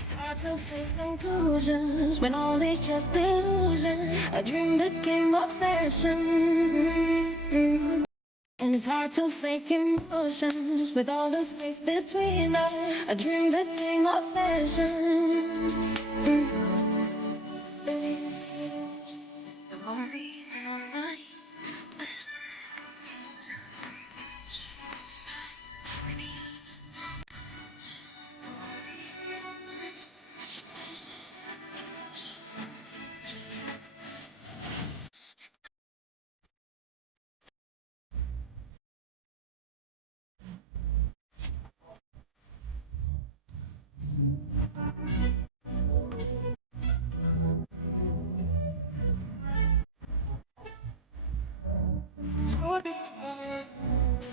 It's hard to face conclusions when all is just illusion. A dream became obsession. And it's hard to fake emotions with all the space between us. A dream became obsession.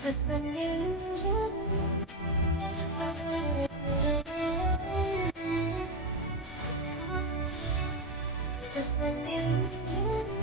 Just an illusion. Just an illusion. Just an illusion.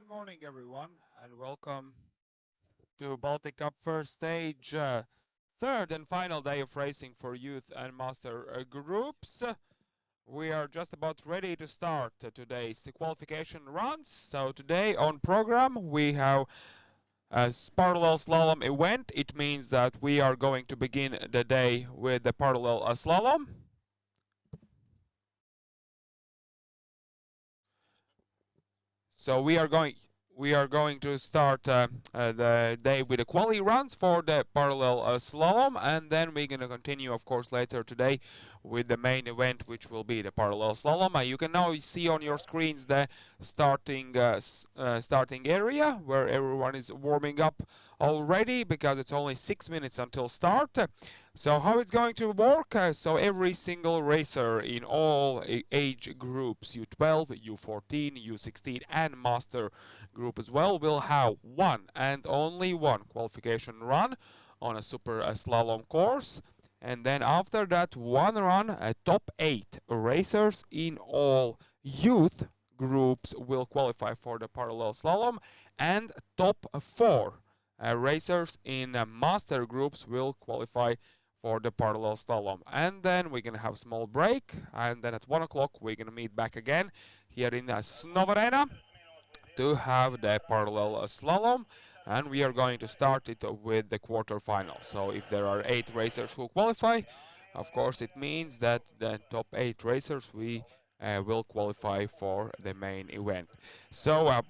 Good morning, everyone, and welcome to Baltic Cup first stage, third and final day of racing for youth and master groups. We are just about ready to start today's qualification runs. So today on program we have a parallel slalom event. It means that we are going to begin the day with the parallel slalom. So we are going we are going to start the day with the quali runs for the parallel slalom, and then we're going to continue, of course, later today with the main event, which will be the parallel slalom. You can now see on your screens the starting area where everyone is warming up already, because it's only 6 minutes until start. So how it's going to work? So every single racer in all age groups, U12, U14, U16 and master group as well, will have one and only one qualification run on a super slalom course. And then after that one run, top 8 racers in all youth groups will qualify for the parallel slalom, and top 4 racers in master groups will qualify for the parallel slalom. And then we're going to have a small break, and then at 1 o'clock we're going to meet back again here in Snow Arena to have the parallel slalom, and we are going to start it with the quarterfinal. So if there are 8 racers who qualify, of course it means that the top 8 racers will qualify for the main event. So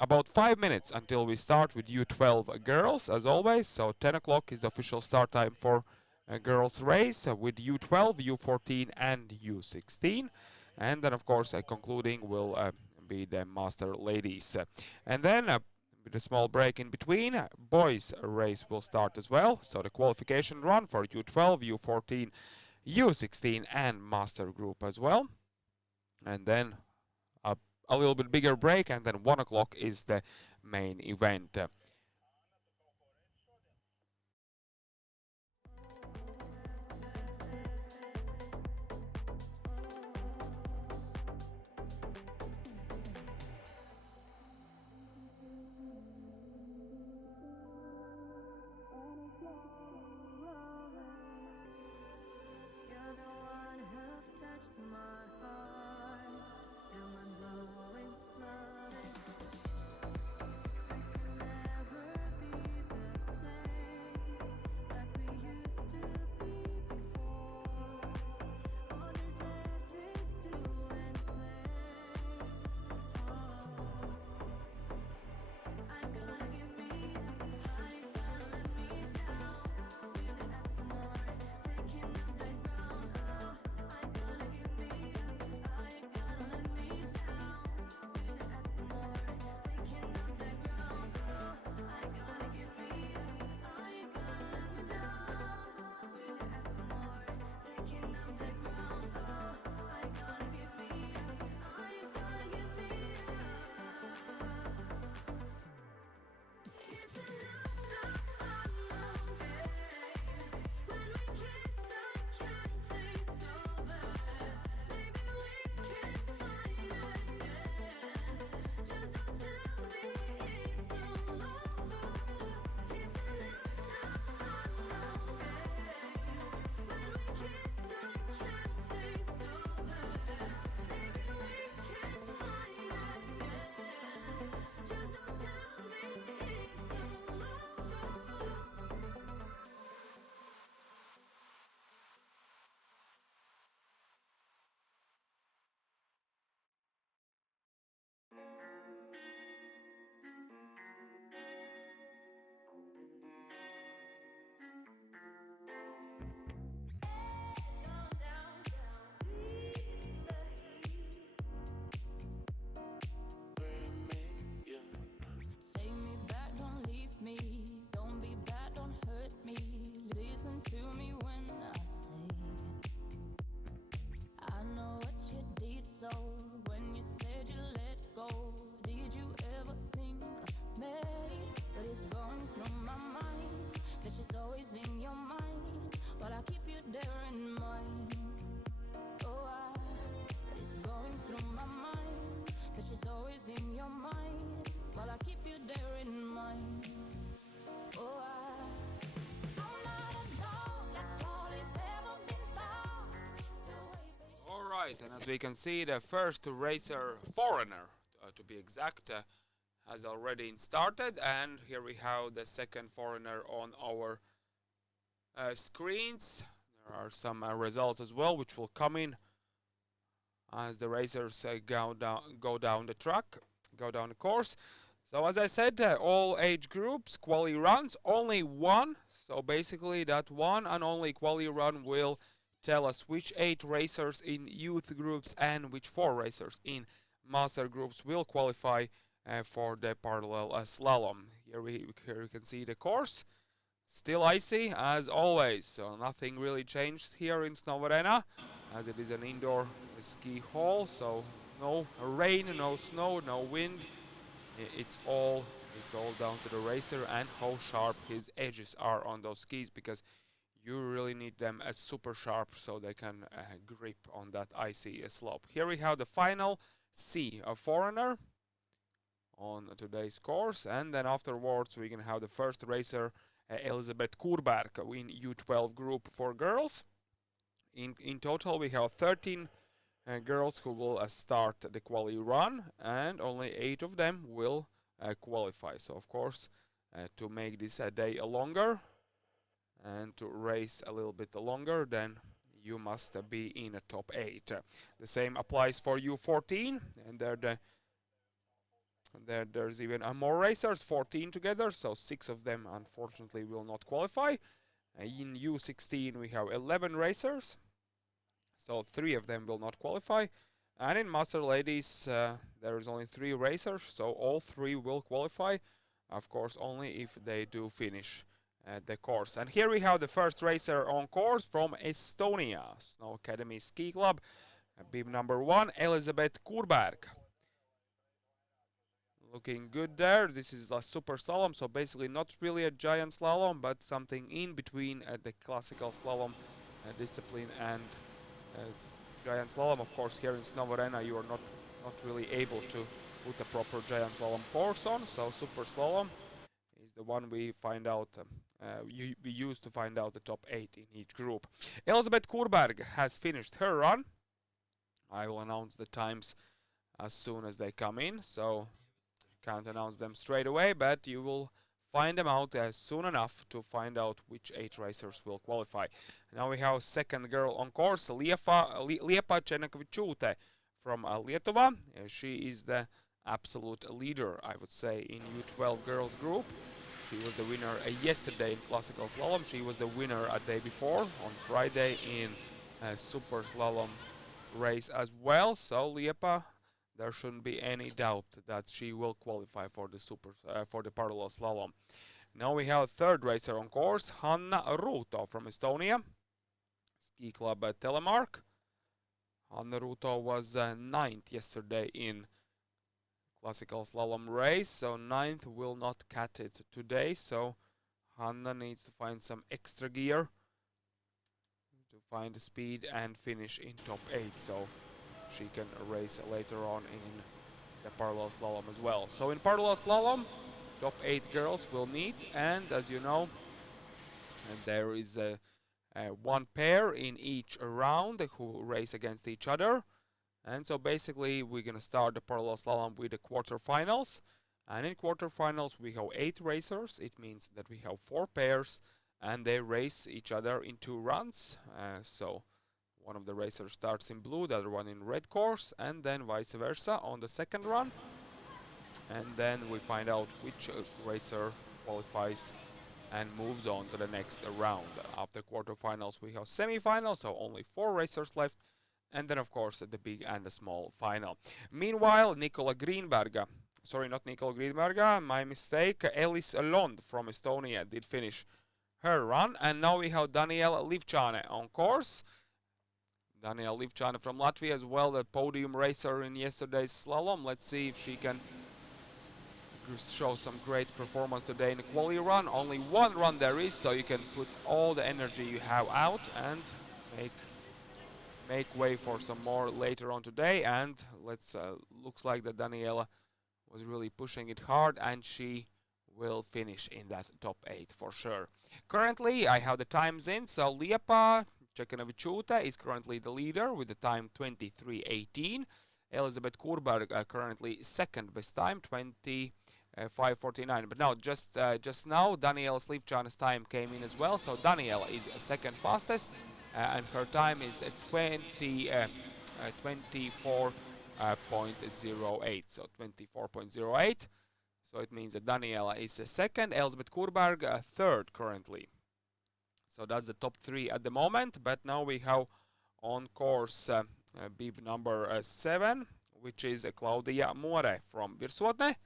about 5 minutes until we start with U12 girls, as always. So 10 o'clock is the official start time for a girls race with U12, U14 and U16. And then, of course, concluding will be the master ladies. And then, with a small break in between, boys race will start as well. So the qualification run for U12, U14, U16 and master group as well. And then a little bit bigger break, and then 1 o'clock is the main event. And as we can see, the first racer, foreigner to be exact, has already started, and here we have the second foreigner on our screens. There are some results as well, which will come in as the racers go down the track, go down the course. So as I said, all age groups, quali runs, only one. So basically that one and only quali run will tell us which 8 racers in youth groups and which 4 racers in master groups will qualify for the parallel slalom. Here you can see the course. Still icy as always, so nothing really changed here in Snow Arena, as it is an indoor ski hall, so no rain, no snow, no wind. It's all down to the racer and how sharp his edges are on those skis, because you really need them as super sharp so they can grip on that icy slope. Here we have the final C, a foreigner on today's course, and then afterwards we can have the first racer, Elizabeth Kurberg, in U12 group for girls. In total we have 13 girls who will start the quali run, and only 8 of them will qualify. So of course, to make this day longer and to race a little bit longer, then you must be in a top 8. The same applies for U14, and there's even more racers, 14 together, so 6 of them unfortunately will not qualify. In U16 we have 11 racers, so 3 of them will not qualify. And in Master Ladies there is only 3 racers, so all 3 will qualify, of course only if they do finish the course. And here we have the first racer on course from Estonia, Snow Academy Ski Club, bib number 1, Elizabeth Kurberg. Looking good there. This is a super slalom, so basically not really a giant slalom, but something in between the classical slalom discipline and giant slalom. Of course, here in Snow Arena you are not really able to put a proper giant slalom course on, so super slalom is the one we find out. We use to find out the top 8 in each group. Elizabeth Kurberg has finished her run. I will announce the times as soon as they come in, so can't announce them straight away, but you will find them out soon enough to find out which 8 racers will qualify. Now we have second girl on course, Liepa Čenekvičiūtė from Lietuva. She is the absolute leader, I would say, in U12 girls group. She was the winner yesterday in classical slalom. She was the winner a day before, on Friday, in super slalom race as well. So Liepa, there shouldn't be any doubt that she will qualify for the parallel slalom. Now we have a third racer on course, Hanna Ruuto from Estonia, ski club Telemark. Hanna Ruuto was 9th yesterday in classical slalom race, so 9th will not cut it today, so Hanna needs to find some extra gear to find the speed and finish in top 8, so she can race later on in the parallel slalom as well. So in parallel slalom, top 8 girls will meet, and as you know, there is one pair in each round who race against each other. And so basically we're going to start the parallel slalom with the quarterfinals, and in quarterfinals we have 8 racers. It means that we have 4 pairs and they race each other in 2 runs. So one of the racers starts in blue, the other one in red course, and then vice versa on the second run. And then we find out which racer qualifies and moves on to the next round. After quarterfinals we have semifinals, so only 4 racers left, and then of course the big and the small final. Meanwhile, Nicola Greenberga, sorry, not Nicola Greenberga, my mistake, Elis Lond from Estonia did finish her run, and now we have Daniela Livčane on course. Daniela Livčane from Latvia as well, the podium racer in yesterday's slalom. Let's see if she can show some great performance today in the quali run. Only one run there is, so you can put all the energy you have out and make way for some more later on today. And looks like that Daniela was really pushing it hard, and she will finish in that top 8 for sure. Currently I have the times in, so Liepa Čenekvičiūtė is currently the leader with the time 23:18. Elizabeth Kurberg currently second best time, 25:49. But now just now Daniela Livčane's time came in as well, so Daniela is second fastest, and her time is 24.08, so 24.08. So it means that Daniela is second, Elsbeth Kurberg third currently. So that's the top 3 at the moment, but now we have on course bib number 7, which is Claudia More from Virsotne.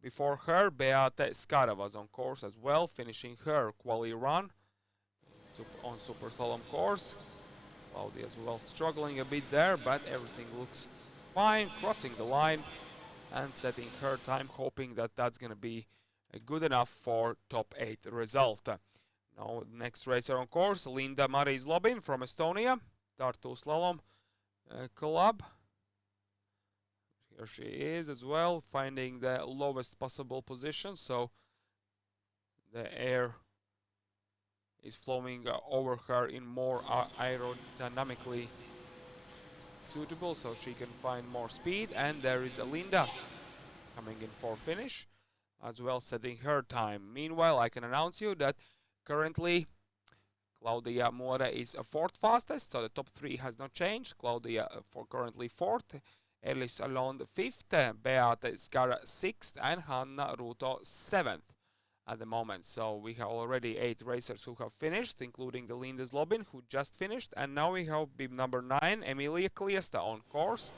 Before her, Beate Skara was on course as well, finishing her quali run on super slalom course. Claudia as well struggling a bit there, but everything looks fine, crossing the line and setting her time, hoping that that's going to be good enough for top 8 result. Now, next racer on course, Linda Marie Zlobin from Estonia, Tartu Slalom Club. Here she is as well, finding the lowest possible position, so the air is flowing over her in more aerodynamically suitable, so she can find more speed. And there is Linda coming in for finish as well, setting her time. Meanwhile, I can announce you that currently Claudia More is 4th fastest, so the top 3 has not changed. Claudia for currently 4th, Elis Alond 5th, Beate Skara 6th, and Hanna Ruto 7th at the moment. So we have already 8 racers who have finished, including the Linda Zlobin, who just finished. And now we have bib number 9, Emilia Kliesta on course.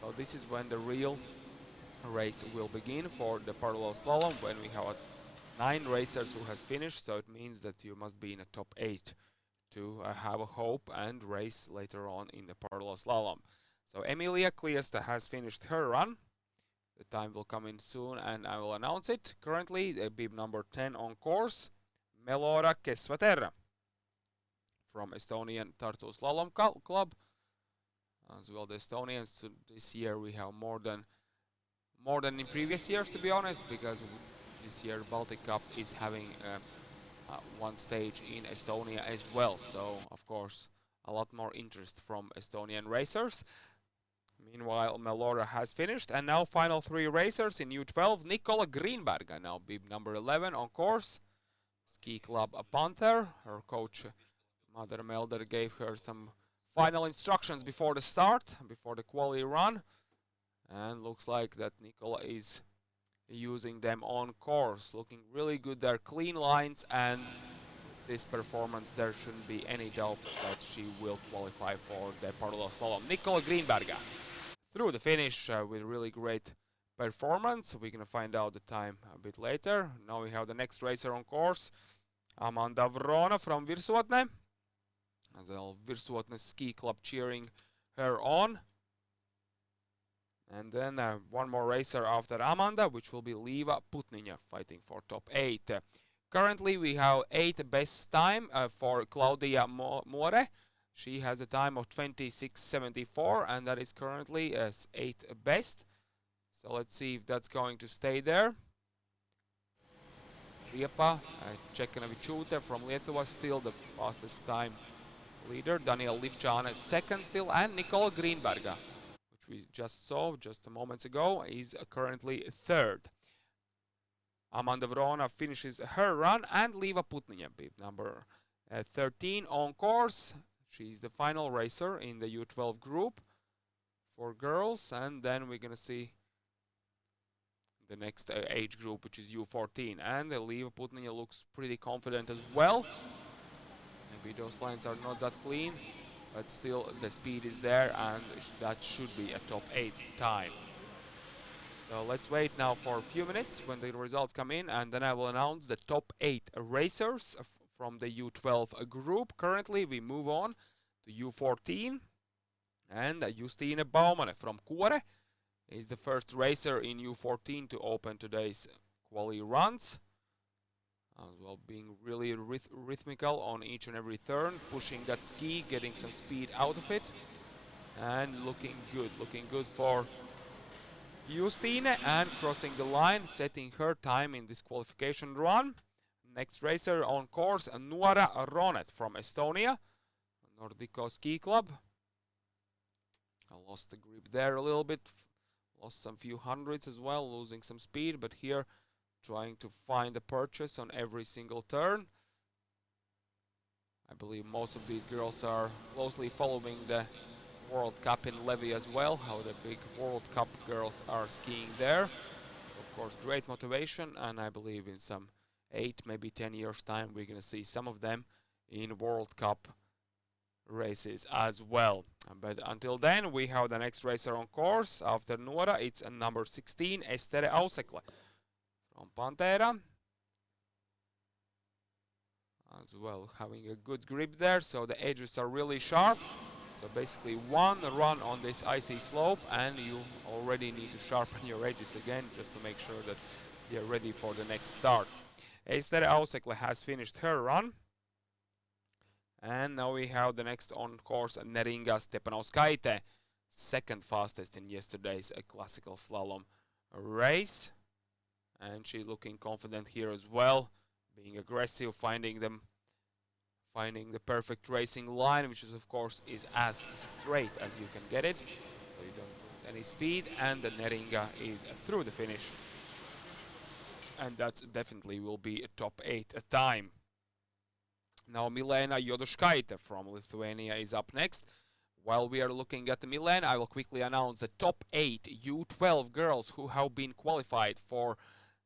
So this is when the real race will begin for the parallel slalom, when we have 9 racers who has finished. So it means that you must be in a top 8 to have a hope and race later on in the parallel slalom. So Emilia Kliesta has finished her run. The time will come in soon and I will announce it. Currently, bib number 10 on course, Melora Kesvaterra from Estonian Tartu Slalom Club. As well, the Estonians this year we have more than in previous years, to be honest, because this year Baltic Cup is having one stage in Estonia as well. So, of course, a lot more interest from Estonian racers. Meanwhile, Melora has finished, and now final 3 racers in U12. Nicola Greenberg, now bib number 11 on course, Ski Club Panther. Her coach, Mother Melder, gave her some final instructions before the start, before the quali run, and looks like that Nicola is using them on course. Looking really good there, clean lines, and this performance, there shouldn't be any doubt that she will qualify for the parallel slalom. Nicola Greenberg through the finish with really great performance. We're going to find out the time a bit later. Now we have the next racer on course, Amanda Vrona from Virsotne. As well, Virsotne Ski Club cheering her on. And then one more racer after Amanda, which will be Liva Putniņa, fighting for top 8. Currently, we have 8 best time for Claudia More. She has a time of 26.74, and that is currently 8th best. So let's see if that's going to stay there. Liepa Čekanavičiūtė from Lietuva, still the fastest time leader. Daniel Livčāne second still, and Nicola Greenberg, which we just saw just a moment ago, is currently 3rd. Amanda Vrona finishes her run, and Liva Putniņa, bib number 13 on course. She's the final racer in the U12 group for girls, and then we're going to see the next age group, which is U14. And Liva Putniņa looks pretty confident as well. Maybe those lines are not that clean, but still the speed is there, and that should be a top 8 time. So let's wait now for a few minutes when the results come in, and then I will announce the top 8 racers from the U12 group. Currently, we move on to U14, and Justine Baumann from Kuore is the first racer in U14 to open today's quali runs. As well, being really rhythmical on each and every turn, pushing that ski, getting some speed out of it, and looking good for Justine, and crossing the line, setting her time in this qualification run. Next racer on course, Nuora Ronet from Estonia, Nordico Ski Club. I lost the grip there a little bit, lost some few hundreds as well, losing some speed, but here trying to find the purchase on every single turn. I believe most of these girls are closely following the World Cup in Levi as well, how the big World Cup girls are skiing there. Of course, great motivation, and I believe in some 8, maybe 10 years time, we're going to see some of them in World Cup races as well. But until then, we have the next racer on course. After Nuora, it's number 16, Estere Ausekle from Pantera. As well, having a good grip there, so the edges are really sharp. So basically one run on this icy slope and you already need to sharpen your edges again just to make sure that you're ready for the next start. Estere Ausekle has finished her run. And now we have the next on course, Neringa Stepanauskaite, second fastest in yesterday's classical slalom race. And she's looking confident here as well, being aggressive, finding the perfect racing line, which is of course is as straight as you can get it, so you don't lose any speed. And the Neringa is through the finish, and that definitely will be a top 8 time. Now Milena Jodoškaite from Lithuania is up next. While we are looking at Milena, I will quickly announce the top 8 U12 girls who have been qualified for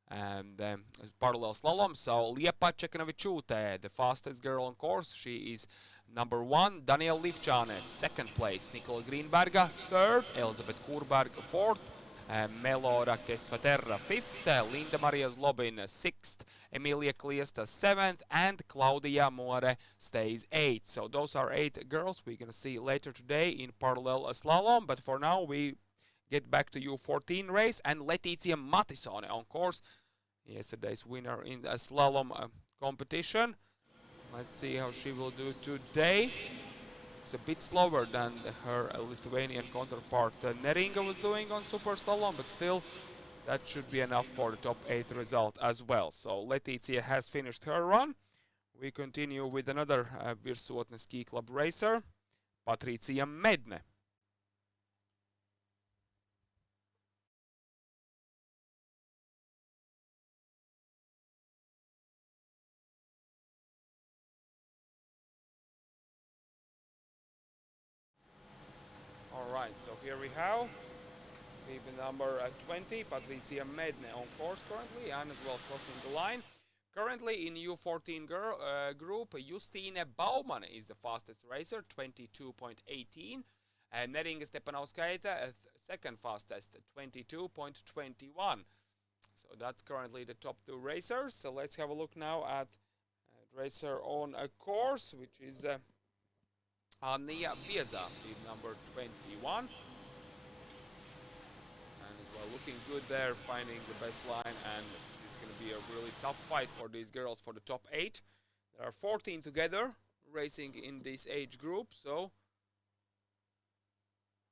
the parallel slalom. So Liepa Čekanovičūtė, the fastest girl on course, she is number 1. Daniel Livčāne, second place. Nikola Greenberga, third. Elizabeth Kurberg, fourth. Melora Kesvaterra, fifth. Linda Maria Zlobin, sixth. Emilia Kliesta, seventh. And Claudia More stays 8th. So those are 8 girls we're going to see later today in parallel slalom. But for now, we get back to U14 race, and Letizia Mattisone on course, yesterday's winner in the slalom competition. Let's see how she will do today. It's a bit slower than her Lithuanian counterpart Neringa was doing on super slalom, but still that should be enough for the top 8 result as well. So Letizia has finished her run. We continue with another Virsuotne Ski Club racer, Patricija Medne. Alright, so here we have number 20, Patricija Medne on course currently, and as well crossing the line. Currently in U14 group, Justine Baumann is the fastest racer, 22.18. Neringa Stepanauskaite, second fastest, 22.21. So that's currently the top 2 racers. So let's have a look now at racer on a course, which is Ania Bieza, number 21. And as well, looking good there, finding the best line, and it's going to be a really tough fight for these girls for the top 8. There are 14 together racing in this age group, so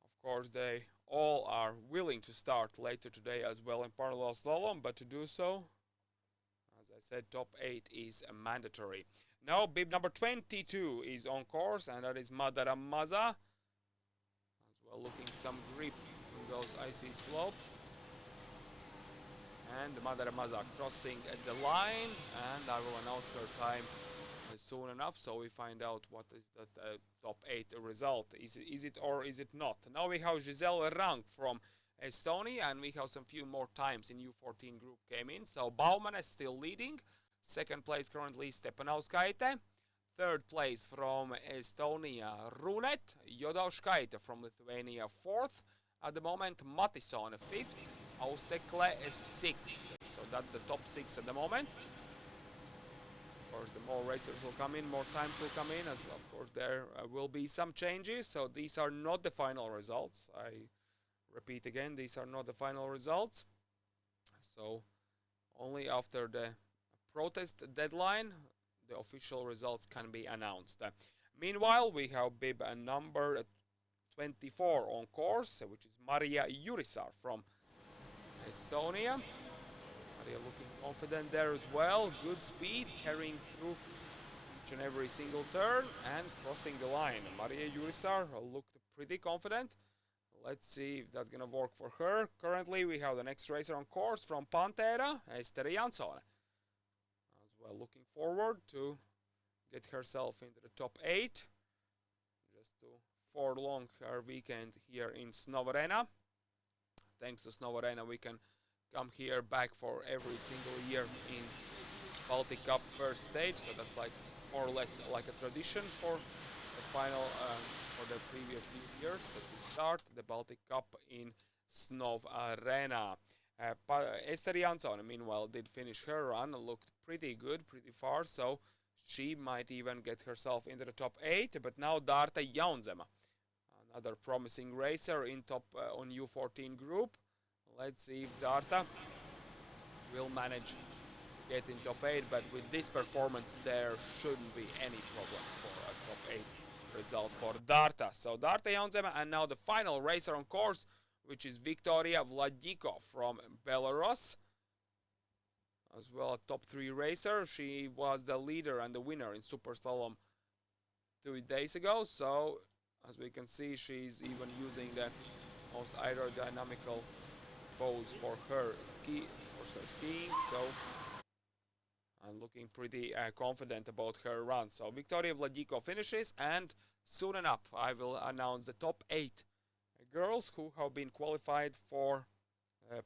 of course they all are willing to start later today as well in parallel slalom, but to do so, as I said, top 8 is mandatory. Now bib number 22 is on course, and that is Madara Maza. As well, looking some grip in those icy slopes. And Madara Maza crossing the line, and I will announce her time soon enough, so we find out what is the top 8 result. Is it or is it not? Now we have Giselle Rank from Estonia, and we have some few more times in U14 group came in. So Baumann is still leading. Second place currently Stepanauskaite. Third place from Estonia, Runet. Jodoškaite from Lithuania, fourth. At the moment, Mattisone, fifth. Ausekle is sixth. So that's the top 6 at the moment. Of course, the more racers will come in, more times will come in. As of course, there will be some changes. So these are not the final results. I repeat again, these are not the final results. So only after the protest deadline, the official results can be announced. Meanwhile, we have bib number 24 on course, which is Maria Jurisar from Estonia. Maria looking confident there as well. Good speed, carrying through each and every single turn and crossing the line. Maria Jurisar looked pretty confident. Let's see if that's going to work for her. Currently, we have the next racer on course from Pantera, Estere Jansone. Well, looking forward to get herself into the top 8, just to prolong her weekend here in Snow Arena. Thanks to Snow Arena, we can come here back for every single year in Baltic Cup first stage, so that's like more or less like a tradition for the final for the previous few years that we start the Baltic Cup in Snov Arena. Ester Jansson, meanwhile, did finish her run, looked pretty good, pretty far, so she might even get herself into the top 8. But now Darta Jaunzema, another promising racer in top on U14 group. Let's see if Darta will manage to get in top 8, but with this performance there shouldn't be any problems for a top 8 result for Darta. So Darta Jaunzema, and now the final racer on course, which is Victoria Vladiko from Belarus. As well, a top 3 racer. She was the leader and the winner in Super Slalom 2 days ago. So, as we can see, she's even using the most aerodynamical pose for her skiing. So, I'm looking pretty confident about her run. So, Victoria Vladiko finishes, and soon enough, I will announce the top 8 girls who have been qualified for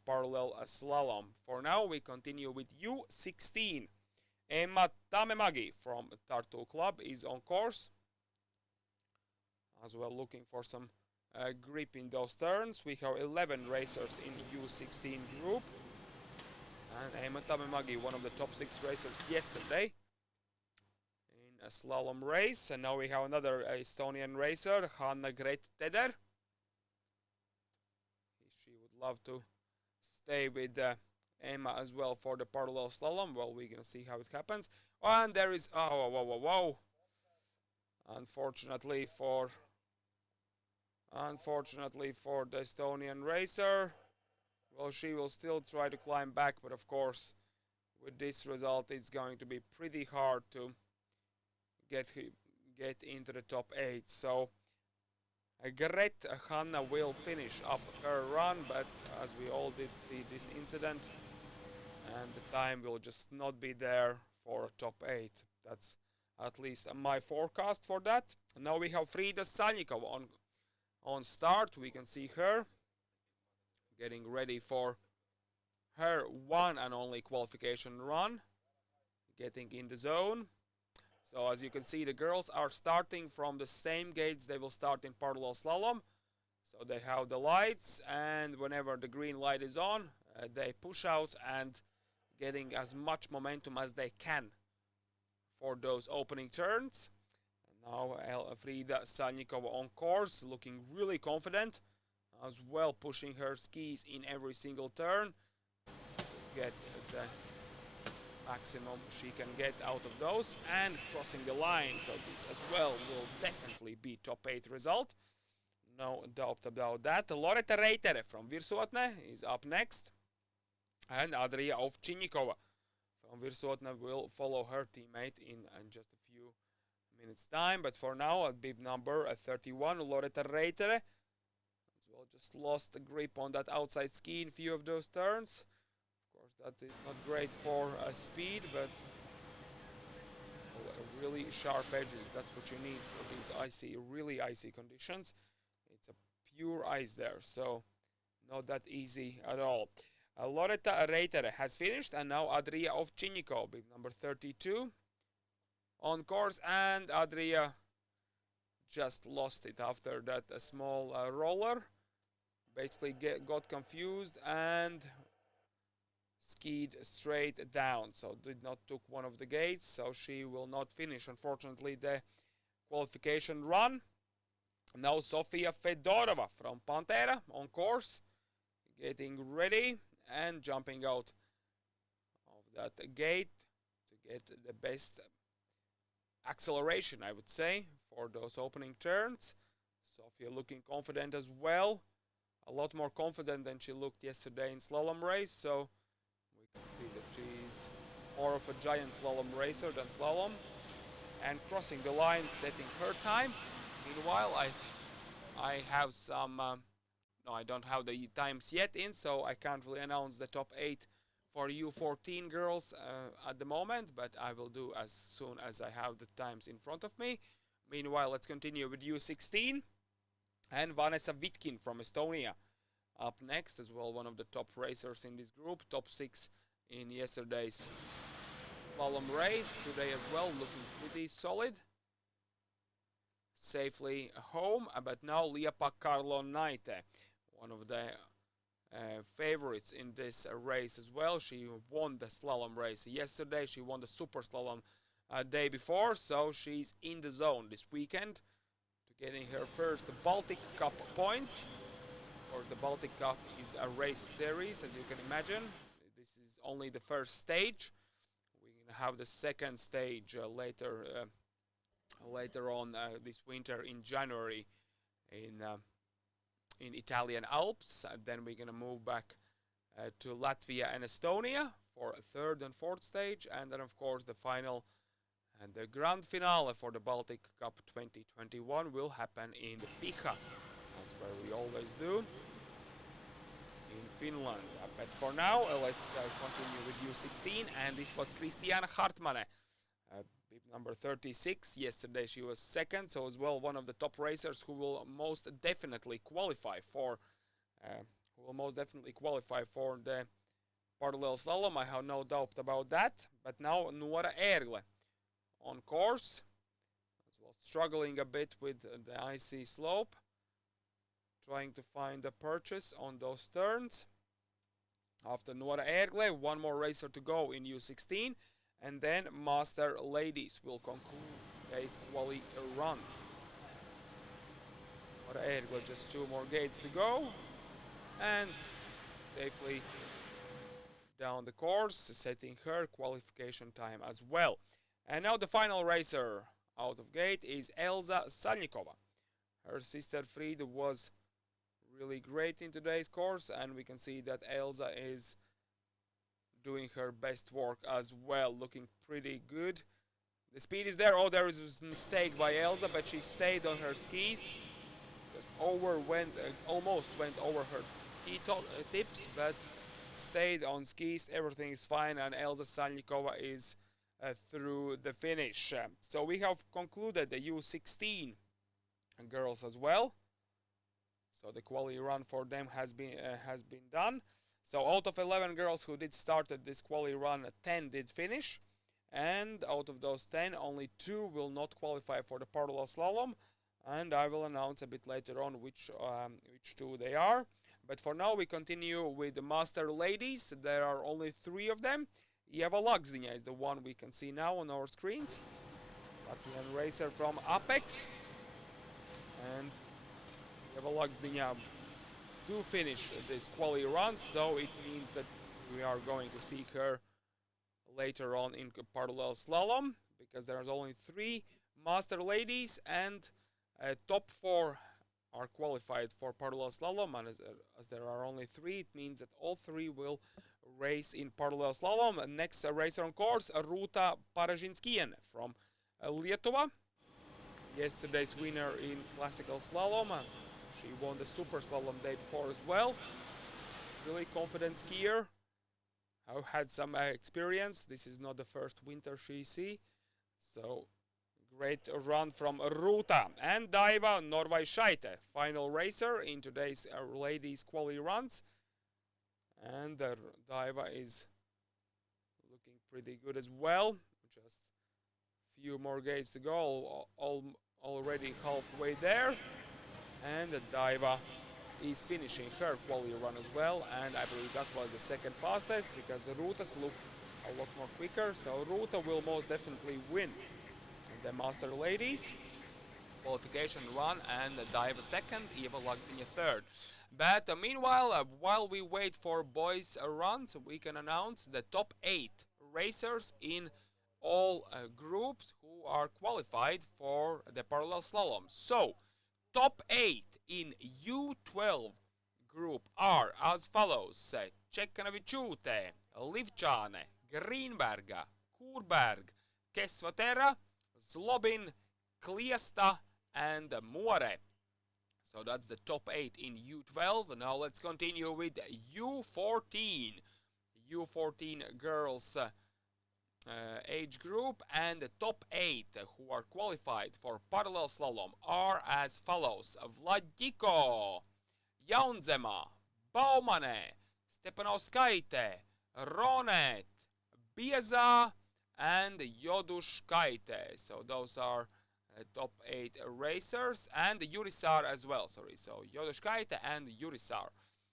parallel slalom. For now, we continue with U16. Emma Tamemagi from Tartu Club is on course. As well, looking for some grip in those turns. We have 11 racers in U16 group. And Emma Tamemagi, one of the top 6 racers yesterday in a slalom race. And now we have another Estonian racer, Hanna Gret Teder. She would love to stay with Emma as well for the parallel slalom. Well, we're gonna see how it happens. And there is whoa. Unfortunately for the Estonian racer, well, she will still try to climb back, but of course with this result it's going to be pretty hard to get into the top 8. So Gret Hanna will finish up her run, but as we all did see this incident, and the time will just not be there for a top 8. That's at least my forecast for that. Now we have Frida Salnikova on start. We can see her getting ready for her one and only qualification run, getting in the zone. So as you can see, the girls are starting from the same gates they will start in parallel slalom. So they have the lights, and whenever the green light is on, they push out and getting as much momentum as they can for those opening turns. And now Frida Salnikova on course, looking really confident, as well pushing her skis in every single turn to get the maximum she can get out of those, and crossing the line. So this as well will definitely be top 8 result, no doubt about that. Loreta Reitere from Virsuotne is up next, and Adria Ovchinnikova from Virsuotne will follow her teammate in just a few minutes time. But for now, at bib number 31, Loreta Reitere as well just lost the grip on that outside ski in few of those turns. That is not great for speed, but really sharp edges, that's what you need for these really icy conditions. It's a pure ice there, so not that easy at all. Loreta Reitere has finished, and now Adria Ovchinnikova, bib number 32, on course, and Adria just lost it after that small roller. Basically got confused and skied straight down, so did not took one of the gates, so she will not finish, unfortunately, the qualification run. Now Sofia Fedorova from Pantera on course, getting ready and jumping out of that gate to get the best acceleration, I would say, for those opening turns. Sofia looking confident as well, a lot more confident than she looked yesterday in slalom race, so see that she's more of a giant slalom racer than slalom. And crossing the line, setting her time. Meanwhile, I have some no, I don't have the times yet in, so I can't really announce the top 8 for U14 girls at the moment, but I will do as soon as I have the times in front of me. Meanwhile, let's continue with U16, and Vanessa Vitkin from Estonia up next as well, one of the top racers in this group, top 6 in yesterday's slalom race. Today as well, looking pretty solid. Safely home, but now Liepa Naite, one of the favorites in this race as well. She won the slalom race yesterday. She won the super slalom day before, so she's in the zone this weekend to getting her first Baltic Cup points. Of course, the Baltic Cup is a race series, as you can imagine. This is only the first stage. We're gonna have the second stage later on this winter in January in Italian Alps. Then we're gonna move back to Latvia and Estonia for a third and fourth stage, and then of course the final and the grand finale for the Baltic Cup 2021 will happen in Piha, as where we always do in Finland. But for now, let's continue with U16, and this was Kristiana Hartmanne, bib number 36. Yesterday she was second, so as well one of the top racers who will most definitely qualify for the parallel slalom. I have no doubt about that. But now Nuora Erle on course, as well, struggling a bit with the icy slope, trying to find the purchase on those turns. After Nuora Erle, one more racer to go in U16, and then Master Ladies will conclude today's quali runs. Nuora Erle, just 2 more gates to go, and safely down the course, setting her qualification time as well. And now the final racer out of gate is Elza Salnikova. Her sister Frida was really great in today's course, and we can see that Elza is doing her best work as well, looking pretty good. The speed is there. Oh, there is a mistake by Elza, but she stayed on her skis. Just almost went over her ski tips, but stayed on skis. Everything is fine, and Elza Salnikova is through the finish. So we have concluded the U16 girls as well. So the quali run for them has been done. So out of 11 girls who did started this quali run, 10 did finish, and out of those 10, only 2 will not qualify for the parallel slalom, and I will announce a bit later on which 2 they are. But for now, we continue with the Master Ladies. There are only 3 of them. Ieva Lagzdiņa is the one we can see now on our screens. Latvian racer from Apex. And Ieva Lagzdiņa do finish this quali run, so it means that we are going to see her later on in parallel slalom, because there's only 3 Master Ladies, and top 4 are qualified for parallel slalom, and as there are only 3, it means that all 3 will race in parallel slalom. Next racer on course, Rūta Paražinskienė from Lietuva. Yesterday's winner in classical slalom. She won the super slalom day before as well. Really confident skier. I've had some experience. This is not the first winter she see. So great run from Rūta. And Daiva Norvaišaitė, final racer in today's ladies quali runs. And Daiva is looking pretty good as well. Just few more gates to go, already halfway there. And Daiva is finishing her quali run as well, and I believe that was the second fastest, because Rūta's looked a lot more quicker. So Rūta will most definitely win the Master Ladies qualification run, and Daiva second, Ieva Lagzdiņa third. But meanwhile, while we wait for boys runs, we can announce the top 8 racers in all groups who are qualified for the parallel slalom. So top 8 in U12 group are as follows: Čekanavičiūtė, Livčāne, Greenberga, Kurberg, Kesvatera, Zlobin, Kliesta, and More. So that's the top 8 in U12. Now let's continue with U14. U14 girls age group, and the top 8 who are qualified for parallel slalom are as follows: Vladiko, Jaunzema, Baumanē, Stepanauskaitē, Ronet, Bieza, and Joduškaitē. So those are top 8 racers, and Jurisar as well, sorry. So Joduškaitē and Jurisar.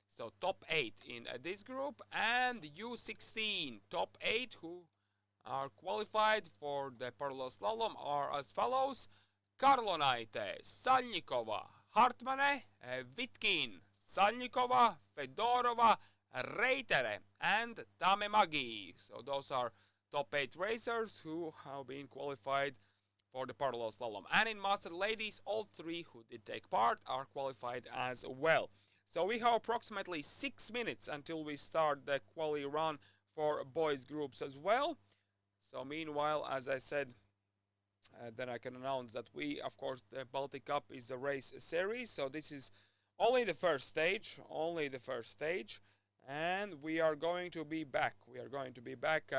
So top 8 in this group, and U16 top 8 who are qualified for the parallel slalom are as follows: Karlonaite, Salnikova, Hartmane, Vitkin, Salnikova, Fedorova, Reitere, and Tamemagi. So those are top 8 racers who have been qualified for the parallel slalom. And in Master Ladies, all 3 who did take part are qualified as well. So we have approximately 6 minutes until we start the quali run for boys groups as well. So meanwhile, as I said, then I can announce that we, of course, the Baltic Cup is a race series. So this is only the first stage, and we are going to be back. We are going to be back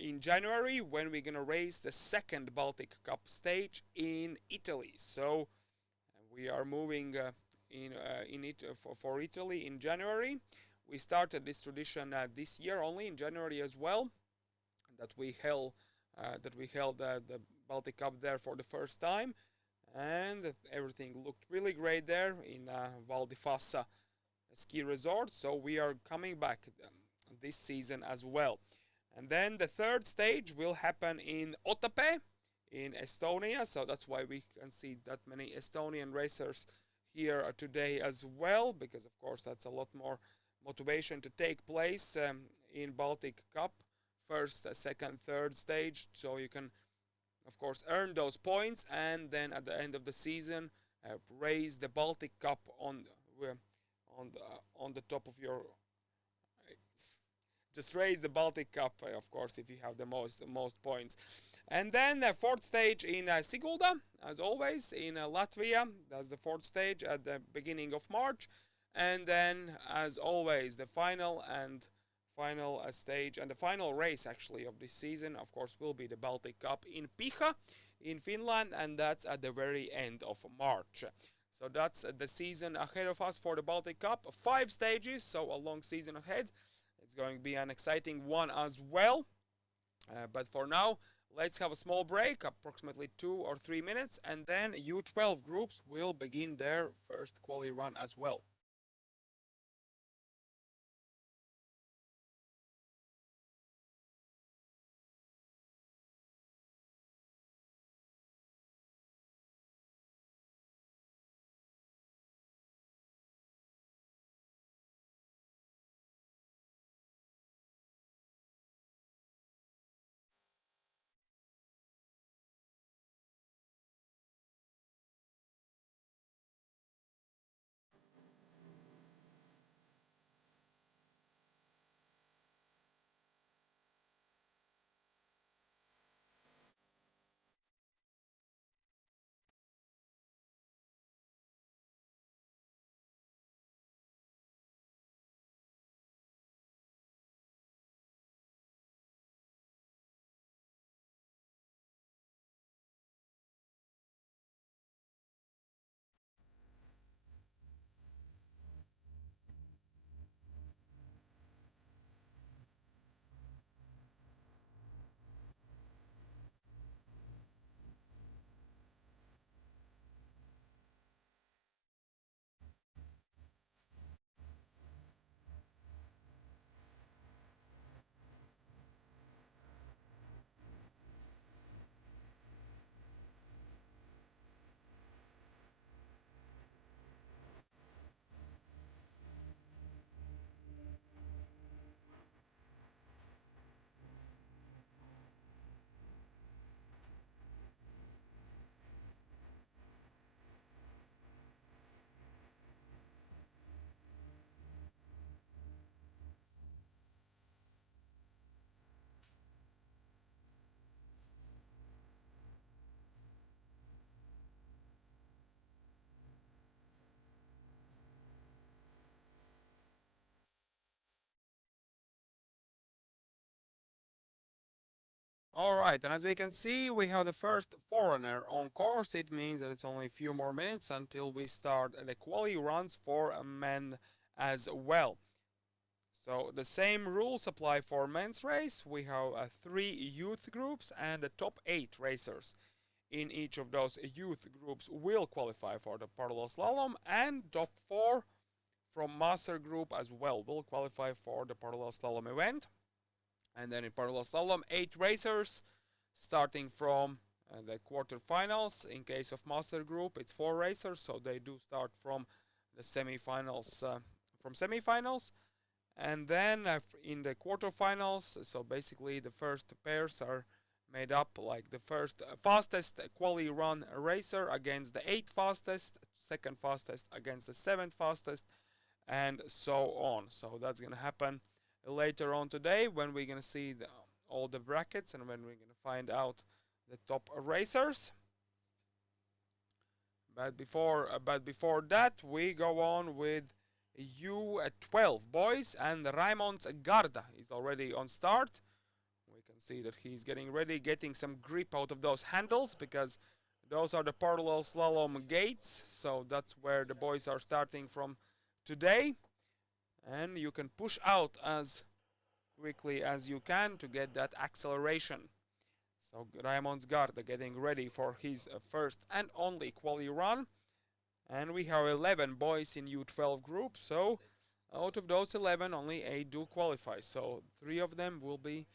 in January, when we're going to race the second Baltic Cup stage in Italy. So we are moving for Italy in January. We started this tradition this year only in January as well, that we held the Baltic Cup there for the first time, and everything looked really great there in Val di Fassa ski resort. So we are coming back this season as well. And then the third stage will happen in Otepää in Estonia. So that's why we can see that many Estonian racers here today as well, because of course that's a lot more motivation to take place in Baltic Cup first, second, third stage. So you can of course earn those points, and then at the end of the season raise the Baltic Cup on the top of your just raise the Baltic Cup, of course, if you have the most points. And then the fourth stage in Sigulda, as always, in Latvia. That's the fourth stage at the beginning of March. And then, as always, the final stage and the final race, actually, of this season, of course, will be the Baltic Cup in Piha in Finland, and that's at the very end of March. So that's the season ahead of us for the Baltic Cup. 5 stages, so a long season ahead. It's going to be an exciting one as well. But for now, let's have a small break, approximately 2 or 3 minutes, and then U12 groups will begin their first quali run as well. All right, and as we can see, we have the first foreigner on course. It means that it's only a few more minutes until we start the quali runs for men as well. So the same rules apply for men's race. We have 3 youth groups, and the top 8 racers in each of those youth groups will qualify for the parallel slalom, and top 4 from master group as well will qualify for the parallel slalom event. And then in parallel slalom, 8 racers starting from the quarterfinals. In case of master group, it's 4 racers, so they do start from the semifinals. And then in the quarterfinals, so basically the first pairs are made up like the first fastest quali run racer against the 8th fastest, second fastest against the 7th fastest, and so on. So that's going to happen later on today when we're going to see all the brackets and when we're going to find out the top racers. But before that, we go on with U12 boys, and Raimond Garda is already on start. We can see that he's getting ready, getting some grip out of those handles, because those are the parallel slalom gates. So that's where the boys are starting from today. And you can push out as quickly as you can to get that acceleration. So Raimond Garda getting ready for his first and only quali run. And we have 11 boys in U12 group, so out of those 11, only 8 do qualify. So 3 of them will be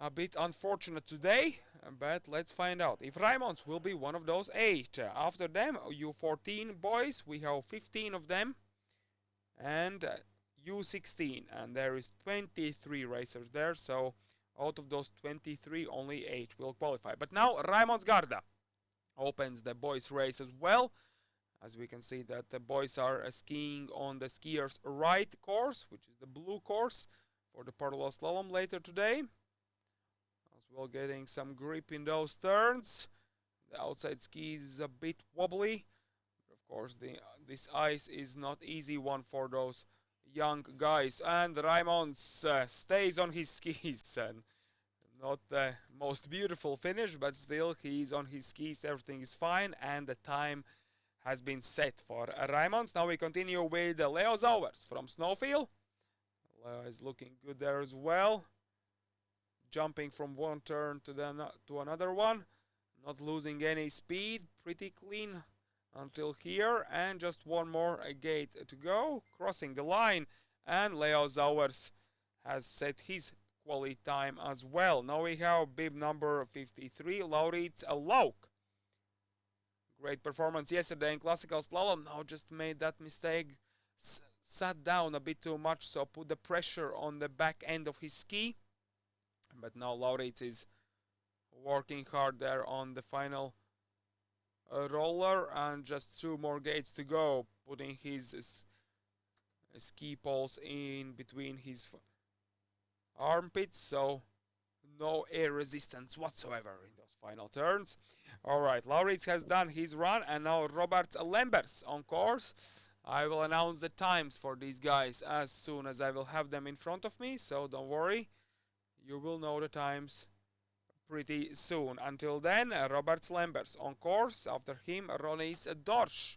a bit unfortunate today, but let's find out if Raimond will be one of those 8. After them, U14 boys, we have 15 of them, and U16, and there is 23 racers there, so out of those 23, only 8 will qualify. But now Raimond Garda opens the boys race as well. As we can see that the boys are skiing on the skiers' right course, which is the blue course for the parallel slalom later today. As well, getting some grip in those turns. The outside ski is a bit wobbly. Of course, this ice is not easy one for those young guys. And Raimond stays on his skis. And not the most beautiful finish, but still he's on his skis. Everything is fine, and the time has been set for Raimond. Now we continue with Leo Zauers from Snowfield. Leo is looking good there as well. Jumping from one turn to another one. Not losing any speed. Pretty clean until here. And just one more gate to go. Crossing the line. And Leo Zauers has set his quality time as well. Now we have bib number 53, Laurits Lauk. Great performance yesterday in classical slalom. Now just made that mistake. Sat down a bit too much, so put the pressure on the back end of his ski. But now Laurits is working hard there on the final roller, and just 2 more gates to go, putting his ski poles in between his armpits, so no air resistance whatsoever in those final turns. Alright, Laurits has done his run, and now Robert Lembers on course. I will announce the times for these guys as soon as I will have them in front of me, so don't worry. You will know the times pretty soon. Until then, Robert Lembers on course. After him, Ronis Dorsch.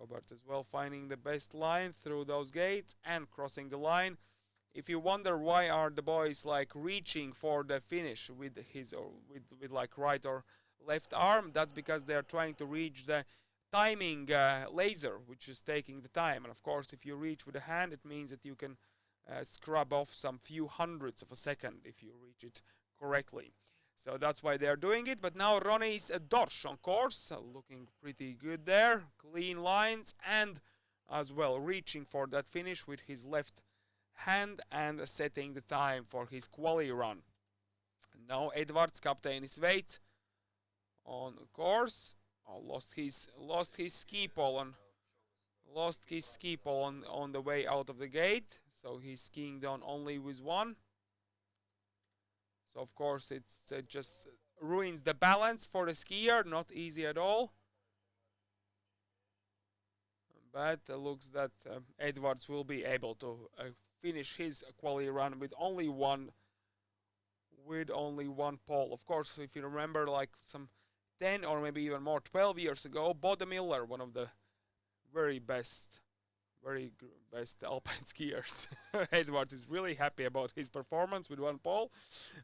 Robert as well finding the best line through those gates and crossing the line. If you wonder why are the boys like reaching for the finish with his with like right or left arm, that's because they are trying to reach the timing laser, which is taking the time. And of course, if you reach with a hand, it means that you can scrub off some few hundredths of a second if you reach it correctly. So that's why they are doing it. But now Ronis Dorsch on course, looking pretty good there. Clean lines, and as well reaching for that finish with his left hand and setting the time for his quali run. Now Edwards, Captain is Wait on course. Oh, lost his ski pole on the way out of the gate, so he's skiing down only with one. So of course it's just ruins the balance for the skier, not easy at all. But looks that Edwards will be able to finish his quality run with only one pole. Of course, if you remember, like some 10 or maybe even more 12 years ago, Bode Miller, one of the very best alpine skiers. Edwards is really happy about his performance with one pole.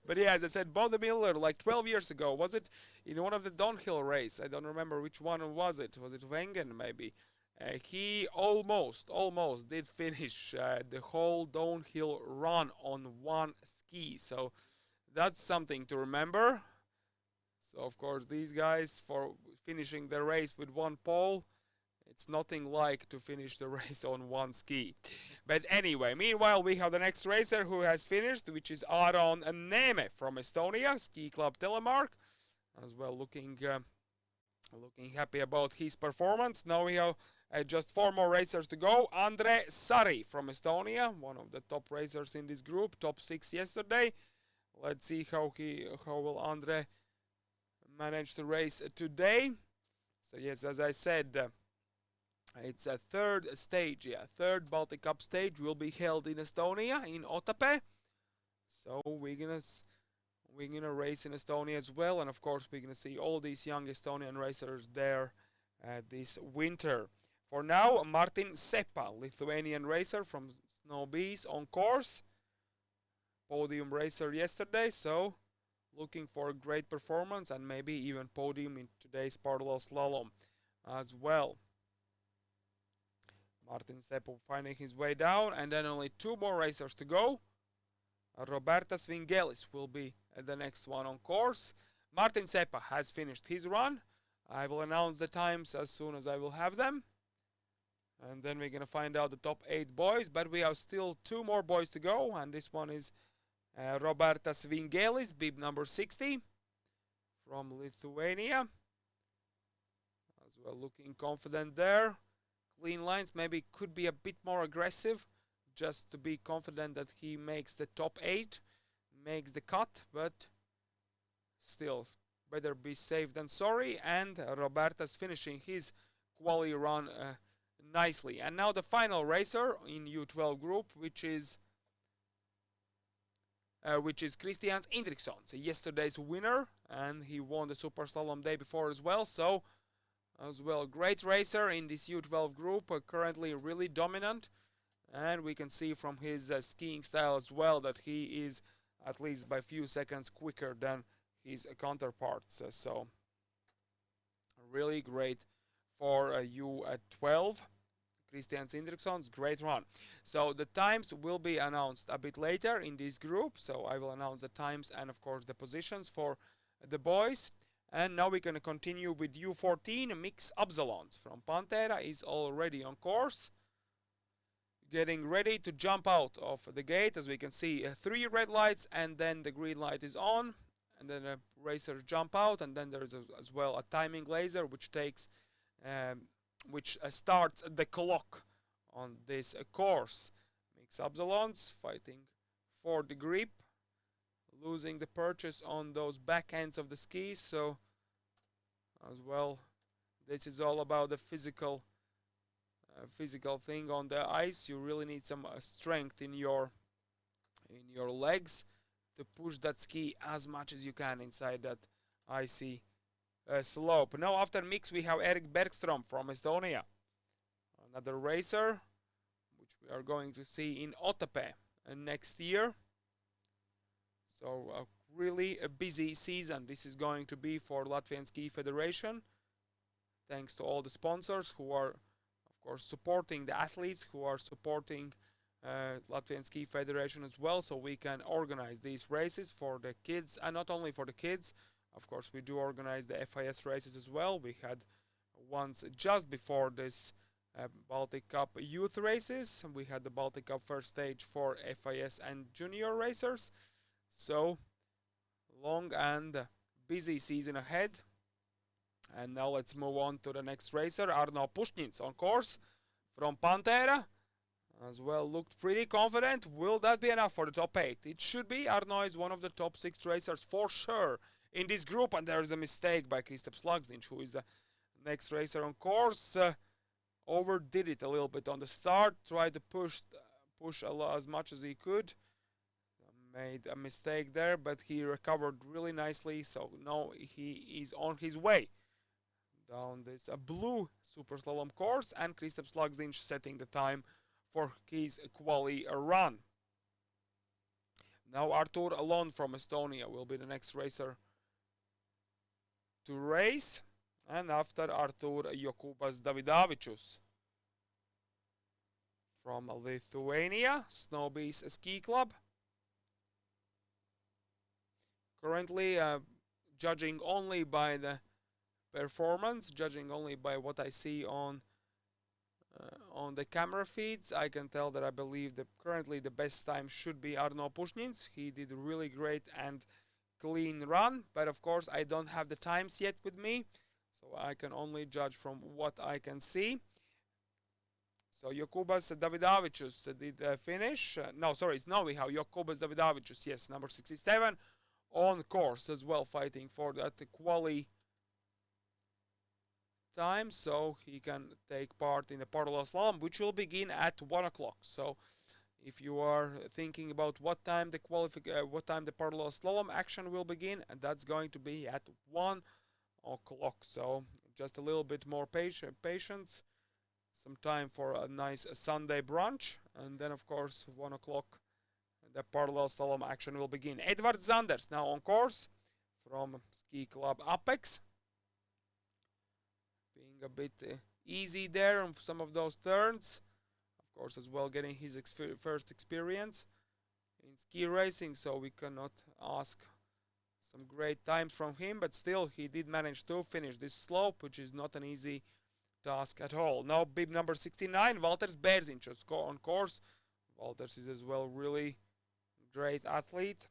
But yeah, as I said, Bode Miller, like 12 years ago, was it in one of the downhill race? I don't remember which one was it. Was it Wengen maybe? He almost did finish the whole downhill run on one ski. So that's something to remember. So of course these guys, for finishing the race with one pole, it's nothing like to finish the race on one ski. But anyway, meanwhile we have the next racer who has finished, which is Aron Neme from Estonia, Ski Club Telemark, as well looking happy about his performance. Now we have just 4 more racers to go. Andre Sari from Estonia, one of the top racers in this group, top 6 yesterday. Let's see how will Andre manage to race today. So yes, as I said, it's a third stage, third Baltic Cup stage will be held in Estonia, in Otepää. So we're gonna race in Estonia as well, and of course we're gonna see all these young Estonian racers there this winter. For now, Martin Sepa, Lithuanian racer from Snow Bees on course, podium racer yesterday, so looking for a great performance and maybe even podium in today's parallel slalom as well. Martin Sepa finding his way down, and then only 2 more racers to go. Robertas Vingelis will be the next one on course. Martin Sepa has finished his run. I will announce the times as soon as I will have them. And then we're going to find out the top 8 boys. But we have still 2 more boys to go. And this one is Robertas Vingelis, bib number 60 from Lithuania. As well, looking confident there. Clean lines, maybe could be a bit more aggressive, just to be confident that he makes the top 8, makes the cut, but still better be safe than sorry. And Roberta's finishing his quali run nicely. And now the final racer in U12 group, which is Christians Indriksson, so yesterday's winner, and he won the Super Slalom day before as well. So as well, great racer in this U12 group, currently really dominant. And we can see from his skiing style as well that he is at least by a few seconds quicker than his counterparts. So really great for U12. Christian Indriksson's great run. So the times will be announced a bit later in this group. So I will announce the times and of course the positions for the boys. And now we're going to continue with U14. Mix Absalons from Pantera is already on course, getting ready to jump out of the gate. As we can see, 3 red lights, and then the green light is on, and then racers jump out, and then there's as well a timing laser which takes which starts the clock on this course. Mix Absalons fighting for the grip, losing the purchase on those back ends of the skis. So as well, this is all about the physical thing on the ice. You really need some strength in your legs to push that ski as much as you can inside that icy slope. Now after mix we have Erik Bergström from Estonia, another racer which we are going to see in Otepää next year. So really a busy season this is going to be for Latvian Ski Federation, thanks to all the sponsors who are of course supporting the athletes, who are supporting Latvian Ski Federation as well, so we can organize these races for the kids, and not only for the kids. Of course we do organize the FIS races as well. We had once just before this Baltic Cup youth races, we had the Baltic Cup first stage for FIS and junior racers. So long and busy season ahead. And now let's move on to the next racer, Arno Pušņins on course from Pantera. As well, looked pretty confident. Will that be enough for the top 8? It should be. Arno is one of the top 6 racers for sure in this group, and there is a mistake by Kristaps Slagsdiņš, who is the next racer on course. Overdid it a little bit on the start, tried to push as much as he could. Made a mistake there, but he recovered really nicely. So now he is on his way down this blue super slalom course, and Kristaps Lagzdiņš setting the time for his quali run. Now Artur Alon from Estonia will be the next racer to race, and after Artur, Jokūbas Davidavičius from Lithuania, Snowbees Ski Club. Currently judging only by the performance, judging only by what I see on the camera feeds, I can tell that I believe that currently the best time should be Arno Pušņins. He did a really great and clean run, but of course I don't have the times yet with me, so I can only judge from what I can see. So Jokūbas Davidavičius did finish. No, sorry, it's Noviha. Jokūbas Davidavičius, yes, number 67, on course as well, fighting for that quali time, so he can take part in the parallel slalom, which will begin at 1 o'clock. So if you are thinking about what time the parallel slalom action will begin, and that's going to be at 1 o'clock. So just a little bit more patience, some time for a nice Sunday brunch, and then of course 1 o'clock the parallel slalom action will begin. Edvard Zanders now on course from Ski Club Apex, being a bit easy there on some of those turns. Of course, as well, getting his first experience in ski racing, so we cannot ask some great times from him, but still he did manage to finish this slope, which is not an easy task at all. Now bib number 69, Valters Bērziņš on course. Valters is as well really great athlete,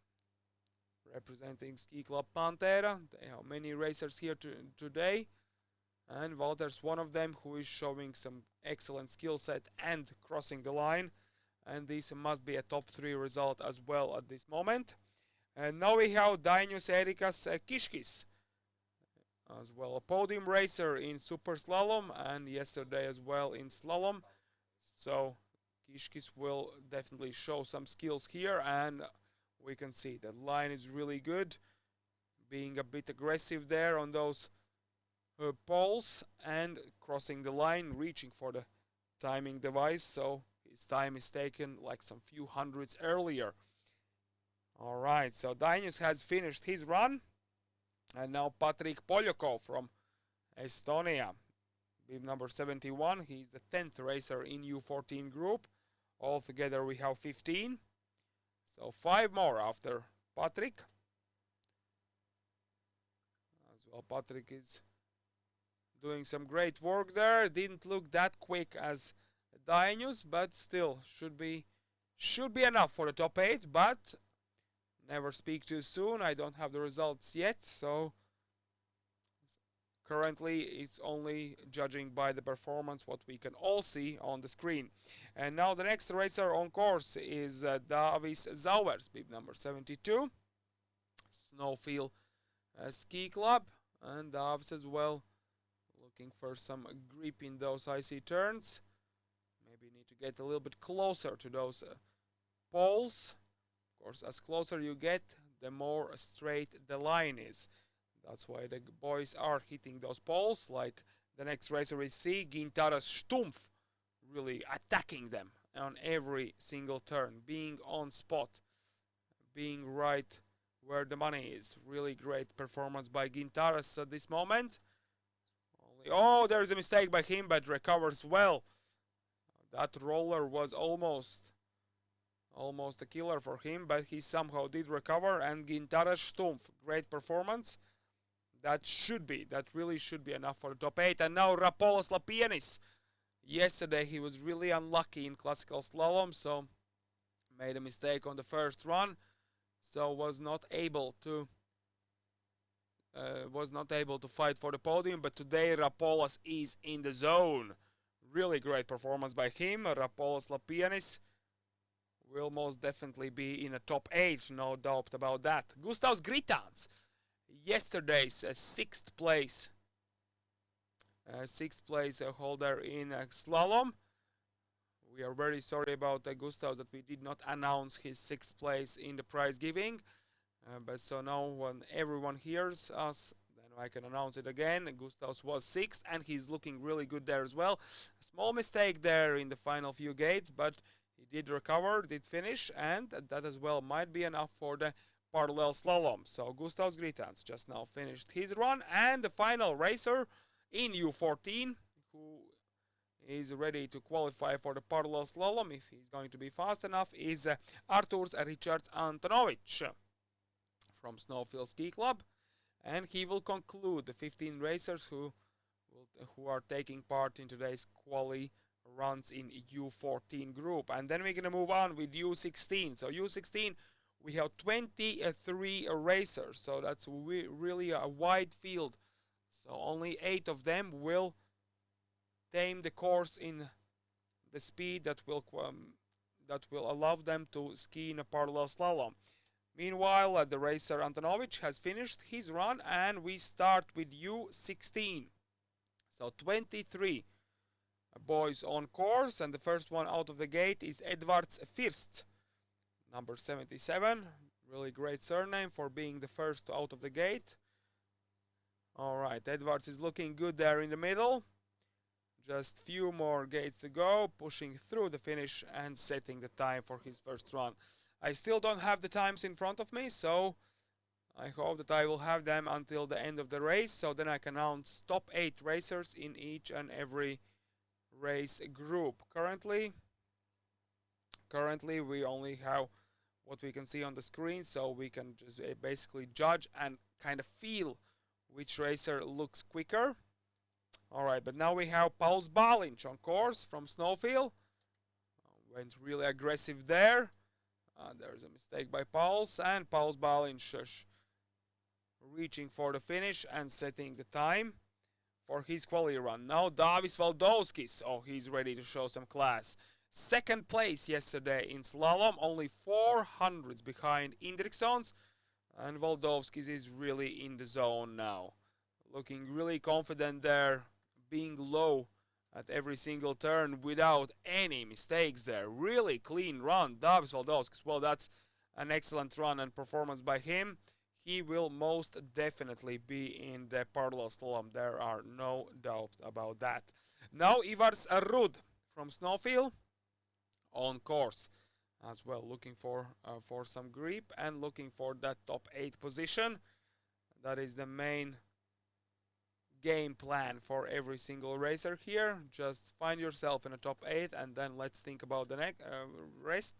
representing Ski Club Pantera. They have many racers here today, and Valters one of them who is showing some excellent skill set and crossing the line, and this must be a top 3 result as well at this moment. And now we have Dainius Erikas Kiškis, as well a podium racer in super slalom and yesterday as well in slalom. So Kiškis will definitely show some skills here, and we can see that line is really good, being a bit aggressive there on those poles and crossing the line, reaching for the timing device, so his time is taken like some few hundreds earlier. Alright, so Dainius has finished his run, and now Patrik Poljakov from Estonia, bib number 71. He's the 10th racer in U14 group. Altogether we have 15, so 5 more after Patrik. As well, Patrik is doing some great work there. Didn't look that quick as Dainius, but still should be enough for the top 8, but never speak too soon. I don't have the results yet, so currently it's only judging by the performance what we can all see on the screen. And now the next racer on course is Davis Zauers, bib number 72, Snowfield Ski Club, and Davis as well looking for some grip in those icy turns. Maybe need to get a little bit closer to those poles. Of course, as closer you get, the more straight the line is. That's why the boys are hitting those poles, like the next racer we see, Gintaras Stumpf, really attacking them on every single turn, being on spot, being right where the money is. Really great performance by Gintaras at this moment. Oh, there is a mistake by him, but recovers well. That roller was almost a killer for him, but he somehow did recover. And Gintaras Stumpf, great performance. That really should be enough for the top 8. And now Rapolas Lapienis. Yesterday he was really unlucky in classical slalom, so made a mistake on the first run, so was not able to fight for the podium. But today Rapolas is in the zone. Really great performance by him. Rapolas Lapienis will most definitely be in a top 8, no doubt about that. Gustavs Gritāns, yesterday's 6th place holder in slalom. We are very sorry about Gustavs that we did not announce his 6th place in the prize giving. But so now when everyone hears us, then I can announce it again. Gustavs was 6th, and he's looking really good there as well. A small mistake there in the final few gates, but he did recover, did finish, and that as well might be enough for the parallel slalom. So Gustavs Gritans just now finished his run, and the final racer in U14 who is ready to qualify for the parallel slalom if he's going to be fast enough is Arturs Richards Antonovic from Snowfield Ski Club, and he will conclude the 15 racers who are taking part in today's quali runs in U14 group. And then we're going to move on with U16. So U16, we have 23 racers, so that's really a wide field. So only 8 of them will tame the course in the speed that will allow them to ski in a parallel slalom. Meanwhile, the racer Antonovic has finished his run, and we start with U16. So 23 boys on course, and the first one out of the gate is Edvards First, number 77. Really great surname for being the first out of the gate. All right, Edvards is looking good there in the middle. Just few more gates to go, pushing through the finish and setting the time for his first run. I still don't have the times in front of me, so I hope that I will have them until the end of the race, so then I can announce top 8 racers in each and every race group. Currently we only have what we can see on the screen, so we can just basically judge and kind of feel which racer looks quicker. Alright, but now we have Pauls Balinch on course from Snowfield. Went really aggressive there. There's a mistake by Pauls, and Pauls Balinch reaching for the finish and setting the time for his quality run. Now Davis Valdovskis, he's ready to show some class. Second place yesterday in slalom, only 400s behind Indriksons, and Valdovskis is really in the zone now. Looking really confident there, being low at every single turn without any mistakes there. Really clean run, Davis Valdovskis. Well, that's an excellent run and performance by him. He will most definitely be in the parallel slalom. There are no doubt about that. Now Ivars Rud from Snowfield on course as well, looking for some grip and looking for that top 8 position. That is the main game plan for every single racer here. Just find yourself in a top 8, and then let's think about the next rest.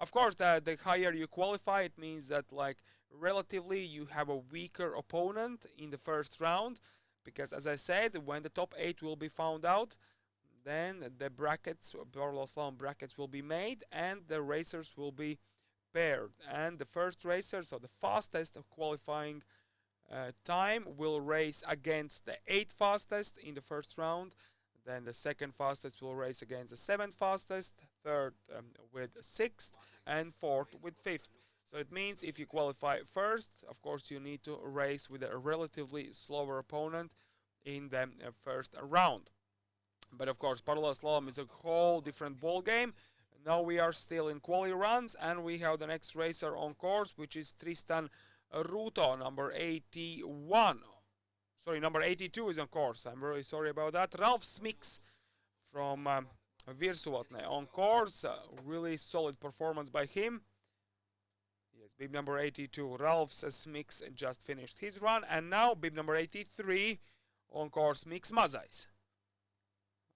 Of course, the higher you qualify, it means that like relatively you have a weaker opponent in the first round, because as I said, when the top 8 will be found out, then the brackets, parallel slalom brackets, will be made and the racers will be paired, and the first racer, so the fastest of qualifying time, will race against the 8th fastest in the first round. Then the second fastest will race against the 7th fastest, third with 6th, and fourth with 5th. So it means if you qualify first, of course you need to race with a relatively slower opponent in the first round. But of course parallel slalom is a whole different ball game. Now we are still in quali runs, and we have the next racer on course, which is Tristan Ruto, number 81. Sorry, number 82 is on course. I'm really sorry about that. Ralf Smiks from Virsuotne on course. Really solid performance by him. Yes, bib number 82, Ralf Smiks, just finished his run. And now bib number 83 on course, Mix Mazais.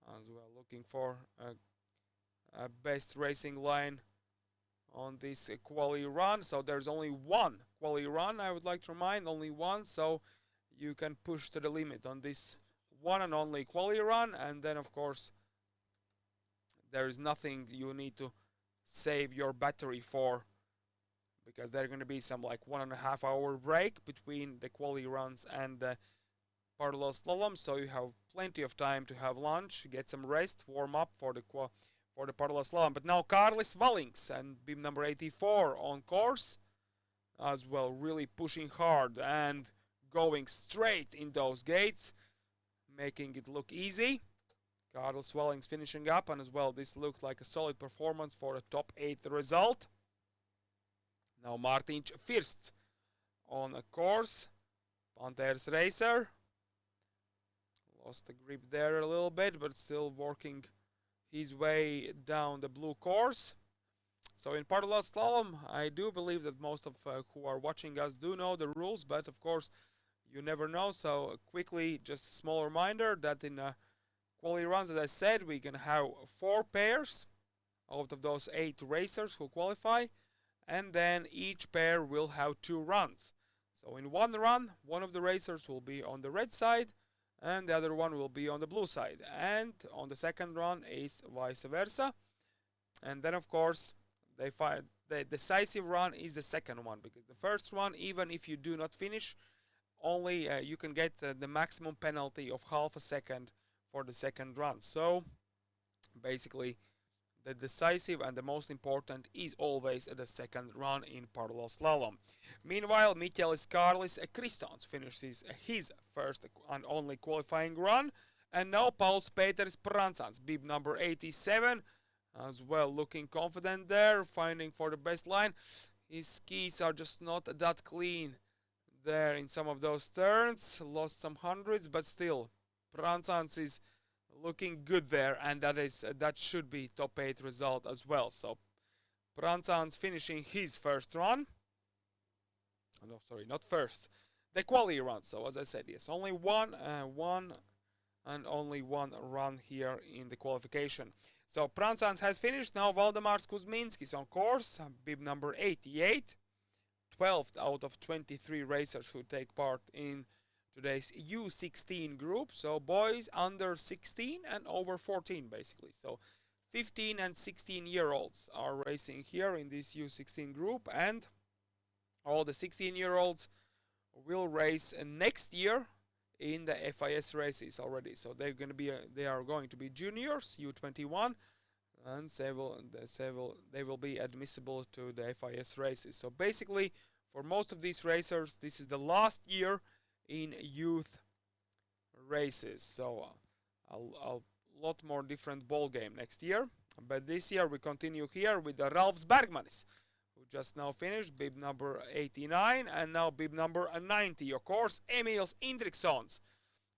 As well, looking for a best racing line on this quali run. So there's only one quali run, I would like to remind, only one. So you can push to the limit on this one and only quali run, and then of course there is nothing you need to save your battery for, because there's going to be some like 1.5 hour break between the quali runs and the parallel slalom, so you have plenty of time to have lunch, get some rest, warm up for the parallel slalom. But now Karlis Valings and bib number 84 on course as well, really pushing hard and going straight in those gates, making it look easy. Carl Swelling's finishing up, and as well this looked like a solid performance for a top 8 result. Now Martin First on a course, Panthers racer. Lost the grip there a little bit, but still working his way down the blue course. So in parodo slalom, I do believe that most of who are watching us do know the rules, but of course you never know. So quickly, just a small reminder that in quality runs, as I said, we can have 4 pairs out of those 8 racers who qualify, and then each pair will have 2 runs. So in one run, one of the racers will be on the red side and the other one will be on the blue side, and on the second run is vice versa. And then of course they find the decisive run is the second one, because the first one, even if you do not finish, only you can get the maximum penalty of half a second for the second run. So basically the decisive and the most important is always the second run in parodo slalom. Meanwhile, Miķelis Kārlis Kristons finishes his first and only qualifying run, and now Pauls Pēters Pransāns, bib number 87, as well, looking confident there, finding for the best line. His skis are just not that clean there in some of those turns, lost some hundreds, but still Pransāns is looking good there, and that should be top 8 result as well. So Pransāns finishing his first run. No, sorry, not first. The quality run. So as I said, yes, only one and only one run here in the qualification. So Pransāns has finished. Now Valdemārs Kuzminskis on course, bib number 88, 12th out of 23 racers who take part in today's U16 group. So boys under 16 and over 14 basically. So 15 and 16-year-olds are racing here in this U16 group, and all the 16-year-olds will race next year in the FIS races already. So they are going to be juniors, U21, and they will be admissible to the FIS races. So basically, for most of these racers, this is the last year in youth races. So a lot more different ball game next year. But this year we continue here with the Ralfs Bergmanis, who just now finished bib number 89, and now bib number 90. Of course, Emils Indriksons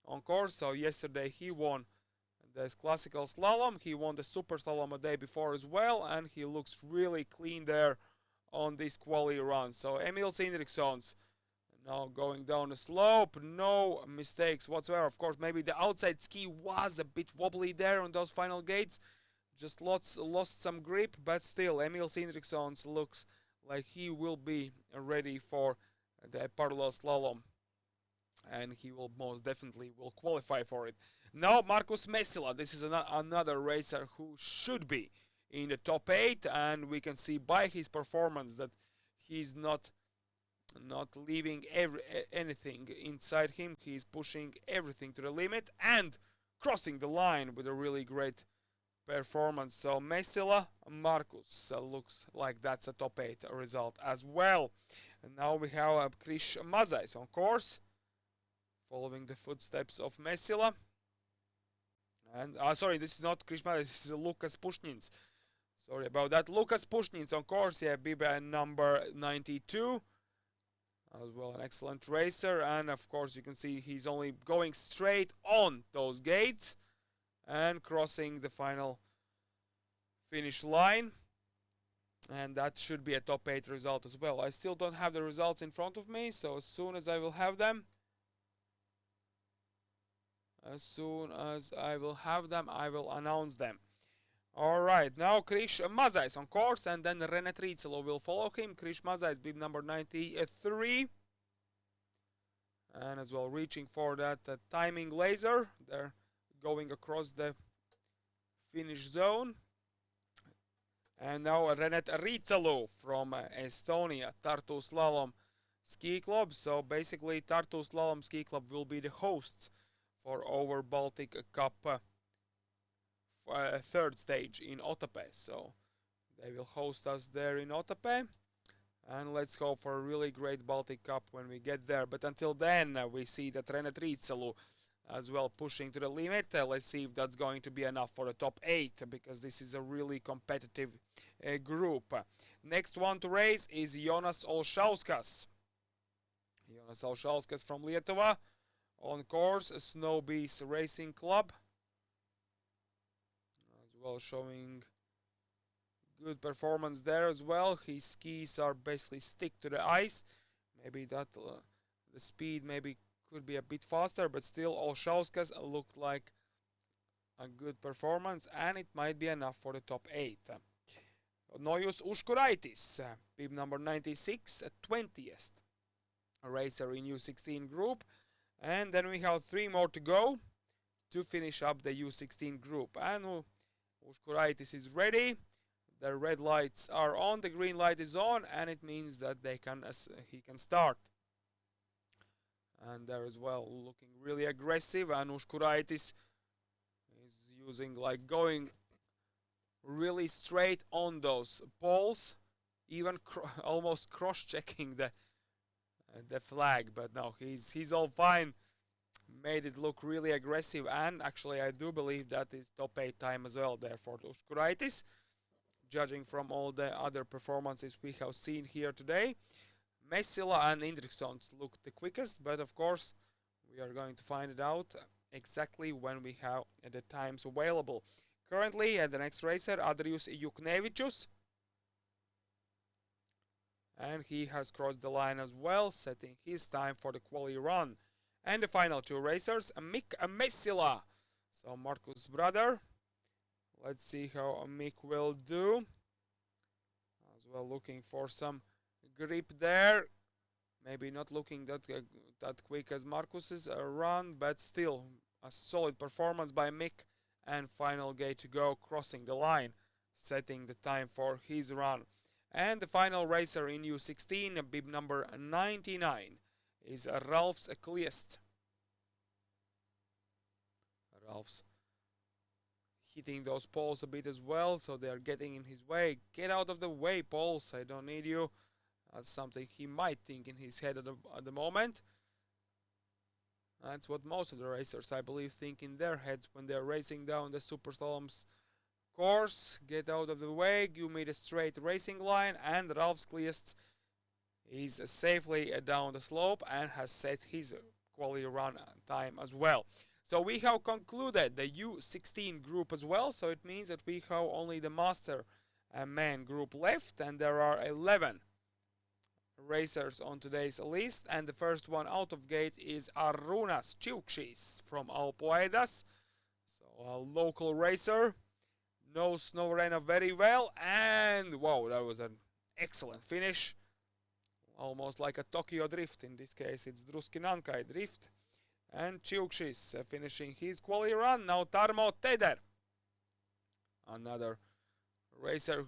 on course. So yesterday he won the classical slalom. He won the super slalom a day before as well, and he looks really clean there on this quality run. So Emils Indriksons now going down the slope, no mistakes whatsoever. Of course, maybe the outside ski was a bit wobbly there on those final gates, just lost some grip, but still Emils Indriksons looks like he will be ready for the parodo slalom, and he will most definitely will qualify for it. Now Markus Mesila, this is another racer who should be in the top 8, and we can see by his performance that he's not leaving anything inside him. He's pushing everything to the limit and crossing the line with a really great performance. So Mesila Markus looks like that's a top 8 result as well. And now we have Krish Mazais on course, following the footsteps of Mesila. And sorry, this is not Krish Mazais, this is Lukas Pushnins. Sorry about that. Lukas Pushnins on course, yeah, bib number 92. As well, an excellent racer, and of course you can see he's only going straight on those gates and crossing the final finish line, and that should be a top 8 result as well. I still don't have the results in front of me, so as soon as I will have them, I will announce them. Alright, now Krish Mazais on course, and then Renet Rītsalo will follow him. Krish Mazais, bib number 93. And as well reaching for that timing laser. They're going across the finish zone. And now Renet Rītsalo from Estonia, Tartu Slalom Ski Club. So basically Tartu Slalom Ski Club will be the hosts for Over Baltic Cup third stage in Otepää. So they will host us there in Otepää, and let's hope for a really great Baltic Cup when we get there. But until then, we see that Renet Rītsalo as well pushing to the limit. Let's see if that's going to be enough for the top 8, because this is a really competitive group. Next one to race is Jonas Olšauskas. Salšauskas from Lietuva. On course, Snowbees Racing Club. As well, showing good performance there as well. His skis are basically stick to the ice. Maybe that the speed maybe could be a bit faster, but still Olšauskas looked like a good performance, and it might be enough for the top 8. Nojus Uškuraitis, bib number 96, 20th racer in U16 group. And then we have 3 more to go to finish up the U16 group. And Uškuraitis is ready. The red lights are on, the green light is on, and it means that he can start. And there as well, looking really aggressive, and Uškuraitis is using, like, going really straight on those poles, even almost cross-checking the flag, but no, he's all fine. Made it look really aggressive, and actually I do believe that is top 8 time as well there for Uškuraitis, judging from all the other performances we have seen here today. Messila and Indriksons looked the quickest, but of course we are going to find it out exactly when we have the times available. Currently, the next racer, Adrius Juknevičius, and he has crossed the line as well, setting his time for the quali run. And the final 2 racers, Mick Messila, so Marcus' brother. Let's see how Mick will do. As well, looking for some grip there. Maybe not looking that quick as Marcus's run, but still a solid performance by Mick. And final gate to go, crossing the line, setting the time for his run. And the final racer in U16, bib number 99, is Ralfs Kliest. Ralfs hitting those poles a bit as well, so they are getting in his way. Get out of the way, poles, I don't need you. That's something he might think in his head at the moment. That's what most of the racers, I believe, think in their heads when they're racing down the Super Slaloms course. Get out of the way, give me the straight racing line, and Ralfs Kliest is safely down the slope and has set his quality run time as well. So we have concluded the U16 group as well, so it means that we have only the master man group left, and there are 11 racers on today's list, and the first one out of gate is Arūnas Čiukšis from Alpoaidas, so a local racer, knows snow arena very well, and wow, that was an excellent finish, almost like a Tokyo drift. In this case it's Druskinankai drift, and Čiukšis finishing his quality run. Now Tarmo Teder, another racer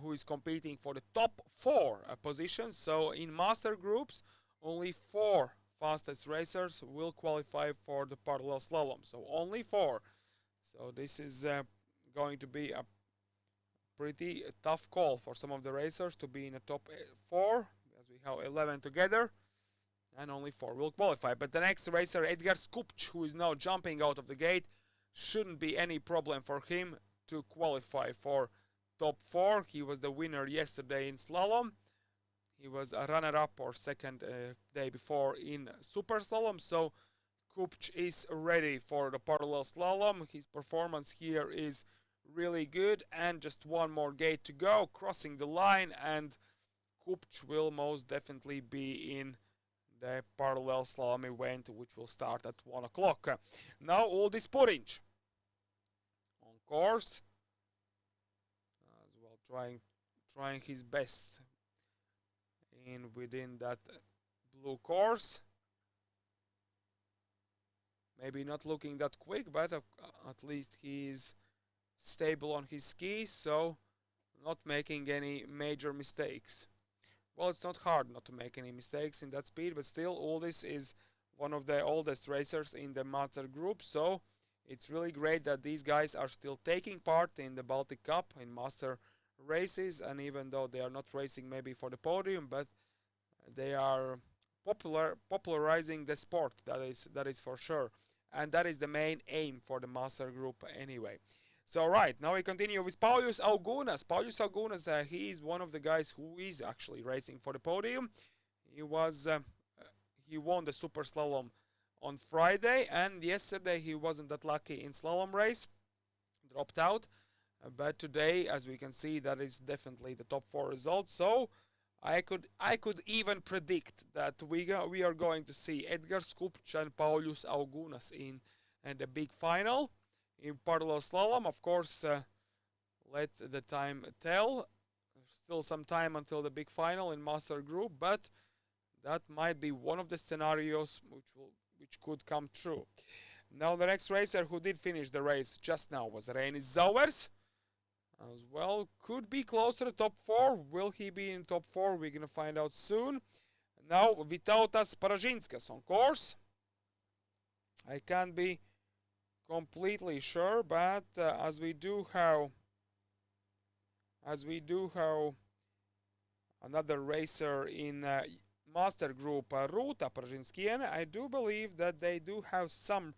who is competing for the top 4 positions. So in master groups, only 4 fastest racers will qualify for the parallel slalom. So only 4. So this is going to be a pretty tough call for some of the racers to be in the top 4, as we have 11 together, and only 4 will qualify. But the next racer, Edgar Skupč, who is now jumping out of the gate, shouldn't be any problem for him to qualify for top 4. He was the winner yesterday in slalom. He was a runner-up or second day before in super slalom. So Kupč is ready for the parallel slalom. His performance here is really good, and just one more gate to go, crossing the line, and Kupč will most definitely be in the parallel slalom event, which will start at 1 o'clock. Now Uldis Puriņš on course as well, trying his best within that blue course. Maybe not looking that quick, but at least he's stable on his skis, so not making any major mistakes. Well, it's not hard not to make any mistakes in that speed, but still Uldis is one of the oldest racers in the master group, so it's really great that these guys are still taking part in the Baltic Cup in master races, and even though they are not racing maybe for the podium, but they are popularizing the sport, that is for sure, and that is the main aim for the master group anyway. So right, now we continue with Paulius Augunas. Paulius Augunas, he is one of the guys who is actually racing for the podium. he won the super slalom on Friday, and yesterday he wasn't that lucky in slalom race, dropped out. But today, as we can see, that is definitely the top 4 result. So I could even predict that we are going to see Edgar Skupč and Paulius Augunas in the big final in parallel slalom. Of course, let the time tell. Still some time until the big final in master group, but that might be one of the scenarios which could come true. Now the next racer who did finish the race just now was Reinis Zauers. As well, could be closer to top 4. Will he be in top 4? We're gonna find out soon. Now Vytautas Paražinskas on course. I can't be completely sure, but as we do have another racer in master group, Rūta Paražinskiene, I do believe that they do have some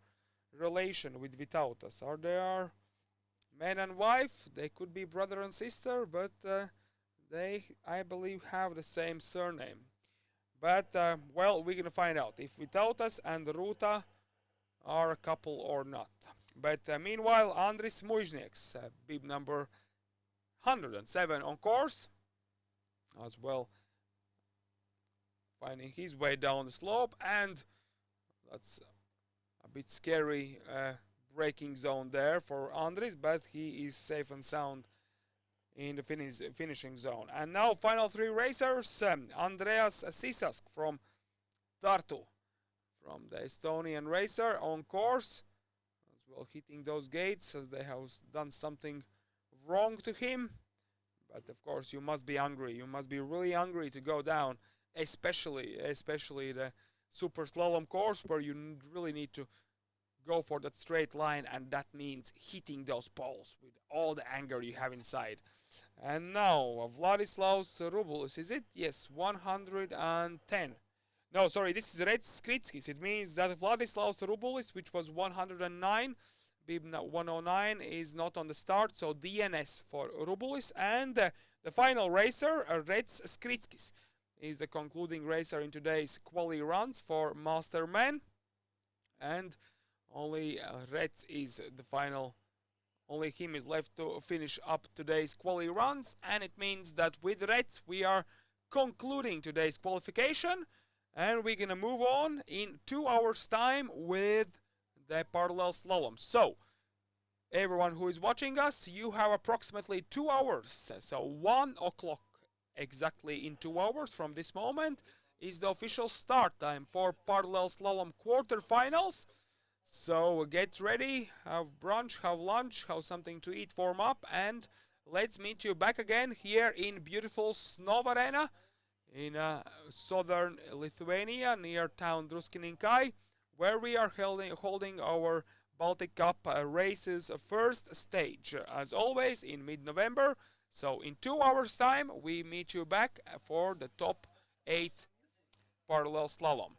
relation with Vytautas, or they are man and wife. They could be brother and sister, but they, I believe, have the same surname. But well, we're gonna find out if Vytautas and Rūta are a couple or not. But meanwhile, Andris Muiznieks, bib number 107 on course, as well, finding his way down the slope, and that's a bit scary braking zone there for Andris, but he is safe and sound in the finishing zone. And now final 3 racers, Andreas Sisask from Tartu, from the Estonian racer on course, as well, hitting those gates as they have done something wrong to him. But of course you must be hungry, you must be really hungry to go down, especially the super slalom course, where you really need to go for that straight line, and that means hitting those poles with all the anger you have inside. And now Vladislaus Rubulis, is it? Yes, 110. No, sorry, this is Rets Skritskis. It means that Vladislaus Rubulis, which was 109, bib 109, is not on the start, so DNS for Rubulis. And the final racer, Rets Skritskis, is the concluding racer in today's quali runs for Master Men. And only Rets is the final, only him is left to finish up today's quali runs, and it means that with Rets we are concluding today's qualification, and we're gonna move on in 2 hours time with the parallel slalom. So everyone who is watching us, you have approximately 2 hours, so 1 o'clock exactly in 2 hours from this moment is the official start time for parallel slalom quarterfinals. So get ready, have brunch, have lunch, have something to eat, warm up, and let's meet you back again here in beautiful Snovarena in southern Lithuania, near town Druskininkai, where we are holding our Baltic Cup races first stage, as always in mid-November. So in 2 hours time we meet you back for the top 8 parallel slalom.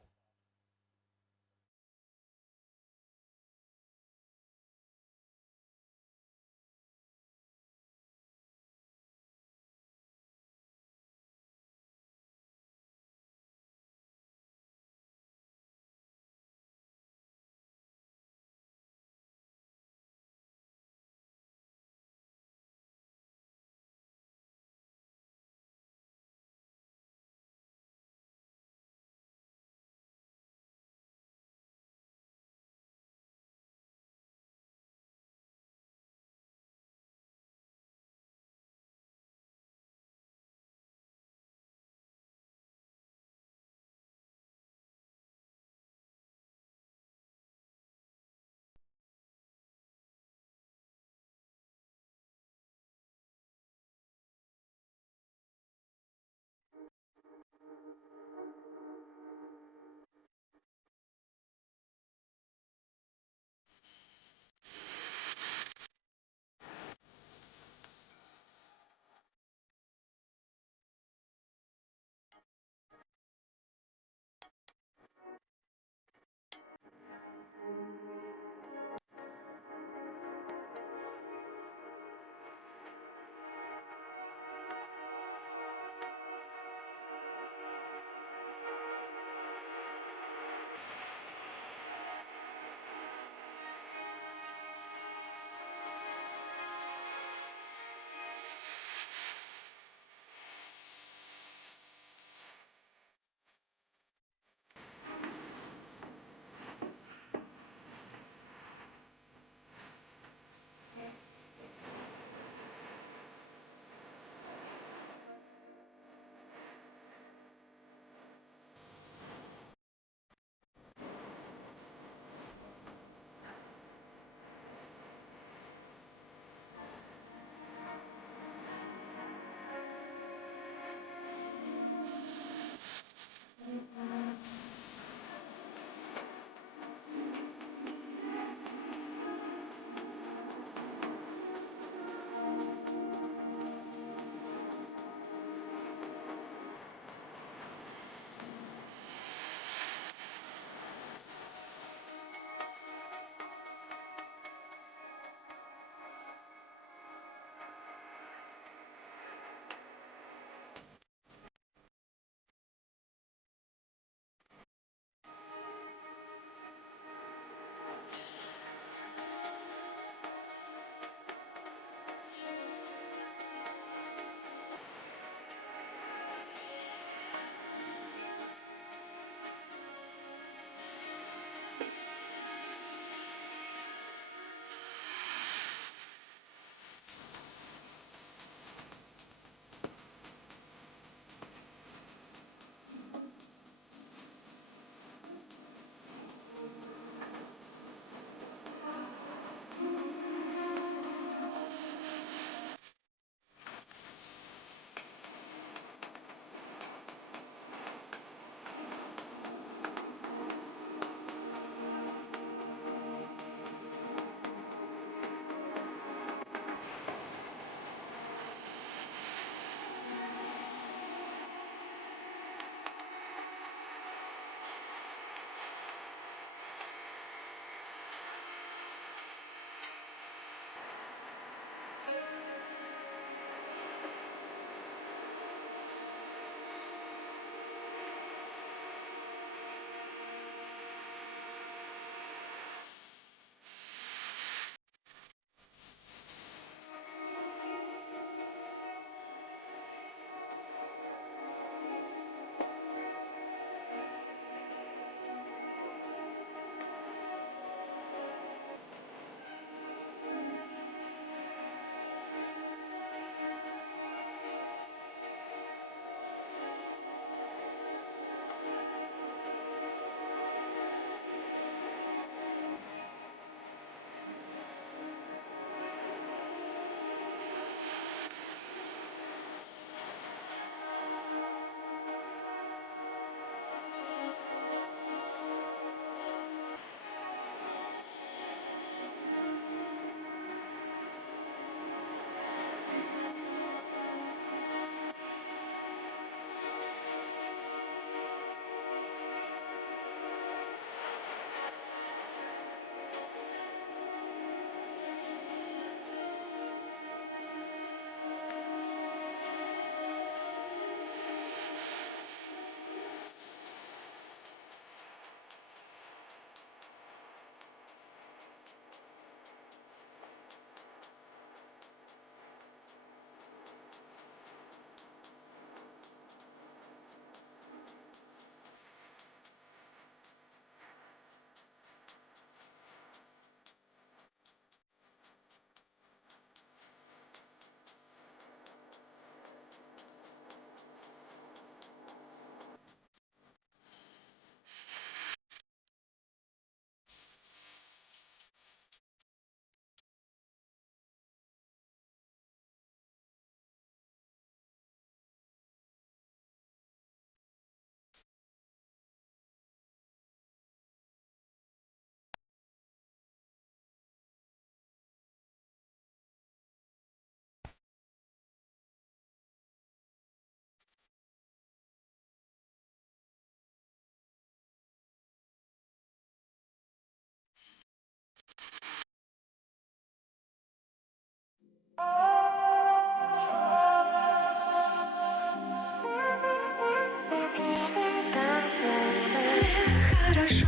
хорошо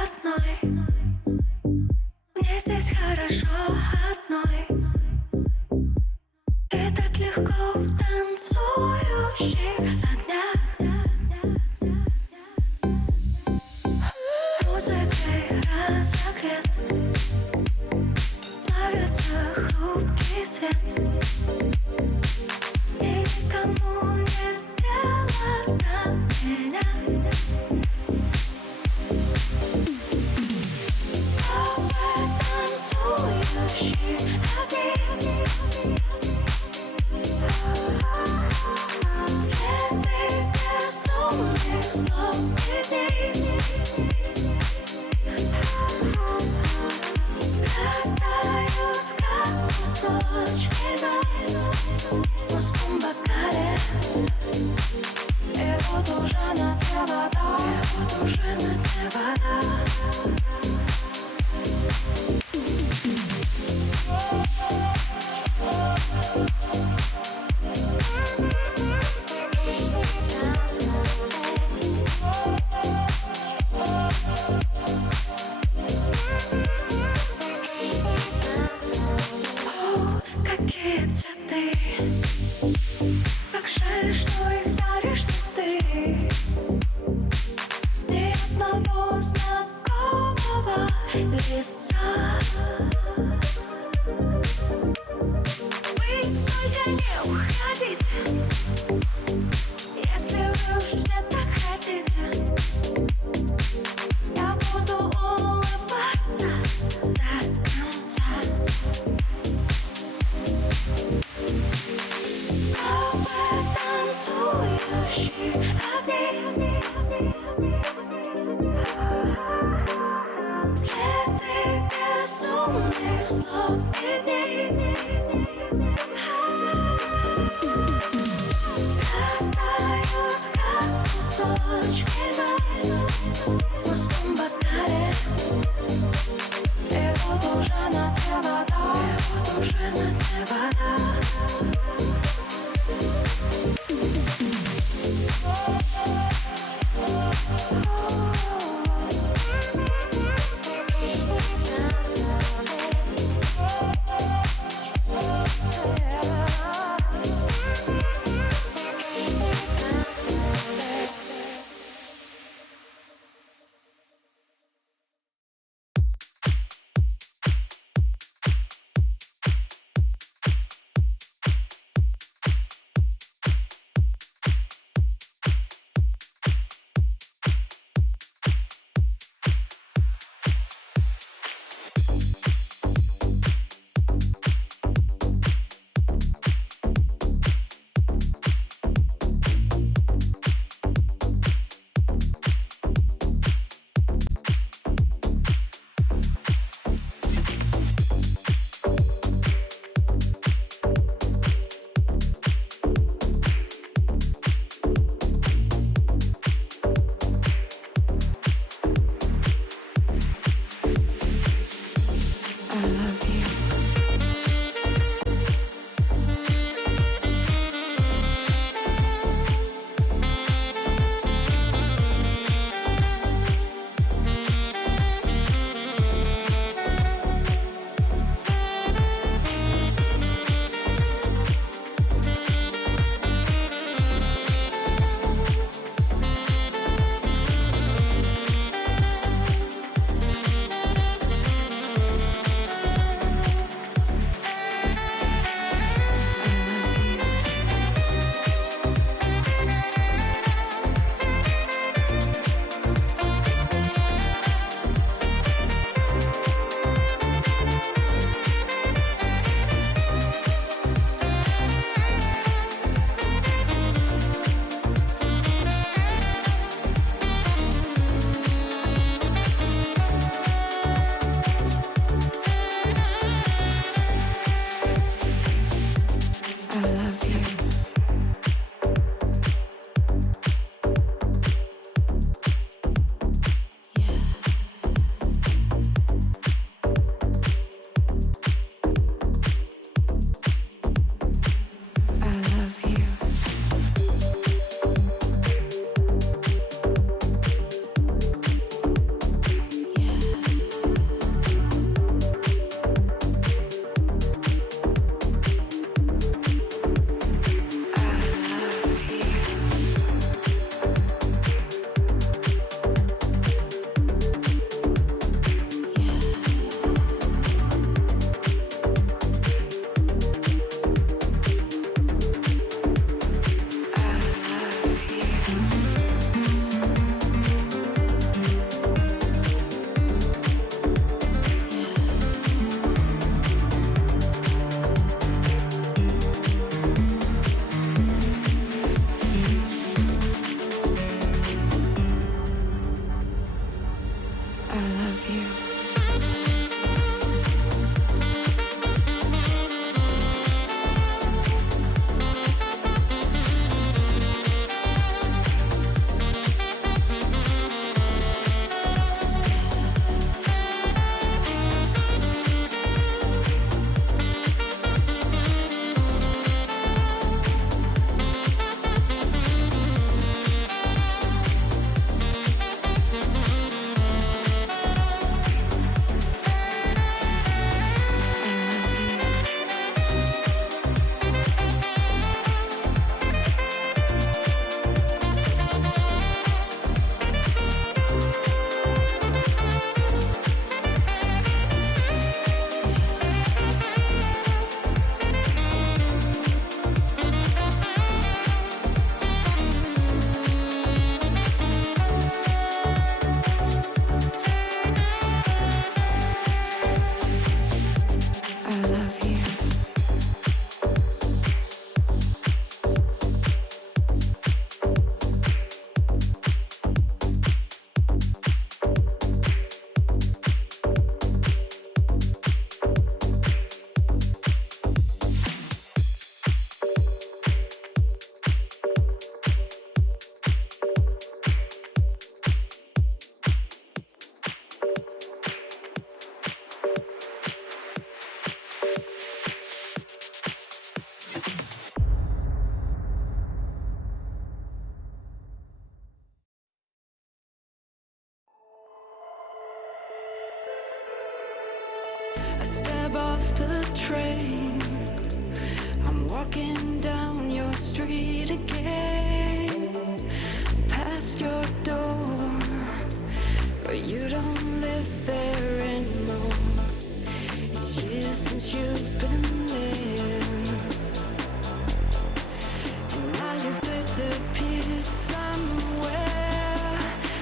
одной. Мне здесь хорошо одной. И так легко в танцующих огнях. Музыкой разогрет, плавится хрупкий свет. И никому нет дела до меня. Танцующие огни, следы безумных слов и дней. Растают, как кусочки льда в пустом бокале. И вот уже на дне вода, и вот уже на дне вода. Какие цветы, как жаль, что их даришь не ты. Ни одного знакомого лица. Вы только не уходите, если вы уж все так хотите. Я буду улыбаться до конца. Танцующие огни, следы безумных слов и дней. Растают, как кусочки льда в пустом бокале. И вот уже на дне вода, и вот уже на дне вода. step off the train. I'm walking down your street again, past your door, but you don't live there anymore. It's years since you've been there, and now you've disappeared somewhere,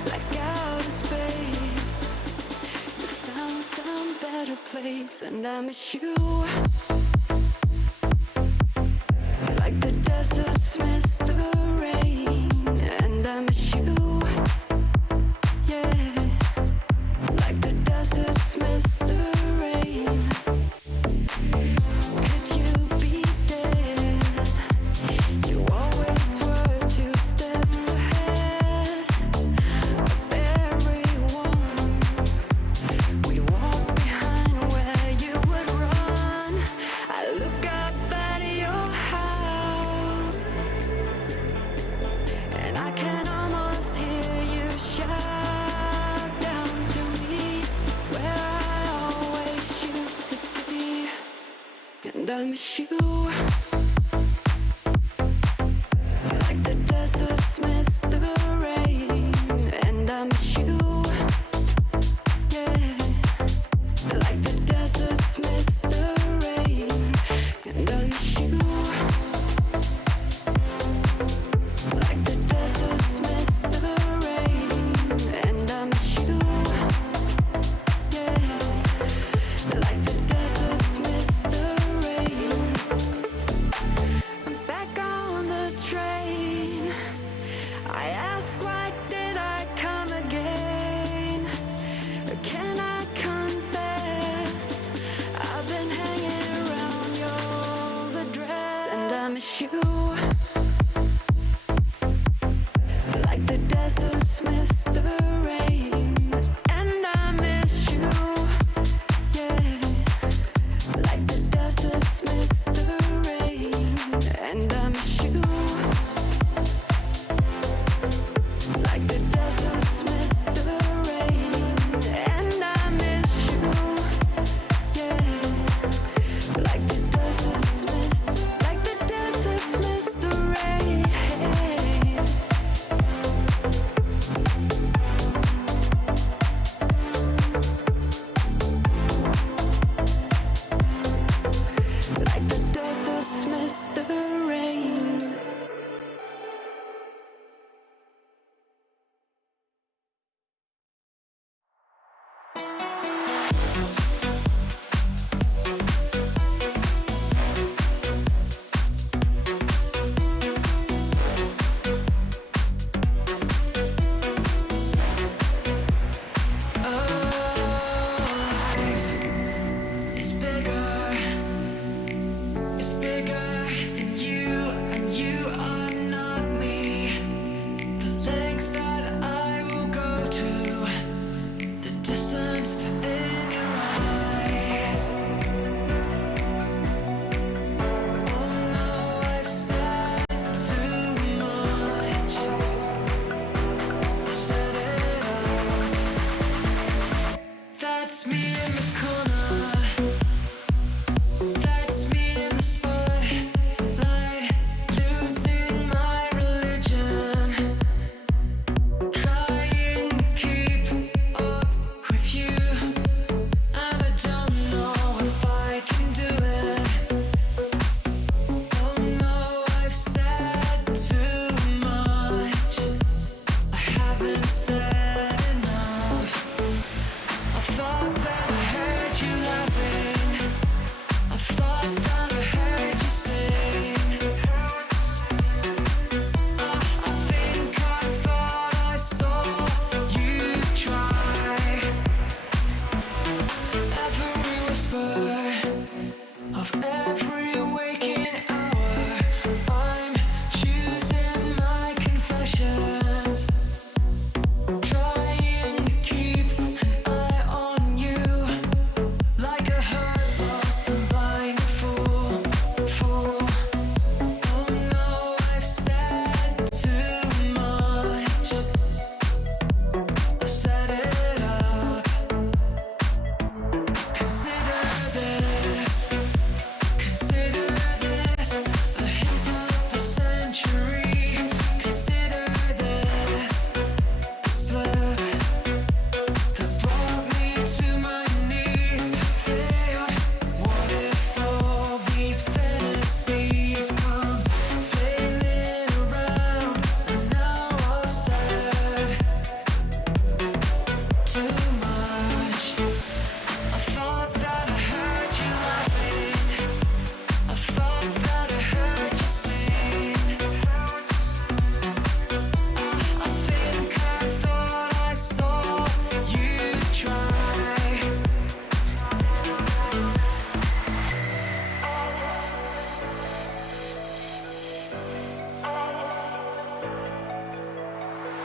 like outer space. You found some better place, and I miss you. Like the deserts miss the rain, and I miss you. Yeah, like the deserts miss the rain. Could you be there? You always were 2 steps ahead of everyone. We walk behind where you would run. I look up at your house, and I can almost hear you shout down to me, where I always used to be. And I miss you. Like the deserts miss the rain, and I miss you. Yeah, like the deserts miss the rain, and I miss you. Like the deserts miss the rain, and I miss you. Yeah, like the deserts miss the rain. I'm back on the train. I ask, why did I come again? Can I confess? I've been hanging around your address, and I miss you. Like the deserts miss the rain, and I miss you. Yeah, like the deserts miss the rain, and I miss you. Like the deserts miss the rain, and I miss you. Yeah, like the deserts miss the rain. Like the deserts miss the rain. It's bigger than you, and you are not me. The lengths that I will go to, the distance in your eyes. Oh no, I've said too much. Said it all. That's me in the corner. That's me in the spotlight, losing my religion, trying to keep too much. I thought that I heard you laughing. I thought that I heard you sing. I think I thought I saw you try.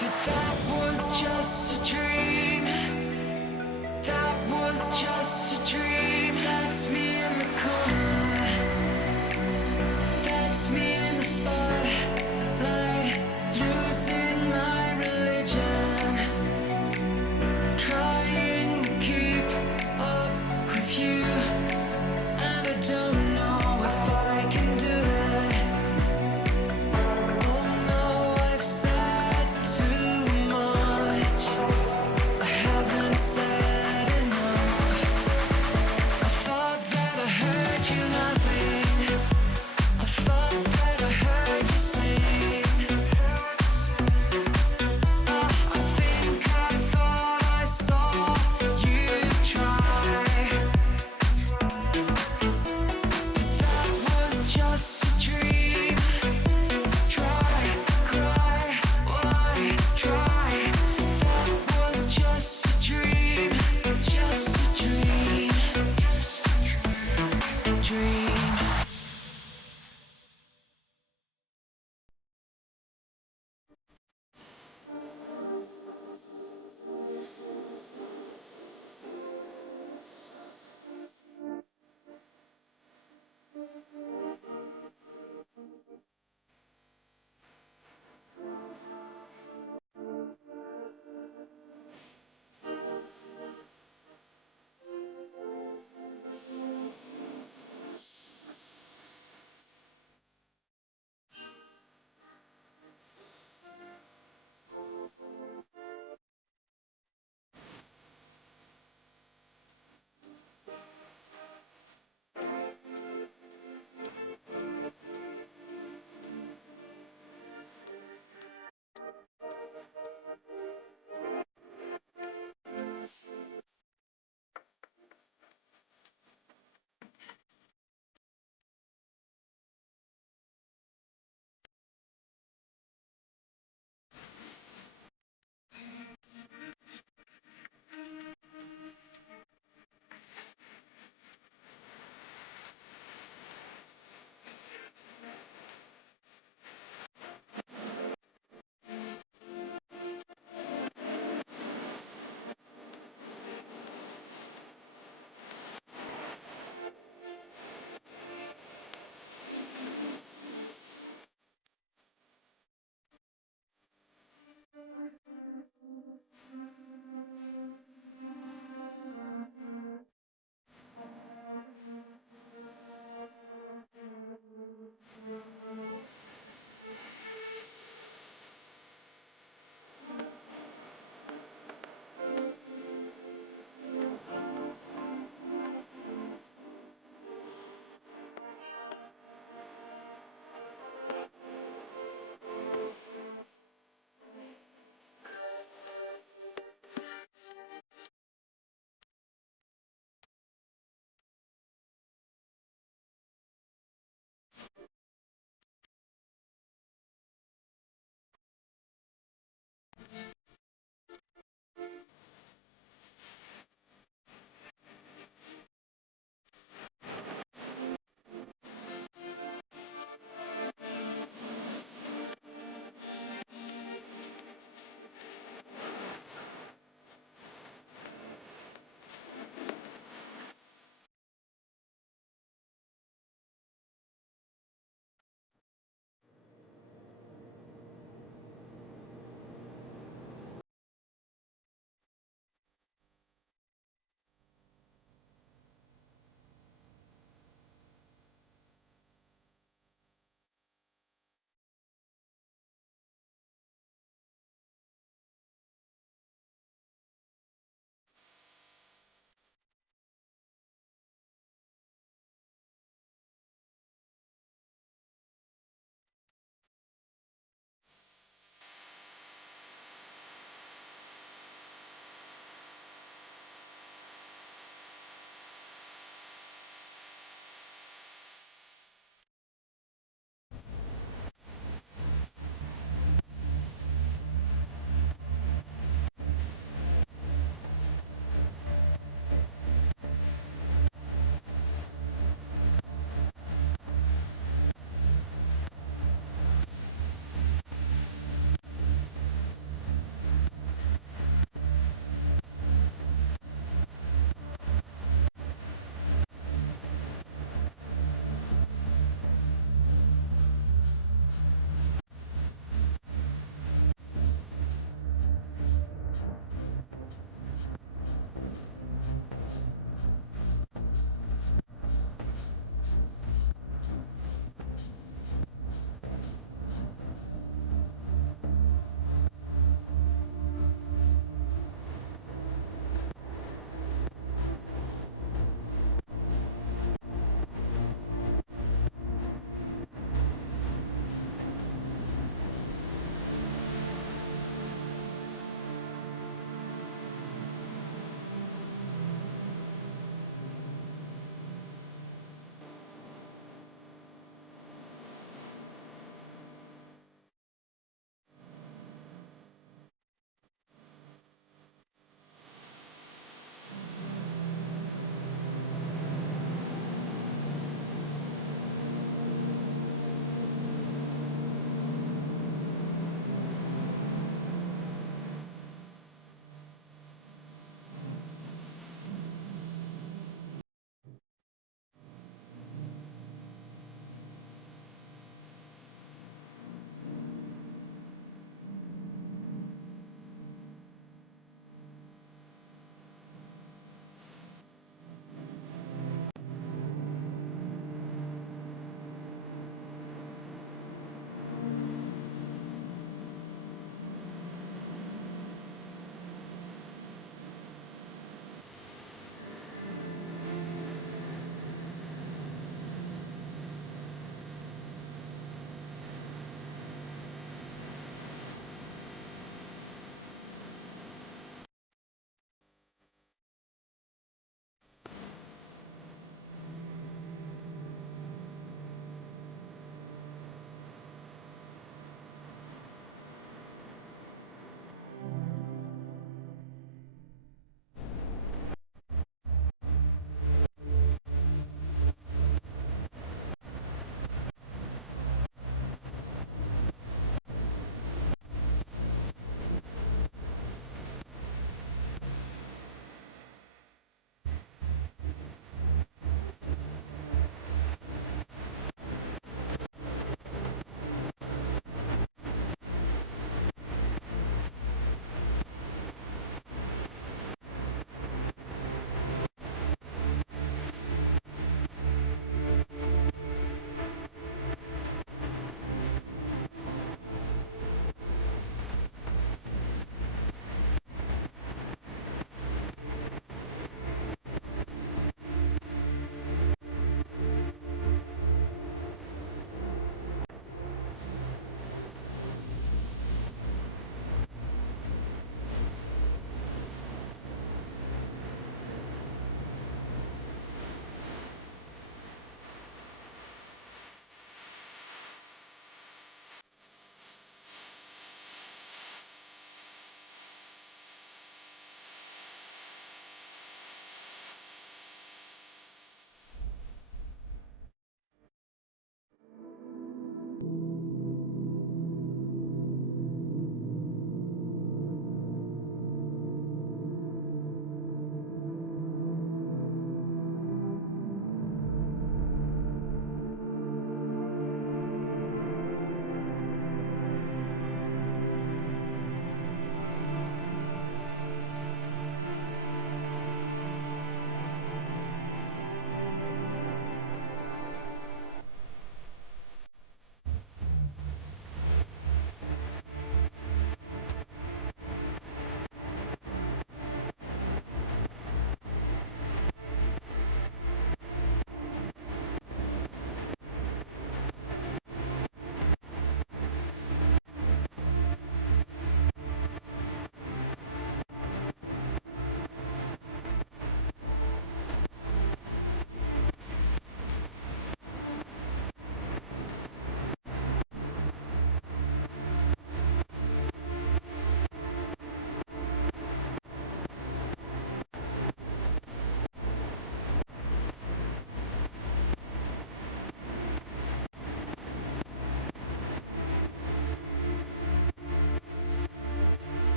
But that was just a dream. That was just a dream. That's me in the corner. That's me in the spotlight, losing my religion, trying to keep up with you, and I don't know if I can do it. Oh no, I've said too much. I haven't said enough.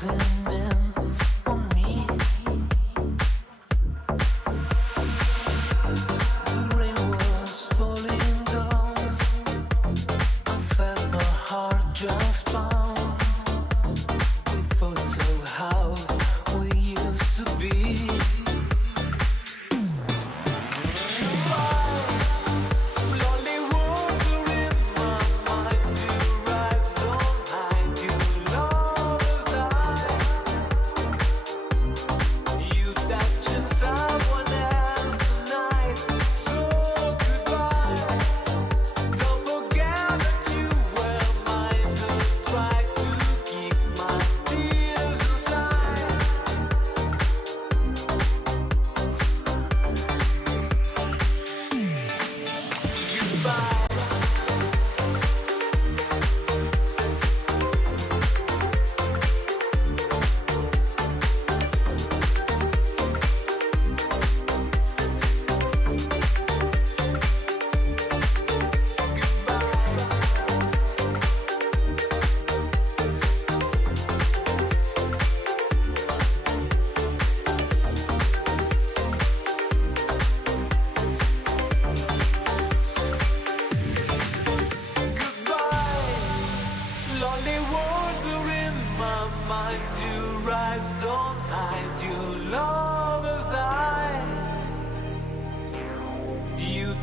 closing in on me. The rain was falling down. I felt my heart just pound. We fought so how we used to be.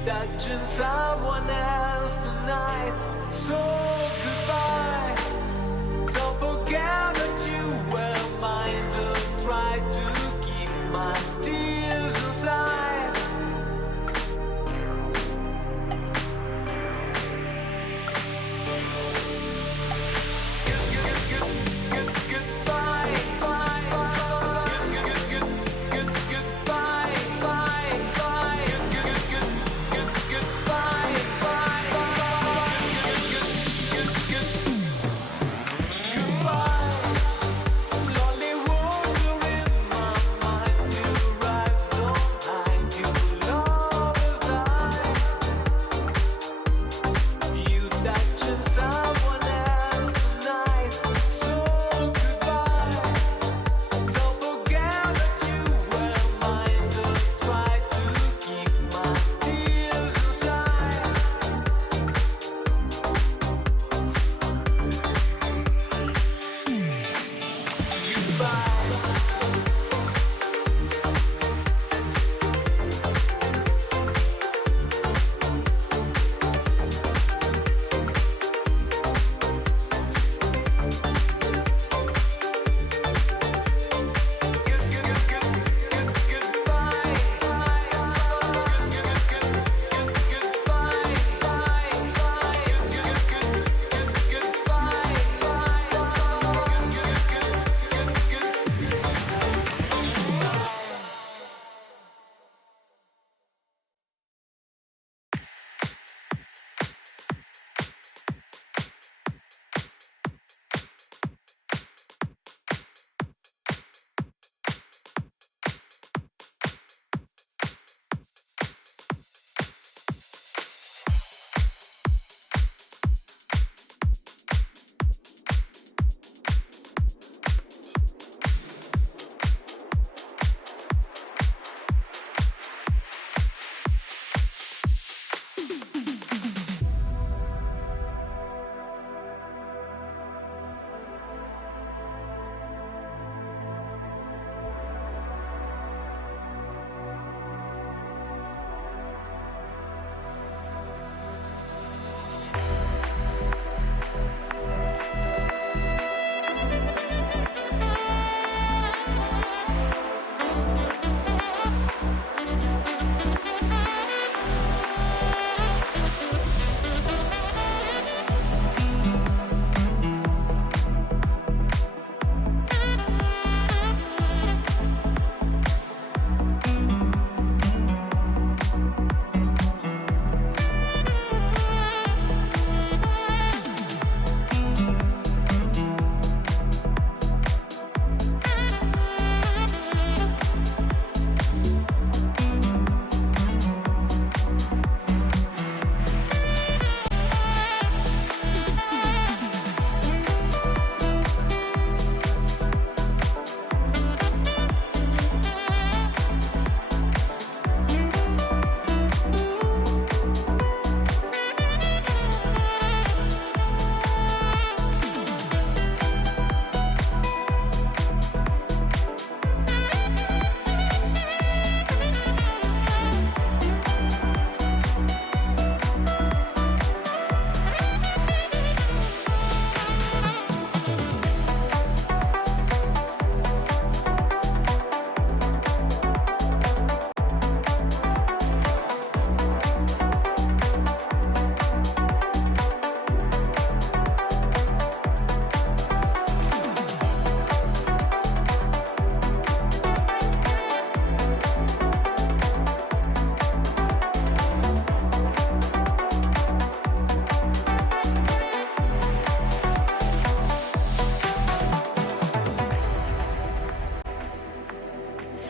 Touching someone else tonight, so goodbye. Don't forget that you were mine. Don't try to keep my tears inside. Goodbye.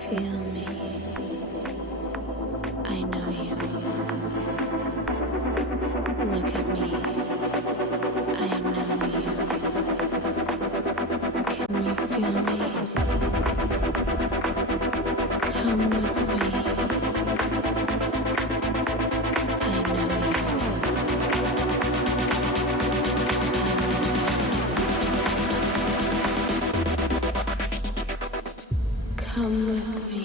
feel me? I know you. Look at me. I know you. Can you feel me? Come with me. I know you. Come with me.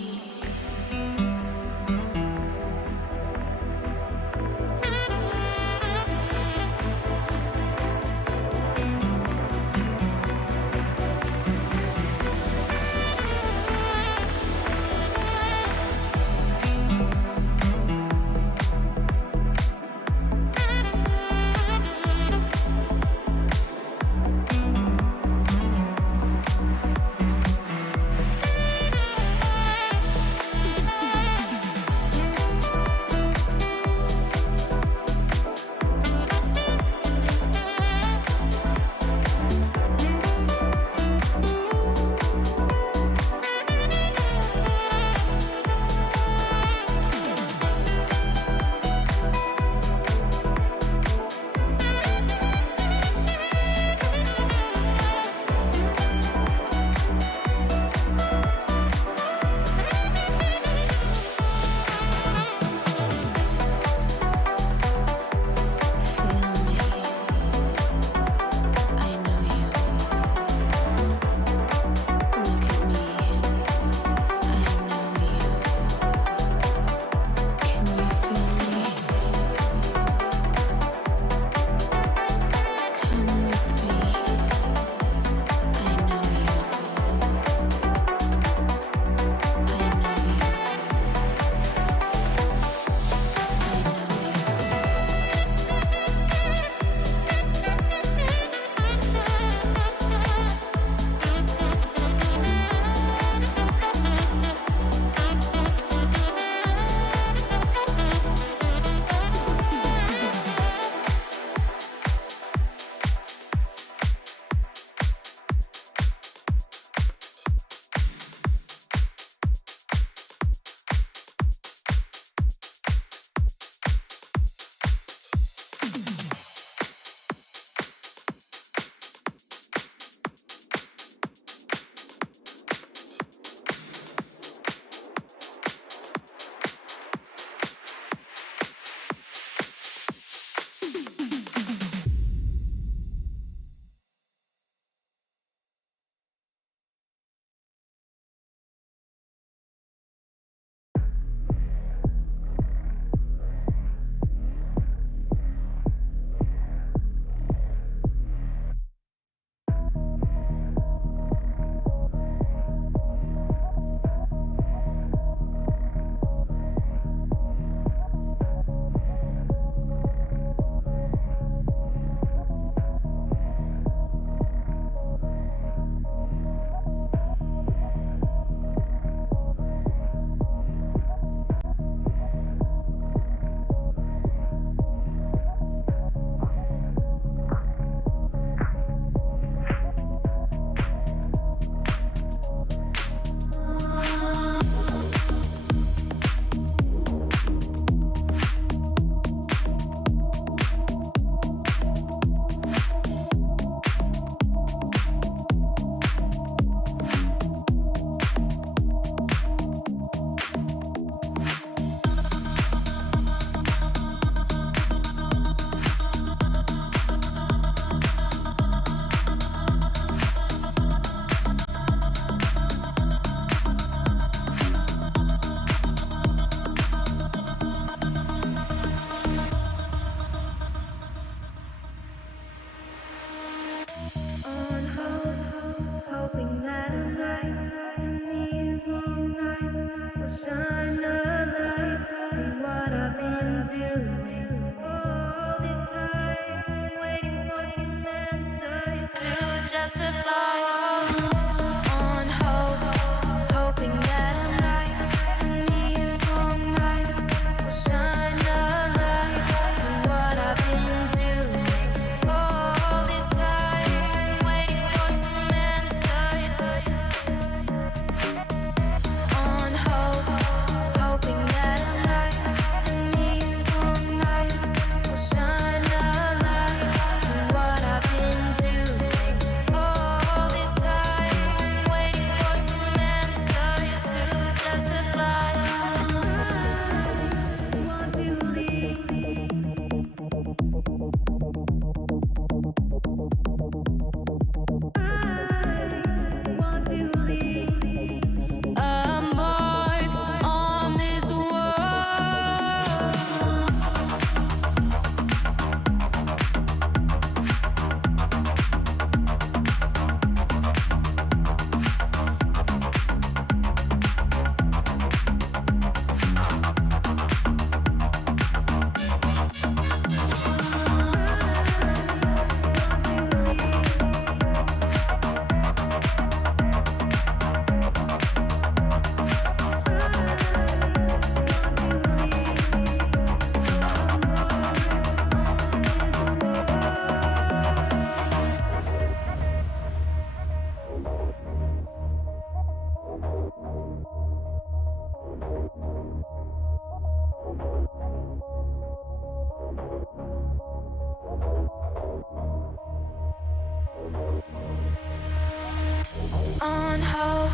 on hope,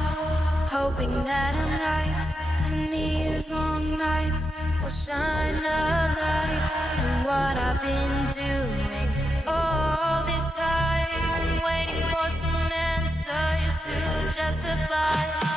hoping that I'm right. And these long nights will shine a light on what I've been doing all this time, waiting for some answers to justify.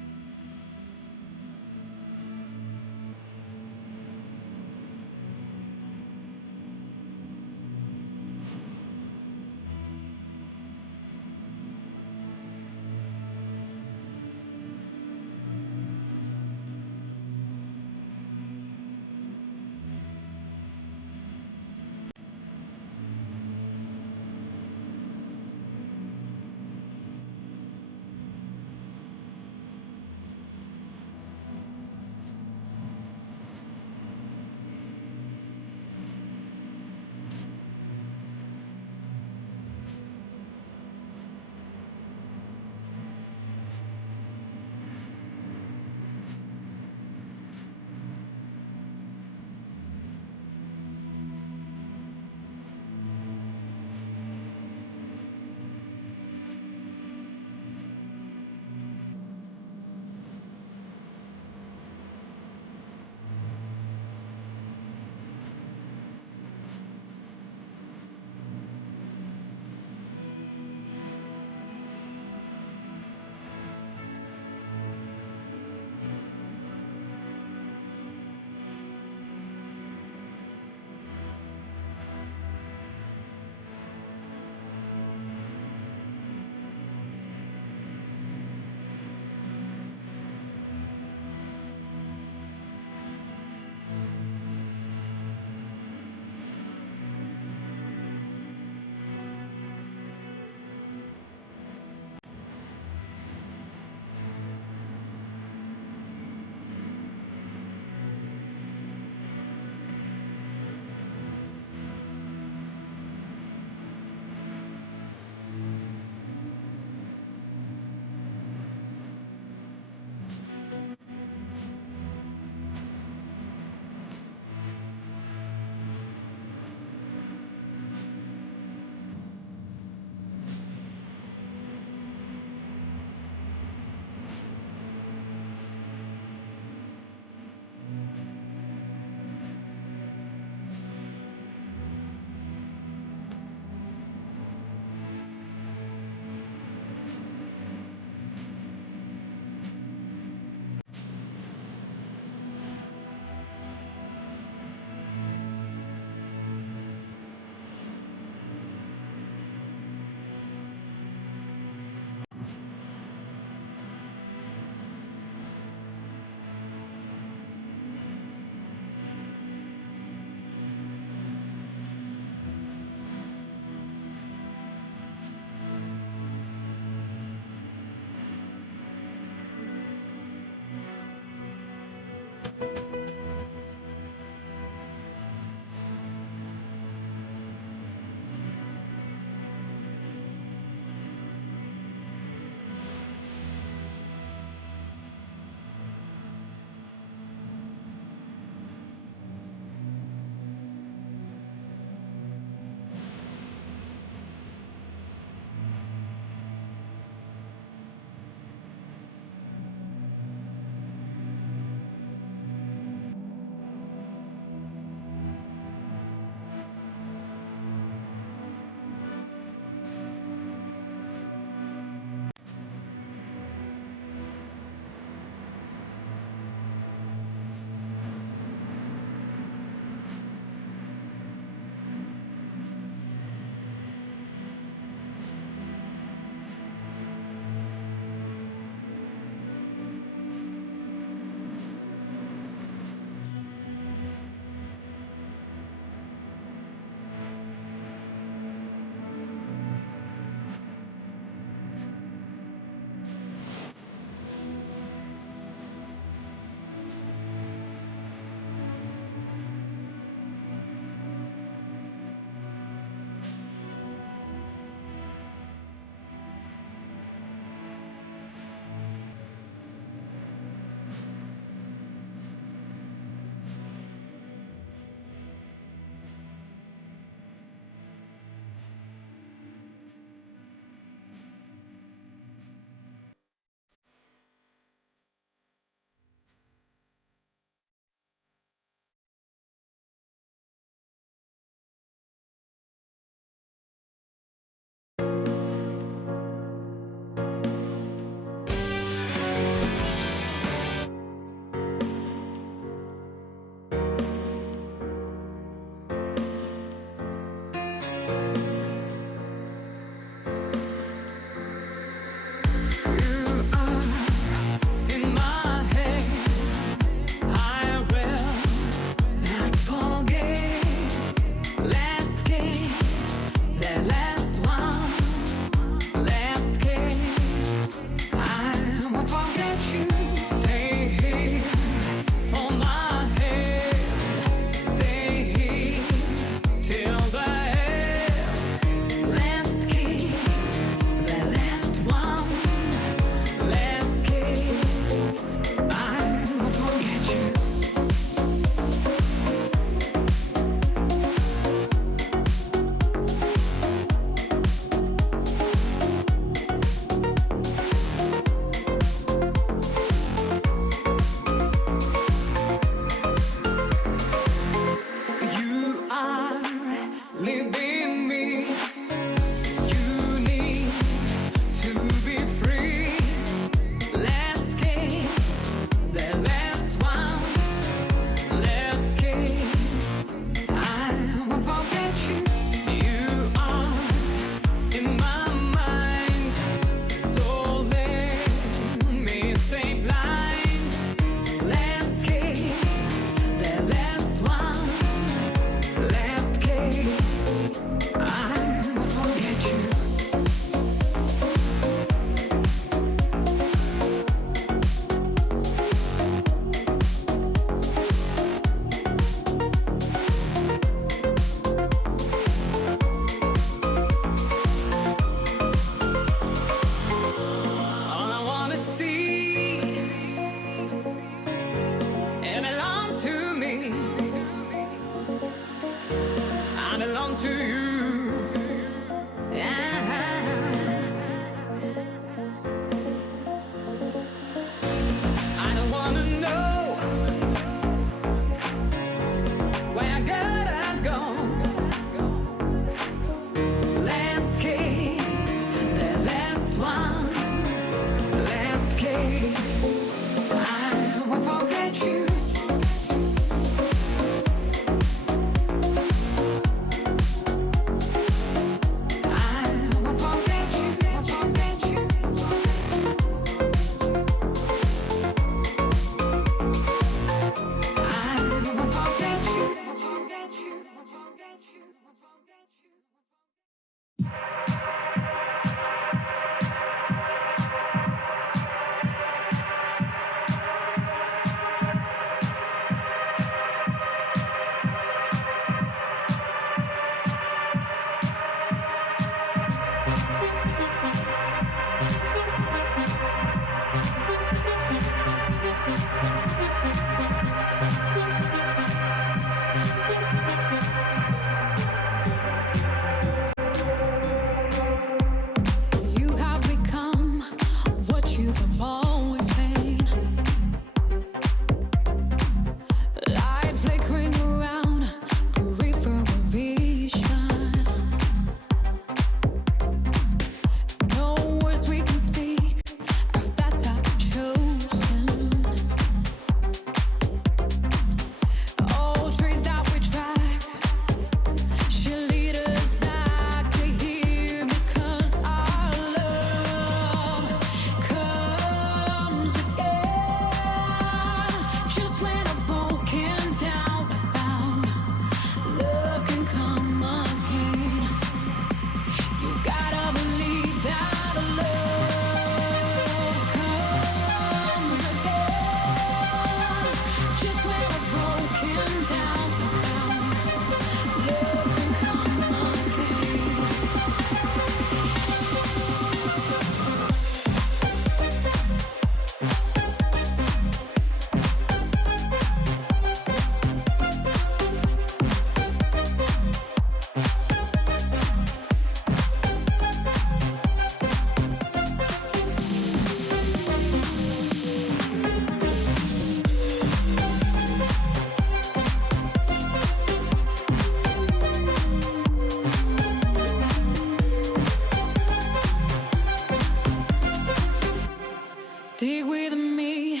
me.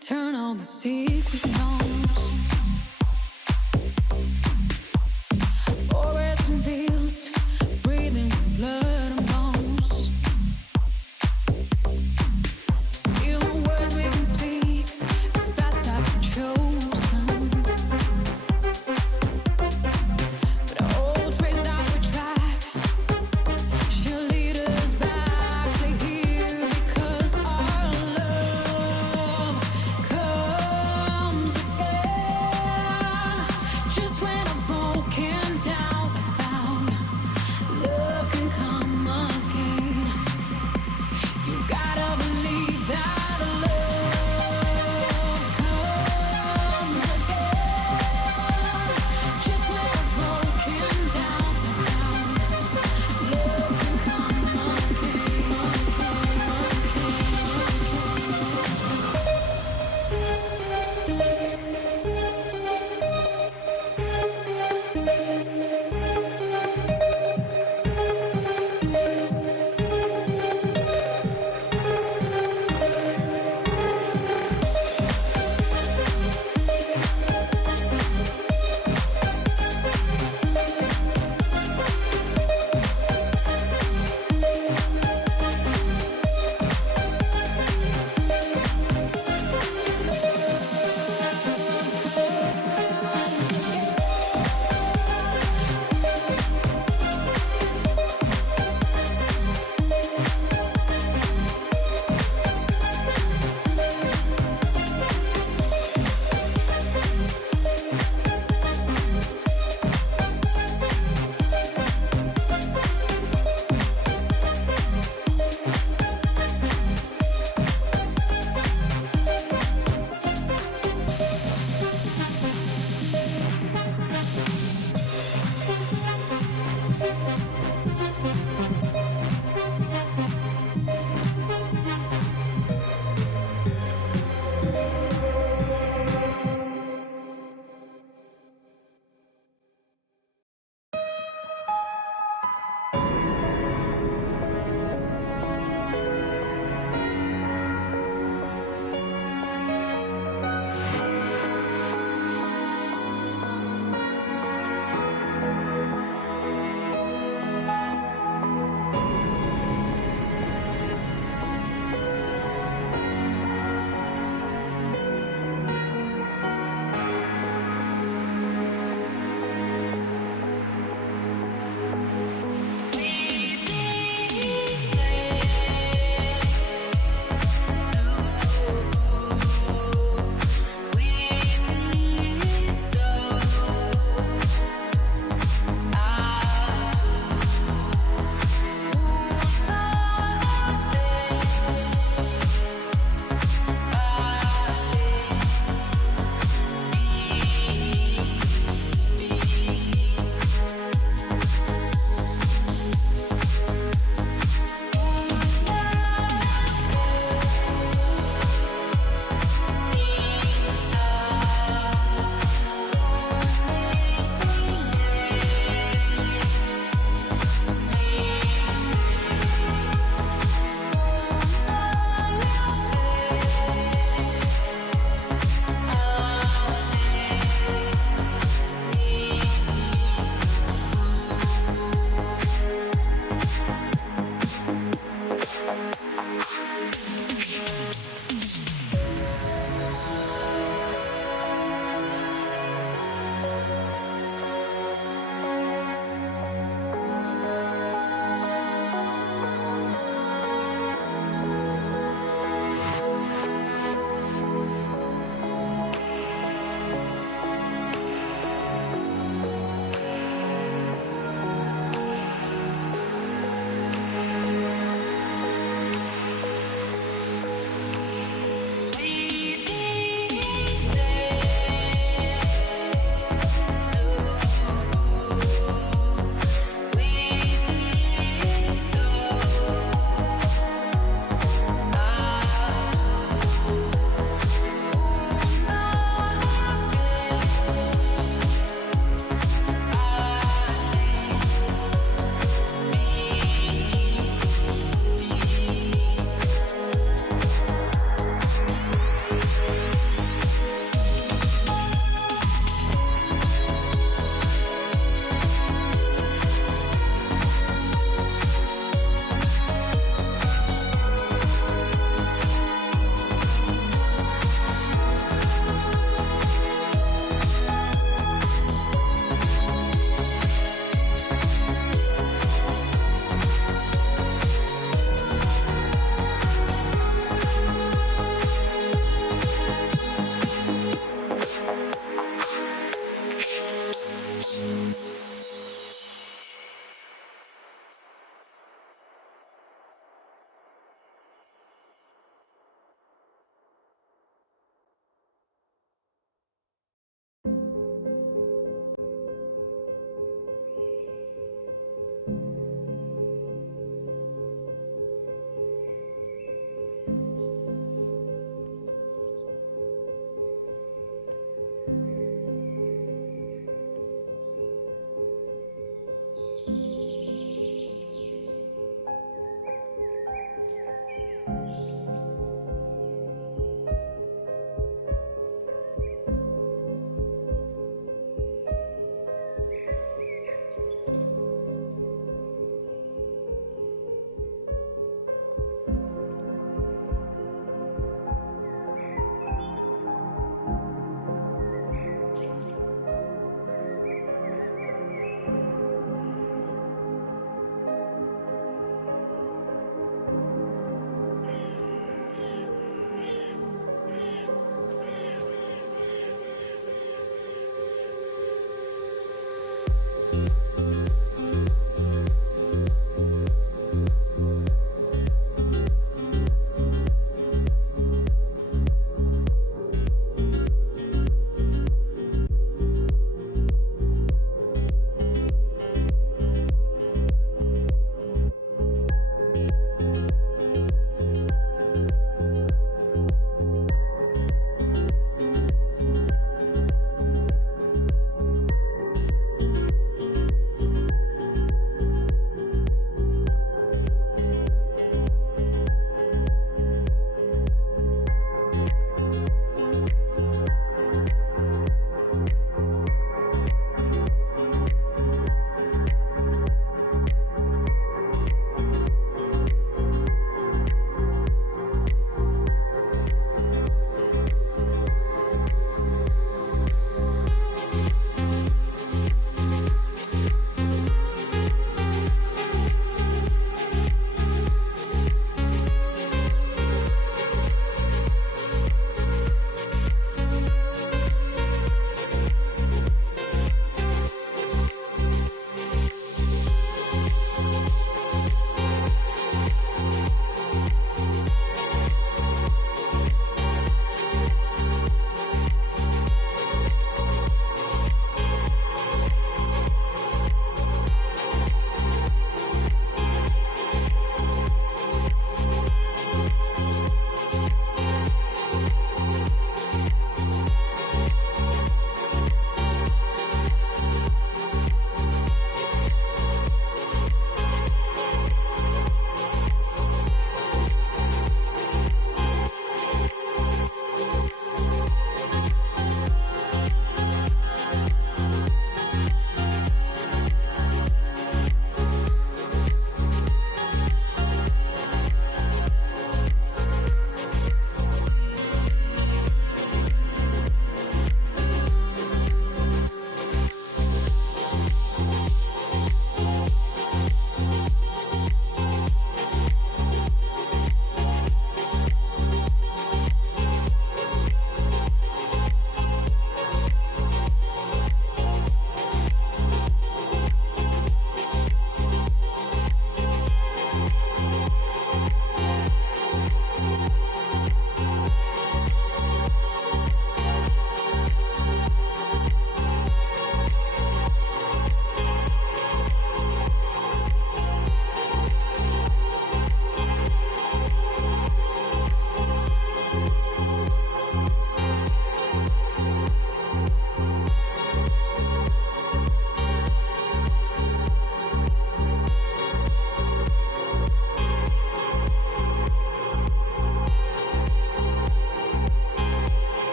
Turn on the secret songs. Forests and fields, breathing with blood and bones. Steal the words we can speak, if that's how we chosen. But old trace that we track, she'll lead us back to here because our love comes again.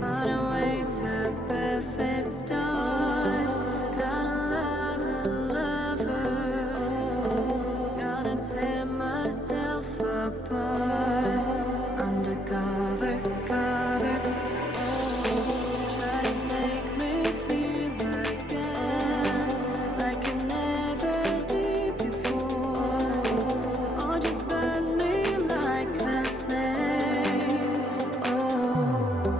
Find a way to a perfect start. Gotta love her. Gotta tear myself apart. Undercover, cover. Try to make me feel again like I never did before. Or just burn me like a flame. Oh,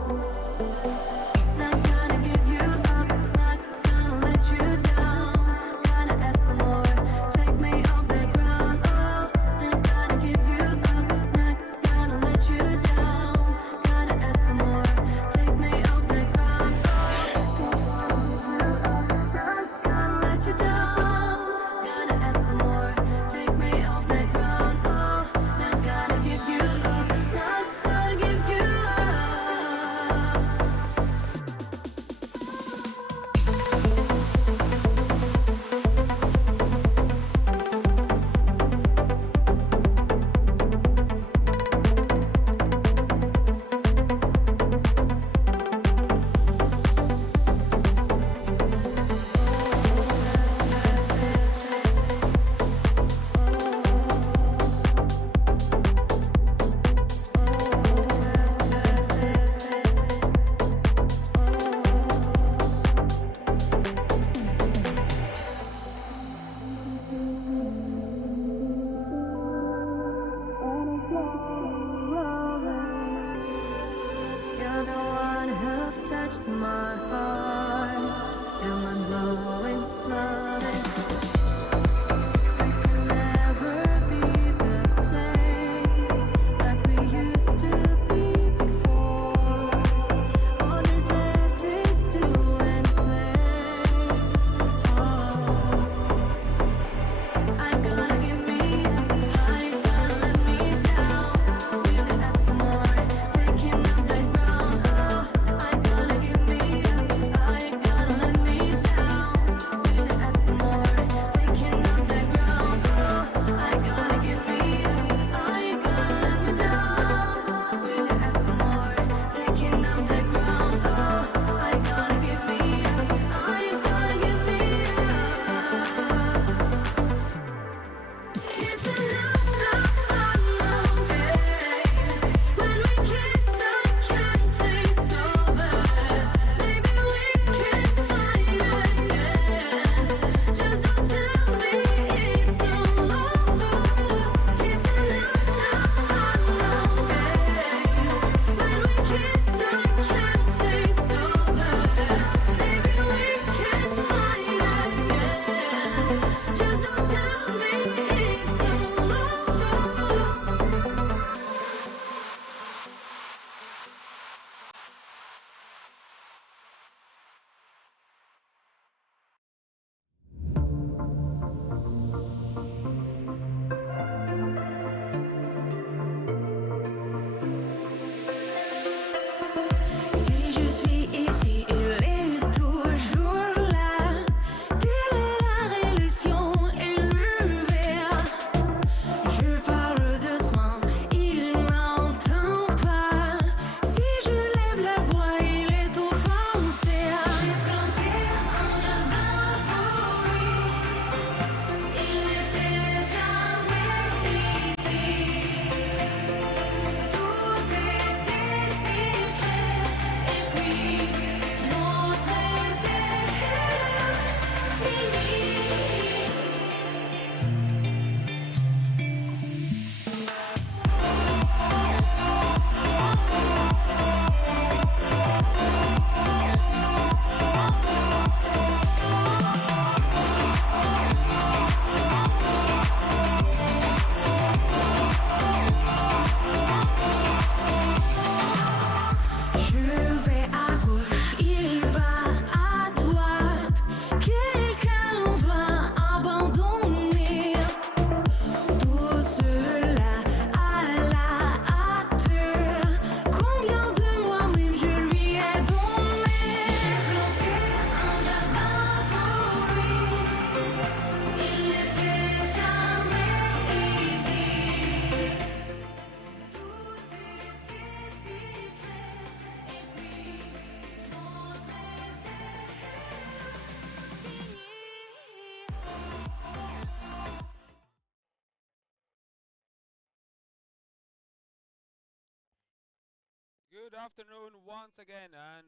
Good afternoon once again, and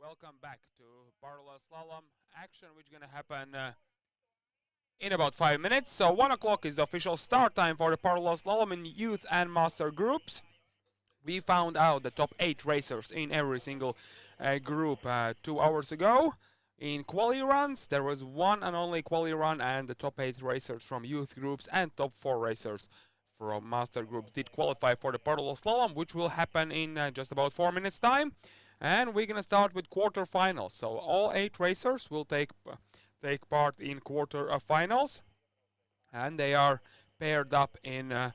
welcome back to parallel slalom action, which is going to happen in about 5 minutes. So 1 o'clock is the official start time for the parallel slalom in youth and master groups. We found out the top 8 racers in every single group 2 hours ago. In quali runs, there was one and only quali run, and the top 8 racers from youth groups and top 4 racers from master groups did qualify for the parallel slalom, which will happen in just about 4 minutes time. And we're going to start with quarterfinals. So all 8 racers will take part in quarterfinals, and they are paired up in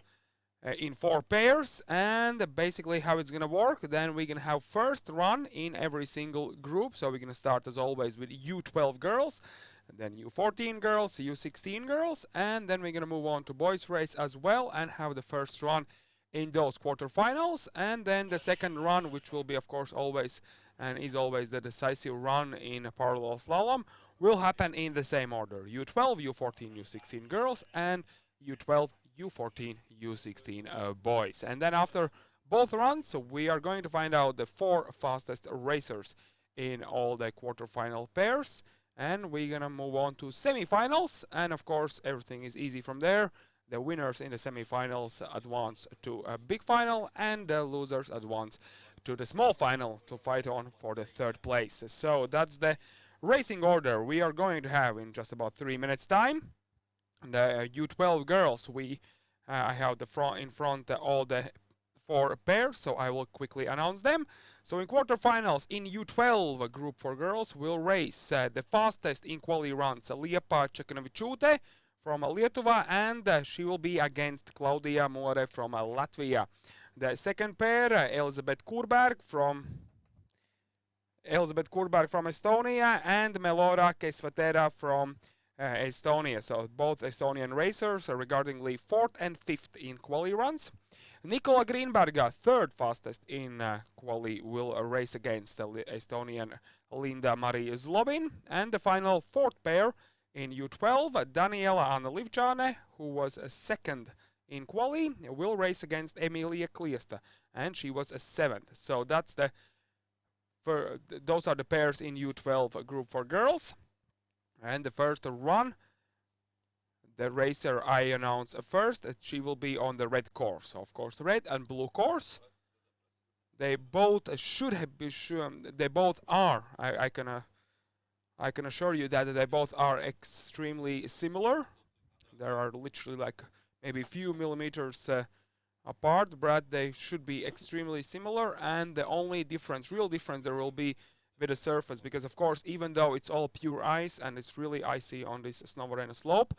4 pairs. And basically how it's going to work, then we're going to have first run in every single group. So we're going to start as always with U12 girls, and then U14 girls, U16 girls, and then we're going to move on to boys race as well and have the first run in those quarterfinals. And then the second run, which will be of course always and is always the decisive run in parallel slalom, will happen in the same order: U12, U14, U16 girls, and U12, U14, U16 boys. And then after both runs, we are going to find out the 4 fastest racers in all the quarterfinal pairs. And we're going to move on to semifinals. And of course, everything is easy from there. The winners in the semifinals advance to a big final, and the losers advance to the small final to fight on for the 3rd place. So that's the racing order we are going to have in just about 3 minutes time. The U12 girls, I have in front all the 4 pairs, so I will quickly announce them. So in quarterfinals in U12 group for girls will race the fastest in quali runs Liepa Čekanavičiūtė from Lietuva, and she will be against Claudia More from Latvia. The second pair, Elizabeth Kurberg from Estonia, and Melora Kesvatera from Estonia. So both Estonian racers are regardingly 4th and 5th in quali runs. Nikola Greenberga, 3rd fastest in quali, will race against the Estonian Linda Marie Zlobin. And the final 4th pair in U12, Daniela Anna Livčane, who was 2nd in quali, will race against Emilia Kliesta, and she was 7th. So that's those are the pairs in U12 group for girls. And the first run, the racer I announce first, she will be on the red course. Of course, red and blue course. They both should have been sure. They both are. I can assure you that they both are extremely similar. There are literally like maybe a few millimeters apart, but they should be extremely similar. And the only difference, real difference, there will be with the surface, because of course, even though it's all pure ice and it's really icy on this Snowvarena slope,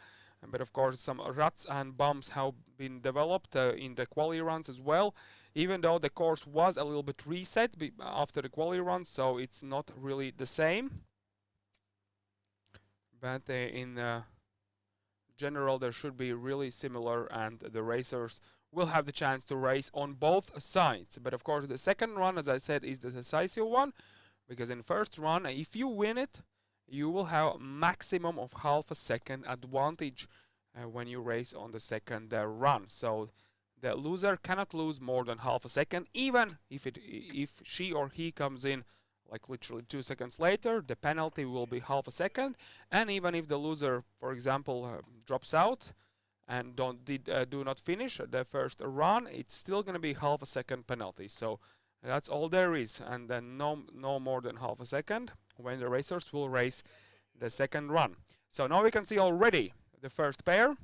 but of course some ruts and bumps have been developed in the quali runs as well, even though the course was a little bit reset after the quali runs, so it's not really the same. But in general, there should be really similar, and the racers will have the chance to race on both sides. But of course, the second run, as I said, is the decisive one, because in first run, if you win it, you will have a maximum of half a second advantage when you race on the second run. So the loser cannot lose more than half a second, even if she or he comes in like literally 2 seconds later, the penalty will be half a second. And even if the loser, for example, drops out and do not finish the first run, it's still going to be half a second penalty. So that's all there is, and then no more than half a second when the racers will race the second run. So now we can see already the first pair.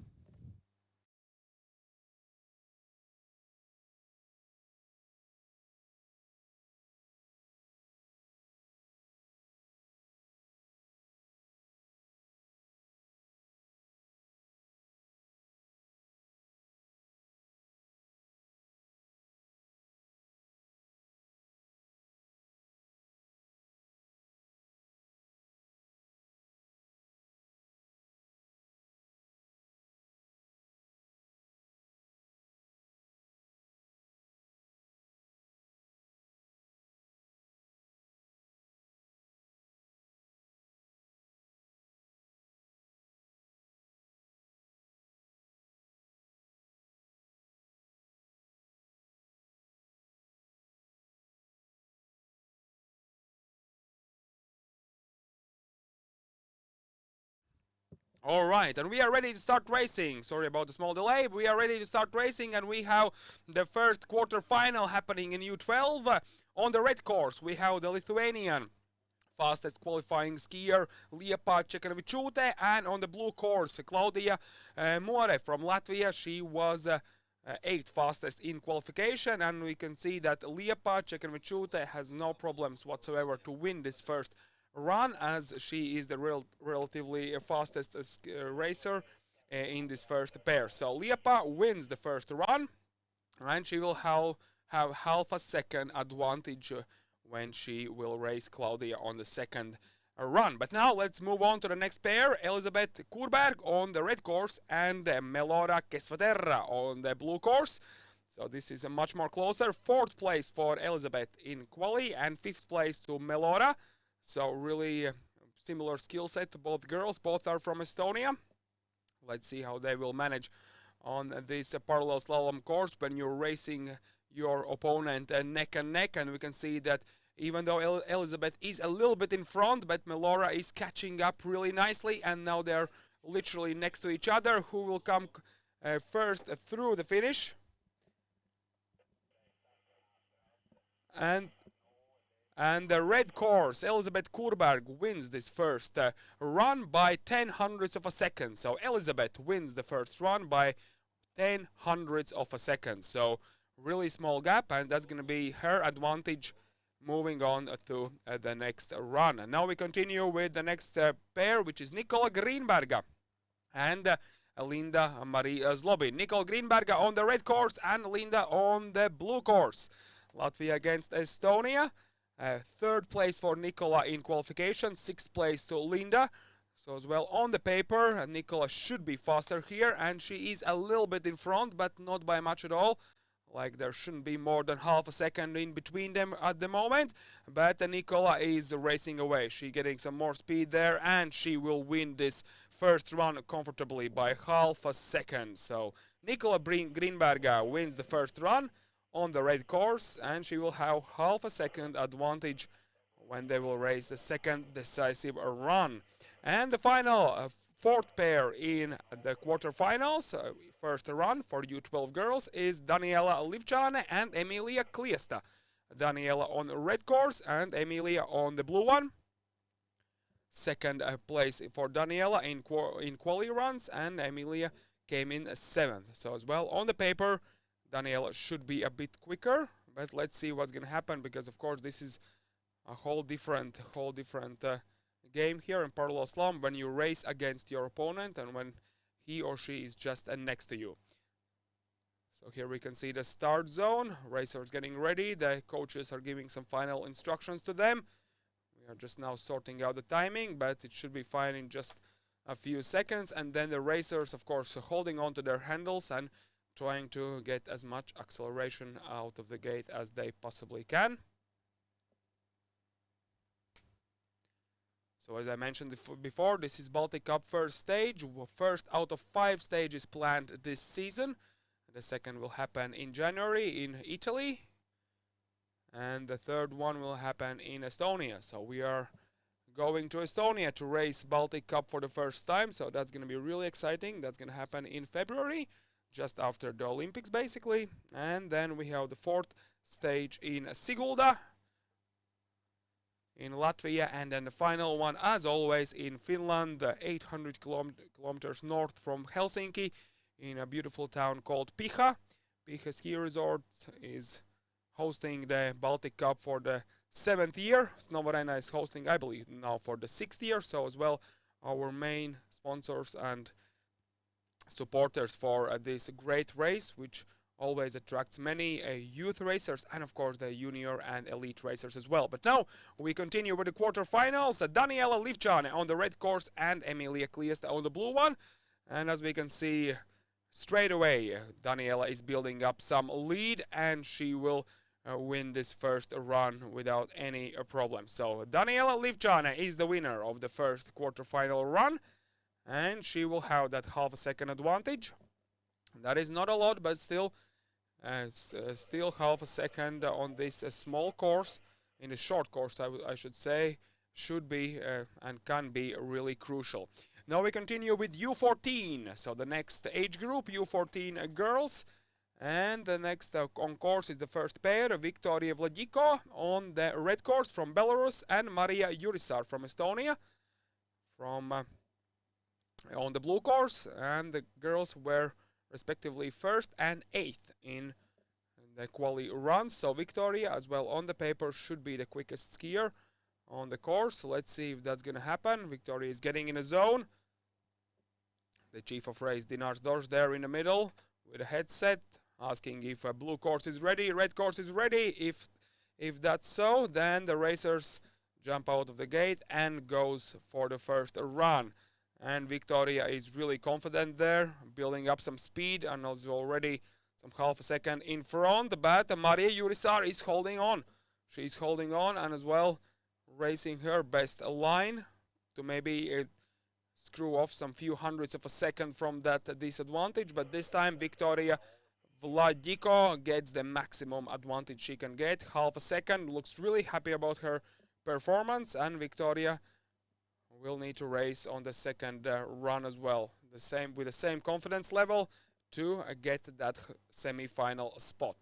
All right, and we are ready to start racing. Sorry about the small delay. We are ready to start racing, and we have the first quarter-final happening in U12. On the red course, we have the Lithuanian fastest qualifying skier Liepa Čekervičiūtė, and on the blue course, Claudia More from Latvia. She was 8th fastest in qualification, and we can see that Liepa Čekervičiūtė has no problems whatsoever to win this first run, as she is the relatively fastest racer in this first pair. So Liepa wins the first run, and she will have half a second advantage when she will race Claudia on the second run. But now let's move on to the next pair. Elisabeth Kurberg on the red course and Melora Kesvaterra on the blue course. So this is a much more closer. 4th place for Elisabeth in quali and 5th place to Melora. So really similar skill set to both girls. Both are from Estonia. Let's see how they will manage on this parallel slalom course when you're racing your opponent neck and neck. And we can see that even though Elisabeth is a little bit in front, but Melora is catching up really nicely, and now they're literally next to each other. Who will come first through the finish? And the red course, Elisabeth Kurberg wins this first run by 10 hundredths of a second. So Elisabeth wins the first run by 10 hundredths of a second. So really small gap, and that's going to be her advantage moving on to the next run. And now we continue with the next pair, which is Nikola Greenberga and Linda Marie Zlobin. Nikola Greenberga on the red course and Linda on the blue course. Latvia against Estonia. 3rd place for Nikola in qualification, 6th place to Linda. So as well on the paper, Nikola should be faster here, and she is a little bit in front, but not by much at all. Like there shouldn't be more than half a second in between them at the moment. But Nikola is racing away. She's getting some more speed there, and she will win this first run comfortably by half a second. So Nikola Greenberga wins the first run on the red course, and she will have half a second advantage when they will race the second decisive run. And the final 4th pair in the quarterfinals, first run for U12 girls, is Daniela Livčane and Emilia Kliesta. Daniela on the red course and Emilia on the blue one. 2nd place for Daniela in quali runs, and Emilia came in 7th. So as well on the paper, Daniela should be a bit quicker, but let's see what's going to happen, because of course this is a whole different game here in parallel slalom when you race against your opponent and when he or she is just next to you. So here we can see the start zone. Racers getting ready. The coaches are giving some final instructions to them. We are just now sorting out the timing, but it should be fine in just a few seconds. And then the racers, of course, holding on to their handles and trying to get as much acceleration out of the gate as they possibly can. So as I mentioned before, this is Baltic Cup first stage. First out of 5 stages planned this season. The second will happen in January in Italy. And the third one will happen in Estonia. So we are going to Estonia to race Baltic Cup for the first time. So that's going to be really exciting. That's going to happen in February, just after the Olympics basically. And then we have the 4th stage in Sigulda in Latvia, and then the final one, as always, in Finland, 800 kilometers north from Helsinki, in a beautiful town called Piha. Piha Ski Resort is hosting the Baltic Cup for the 7th year. Snow Arena is hosting, I believe, now for the 6th year. So as well, our main sponsors and supporters for this great race, which always attracts many youth racers and of course the junior and elite racers as well. But now we continue with the quarterfinals. Daniela Livčane on the red course and Emilia Kliesta on the blue one. And as we can see straight away, Daniela is building up some lead, and she will win this first run without any problem. So Daniela Livčane is the winner of the first quarterfinal run, and she will have that half a second advantage. That is not a lot, but still half a second on this small course, in the short course I should say, should be and can be really crucial. Now we continue with U14. So the next age group, U14 girls. And the next on course is the first pair, Victoria Vladiko on the red course from Belarus and Maria Jurisar from Estonia from on the blue course. And the girls were respectively 1st and 8th in the quali runs. So Victoria as well on the paper should be the quickest skier on the course. Let's see if that's going to happen. Victoria is getting in a zone. The chief of race, Dinars Dorsch, there in the middle with a headset, asking if a blue course is ready, red course is ready. If that's so, then the racers jump out of the gate and goes for the first run. And Victoria is really confident there, building up some speed and also already some half a second in front. But Maria Jurisar is holding on. She's holding on and as well racing her best line to maybe screw off some few hundredths of a second from that disadvantage. But this time Victoria Vladiko gets the maximum advantage she can get. Half a second, looks really happy about her performance, and Victoria will need to race on the second run as well. With the same confidence level to get that semi-final spot.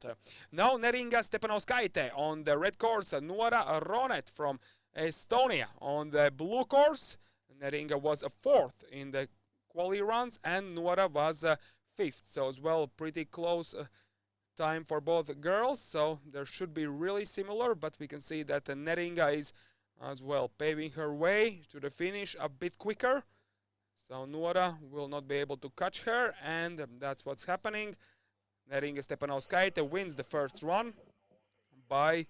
Now Neringa Stepanauskaite on the red course, Nuora Ronet from Estonia on the blue course. Neringa was a 4th in the quali runs and Nuora was 5th, so as well pretty close time for both girls, so there should be really similar, but we can see that Neringa is as well paving her way to the finish a bit quicker, so Nuora will not be able to catch her, and that's what's happening. Neringa Stepanauskaite wins the first run by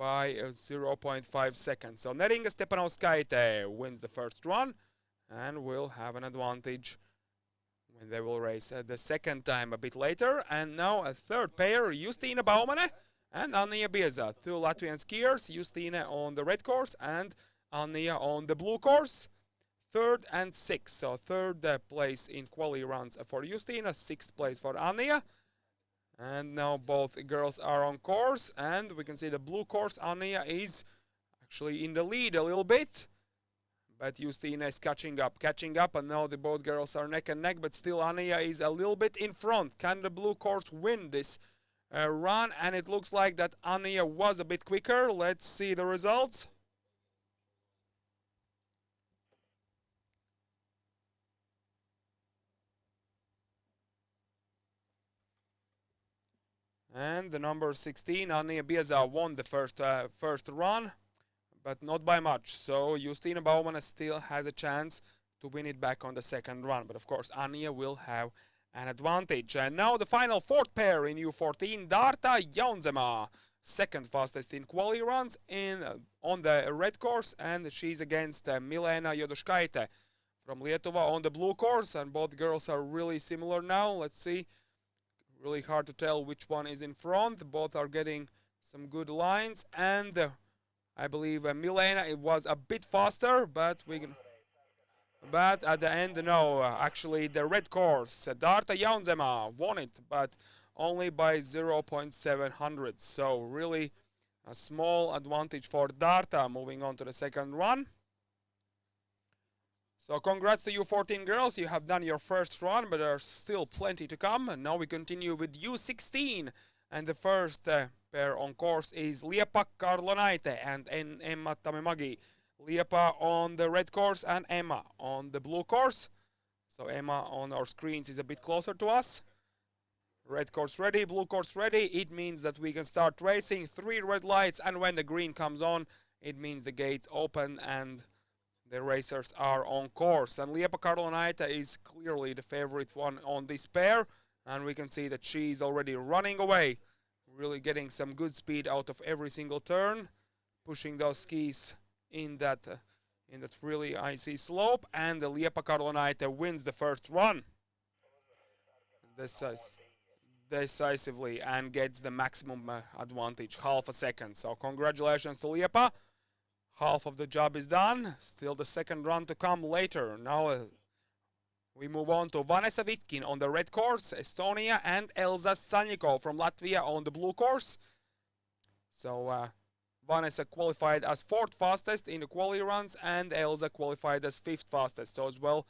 0.5 seconds. So Neringa Stepanauskaite wins the first run and will have an advantage when they will race the second time a bit later. And now a third pair, Justina Baumane and Anja Bieza, 2 Latvian skiers, Justina on the red course and Anja on the blue course. 3rd and 6th, so 3rd place in quali runs for Justina, 6th place for Anja. And now both girls are on course, and we can see the blue course, Anja is actually in the lead a little bit. But Justina is catching up, and now the both girls are neck and neck, but still Anja is a little bit in front. Can the blue course win this run? And it looks like that Anja was a bit quicker. Let's see the results. And the number 16, Anja Bieza, won the first run, but not by much. So Justina Baumann still has a chance to win it back on the second run. But of course, Anja will have an advantage. And now the final 4th pair in U14, Darta Jaunzema, 2nd fastest in quali runs on the red course. And she's against Milena Jodoškaite from Lietuva on the blue course. And both girls are really similar now. Let's see. Really hard to tell which one is in front. Both are getting some good lines. And I believe Milena, it was a bit faster, but at the end, no. Actually, the red course, Darta Jaunzema won it, but only by 0.700. So really a small advantage for Darta moving on to the second run. So congrats to you 14 girls, you have done your first run, but there's still plenty to come. And now we continue with U16, and the first pair on course is Liepa Karlonaite and Emma Tamemagi. Liepa on the red course and Emma on the blue course. So Emma on our screens is a bit closer to us. Red course ready, blue course ready. It means that we can start racing. 3 red lights, and when the green comes on, it means the gates open and the racers are on course. And Liepa Karlonaite is clearly the favorite one on this pair, and we can see that she's already running away, really getting some good speed out of every single turn, pushing those skis in that really icy slope. And the Liepa Karlonaite wins the first run decisively and gets the maximum advantage, half a second. So congratulations to Liepa. Half of the job is done. Still the second run to come later. Now we move on to Vanessa Vitkin on the red course, Estonia, and Elza Sannikov from Latvia on the blue course. So Vanessa qualified as 4th fastest in the quali runs, and Elsa qualified as 5th fastest. So as well,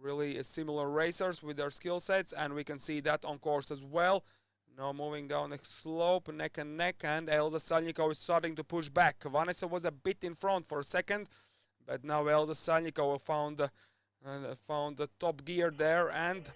really similar racers with their skill sets, and we can see that on course as well. Now moving down the slope, neck and neck, and Elsa Salnikova is starting to push back. Vanessa was a bit in front for a second, but now Elsa Salnikova found the top gear there, and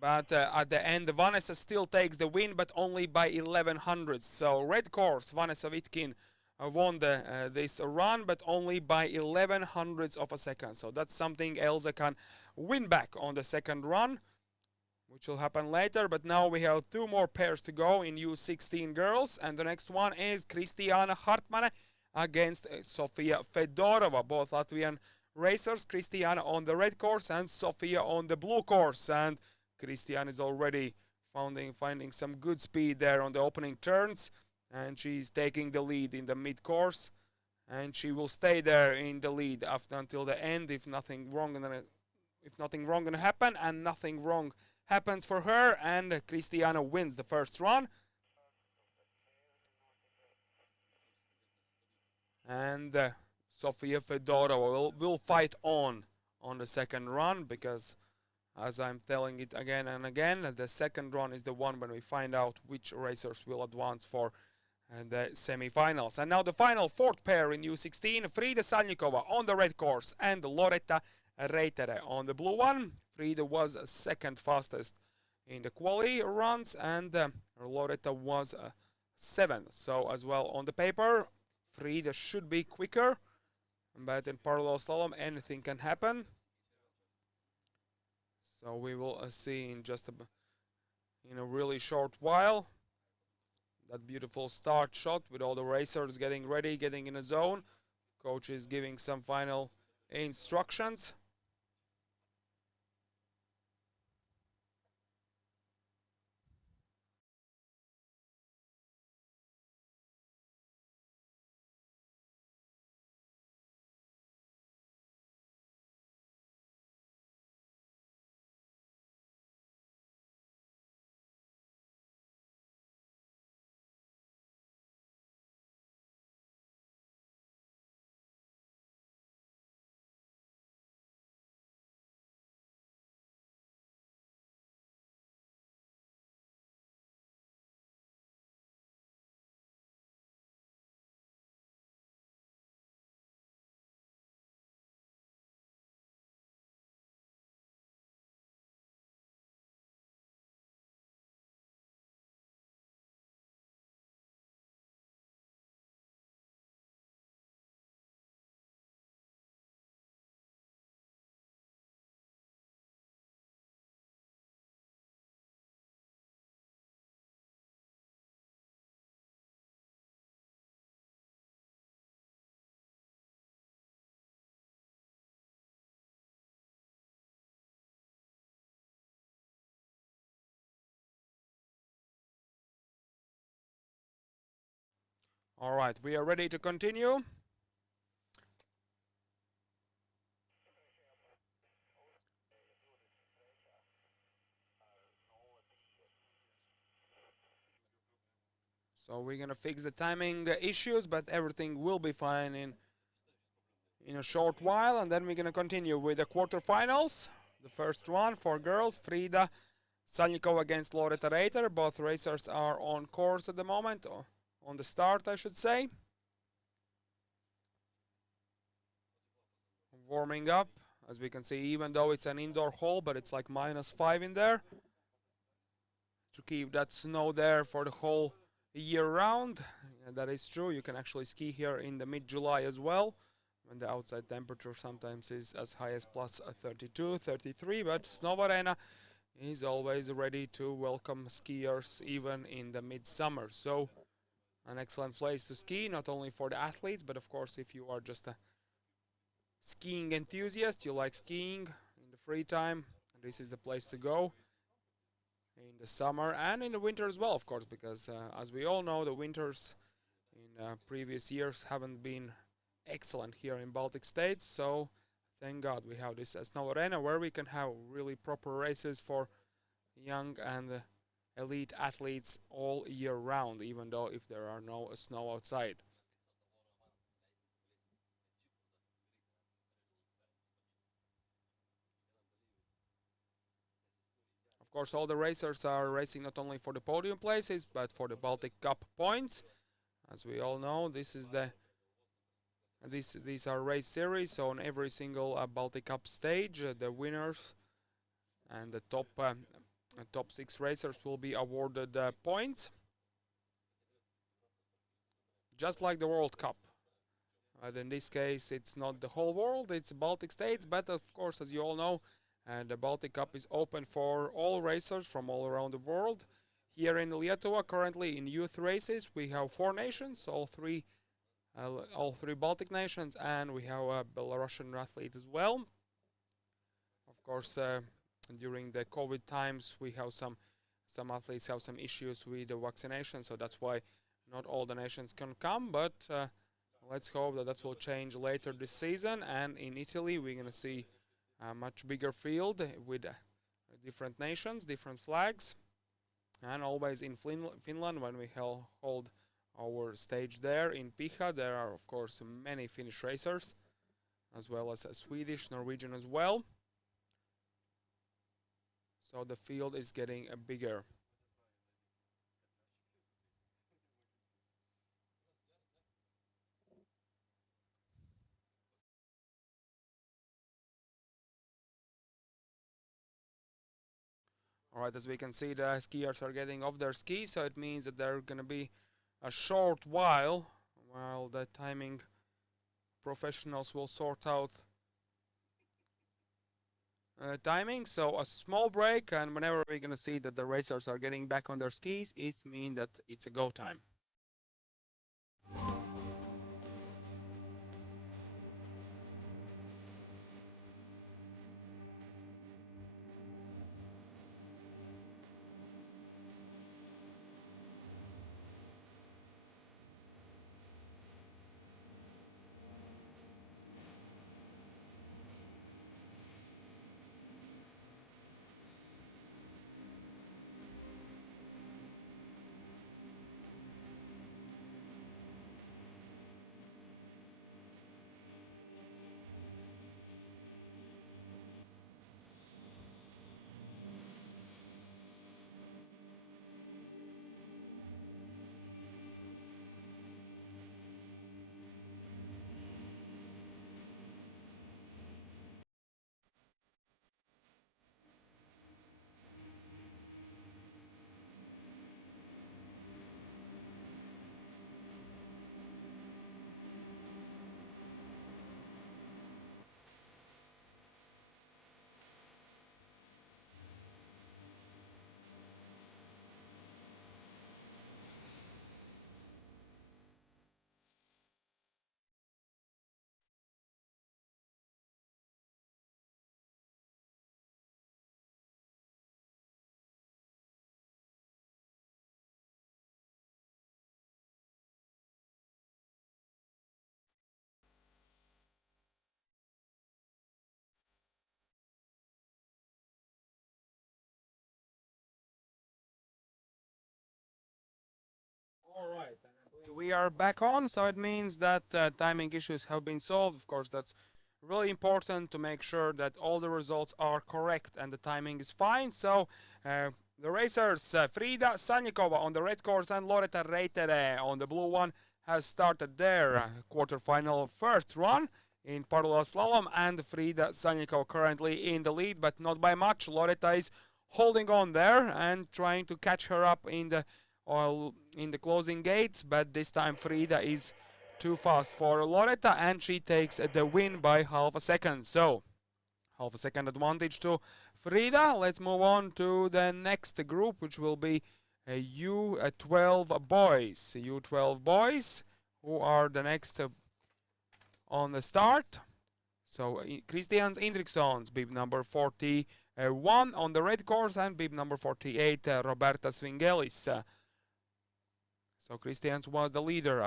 but at the end, Vanessa still takes the win, but only by 11 hundredths. So red course, Vanessa Vitkin won this run, but only by 11 hundredths of a second. So that's something Elsa can win back on the second run, which will happen later. But now we have 2 more pairs to go in U16 girls, and the next one is Kristiana Hartmane against Sofia Fedorova, both Latvian racers. Kristiana on the red course and Sofia on the blue course, and Kristiana is already finding some good speed there on the opening turns, and she's taking the lead in the mid-course, and she will stay there in the lead until the end if nothing wrong gonna happen, and nothing wrong happens for her, and Kristiana wins the first run. And Sofia Fedorova will fight on the second run, because as I'm telling it again and again, the second run is the one when we find out which racers will advance for the semi-finals. And now the final 4th pair in U16, Frida Salnikova on the red course and Loretta Reitere on the blue one. Frida was 2nd fastest in the quali runs, and Loretta was 7th. So as well on the paper, Frida should be quicker, but in parallel slalom anything can happen. So we will see in just in a really short while. That beautiful start shot with all the racers getting ready, getting in a zone. Coach is giving some final instructions. All right, we are ready to continue. So we're gonna fix the timing issues, but everything will be fine in a short while, and then we're gonna continue with the quarterfinals. The first one for girls, Frida Salnikova against Loretta Reiter. Both racers are on course at the moment, or on the start, I should say. Warming up, as we can see, even though it's an indoor hall, but it's like -5 in there. To keep that snow there for the whole year round. And that is true. You can actually ski here in the mid-July as well, when the outside temperature sometimes is as high as plus 32, 33, but Snow Arena is always ready to welcome skiers even in the midsummer. So an excellent place to ski, not only for the athletes, but of course if you are just a skiing enthusiast, you like skiing in the free time, this is the place to go in the summer and in the winter as well, of course, because as we all know, the winters in previous years haven't been excellent here in Baltic states. So thank God we have this Snow Arena where we can have really proper races for young and elite athletes all year round, even though if there are no snow outside. Of course, all the racers are racing not only for the podium places, but for the Baltic Cup points. As we all know, these are race series, so on every single Baltic Cup stage, the winners and the top 6 racers will be awarded points, just like the World Cup. But in this case, it's not the whole world, it's Baltic states, but of course, as you all know, the Baltic Cup is open for all racers from all around the world. Here in Lietuva, currently in youth races, we have 4 nations, all three Baltic nations, and we have a Belarusian athlete as well. Of course, during the COVID times, we have some athletes have some issues with the vaccination, so that's why not all the nations can come, but let's hope that will change later this season. And in Italy, we're going to see a much bigger field with different nations, different flags. And always in Finland, when we hold our stage there in Piha, there are, of course, many Finnish racers, as well as Swedish, Norwegian as well. So the field is getting bigger. All right, as we can see, the skiers are getting off their skis, so it means that they're going to be a short while the timing professionals will sort out timing. So a small break, and whenever we're going to see that the racers are getting back on their skis, it means that it's a go time. All right, we are back on, so it means that timing issues have been solved. Of course, that's really important to make sure that all the results are correct and the timing is fine. So the racers, Frida Sannikova on the red course and Loreta Reitere on the blue one, has started their quarterfinal first run in Parodo slalom, and Frida Sannikova currently in the lead, but not by much. Loreta is holding on there and trying to catch her up in the closing gates, but this time Frida is too fast for Loreta, and she takes the win by half a second. So half a second advantage to Frida. Let's move on to the next group, which will be U12 boys. U12 boys, who are the next on the start. So Christians Indrikssons, bib number 41 on the red course, and bib number 48, Roberta Svingelis. So Christians was the leader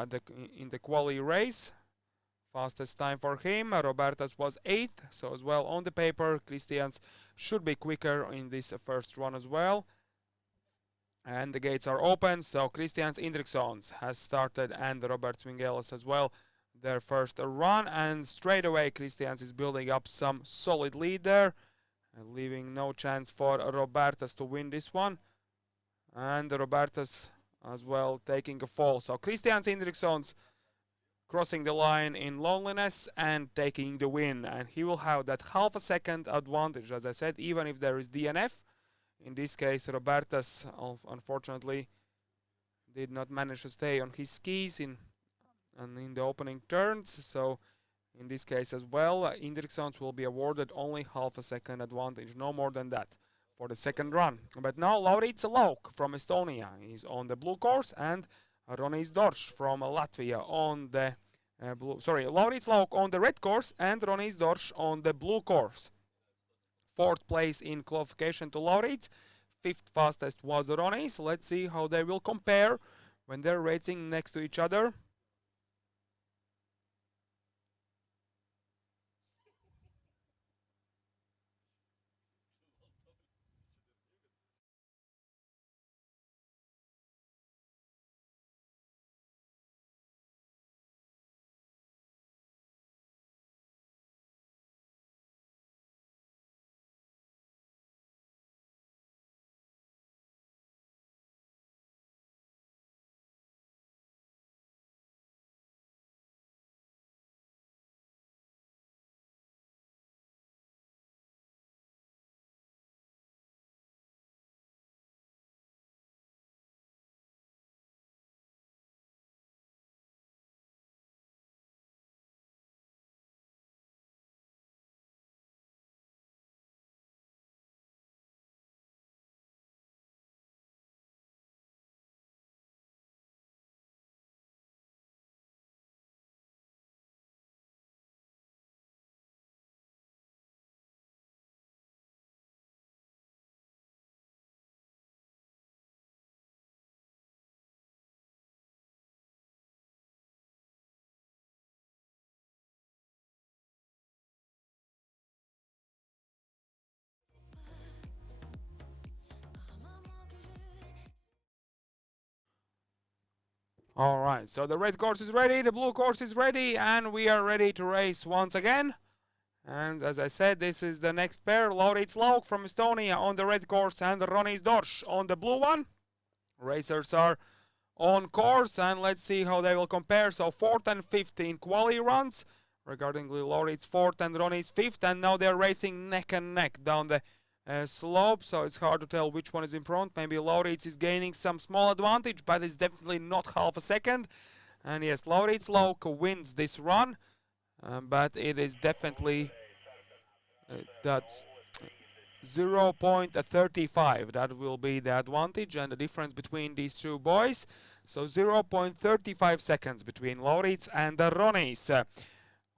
in the quali race. Fastest time for him. Roberta's was 8th. So as well on the paper, Christians should be quicker in this first run as well. And the gates are open, so Kristians Indrikssons has started, and Robert Swingelis as well, their first run. And straight away, Kristians is building up some solid lead there, leaving no chance for Robertas to win this one. And Robertas as well taking a fall. So Kristians Indrikssons crossing the line in loneliness and taking the win. And he will have that half a second advantage, as I said, even if there is DNF. In this case, Robertas, unfortunately, did not manage to stay on his skis in the opening turns. So in this case as well, Indrikssons will be awarded only half a second advantage, no more than that, for the second run. But now Laurits Lauk from Estonia is on the blue course, and Ronis Dorš from Latvia on the Laurits Lauk on the red course and Ronis Dorš on the blue course. Fourth place in qualification to Laurits. Fifth fastest was Ronis. Let's see how they will compare when they're racing next to each other. All right, so the red course is ready, the blue course is ready, and we are ready to race once again. And as I said, this is the next pair, Laurits Lauk from Estonia on the red course and Ronis Dorš on the blue one. Racers are on course, and let's see how they will compare. So 4th and 5th in quali runs, regarding Laurits 4th and Ronis 5th, and now they're racing neck and neck down the slope, so it's hard to tell which one is in front. Maybe Laurits is gaining some small advantage, but it's definitely not half a second. And yes, Laurits Lauk wins this run, but it is definitely that's 0.35. That will be the advantage and the difference between these two boys. So 0.35 seconds between Laurits and Ronis.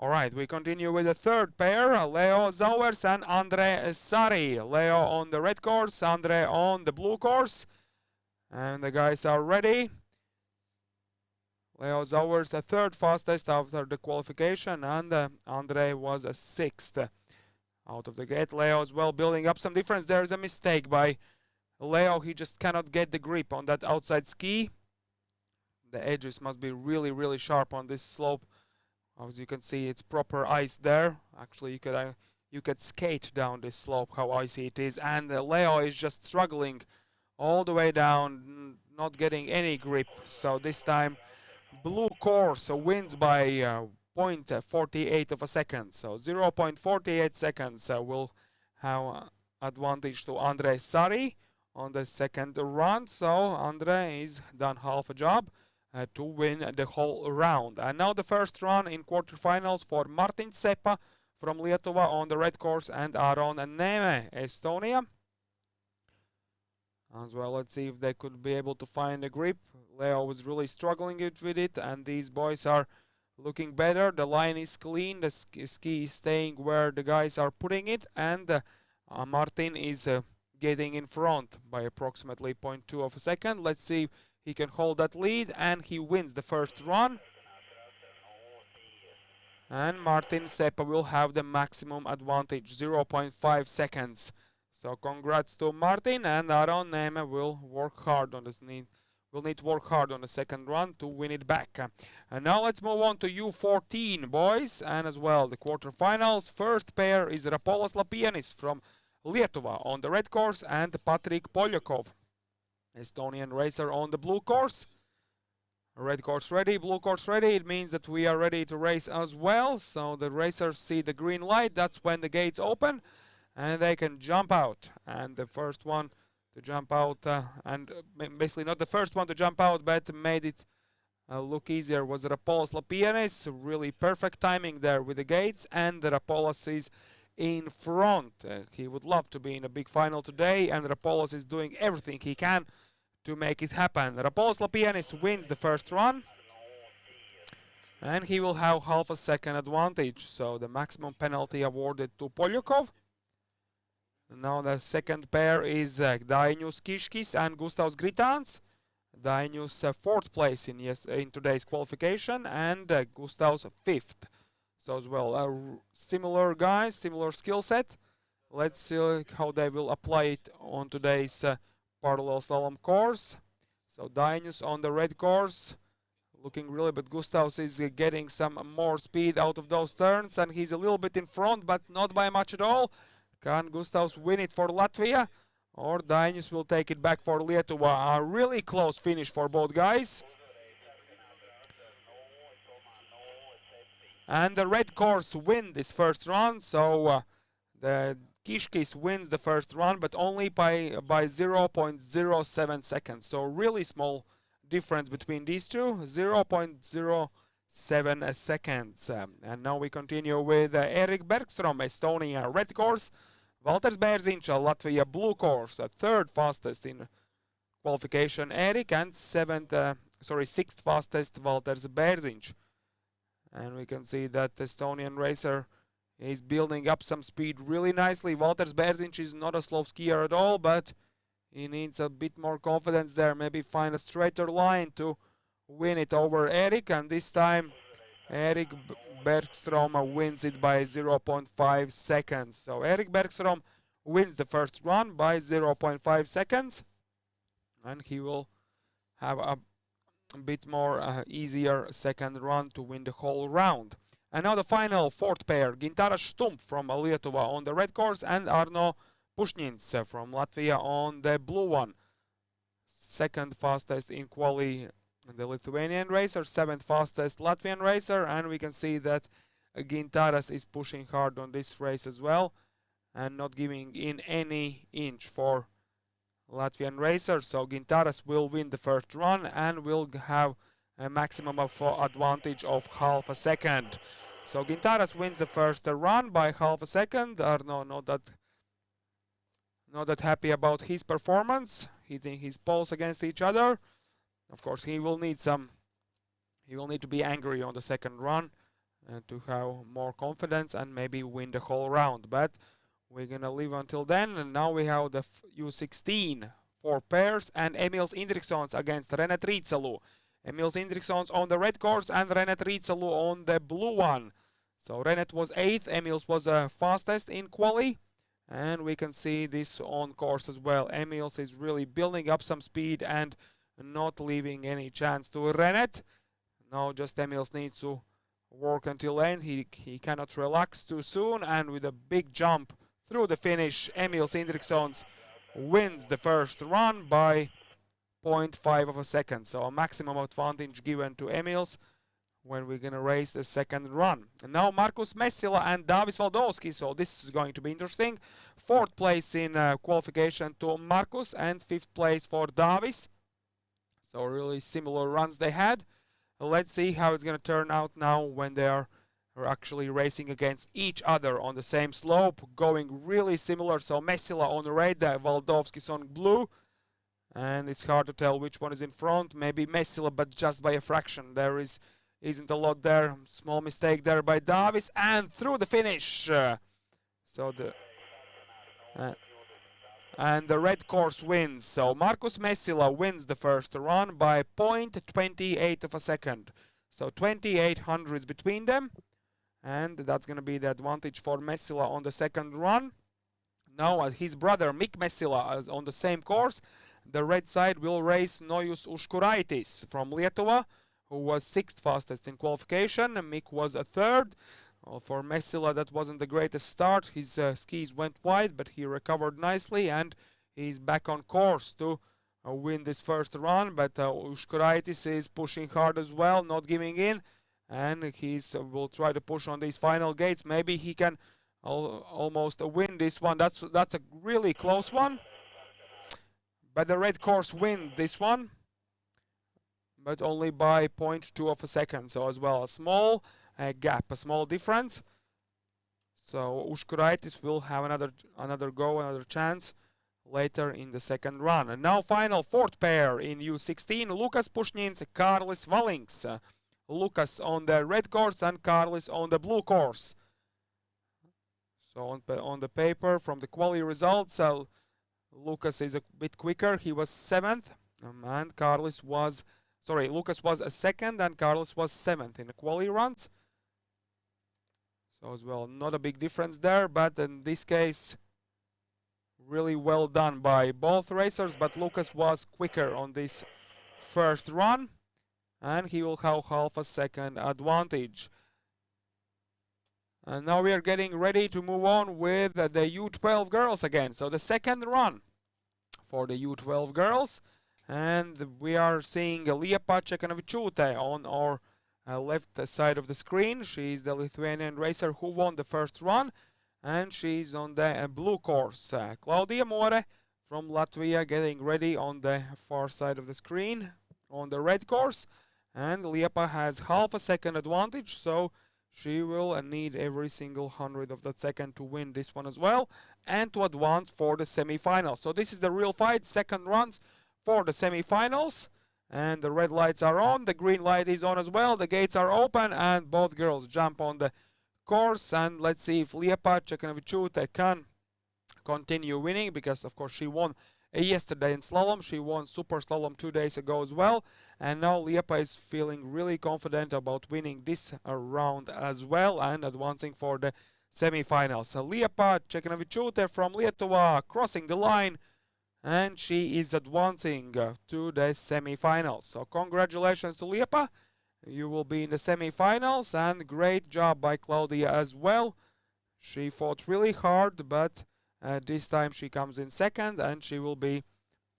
All right, we continue with the third pair, Leo Zauers and Andre Sari. Leo on the red course, Andre on the blue course. And the guys are ready. Leo Zauers, the third fastest after the qualification, and Andre was a 6th out of the gate. Leo as well building up some difference. There's a mistake by Leo. He just cannot get the grip on that outside ski. The edges must be really, really sharp on this slope. As you can see, it's proper ice there. Actually, you could skate down this slope, how icy it is. And Leo is just struggling all the way down, not getting any grip. So this time, blue course wins by 0.48 of a second. So 0.48 seconds will have advantage to Andre Sari on the second run. So Andre is done half a job to win the whole round. And now the first run in quarterfinals for Martin Sepa from Lietuva on the red course and Aron Neme, Estonia. As well, let's see if they could be able to find a grip. Leo was really struggling with it, and these boys are looking better. The line is clean, the ski is staying where the guys are putting it, and Martin is getting in front by approximately 0.2 of a second. Let's see if he can hold that lead, and he wins the first run. And Martin Sepa will have the maximum advantage, 0.5 seconds. So congrats to Martin, and Aron Neme will work hard on this. Will need to work hard on the second run to win it back. And now let's move on to U14, boys, and as well the quarterfinals. First pair is Rapolas Lapienis from Lietuva on the red course and Patrik Polyakov, Estonian racer, on the blue course. Red course ready, blue course ready. It means that we are ready to race as well. So the racers see the green light. That's when the gates open and they can jump out. And the first one to jump out, and basically not the first one to jump out, but made it look easier, was Rapolas Lapienis. Really perfect timing there with the gates, and Rapolas is in front. He would love to be in a big final today, and Rapolas is doing everything he can to make it happen. Rapolas Lapienis wins the first run, and he will have half a second advantage. So the maximum penalty awarded to Polyakov. Now the second pair is Dainius Kiškis and Gustavs Gritāns. Dainius fourth place in today's qualification, and Gustavs fifth. So as well, similar guys, similar skill set. Let's see how they will apply it on today's parallel slalom course. So Dainius on the red course, looking really, but Gustavs is getting some more speed out of those turns, and he's a little bit in front, but not by much at all. Can Gustavs win it for Latvia, or Dainius will take it back for Lietuva? A really close finish for both guys. And the red course win this first run, so the Kiškis wins the first run, but only by 0.07 seconds. So really small difference between these two, 0.07 seconds. And now we continue with Erik Bergström, Estonia red course, Valters Bērziņš, Latvia blue course, third fastest in qualification Erik, and sixth fastest Valters Bērziņš. And we can see that the Estonian racer is building up some speed really nicely. Valters Bērziņš is not a slow skier at all, but he needs a bit more confidence there. Maybe find a straighter line to win it over Erik. And this time, Erik Bergström wins it by 0.5 seconds. So Erik Bergström wins the first run by 0.5 seconds. And he will have a bit more easier second run to win the whole round. And now the final fourth pair, Gintaras Stumpf from Lietuva on the red course, and Arno Pušņins from Latvia on the blue one. Second fastest in quali, the Lithuanian racer, seventh fastest Latvian racer, and we can see that Gintaras is pushing hard on this race as well and not giving in any inch for Latvian racer. So Gintaras will win the first run and will have a maximum of advantage of half a second. So Gintaras wins the first run by half a second. Arno not that happy about his performance, hitting his poles against each other. Of course, he will need to be angry on the second run to have more confidence and maybe win the whole round. But we're gonna leave until then, and now we have the U16 four pairs, and Emils Indrikssons against Renat Riitsalu. Emils Indrikssons on the red course and Renat Riitsalu on the blue one. So Renat was 8th, Emils was fastest in quali, and we can see this on course as well. Emils is really building up some speed and not leaving any chance to Renat. Now just Emils needs to work until end. He cannot relax too soon, and with a big jump through the finish, Emils Indrikssons wins the first run by 0.5 of a second. So a maximum advantage given to Emils when we're going to race the second run. And now Markus Messila and Dāvis Valdovskis. So this is going to be interesting. Fourth place in qualification to Markus and fifth place for Dāvis. So really similar runs they had. Let's see how it's going to turn out now when they are actually racing against each other on the same slope, going really similar. So Messila on red, Valdovskis on blue, and it's hard to tell which one is in front. Maybe Messila, but just by a fraction. There isn't a lot there. Small mistake there by Dāvis, and through the finish. And the red course wins. So Markus Messila wins the first run by 0.28 of a second. So 28 hundredths between them. And that's going to be the advantage for Messila on the second run. Now his brother Mik Mesila is on the same course. The red side will race Nojus Uškuraitis from Lietuva, who was 6th fastest in qualification. Mik was a 3rd. For Mesila, that wasn't the greatest start. His skis went wide, but he recovered nicely, and he's back on course to win this first run. But Uškuraitis is pushing hard as well, not giving in, and he's will try to push on these final gates. Maybe he can almost win this one. That's a really close one. But the red course win this one, but only by 0.2 of a second. So as well, a small gap, a small difference. So Uškuraitis will have another chance later in the second run. And now final 4th pair in U16, Lukas Pušnins, Kārlis Valings. Lukas on the red course and Kārlis on the blue course. So on the paper, from the quali results, Lukas is a bit quicker. He was 7th, and Kārlis was, Lukas was a 2nd, and Kārlis was 7th in the quali runs. So as well, not a big difference there, but in this case, really well done by both racers. But Lukas was quicker on this first run, and he will have half a second advantage. And now we are getting ready to move on with the U12 girls again. So the second run for the U12 girls. And we are seeing Liepa Čekanavičiūtė on our left side of the screen. She's the Lithuanian racer who won the first run. And she's on the blue course. Klaudija More from Latvia getting ready on the far side of the screen on the red course. And Liepa has half a second advantage, so she will need every single 100th of that second to win this one as well and to advance for the semi-finals. So this is the real fight, second runs for the semi-finals. And the red lights are on, the green light is on as well, the gates are open, and both girls jump on the course. And let's see if Liepa Čekanavičiūtė can continue winning, because of course she won yesterday in slalom. She won super slalom 2 days ago as well, and now Liepa is feeling really confident about winning this round as well and advancing for the semi-finals. Liepa Čekanavičiūtė from Lietuva crossing the line, and she is advancing to the semi-finals. So congratulations to Liepa, you will be in the semi-finals, and great job by Claudia as well. She fought really hard, but this time she comes in second, and she will be,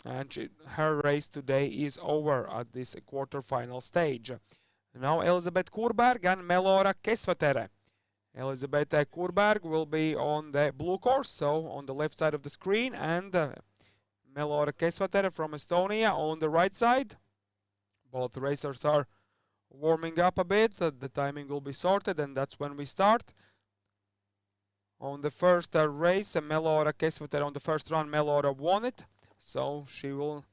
her race today is over at this quarter-final stage. Now Elizabeth Kurberg and Melora Kesvatere. Elizabeth Kurberg will be on the blue course, so on the left side of the screen, and Melora Kesvatere from Estonia on the right side. Both racers are warming up a bit. The timing will be sorted, and that's when we start. On the first race, Melora Kesvatere, on the first run, Melora won it, so she will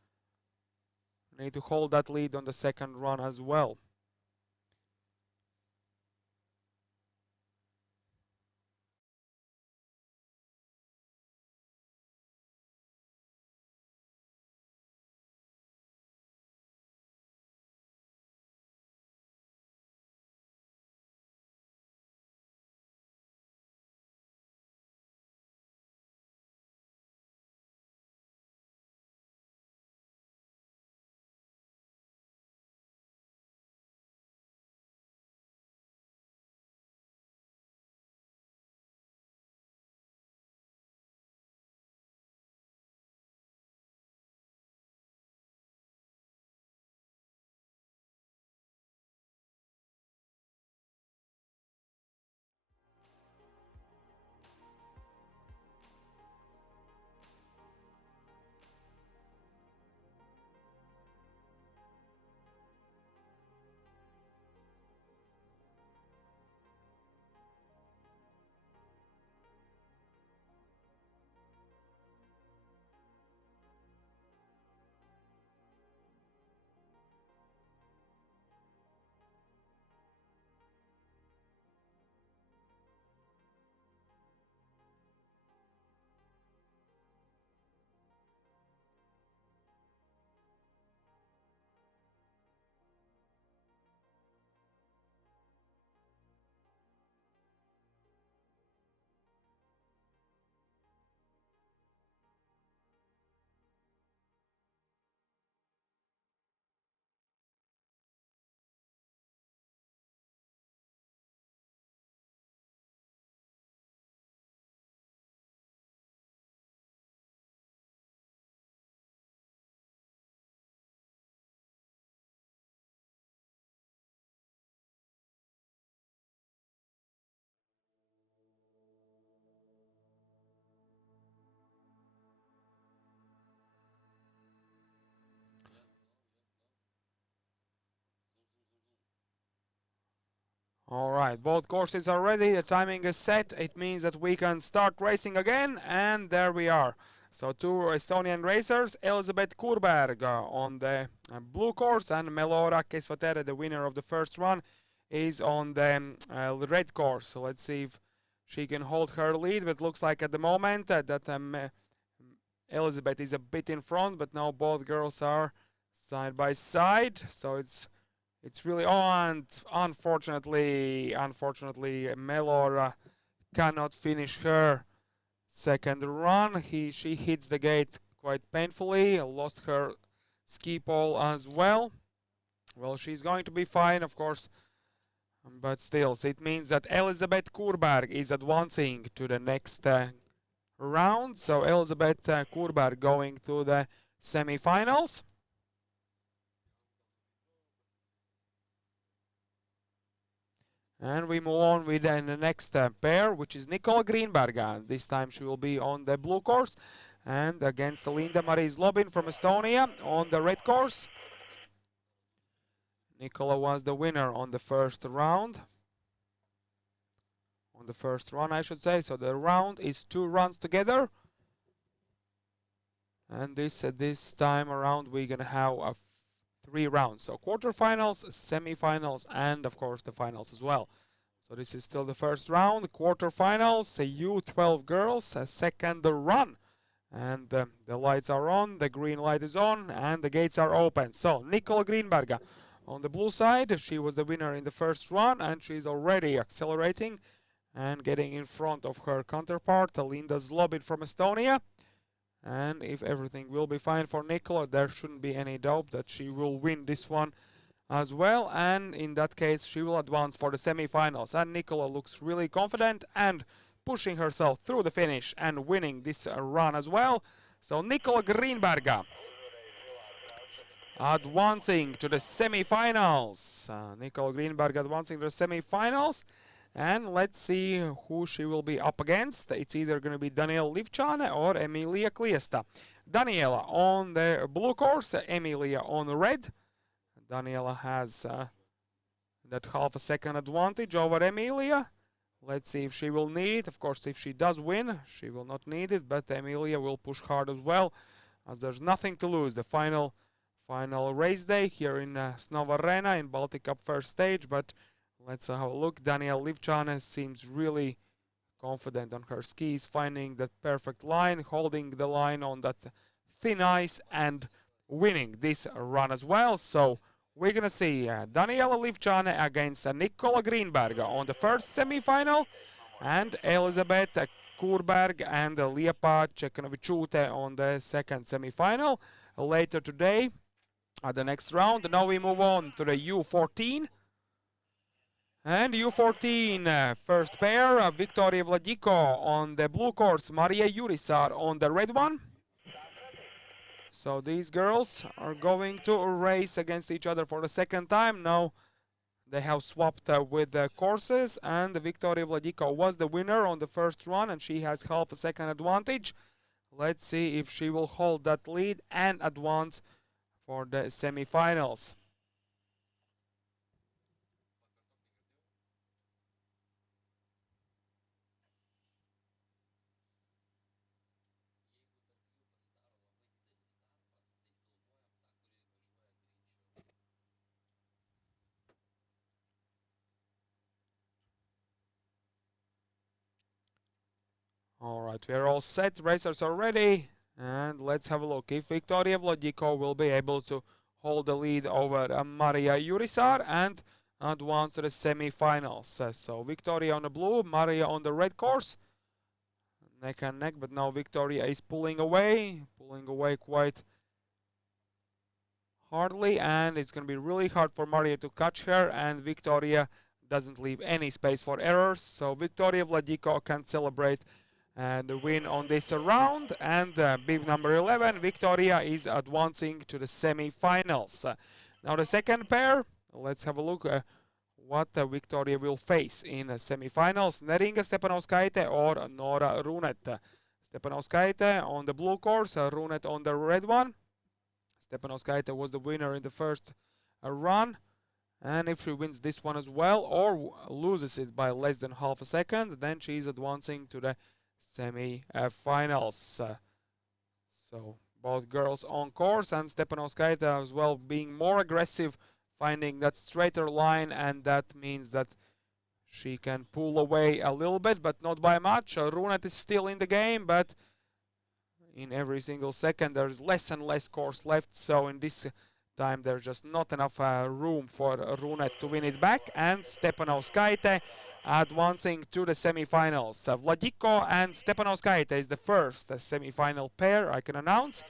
need to hold that lead on the second run as well. All right, both courses are ready. The timing is set. It means that we can start racing again, and there we are. So two Estonian racers, Elizabeth Kurberg on the blue course, and Melora Kesvatere, the winner of the first run, is on the red course. So let's see if she can hold her lead. But it looks like at the moment that Elizabeth is a bit in front, but now both girls are side by side. So it's really on. Unfortunately, Melora cannot finish her second run. She hits the gate quite painfully, lost her ski pole as well. Well, she's going to be fine, of course, but still, so it means that Elizabeth Kurberg is advancing to the next round. So Elizabeth Kurberg going to the semi-finals. And we move on with the next pair, which is Nikola Greenberg. This time she will be on the blue course and against Linda Marie Zlobin from Estonia on the red course. Nikola was the winner on the first round. On the first run, I should say. So the round is 2 runs together. And this time around, we're going to have 3 rounds. So quarterfinals, semifinals, and of course the finals as well. So this is still the first round. Quarterfinals, U12 girls, a second run. And the lights are on, the green light is on, and the gates are open. So Nikola Greenberg on the blue side, she was the winner in the first run, and she's already accelerating and getting in front of her counterpart, Linda Zlobin from Estonia. And if everything will be fine for Nikola, there shouldn't be any doubt that she will win this one as well. And in that case, she will advance for the semi-finals. And Nikola looks really confident and pushing herself through the finish and winning this run as well. So Nikola Greenberg advancing to the semi-finals. Nikola Greenberg advancing to the semi-finals. And let's see who she will be up against. It's either going to be Daniela Livčane or Emilia Kliesta. Daniela on the blue course, Emilia on the red. Daniela has that half a second advantage over Emilia. Let's see if she will need it. Of course, if she does win, she will not need it, but Emilia will push hard as well, as there's nothing to lose. The final race day here in Snov Arena in Baltic Cup first stage, but let's have a look. Daniela Livčane seems really confident on her skis, finding that perfect line, holding the line on that thin ice and winning this run as well. So we're going to see Daniela Livčane against Nikola Greenberg on the first semi-final, and Elizabeth Kurberg and Liepa Čekanovičute on the second semi-final later today at the next round. Now we move on to the U14. And U14 first pair, Victoria Vladiko on the blue course, Maria Jurisar on the red one. So these girls are going to race against each other for the second time. Now they have swapped with the courses, and Victoria Vladiko was the winner on the first run, and she has half a second advantage. Let's see if she will hold that lead and advance for the semi-finals. All right, we are all set. Racers are ready. And let's have a look if Victoria Vladiko will be able to hold the lead over Maria Jurisar and advance to the semi-finals. So Victoria on the blue, Maria on the red course. Neck and neck, but now Victoria is pulling away quite hardly. And it's going to be really hard for Maria to catch her. And Victoria doesn't leave any space for errors. So Victoria Vladiko can celebrate the win on this round, and bib number 11, Victoria is advancing to the semi-finals. Now the second pair, let's have a look what Victoria will face in semi-finals. Neringa Stepanovskaite or Nora Runet. Stepanovskaite on the blue course, Runet on the red one. Stepanovskaite was the winner in the first run, And if she wins this one as well, or loses it by less than half a second, then she is advancing to the semi-finals. So both girls on course, and Stepanauskaite as well being more aggressive, finding that straighter line, and that means that she can pull away a little bit, but not by much. Runet is still in the game, but in every single second there's less and less course left, so in this time there's just not enough room for Runet to win it back, and Stepanauskaite advancing to the semi-finals. Vladiko and Stepanauskaite is the first semi-final pair I can announce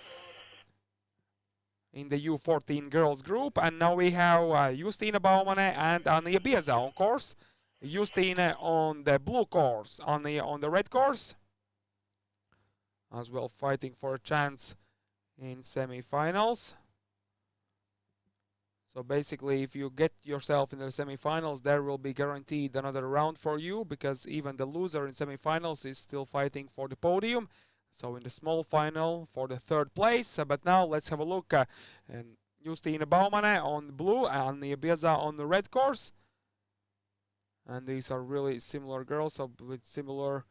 in the U14 girls group, and now we have Justyna Baumanne and Anja Bieza on course. Justyna on the blue course, Anja on the red course, as well fighting for a chance in semi-finals. So basically, if you get yourself in the semi-finals, there will be guaranteed another round for you, because even the loser in semi-finals is still fighting for the podium. So in the small final for the third place. But now let's have a look. Justyna Baumanne on the blue and Anja Bieza on the red course. And these are really similar girls, so with similar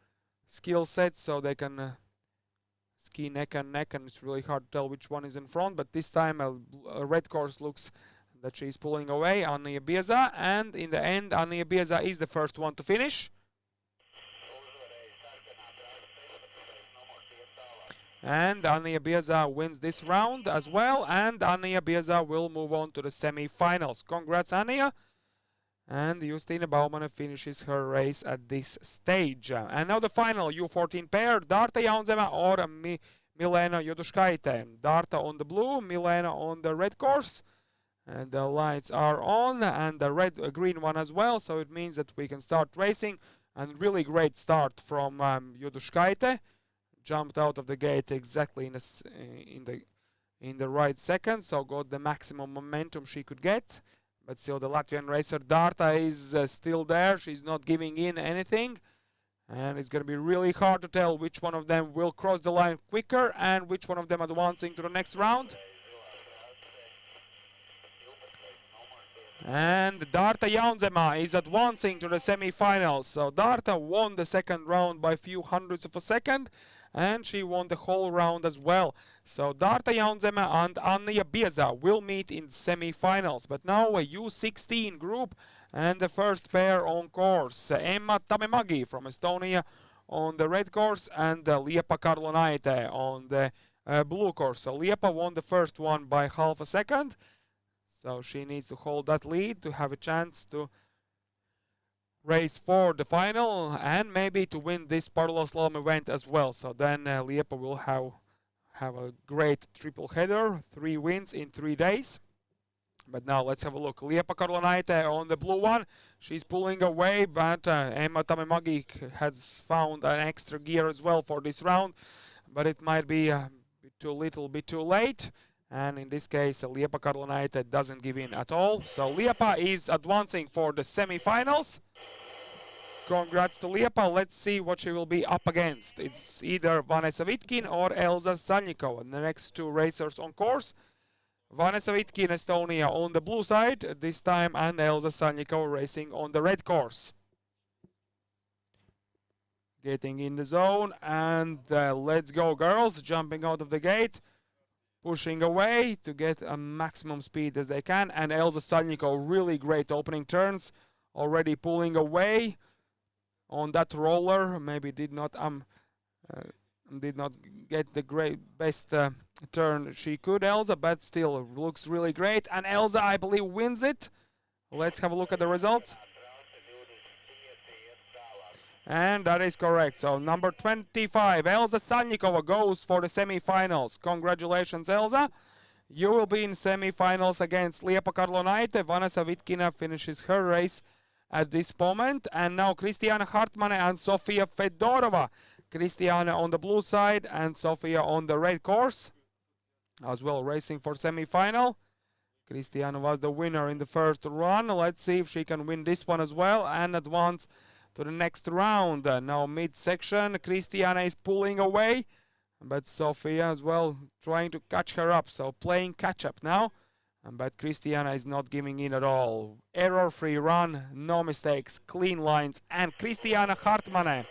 skill sets, so they can ski neck and neck, and it's really hard to tell which one is in front. But this time a red course looks that she's pulling away, Anja Bieza, and in the end Anja Bieza is the first one to finish. And Anja Bieza wins this round as well, and Anja Bieza will move on to the semi-finals. Congrats, Anja. And Justyna Baumanne finishes her race at this stage. And now the final U14 pair, Darta Jaunzema or Milena Joduškaite. Darta on the blue, Milena on the red course. And the lights are on, and the green one as well, so it means that we can start racing. And really great start from Joduškaite. Jumped out of the gate exactly in the right second, so got the maximum momentum she could get. But still, the Latvian racer Darta is still there. She's not giving in anything. And it's going to be really hard to tell which one of them will cross the line quicker and which one of them advancing to the next round. And Darta Jaunzema is advancing to the semi-finals. So Darta won the second round by a few hundredths of a second, and she won the whole round as well. So Darta Jaunzema and Anja Bieza will meet in semi-finals. But now a U16 group, and the first pair on course. Emma Tammemagi from Estonia on the red course, and Liepa Karlonaite on the blue course. So Liepa won the first one by half a second. So she needs to hold that lead to have a chance to race for the final and maybe to win this parallel slalom event as well. So then Liepa will have a great triple header, 3 wins in 3 days. But now let's have a look. Liepa Karlonaite on the blue one. She's pulling away, but Emma Tammemagi has found an extra gear as well for this round. But it might be a bit too late. And in this case, Liepa Karlonaite doesn't give in at all. So Liepa is advancing for the semi-finals. Congrats to Liepa. Let's see what she will be up against. It's either Vanessa Vitkin or Elza Salnikova, the next 2 racers on course. Vanessa Vitkin, Estonia, on the blue side this time, and Elza Salnikova racing on the red course. Getting in the zone, and let's go, girls. Jumping out of the gate. Pushing away to get a maximum speed as they can, and Elza Salnikova, really great opening turns, already pulling away on that roller. Maybe did not get the best turn she could, Elza, but still looks really great. And Elza, I believe, wins it. Let's have a look at the results. And that is correct. So number 25, Elza Salnikova, goes for the semi-finals. Congratulations, Elza. You will be in semi-finals against Liepa Karlonaite. Vanessa Vitkina finishes her race at this moment. And now Kristiana Hartmanne and Sofia Fedorova. Kristiana on the blue side and Sofia on the red course, as well racing for semi-final. Kristiana was the winner in the first run. Let's see if she can win this one as well and advance to the next round. Now mid-section, Kristiana is pulling away, but Sofia as well trying to catch her up. So playing catch-up now. But Christiana is not giving in at all. Error-free run, no mistakes, clean lines, and Christiana Hartmann.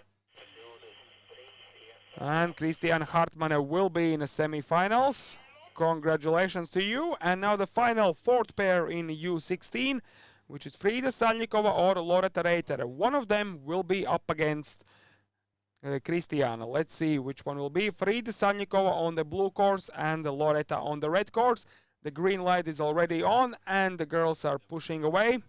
And Christiana Hartmann will be in the semi-finals. Congratulations to you. And now the final fourth pair in U16, which is Frida Salnikova or Loreta Reiter. One of them will be up against Christiana. Let's see which one will be. Frida Salnikova on the blue course and Loreta on the red course. The green light is already on and the girls are pushing away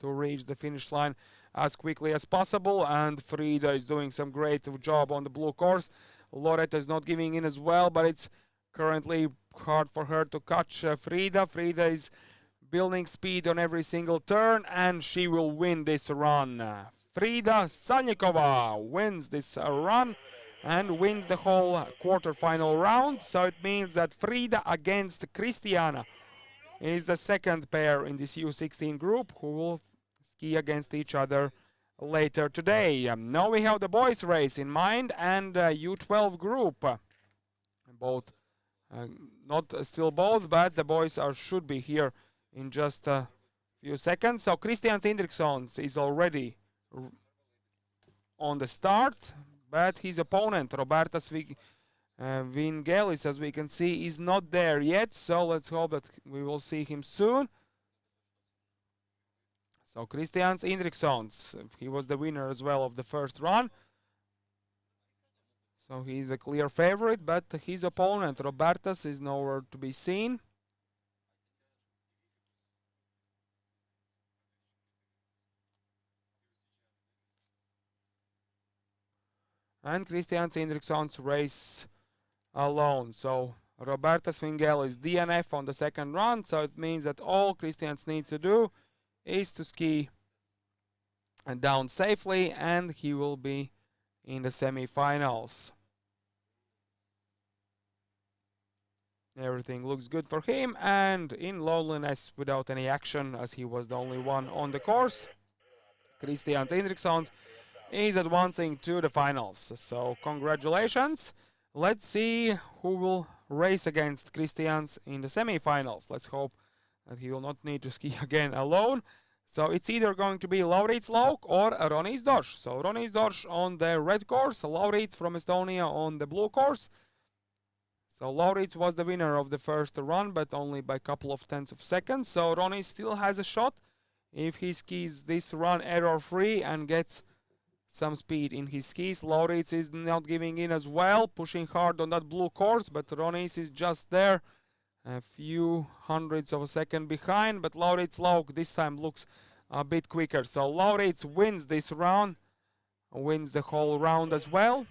to reach the finish line as quickly as possible. And Frida is doing some great job on the blue course. Loreta is not giving in as well, but it's currently hard for her to catch Frida. Frida is building speed on every single turn and she will win this run. Frida Salnikova wins this run and wins the whole quarterfinal round. So it means that Frida against Christiana is the second pair in this U16 group who will ski against each other later today. Now we have the boys race in mind and U12 group. Both, not still both, but the boys should be here in just a few seconds. So Christian Indriksson is already on the start. But his opponent, Robertas Vingelis, as we can see, is not there yet. So let's hope that we will see him soon. So Christian Indriksson, he was the winner as well of the first run. So he's a clear favorite, but his opponent, Robertas, is nowhere to be seen. And Christian Indriksson's race alone. So Robertas Vingelis DNF on the second run. So it means that all Christians needs to do is to ski down safely and he will be in the semi-finals. Everything looks good for him and in loneliness without any action as he was the only one on the course. Christian Indriksson is advancing to the finals. So congratulations. Let's see who will race against Christians in the semi-finals. Let's hope that he will not need to ski again alone. So it's either going to be Laurits Lauk or Ronis Dorš. So Ronis Dorš on the red course, Laurits from Estonia on the blue course. So Laurits was the winner of the first run, but only by a couple of tenths of seconds. So Ronis still has a shot if he skis this run error-free and gets some speed in his skis. Laurits is not giving in as well, pushing hard on that blue course, but Ronis is just there, a few hundredths of a second behind, but Laurits Lauk this time looks a bit quicker. So Laurits wins this round, wins the whole round as well,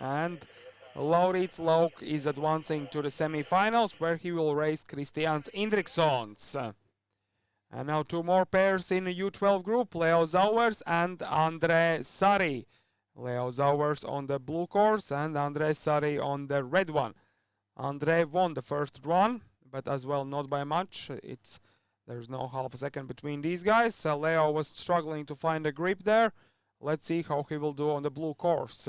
and Laurits Lauk is advancing to the semi-finals where he will race Christian Indriksson. And now two more pairs in the U12 group, Leo Zauers and Andre Sari. Leo Zauers on the blue course and Andre Sari on the red one. Andre won the first run, but as well not by much. There's no half a second between these guys. Leo was struggling to find a grip there. Let's see how he will do on the blue course.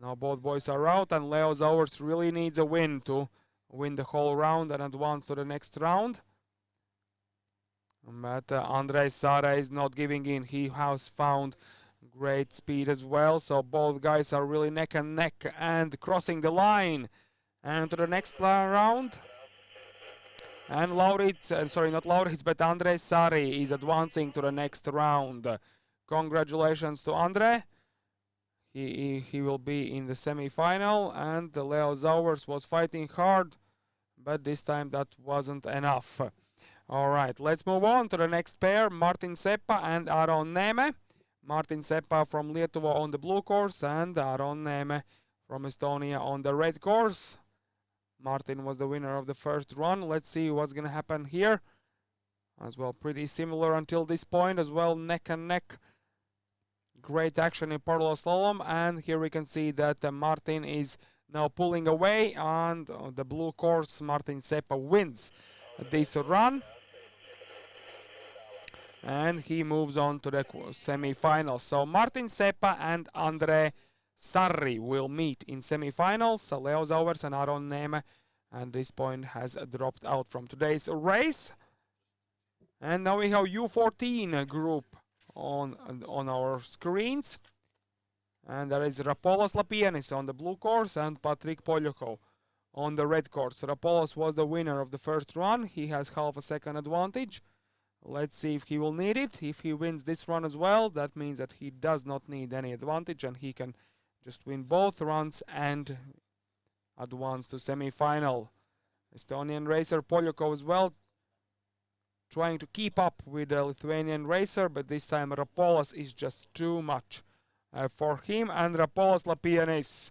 Now both boys are out and Leo Zauers really needs a win to win the whole round and advance to the next round. But Andre Sara is not giving in. He has found great speed as well. So both guys are really neck and neck and crossing the line. And to the next round. And Laurits, sorry, not Laurits, but Andre Sari is advancing to the next round. Congratulations to Andre. He will be in the semi-final. And Leo Zauers was fighting hard, but this time that wasn't enough. All right, let's move on to the next pair, Martin Seppa and Aron Neme. Martin Seppa from Lietuva on the blue course and Aron Neme from Estonia on the red course. Martin was the winner of the first run. Let's see what's going to happen here. As well, pretty similar until this point as well, neck and neck. Great action in parallel slalom, and here we can see that Martin is now pulling away, and on the blue course, Martin Seppa wins this run. And he moves on to the semi-finals. So Martin Seppa and Andre Sarri will meet in semi-finals. Leo Zauers and Aron Neme and this point has dropped out from today's race. And now we have U14 group on our screens. And there is Rapolas Lapienis on the blue course and Patrik Polyakov on the red course. Rapolas was the winner of the first run. He has half a second advantage. Let's see if he will need it. If he wins this run as well, that means that he does not need any advantage and he can just win both runs and advance to semi-final. Estonian racer Polyakov as well, trying to keep up with the Lithuanian racer, but this time Rapolas is just too much for him, and Rapolas Lapienis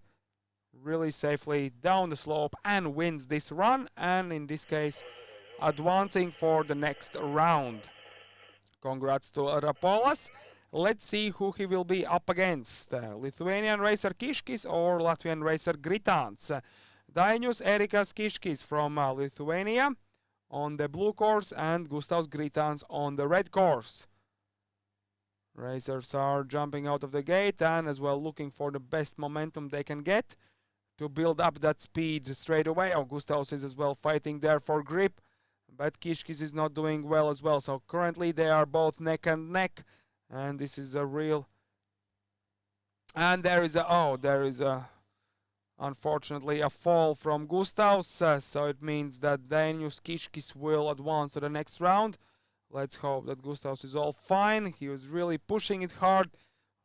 really safely down the slope and wins this run, and in this case advancing for the next round. Congrats to Rapolas. Let's see who he will be up against. Lithuanian racer Kiškis or Latvian racer Gritans. Dainius Erikas Kiškis from Lithuania on the blue course and Gustavs Gritans on the red course. Racers are jumping out of the gate and as well looking for the best momentum they can get to build up that speed straight away. Oh, Gustavs is as well fighting there for grip, but Kiškis is not doing well as well. So currently they are both neck and neck, and this is a real... And there is a unfortunately a fall from Gustavs, so it means that Dainius Kiškis will advance to the next round. Let's hope that Gustavs is all fine. He was really pushing it hard,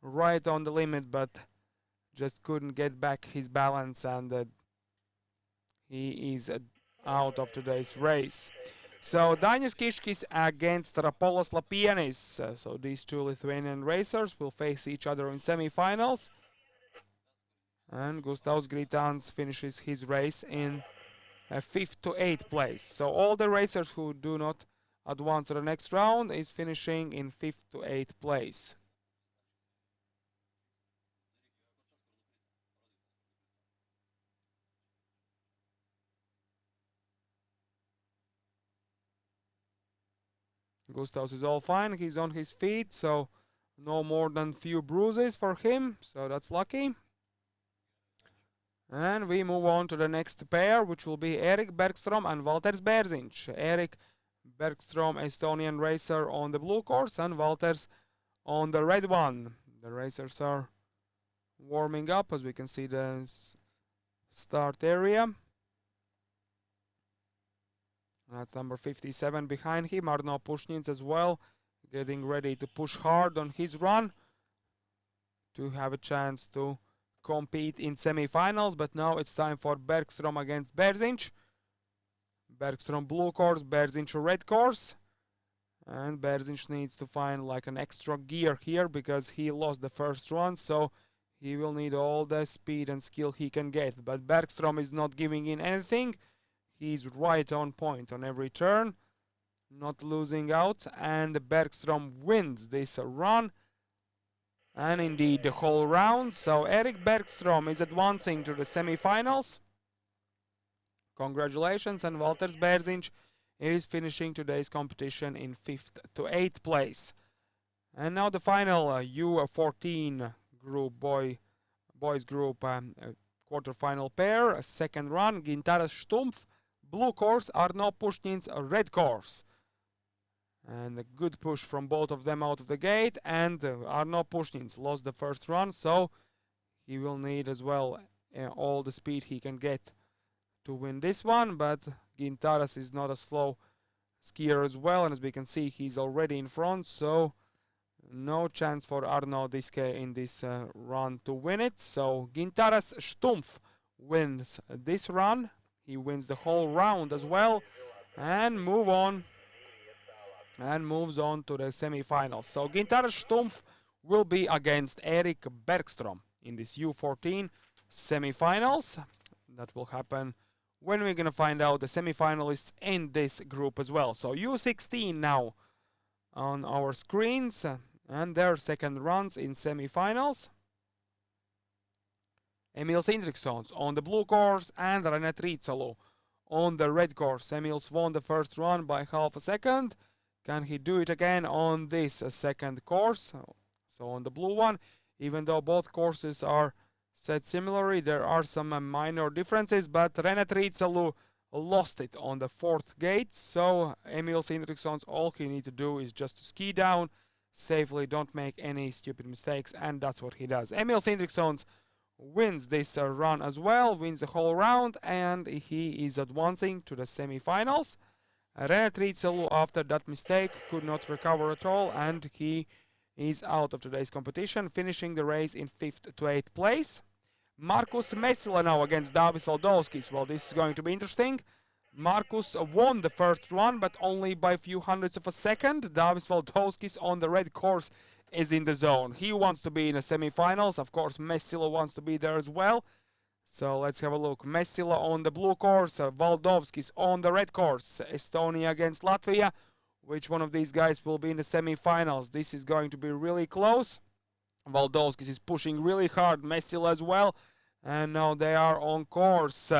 right on the limit, but just couldn't get back his balance, and he is out of today's race. So Dainius Kiškis against Rapolas Lapienis. So these two Lithuanian racers will face each other in semi-finals. And Gustavs Gritans finishes his race in 5th to 8th place. So all the racers who do not advance to the next round is finishing in 5th to 8th place. Gustavs is all fine. He's on his feet, so no more than few bruises for him. So that's lucky. And we move on to the next pair, which will be Erik Bergstrom and Valters Bērziņš. Erik Bergstrom, Estonian racer on the blue course, and Valters on the red one. The racers are warming up, as we can see the start area. That's number 57 behind him, Arno Pušnins as well, getting ready to push hard on his run to have a chance to compete in semi-finals. But now it's time for Bergstrom against Bērziņš. Bergstrom blue course, Bērziņš red course, and Bērziņš needs to find like an extra gear here because he lost the first run, so he will need all the speed and skill he can get. But Bergstrom is not giving in anything. He's right on point on every turn, not losing out, and Bergstrom wins this run and indeed the whole round. So Erik Bergstrom is advancing to the semi-finals. Congratulations, and Valters Bērziņš is finishing today's competition in 5th to 8th place. And now the final U14 group, boys group quarterfinal pair, a second run, Gintaras Stumpf, blue course, Arno Pušnins, red course. And a good push from both of them out of the gate, and Arno Pušnins lost the first run, so he will need as well all the speed he can get to win this one. But Gintaras is not a slow skier as well, and as we can see, he's already in front, so no chance for Arno in this run to win it. So Gintaras Stumpf wins this run. He wins the whole round as well, and moves on to the semi-finals. So Gintaras Stumpf will be against Erik Bergstrom in this U14 semi-finals. That will happen when we're going to find out the semi-finalists in this group as well. So U16 now on our screens, and their second runs in semi-finals. Emils Indrikssons on the blue course and Rene Triitsalo on the red course. Emils won the first run by half a second. Can he do it again on this second course? So on the blue one, even though both courses are set similarly, there are some minor differences, but Rene Triitsalo lost it on the 4th gate. So Emil Sindrikssons, all he needs to do is just to ski down safely, don't make any stupid mistakes, and that's what he does. Emil Sindrikssons wins this run as well, wins the whole round, and he is advancing to the semi-finals. René Trītselu, after that mistake, could not recover at all, and he is out of today's competition, finishing the race in 5th to 8th place. Markus Messila now against Dāvis Valdovskis. Well, this is going to be interesting. Markus won the first run, but only by a few hundredths of a second. Dāvis Valdovskis on the red course is in the zone. He wants to be in the semi-finals. Of course, Messila wants to be there as well. So let's have a look. Messila on the blue course, Valdovskis on the red course. Estonia against Latvia. Which one of these guys will be in the semi-finals? This is going to be really close. Valdovskis is pushing really hard, Messila as well. And now they are on course.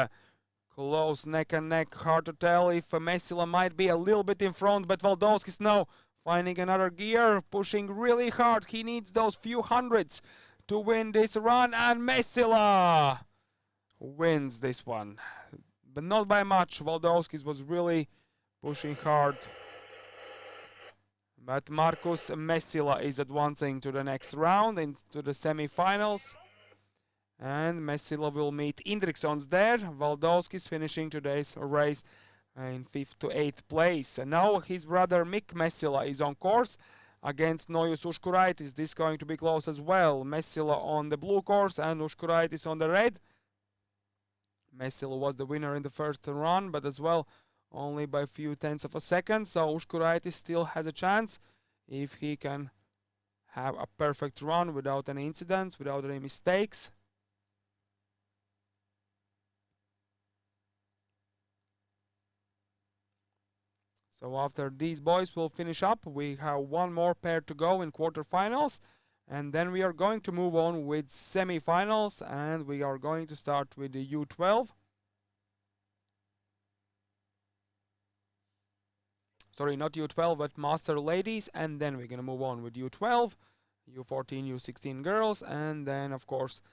Close neck and neck, hard to tell if Messila might be a little bit in front, but Valdovskis now finding another gear, pushing really hard. He needs those few hundreds to win this run, and Messila wins this one. But not by much. Valdovskis was really pushing hard. But Markus Messila is advancing to the next round, into the semi-finals. And Messila will meet Indrikssons there. Valdovskis finishing today's race in 5th to 8th place. And now his brother Mick Messila is on course against Nojus Uškuraitis. This is going to be close as well. Messila on the blue course and Uškuraitis on the red. Messila was the winner in the first run, but as well only by a few tenths of a second. So Uškuraitis still has a chance if he can have a perfect run without any incidents, without any mistakes. So after these boys will finish up, we have one more pair to go in quarterfinals, and then we are going to move on with semi-finals, and we are going to start with the U12. Sorry, not U12, but Master Ladies, and then we're going to move on with U12, U14, U16 girls, and then, of course,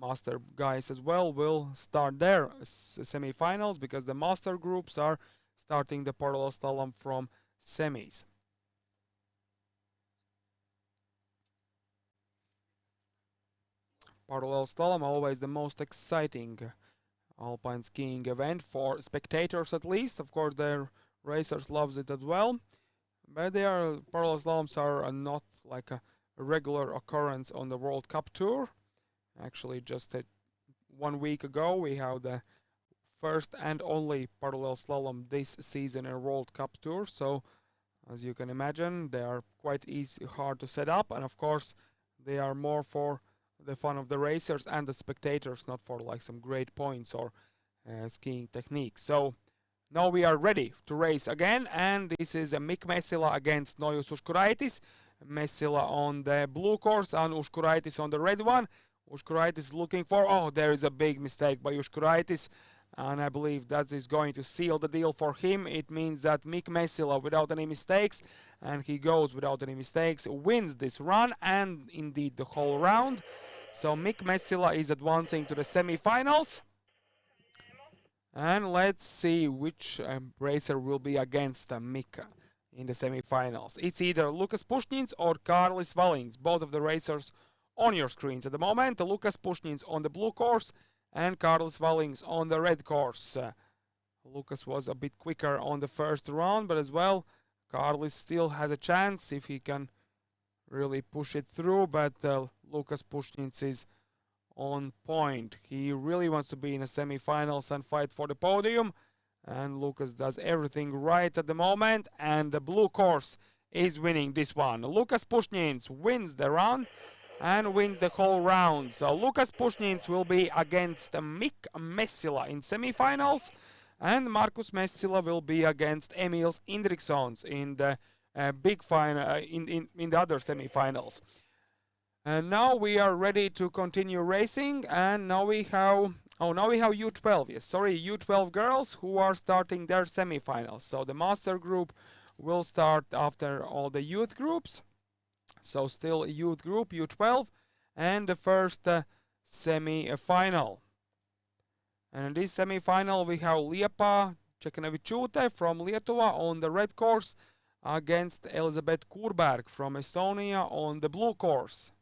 Master guys as well will start their semi-finals, because the Master groups are starting the parallel slalom from semis. Parallel slalom, always the most exciting alpine skiing event for spectators, at least. Of course, their racers loves it as well. But parallel slaloms are not like a regular occurrence on the World Cup Tour. Actually, just 1 week ago, we have the first and only parallel slalom this season in World Cup Tour. So, as you can imagine, they are quite hard to set up, and of course, they are more for the fun of the racers and the spectators, not for like some great points or skiing technique. So now we are ready to race again, and this is a Mick Messila against Nojus Uškuraitis. Messila on the blue course and Uškuraitis on the red one. Uškuraitis is looking for, oh, there is a big mistake by Uškuraitis. And I believe that is going to seal the deal for him. It means that Mick Messila, without any mistakes, and he goes without any mistakes, wins this run and indeed the whole round. So Mick Messila is advancing to the semi-finals. And let's see which racer will be against Mick in the semi-finals. It's either Lukas Pušnins or Kārlis Valings, both of the racers on your screens at the moment. Lukas Pušnins on the blue course and Kārlis Valings on the red course. Lukas was a bit quicker on the first round, but as well, Kārlis still has a chance if he can really push it through, but Lukas Pušnins is on point. He really wants to be in the semi-finals and fight for the podium, and Lukas does everything right at the moment, and the blue course is winning this one. Lukas Pušnins wins the run and wins the whole round. So Lukas Pušnins will be against Mick Messila in semi-finals, and Markus Messila will be against Emils Indrikssons in the big final, in the other semi-finals. And now we are ready to continue racing, and now we have U12. Yes, sorry, U12 girls who are starting their semi-finals. So the master group will start after all the youth groups. So still youth group, U12, and the first semi-final. And in this semi-final, we have Liepa Čekanavičiūtė from Lietuva on the red course against Elizabeth Kurberg from Estonia on the blue course.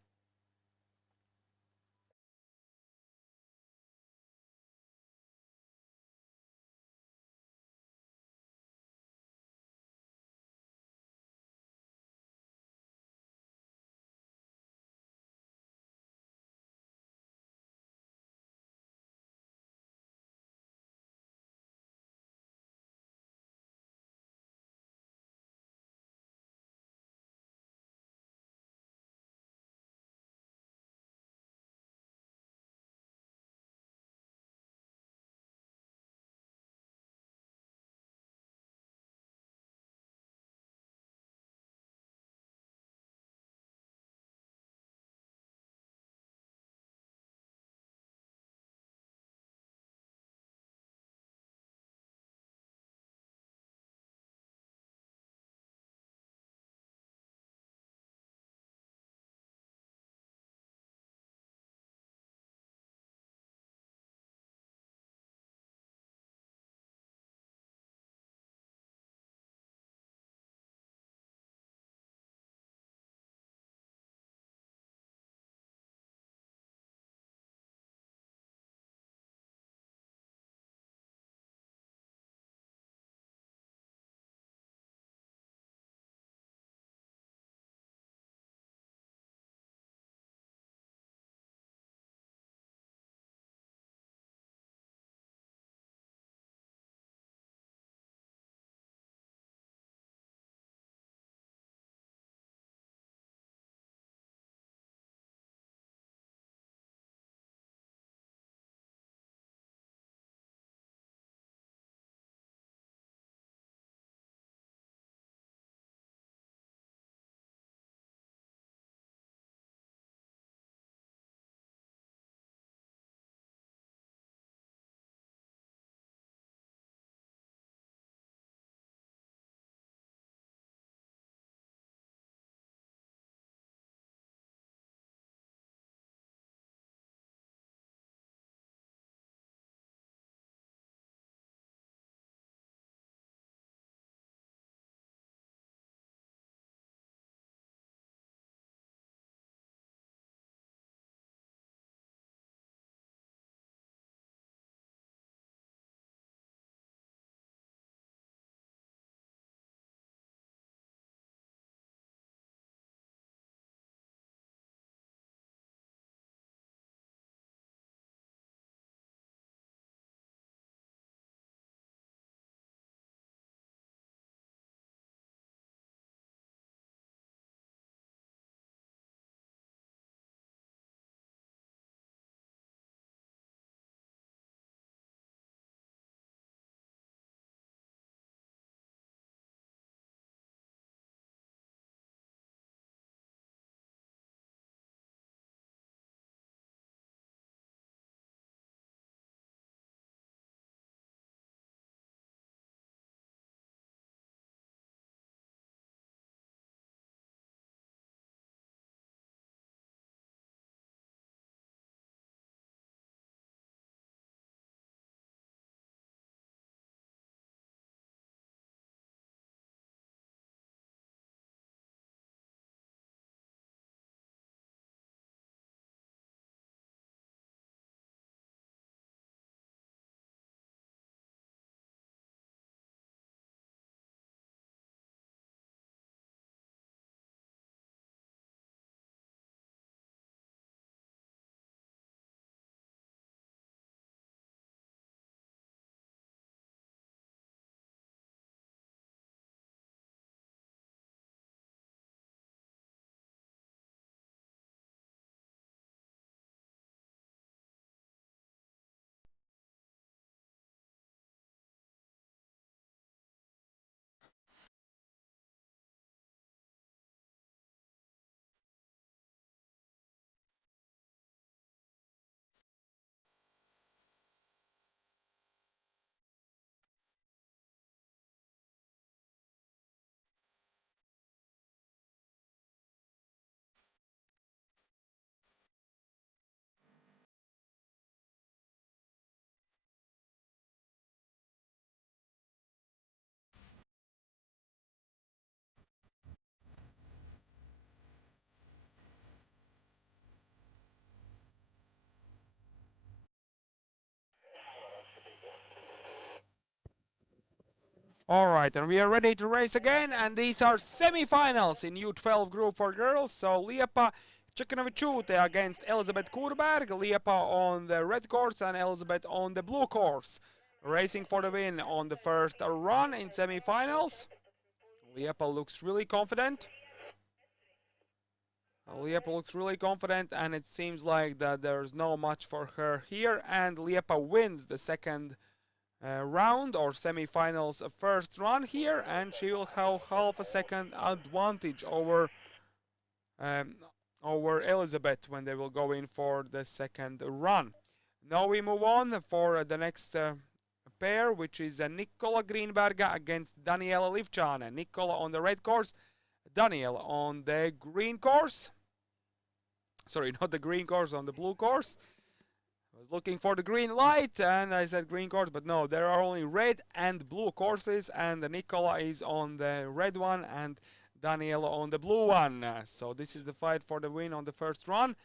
All right, and we are ready to race again, and these are semi-finals in U12 group for girls. So Liepa Čekanavičiūtė against Elizabeth Kurberg, Liepa on the red course and Elizabeth on the blue course. Racing for the win on the first run in semi-finals. Liepa looks really confident. Liepa looks really confident, and it seems like that there's no much for her here, and Liepa wins the second round or semi-finals first run here, and she will have half a second advantage over Elizabeth when they will go in for the second run. Now we move on for the next pair, which is Nikola Greenberga against Daniela Livčane. Nikola on the red course, Daniel on the green course. Sorry, not the green course, on the blue course. I was looking for the green light and I said green course, but no, there are only red and blue courses, and Nikola is on the red one and Daniela on the blue one. So this is the fight for the win on the first run.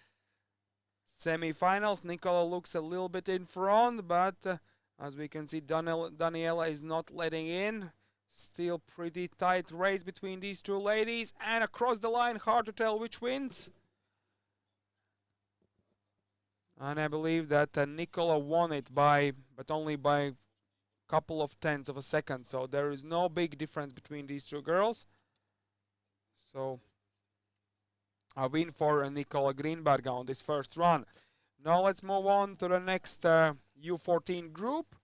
Semi-finals, Nikola looks a little bit in front, but as we can see, Daniela is not letting in. Still pretty tight race between these two ladies, and across the line, hard to tell which wins. And I believe that Nikola won it but only by a couple of tenths of a second. So there is no big difference between these two girls. So a win for Nikola Greenberg on this first run. Now let's move on to the next U14 group.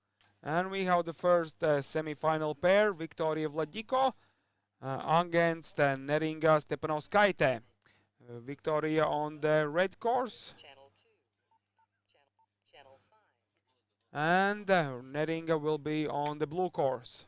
And we have the first semi-final pair, Victoria Vladiko against Neringa Stepanovskaite. Victoria on the red course. And Neringa will be on the blue course.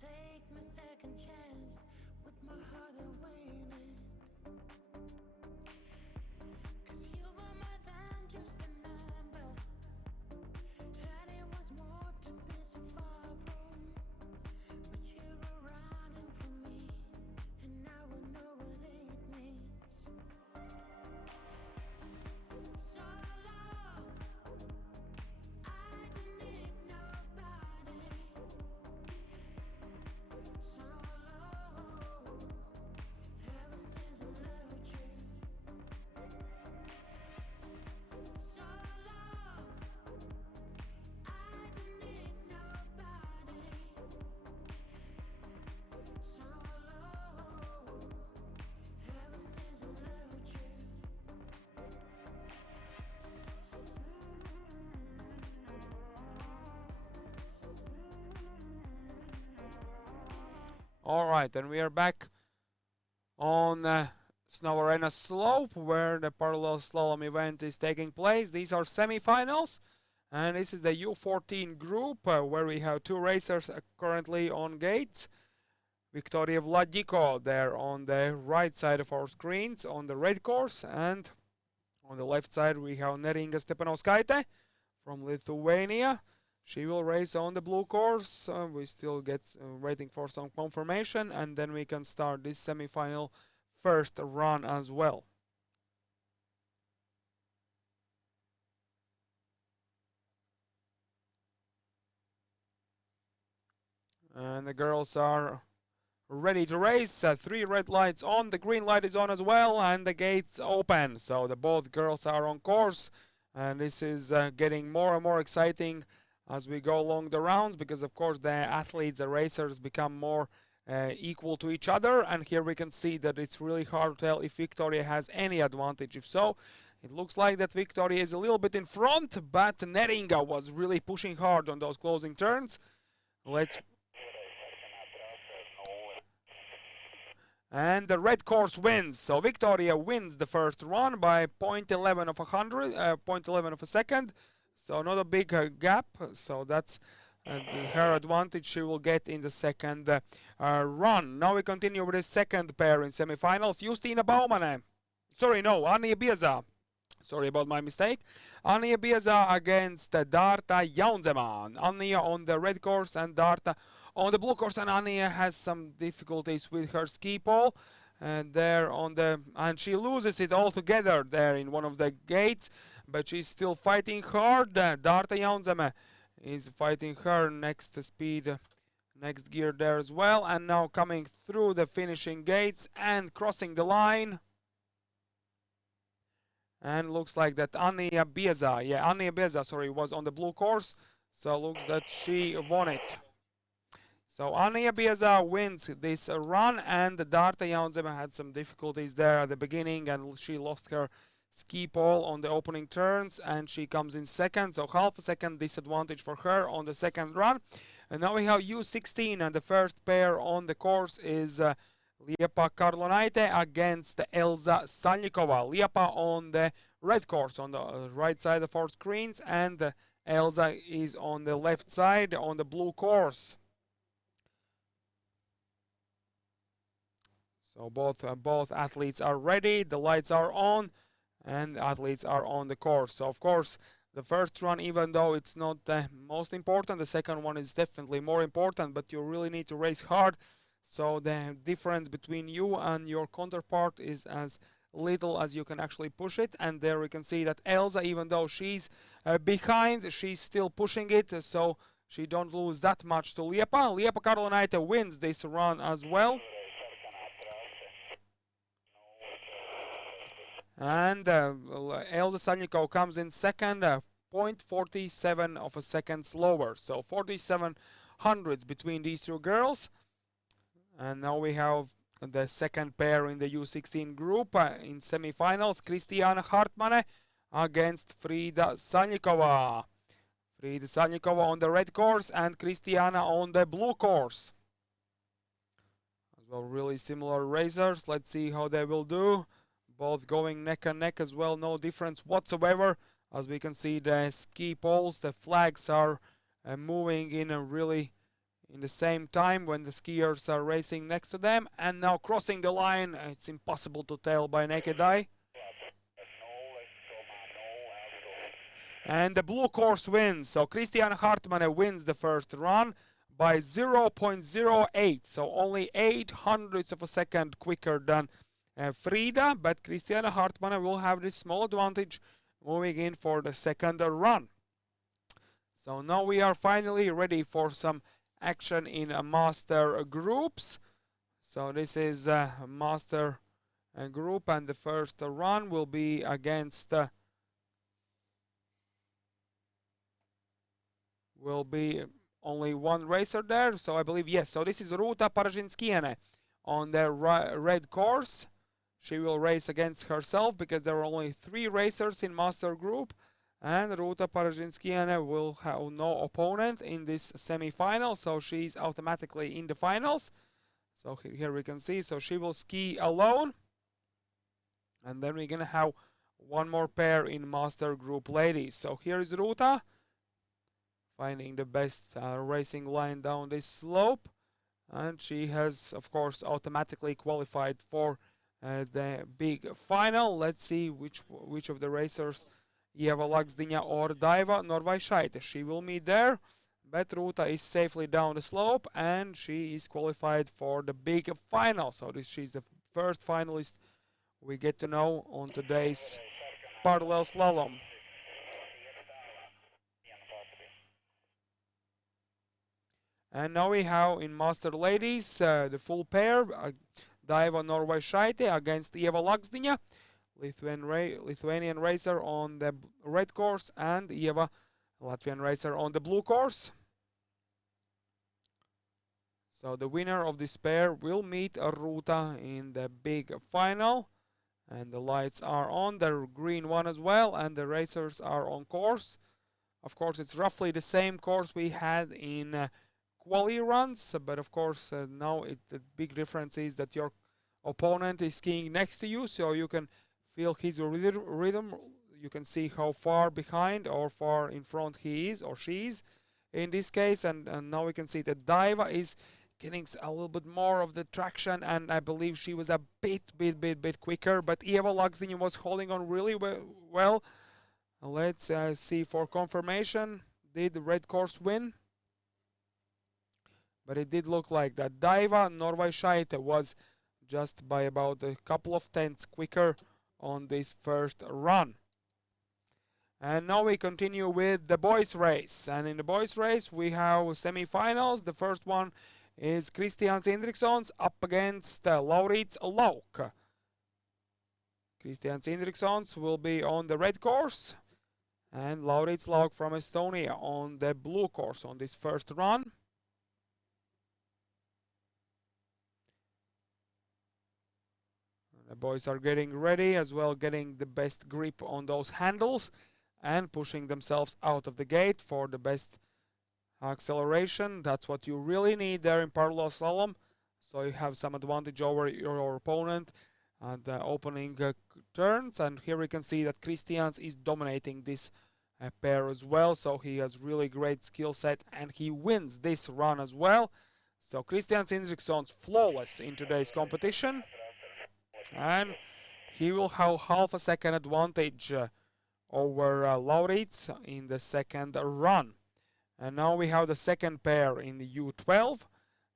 Take my second chance with my heart awaiting. 'Cause you were more than just a number, and it was more to be so far from. But you were running from me, and now I know what it means. So long, I don't need nobody. So long, ever since I loved you. So long, I don't need nobody. So long, ever since I loved you. All right, and we are back on Snow Arena Slope, where the parallel slalom event is taking place. These are semi-finals, and this is the U14 group, where we have two racers currently on gates. Victoria Vladiko there on the right side of our screens on the red course, and on the left side we have Neringa Stepanovskaite from Lithuania. She will race on the blue course. We still get waiting for some confirmation, and then we can start this semi-final first run as well. And the girls are ready to race. 3 red lights on, the green light is on as well, and the gates open. So the both girls are on course, and this is getting more and more exciting as we go along the rounds, because of course the athletes, the racers become more equal to each other, and here we can see that it's really hard to tell if Victoria has any advantage. If so, it looks like that Victoria is a little bit in front, but Neringa was really pushing hard on those closing turns. And the red course wins. So Victoria wins the first run by 0.11 of 0.11 of a second. So not a big gap. So that's her advantage she will get in the second run. Now we continue with the second pair in semifinals. Justina Baumann. Sorry, no, Anja Bieza. Sorry about my mistake. Anja Bieza against Darta Jaunzema. Anja on the red course and Darta on the blue course, and Anja has some difficulties with her ski pole. And she loses it altogether there in one of the gates, but she's still fighting hard. Darta Jaunzema is fighting her next speed, next gear there as well, and now coming through the finishing gates and crossing the line. And looks like that Anja Bieza, sorry, was on the blue course, so looks that she won it. So Anja Bieza wins this run, and Darta Jaunzema had some difficulties there at the beginning, and she lost her ski pole on the opening turns, and she comes in second, so half a second disadvantage for her on the second run. And now we have U16, and the first pair on the course is Liepa Karlonaite against Elza Salnikova. Liepa on the red course, on the right side of our screens, and Elza is on the left side on the blue course. So both athletes are ready, the lights are on, and athletes are on the course. So of course the first run, even though it's not the most important, the second one is definitely more important, but you really need to race hard. So the difference between you and your counterpart is as little as you can actually push it. And there we can see that Elza, even though she's behind, she's still pushing it, so she don't lose that much to Liepa. Liepa Karlonaite wins this run as well. And Elza Salnikova comes in second, 0.47 of a second slower. So 47 hundredths between these two girls. And now we have the second pair in the U16 group in semifinals. Kristiana Hartmann against Frida Salnikova. Frida Salnikova on the red course and Kristiana on the blue course. As well, really similar racers. Let's see how they will do. Both going neck and neck as well, no difference whatsoever. As we can see, the ski poles, the flags are moving in the same time when the skiers are racing next to them. And now crossing the line, it's impossible to tell by naked eye. And the blue course wins. So Kristiana Hartmann wins the first run by 0.08. So only 8 hundredths of a second quicker than Frida, but Kristiana Hartmann will have this small advantage moving in for the second run. So now we are finally ready for some action in master groups. So this is a master group, and the first run will be against will be only one racer there. So I believe, yes, so this is Ruta Parazhinskiene on the red course. She will race against herself because there are only 3 racers in master group, and Ruta Parazhinskiene will have no opponent in this semi-final, so she's automatically in the finals. So here we can see, so she will ski alone, and then we're gonna have one more pair in master group ladies. So here is Ruta finding the best racing line down this slope, and she has of course automatically qualified for the big final. Let's see which of the racers Ieva Laksdiņa or Daiva Norvaišaitė. She will meet there, but Ruta is safely down the slope and she is qualified for the big final. So she's the first finalist we get to know on today's parallel slalom. And now we have in Master Ladies the full pair, Daiva Norvaišaitė against Ieva Laksdiņa, Lithuanian racer on the red course, and Ieva, Latvian racer on the blue course. So the winner of this pair will meet Ruta in the big final. And the lights are on, the green one as well, and the racers are on course. Of course, it's roughly the same course we had in quali runs, but of course now the big difference is that your opponent is skiing next to you, so you can feel his rhythm. You can see how far behind or far in front he is or she is in this case, and now we can see that Daiva is getting a little bit more of the traction, and I believe she was a bit quicker, but Ieva Laksdiņa was holding on really well. Let's see for confirmation. Did the red course win? But it did look like that. Daiva Norvaišaitė was just by about a couple of tenths quicker on this first run. And now we continue with the boys race. And in the boys race we have semi-finals. The first one is Kristians Indrikssons up against Laurits Lauk. Kristians Indrikssons will be on the red course and Laurits Lauk from Estonia on the blue course on this first run. The boys are getting ready as well, getting the best grip on those handles and pushing themselves out of the gate for the best acceleration. That's what you really need there in parallel slalom, so you have some advantage over your opponent at the opening turns. And here we can see that Kristians is dominating this pair as well, so he has really great skill set and he wins this run as well. So Kristians Indrikssons flawless in today's competition, and he will have half a second advantage over Laurits in the second run. And now we have the second pair in the U12,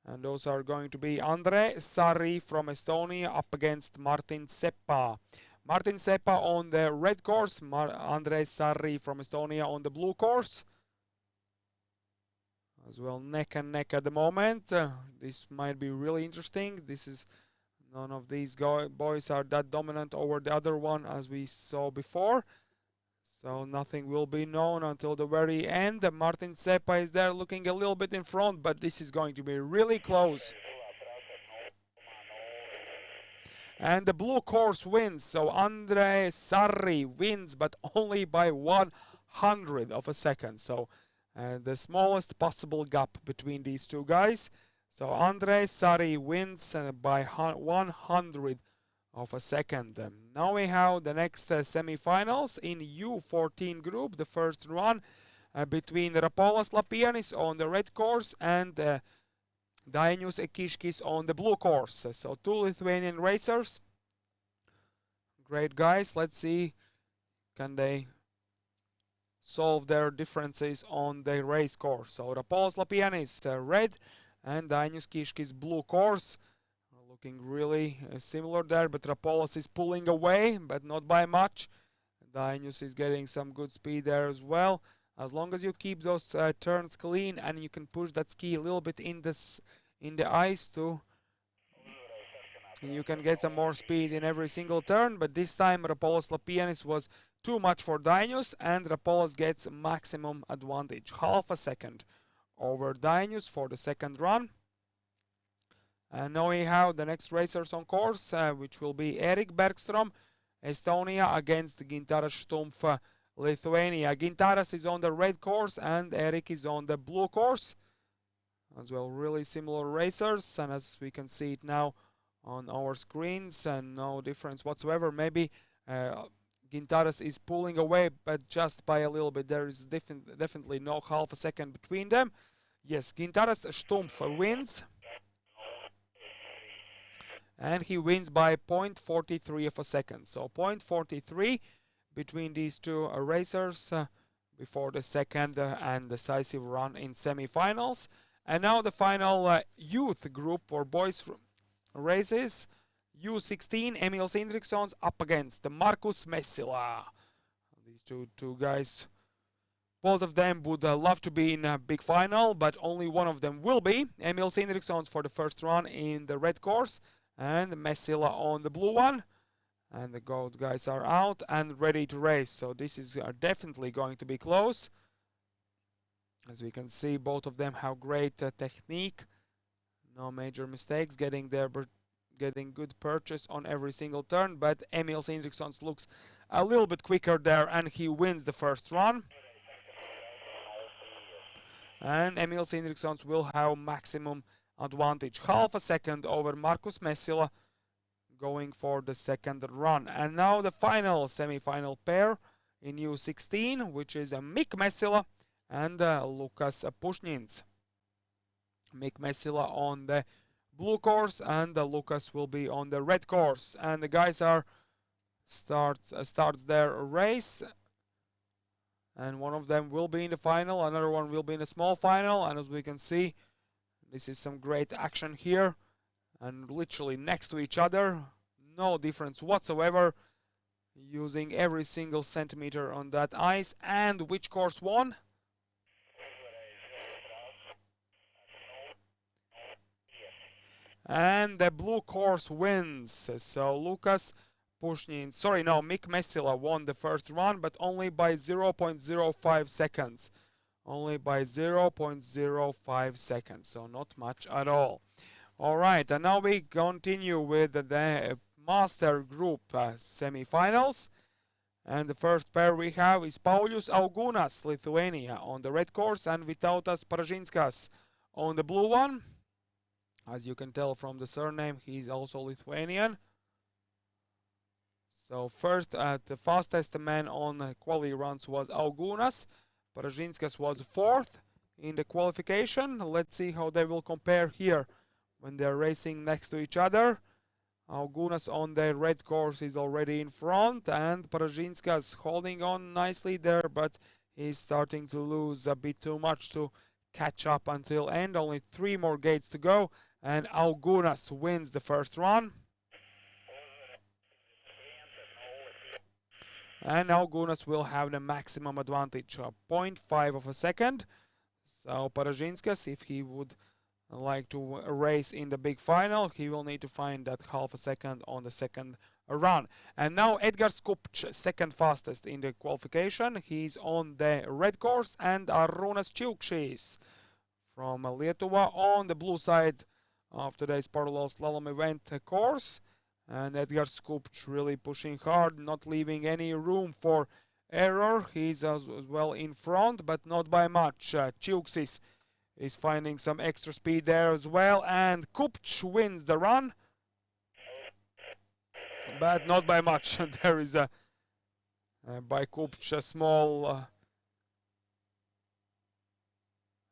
and those are going to be Andre Sari from Estonia up against Martin Seppa. Martin Seppa on the red course, Andre Sari from Estonia on the blue course. As well, neck and neck at the moment. This might be really interesting. None of these boys are that dominant over the other one as we saw before. So nothing will be known until the very end. Martin Seppa is there looking a little bit in front, but this is going to be really close. And the blue course wins, so Andre Sarri wins, but only by 100 of a second. So the smallest possible gap between these two guys. So Andre Sari wins by 100 of a second. Now we have the next semi-finals in U14 group. The first one between Rapolas Lapienis on the red course and Dainius Kiškis on the blue course. So two Lithuanian racers. Great guys. Let's see, can they solve their differences on the race course. So Rapolas Lapienis red and Dainius Kiškis blue course. Looking really similar there, but Rapolas is pulling away, but not by much. Dainius is getting some good speed there as well. As long as you keep those turns clean and you can push that ski a little bit in the ice too, you can get some more speed in every single turn. But this time Rapolas Lapienis was too much for Dainius, and Rapolas gets maximum advantage, half a second over Dainius for the second run. And now we have the next racers on course, which will be Erik Bergström, Estonia, against Gintaras Stumpf, Lithuania. Gintaras is on the red course and Erik is on the blue course. As well, really similar racers, and as we can see it now on our screens, and no difference whatsoever. Maybe Gintaras is pulling away, but just by a little bit. There is definitely no half a second between them. Yes, Gintaras Stumpf wins. And he wins by 0.43 of a second. So 0.43 between these two racers before the second and decisive run in semi-finals. And now the final youth group for boys races. U16, Emil Sindrikssons up against Markus Messila. These two guys, both of them would love to be in a big final, but only one of them will be. Emil Sindrikssons for the first run in the red course, and Messila on the blue one. And the gold guys are out and ready to race. So this is definitely going to be close. As we can see, both of them have great technique. No major mistakes, getting good purchase on every single turn. But Emil Sindrikssons looks a little bit quicker there, and he wins the first run. And Emil Sindrikssons will have maximum advantage. Half a second over Markus Messila going for the second run. And now the final semi-final pair in U16, which is Mick Messila and Lukas Pushnins. Mick Messila on the blue course, and Lukas will be on the red course. And the guys are starts their race, and one of them will be in the final, another one will be in a small final. And as we can see, this is some great action here, and literally next to each other, no difference whatsoever, using every single centimeter on that ice. And which course won? And the blue course wins. So Lukas Pushnins, Mick Messila won the first run, but only by 0.05 seconds. Only by 0.05 seconds, so not much at all. All right, and now we continue with the master group semi-finals. And the first pair we have is Paulius Augunas, Lithuania, on the red course, and Vytautas Paražinskas on the blue one. As you can tell from the surname, he's also Lithuanian. So first, the fastest man on quali runs was Augunas. Paražinskas was fourth in the qualification. Let's see how they will compare here when they're racing next to each other. Augunas on the red course is already in front, and Paražinskas holding on nicely there, but he's starting to lose a bit too much to catch up until end. Only 3 more gates to go, and Augunas wins the first run. And Augunas will have the maximum advantage, 0.5 of a second. So Paražinskas, if he would like to race in the big final, he will need to find that half a second on the second run. And now Edgars Kupč, second fastest in the qualification. He's on the red course, and Arūnas Čiukšys from Lietuva on the blue side of today's parallel slalom event course. And Edgars Kupč really pushing hard, not leaving any room for error. He's as well in front, but not by much. Čiukšys is finding some extra speed there as well, and Kupč wins the run, but not by much. There is by Kupč a small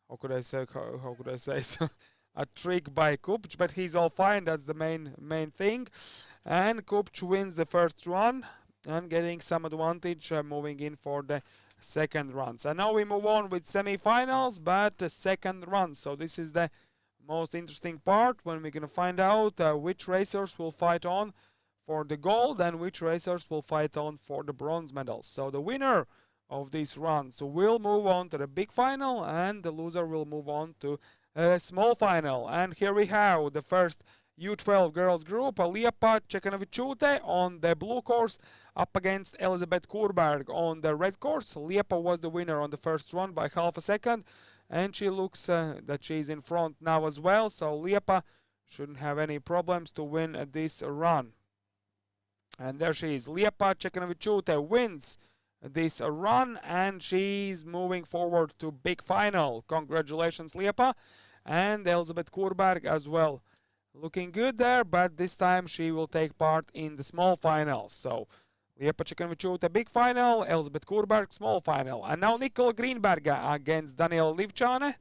how could I say so, a trick by Kupč, but he's all fine. That's the main thing. And Kupč wins the first run and getting some advantage, moving in for the second runs. And now we move on with semi-finals, but the second run. So this is the most interesting part, when we're going to find out which racers will fight on for the gold and which racers will fight on for the bronze medals. So the winner of these runs will move on to the big final, and the loser will move on to a small final. And here we have the first U12 girls group, Liepa Čekanavičiūtė on the blue course up against Elizabeth Kurberg on the red course. Liepa was the winner on the first run by half a second, and she looks that she's in front now as well. So Liepa shouldn't have any problems to win this run. And there she is. Liepa Čekanavičiūtė wins this run, and she's moving forward to big final. Congratulations, Liepa, and Elizabeth Kurberg as well. Looking good there, but this time she will take part in the small final. So Liepa Čekanavičiūtė big final, Elizabeth Kurberg small final. And now Nikola Greenberga against Daniela Livčane.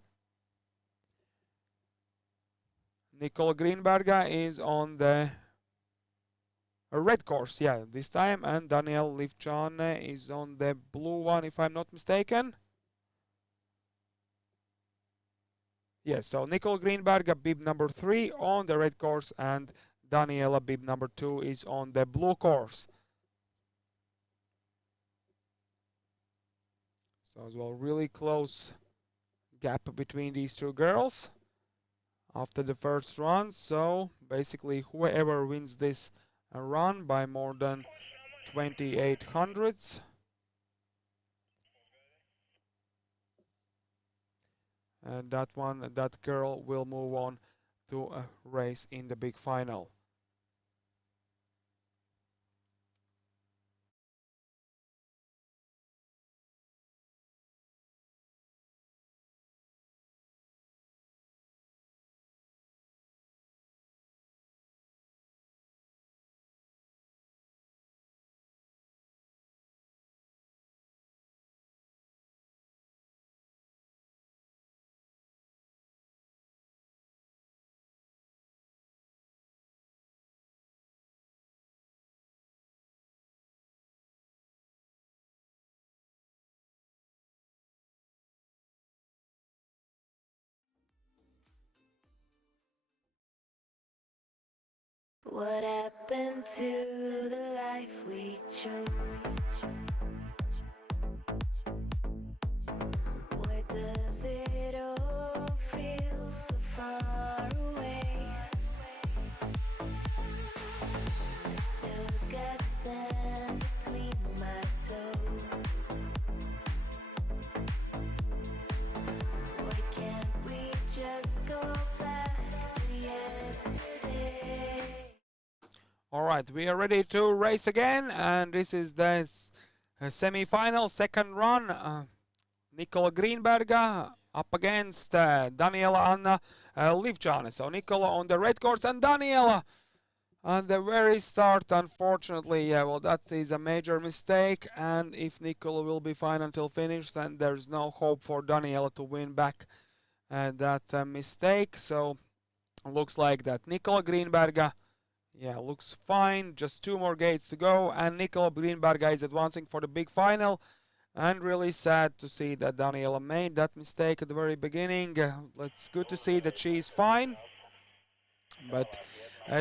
Nikola Greenberga is on the a red course, yeah, this time. And Daniel Livchane is on the blue one, if I'm not mistaken. Yes, so Nicole Greenberg, bib number 3 on the red course, and Daniela, bib number 2, is on the blue course. So as well, really close gap between these two girls after the first run. So basically, whoever wins this run by more than 28 hundredths, and that girl will move on to a race in the big final. What happened to the life we chose? Why does it all feel so far away? I still got sand between my toes. Why can't we just go back to yesterday? All right, we are ready to race again, and this is the semi-final, second run. Nicola Greenberga up against Daniela Anna Livchane. So Nicola on the red course and Daniela on the very start. Unfortunately, well, that is a major mistake, and if Nicola will be fine until finish, then there's no hope for Daniela to win back that mistake. So looks like that Nicola Greenberga, yeah, looks fine. Just 2 more gates to go, and Nicola Greenberga is advancing for the big final. And really sad to see that Daniela made that mistake at the very beginning. It's good to see that she is fine. But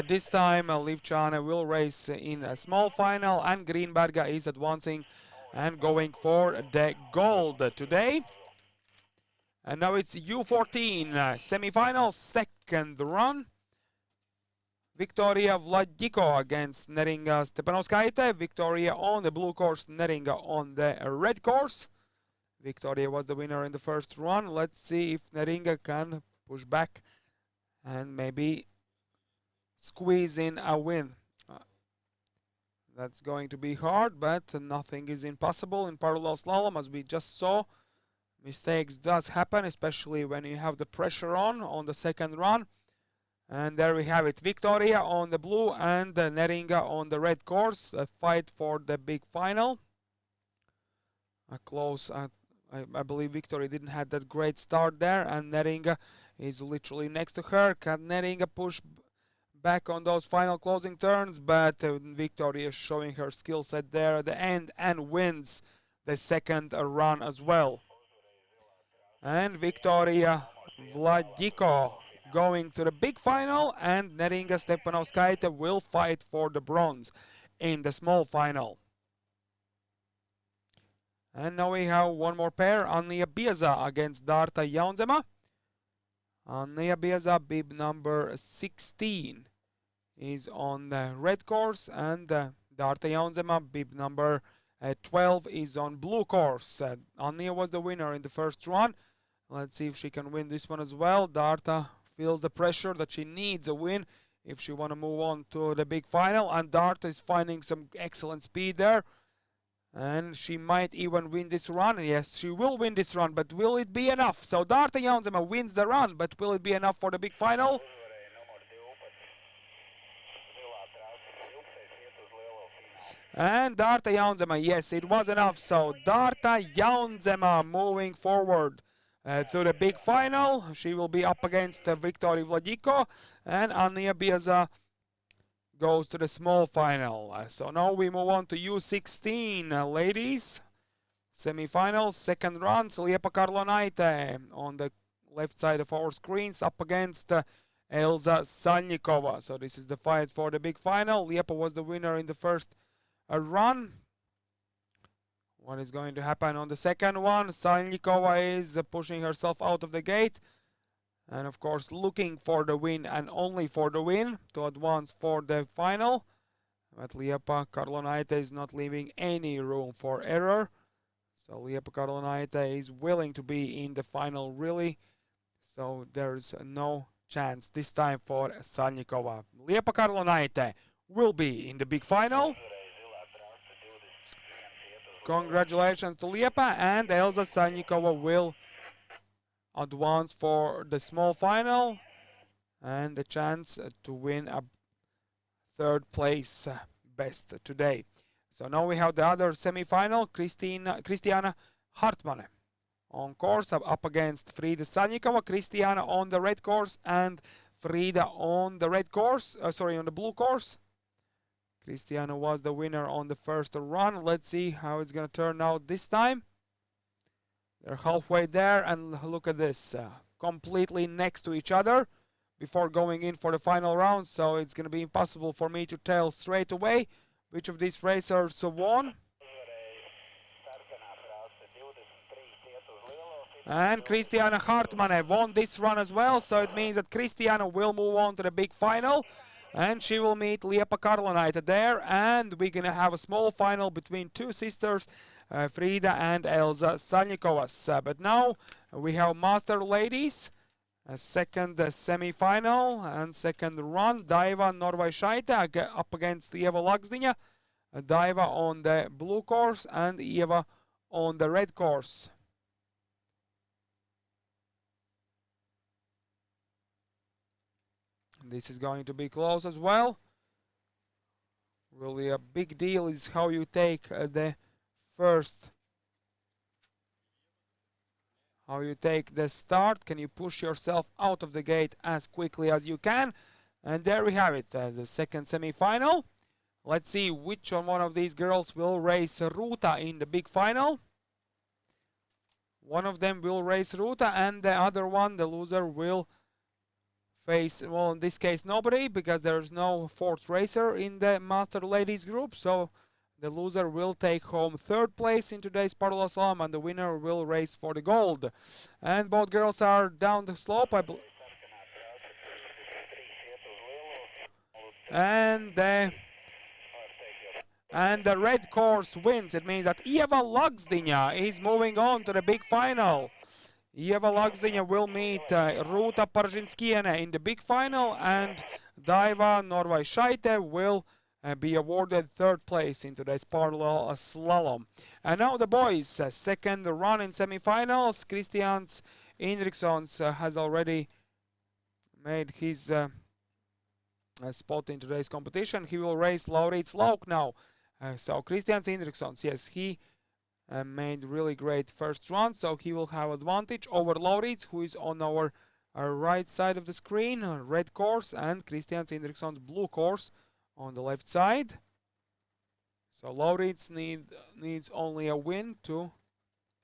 this time, Livchane will race in a small final, and Greenberga is advancing and going for the gold today. And now it's U14 semi-final, second run. Victoria Vladiko against Neringa Stepanovskaite. Victoria on the blue course, Neringa on the red course. Victoria was the winner in the first run. Let's see if Neringa can push back and maybe squeeze in a win. That's going to be hard, but nothing is impossible in parallel slalom, as we just saw. Mistakes does happen, especially when you have the pressure on the second run. And there we have it, Victoria on the blue and Neringa on the red course. A fight for the big final. A close, I believe Victoria didn't have that great start there, and Neringa is literally next to her. Can Neringa push back on those final closing turns? But Victoria is showing her skill set there at the end and wins the second run as well. And Victoria Vladiko going to the big final, and Neringa Stepanovskaite will fight for the bronze in the small final. And now we have one more pair, Anja Bieza against Darta Jaunzema. Anja Bieza, bib number 16, is on the red course, and Darta Jaunzema, bib number 12, is on blue course. Anja was the winner in the first run. Let's see if she can win this one as well. Darta feels the pressure that she needs a win if she want to move on to the big final, and Darta is finding some excellent speed there, and she might even win this run. Yes, she will win this run, but will it be enough? So Darta Jaunzema wins the run, but will it be enough for the big final? And Darta Jaunzema, yes, it was enough. So Darta Jaunzema moving forward to the big final. She will be up against Victoria Vladiko, and Anja Bieza goes to the small final. So now we move on to U16, ladies. Semi-finals, second round. Liepa Karlonaite on the left side of our screens up against Elza Salnikova. So this is the fight for the big final. Liepa was the winner in the first run. What is going to happen on the second one? Salnikova is pushing herself out of the gate. And of course looking for the win and only for the win to advance for the final. But Liepa Karlonaite is not leaving any room for error. So Liepa Karlonaite is willing to be in the final really. So there's no chance this time for Salnikova. Liepa Karlonaite will be in the big final. Congratulations to Liepa, and Elza Salnikova will advance for the small final and the chance to win a third place best today. So now we have the other semi-final, Kristiana Hartmann on course up against Frida Salnikova. Kristiana on the red course and Frida on the on the blue course. Kristiana was the winner on the first run. Let's see how it's going to turn out this time. They're halfway there, and look at this, completely next to each other before going in for the final round. So it's going to be impossible for me to tell straight away which of these racers won. And Kristiana Hartmann won this run as well, so it means that Kristiana will move on to the big final. And she will meet Liepa Karlonaite there, and we're going to have a small final between two sisters, Frida and Elza Salnikovas. But now we have master ladies, a second semi-final and second run. Daiva Norvaišaitė up against Ieva Laksdiņa. Daiva on the blue course and Ieva on the red course. This is going to be close as well. Really a big deal is how you take the start. Can you push yourself out of the gate as quickly as you can? And there we have it, the second semi-final. Let's see which one of these girls will race Ruta in the big final. One of them will race Ruta, and the other one, the loser, will face, well, in this case nobody, because there's no fourth racer in the master ladies group. So the loser will take home third place in today's Parodo Slalom, and the winner will race for the gold. And both girls are down the slope, and the red course wins. It means that Ieva Laksdiņa is moving on to the big final. Ieva Laksdiņa will meet Ruta Paržinskiene in the big final, and Daiva Norvaišaitė will be awarded third place in today's Parodo Slalom. And now the boys, second run in semifinals. Kristians Indrikssons has already made his spot in today's competition. He will race Laurits Lauk now. So Kristians Indrikssons, yes, he made really great first run, so he will have advantage over Laurits, who is on our right side of the screen, red course, and Kristians Indrikssons blue course on the left side. So Laurits needs only a win to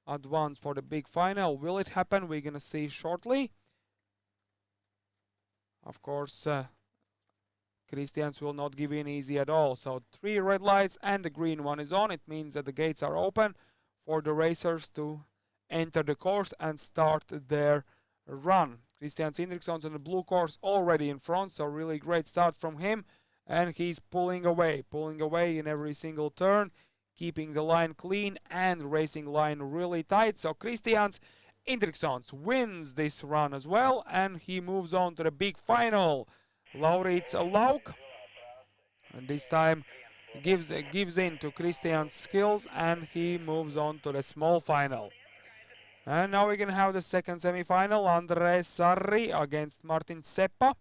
advance for the big final. Will it happen? We're gonna see shortly. Of course, Kristians will not give in easy at all. So 3 red lights and the green one is on. It means that the gates are open for the racers to enter the course and start their run. Kristians Indrikssons on the blue course already in front, so really great start from him. And he's pulling away in every single turn, keeping the line clean and racing line really tight. So Kristians Indrikssons wins this run as well, and he moves on to the big final. Laurits Lauk, and this time gives in to Kristian's skills, and he moves on to the small final. And now we're going to have the second semi-final, André Sarri against Martin Seppa.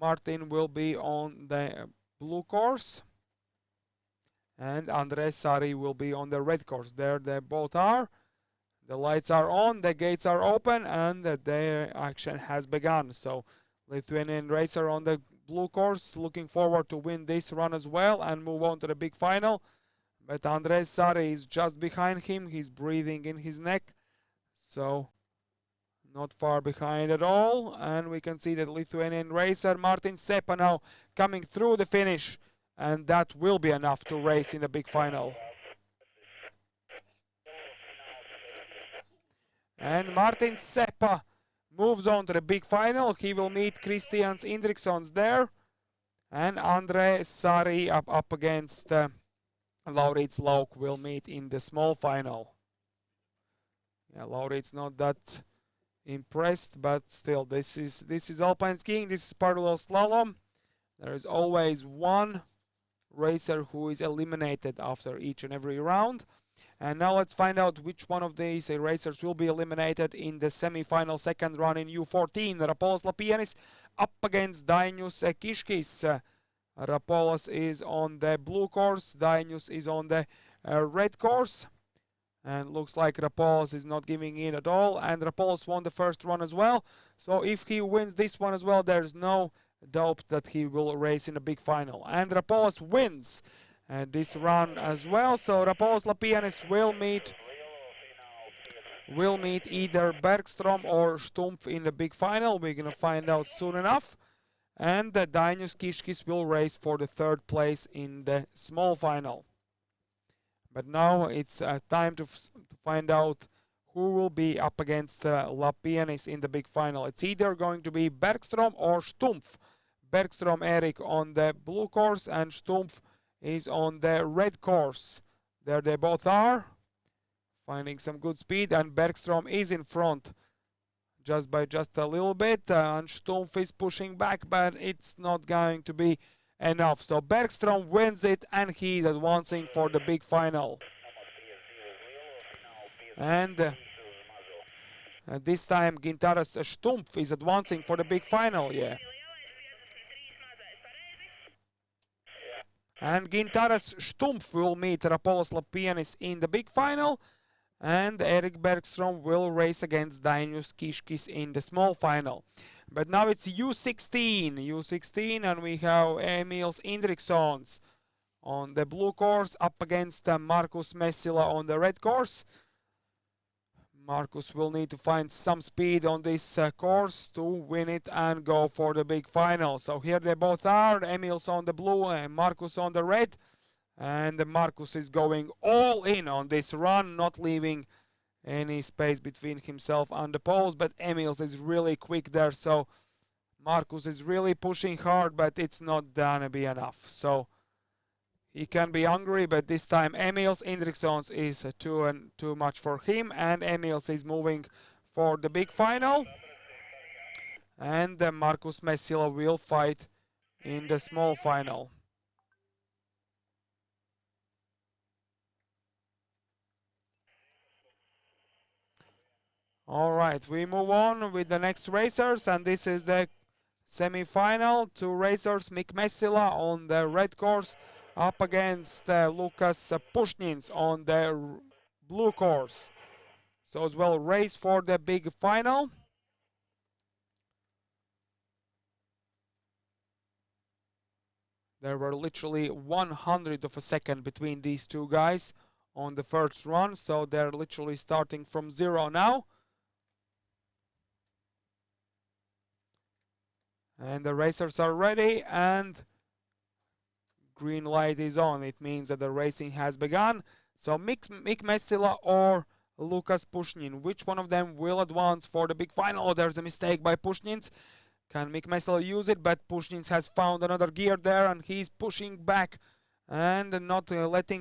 Martin will be on the blue course, and André Sarri will be on the red course. There they both are. The lights are on, the gates are open, and the action has begun. So Lithuanian racer on the blue course, looking forward to win this run as well and move on to the big final. But Andres Sari is just behind him. He's breathing in his neck, so not far behind at all. And we can see that Lithuanian racer Martin Sepa now coming through the finish, and that will be enough to race in the big final. And Martin Sepa moves on to the big final. He will meet Christians Indrikssons there, and Andre Sari up against Laurits Lauk will meet in the small final. Yeah, Laurits not that impressed, but still, this is alpine skiing. This is parallel slalom. There is always one racer who is eliminated after each and every round. And now let's find out which one of these racers will be eliminated in the semi-final second run in U14. Rapolas Lapienis up against Dainius Kiškis. Rapolas is on the blue course, Dainius is on the red course. And looks like Rapolas is not giving in at all. And Rapolas won the first run as well. So if he wins this one as well, there's no doubt that he will race in a big final. And Rapolas wins this run as well. So Rapolas Lapienis will meet either Bergstrom or Stumpf in the big final. We're going to find out soon enough. And Dainius Kiškis will race for the third place in the small final. But now it's time to find out who will be up against Lapienis in the big final. It's either going to be Bergstrom or Stumpf. Bergstrom Erik on the blue course and Stumpf is on the red course. There they both are, finding some good speed, and Bergstrom is in front by just a little bit, and Stumpf is pushing back, but it's not going to be enough. So Bergstrom wins it, and he is advancing for the big final. And this time Gintaras Stumpf is advancing for the big final, yeah. And Gintaras Stumpf will meet Rapolas Lapienis in the big final, and Erik Bergstrom will race against Dainius Kiškis in the small final. But now it's U16, and we have Emils Indrikssons on the blue course up against Markus Messila on the red course. Markus will need to find some speed on this course to win it and go for the big final. So here they both are, Emils on the blue and Markus on the red. And Markus is going all in on this run, not leaving any space between himself and the poles. But Emils is really quick there, so Markus is really pushing hard, but it's not gonna be enough. So he can be hungry, but this time Emils Indrikssons is too much for him, and Emils is moving for the big final. And Markus Messila will fight in the small final. All right, we move on with the next racers, and this is the semi-final. Two racers, Mick Messila on the red course up against Lukas Pushnins on the blue course. So as well, race for the big final. There were literally 100 of a second between these two guys on the first run, so they're literally starting from zero now. And the racers are ready, and green light is on. It means that the racing has begun. So Mick Messila or Lukas Pushnin, which one of them will advance for the big final? Oh, there's a mistake by Pushnins. Can Mick Messila use it? But Pushnins has found another gear there, and he's pushing back and not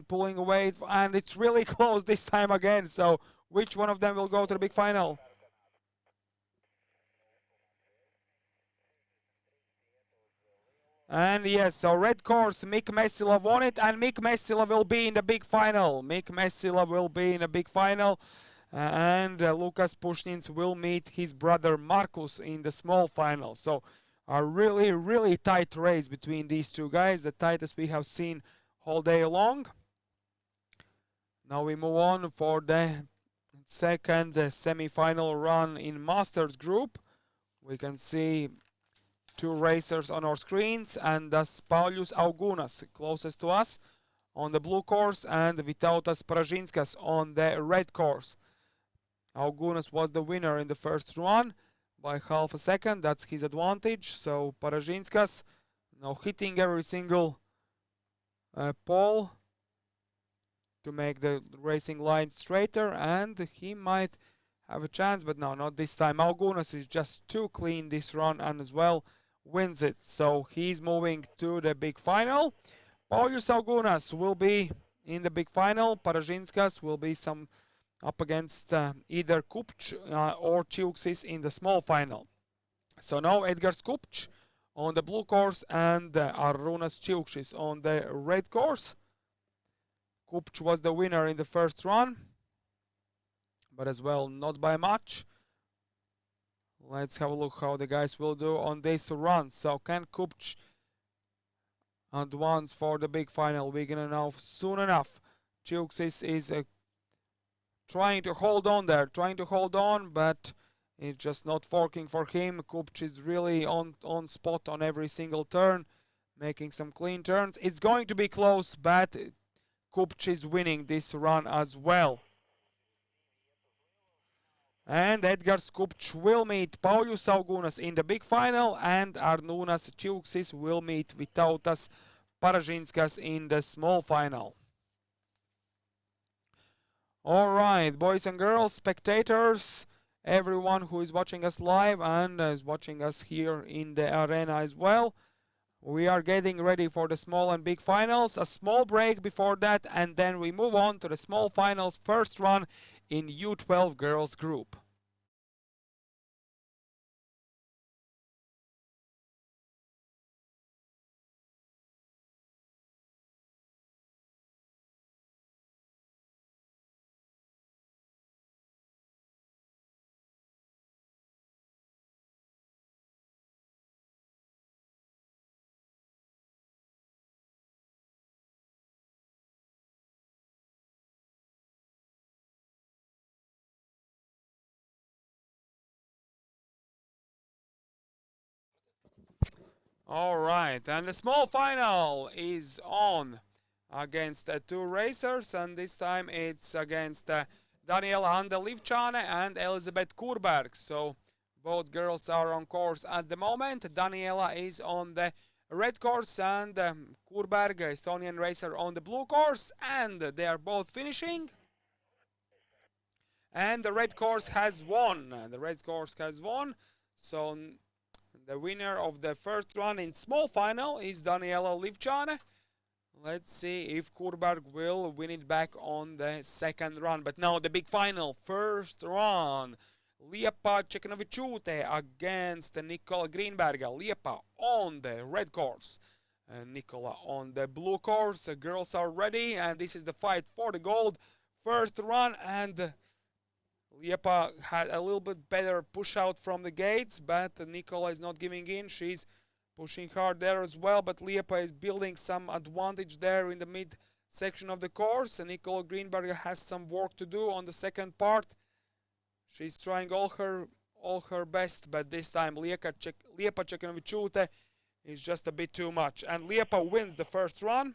pulling away. And it's really close this time again. So which one of them will go to the big final? And yes, so red course, Mick Messila won it, and Mick Messila will be in the big final. Mick Messila will be in the big final, and Lukas Pushnins will meet his brother Markus in the small final. So a really, really tight race between these two guys, the tightest we have seen all day long. Now we move on for the second semi-final run in Masters Group. We can see two racers on our screens, and Paulius Augunas closest to us on the blue course, and Vytautas Paražinskas on the red course. Augunas was the winner in the first run by half a second. That's his advantage. So Paražinskas now hitting every single pole to make the racing line straighter, and he might have a chance, but no, not this time. Augunas is just too clean this run and as well wins it. So he's moving to the big final. Paulius Augunas will be in the big final. Paražinskas will be up against either Kupč or Čiuksis in the small final. So now Edgars Kupč on the blue course and Arūnas Čiuksis on the red course. Kupč was the winner in the first run, but as well not by much. Let's have a look how the guys will do on this run. So can Kupč advance for the big final? We're gonna know soon enough. Čiuksis is trying to hold on there, but it's just not working for him. Kupč is really on spot on every single turn, making some clean turns. It's going to be close, but Kupč is winning this run as well. And Edgars Kupč will meet Paulius Augunas in the big final, and Arūnas Čiuksis will meet Vytautas Paražinskas in the small final. All right, boys and girls, spectators, everyone who is watching us live and is watching us here in the arena as well. We are getting ready for the small and big finals. A small break before that, and then we move on to the small finals first run in U12 girls group. All right, and the small final is on against two racers, and this time it's against Daniela Ande-Livčane and Elizabeth Kurberg. So both girls are on course at the moment. Daniela is on the red course and Kurberg, Estonian racer, on the blue course, and they are both finishing. And the red course has won. So the winner of the first run in small final is Daniela Livčane. Let's see if Kurberg will win it back on the second run. But now the big final, first run. Liepa Čekanovičiūtė against Nikola Greenberga. Liepa on the red course, Nikola on the blue course. The girls are ready, and this is the fight for the gold. First run, and Liepa had a little bit better push out from the gates, but Nikola is not giving in. She's pushing hard there as well, but Liepa is building some advantage there in the mid section of the course. And Nikola Greenberg has some work to do on the second part. She's trying all her best, but this time Liepa Čekanovičiūtė is just a bit too much. And Liepa wins the first run,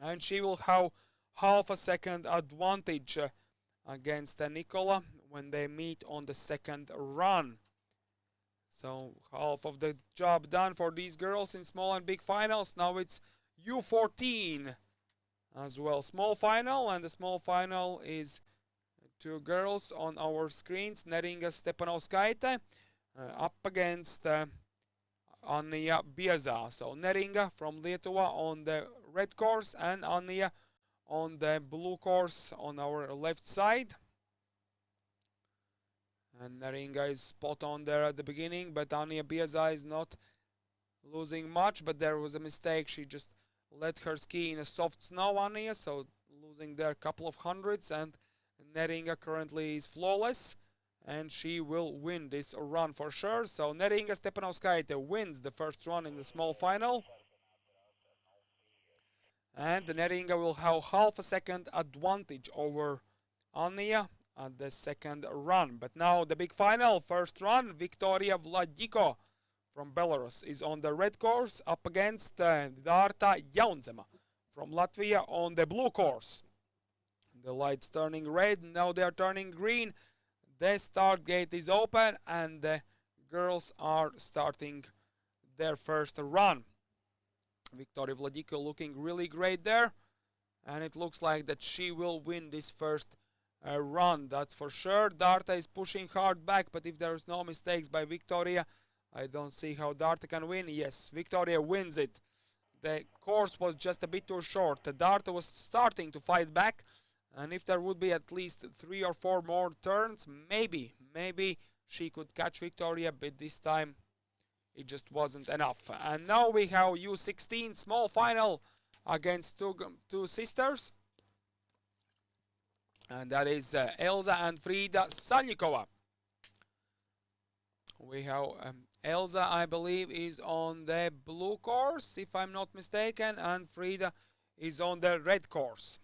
and she will have half a second advantage against Nikola when they meet on the second run. So half of the job done for these girls in small and big finals. Now it's U14 as well. Small final, and the small final is two girls on our screens. Neringa Stepanauskaite up against Anja Bieza. So Neringa from Lietuva on the red course, and Anja on the blue course on our left side. And Neringa is spot on there at the beginning, but Anja Bieza is not losing much, but there was a mistake. She just let her ski in a soft snow, Anja, so losing there a couple of hundreds, and Neringa currently is flawless, and she will win this run for sure. So Neringa Stepanauskaite wins the first run in the small final. And the Neringa will have half a second advantage over Anja at the second run. But now the big final, first run, Victoria Vladiko from Belarus is on the red course up against Dārta Jaunzema from Latvia on the blue course. The lights turning red, now they are turning green. The start gate is open and the girls are starting their first run. Victoria Vladiko looking really great there, and it looks like that she will win this first run, that's for sure. Dārta is pushing hard back, but if there's no mistakes by Victoria, I don't see how Dārta can win. Yes, Victoria wins it. The course was just a bit too short. Dārta was starting to fight back, and if there would be at least 3 or 4 more turns, maybe she could catch Victoria, but this time it just wasn't enough. And now we have U16 small final against two sisters, and that is Elsa and Frida Salnikova. We have Elsa, I believe, is on the blue course, if I'm not mistaken, and Frida is on the red course.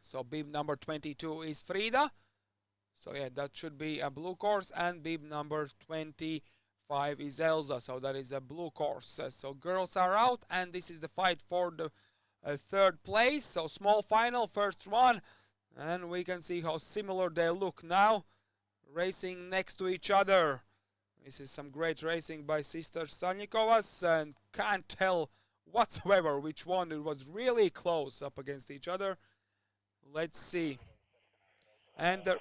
So bib number 22 is Frida. So yeah, that should be a blue course, and bib number 25 is Elsa. So that is a blue course. So girls are out, and this is the fight for the third place. So small final, first one, and we can see how similar they look now, racing next to each other. This is some great racing by Sister Salnikovas, and can't tell whatsoever which one. It was really close up against each other. Let's see. And the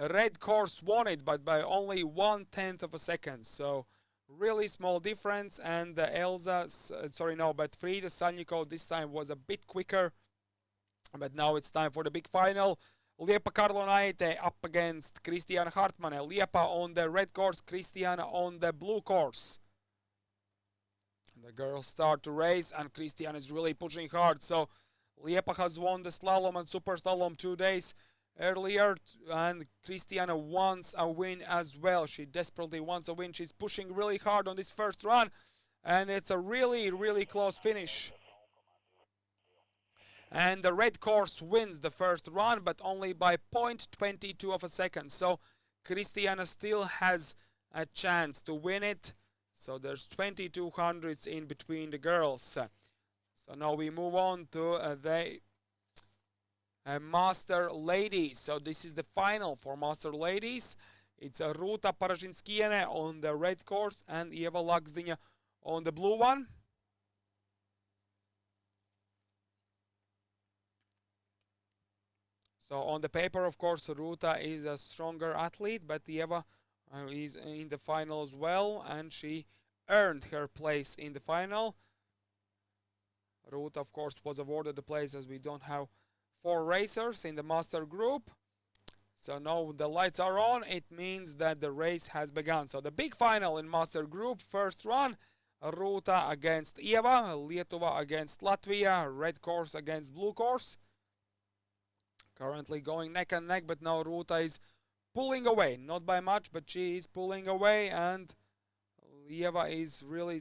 red course won it, but by only 1/10 of a second. So really small difference. And but Frida Salnikova this time was a bit quicker. But now it's time for the big final. Liepa Karlonaite up against Kristiāna Hartmane. Liepa on the red course, Kristiāna on the blue course. The girls start to race, and Kristiāna is really pushing hard. So Liepa has won the slalom and super slalom 2 days earlier, and Kristiāna wants a win as well. She desperately wants a win. She's pushing really hard on this first run, and it's a really close finish. And the red course wins the first run, but only by 0.22 of a second. So Kristiāna still has a chance to win it. So there's 22 hundredths in between the girls. So now we move on to the Master Ladies. So this is the final for Master Ladies. It's Rūta Paražinskiene on the red course and Ieva Laksdiņa on the blue one. So on the paper, of course, Rūta is a stronger athlete, but Ieva is in the final as well, and she earned her place in the final. Rūta, of course, was awarded the place as we don't have 4 racers in the master group. So now the lights are on. It means that the race has begun. So the big final in master group, first run, Rūta against Ieva, Lietuva against Latvia, red course against blue course. Currently going neck and neck, but now Rūta is pulling away. Not by much, but she is pulling away, and Ieva is really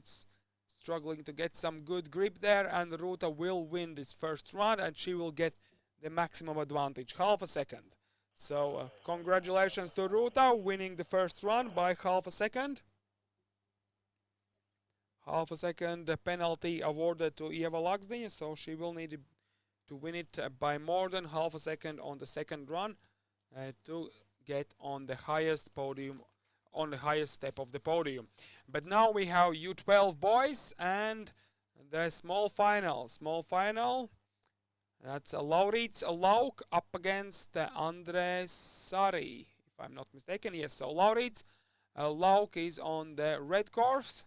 struggling to get some good grip there, and Rūta will win this first run, and she will get the maximum advantage, half a second. So congratulations to Rūta, winning the first run by half a second. Half a second penalty awarded to Ieva Laksdiņa, so she will need to win it by more than half a second on the second run to get on the highest podium, on the highest step of the podium. But now we have U12 boys and the small final. Small final. That's Laurīts Lauk up against Andrēs Sari, if I'm not mistaken. Yes, so Laurīts Lauk is on the red course,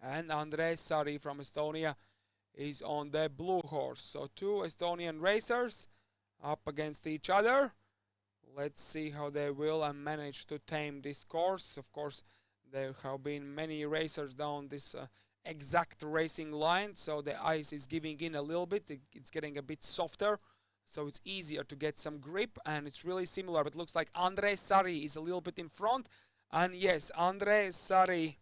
and Andrēs Sari from Estonia is on the blue horse. So 2 Estonian racers up against each other. Let's see how they will manage to tame this course. Of course, there have been many racers down this exact racing line, so the ice is giving in a little bit. It's getting a bit softer, so it's easier to get some grip, and it's really similar. But it looks like Andrēs Sari is a little bit in front, and yes, Andrēs Sari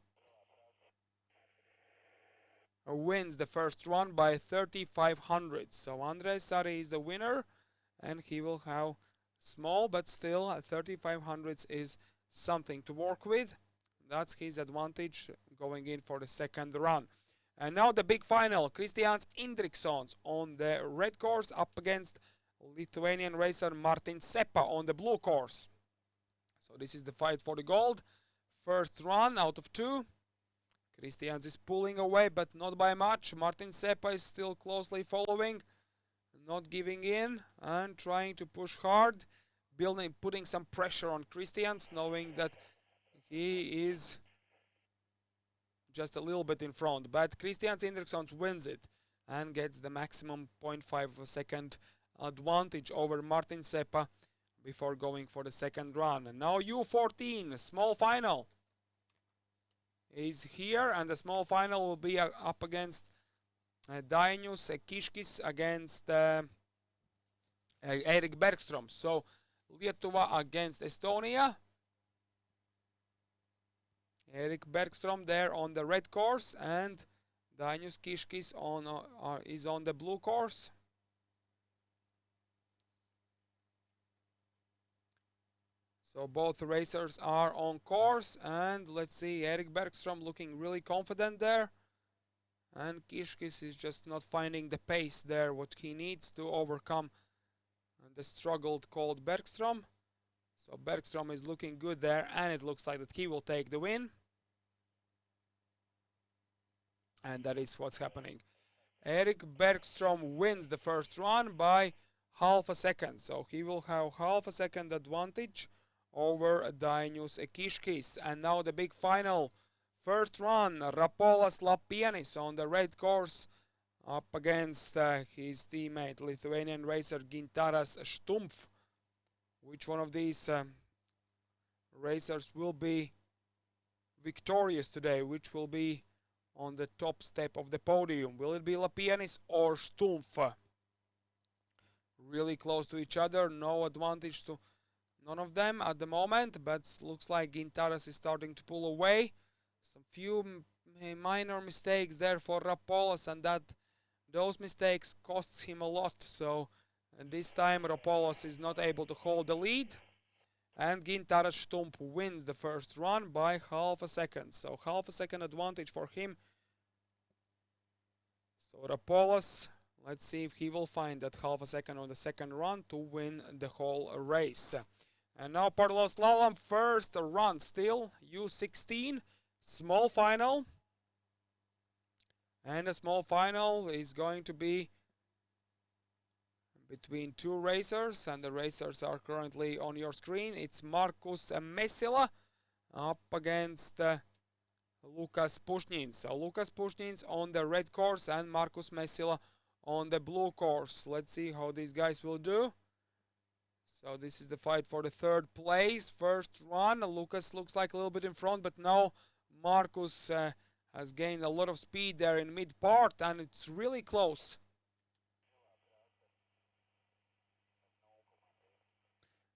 wins the first run by 3,500. So Andrēs Sari is the winner, and he will have small, but still 3,500 is something to work with. That's his advantage going in for the second run. And now the big final. Kristians Indrikssons on the red course up against Lithuanian racer Martin Seppa on the blue course. So this is the fight for the gold. First run out of 2. Kristians is pulling away, but not by much. Martin Seppa is still closely following, not giving in and trying to push hard, putting some pressure on Kristians, knowing that he is just a little bit in front. But Kristians Indrikssons wins it and gets the maximum 0.5 second advantage over Martin Seppa before going for the second run. And now U14 small final is here, and the small final will be up against Dainius Kiškis against Erik Bergstrom. So Lietuva against Estonia. Erik Bergstrom there on the red course, and Dainius Kiškis is on the blue course. So both racers are on course, and let's see, Erik Bergstrom looking really confident there, and Kiškis is just not finding the pace there what he needs to overcome the struggled called Bergstrom. So Bergstrom is looking good there, and it looks like that he will take the win. And that is what's happening. Erik Bergstrom wins the first run by half a second, so he will have half a second advantage over Dainius Kiškis. And now the big final. First run, Rapolas Lapienis on the red course up against his teammate, Lithuanian racer Gintaras Štumpf. Which one of these racers will be victorious today? Which will be on the top step of the podium? Will it be Lapienis or Štumpf? Really close to each other, no advantage to none of them at the moment, but looks like Gintaras is starting to pull away. Some few minor mistakes there for Rapolas, and those mistakes costs him a lot. So this time Rapolas is not able to hold the lead, and Gintaras Štumpf wins the first run by half a second. So half a second advantage for him. So Rapolas, let's see if he will find that half a second on the second run to win the whole race. And now parallel slalom, first run still, U16, small final. And the small final is going to be between two racers, and the racers are currently on your screen. It's Markus Mesila up against Lukas Pušnins. So Lukas Pušnins on the red course and Markus Mesila on the blue course. Let's see how these guys will do. So this is the fight for the third place. First run, Lukas looks like a little bit in front, but now Markus has gained a lot of speed there in mid part, and it's really close.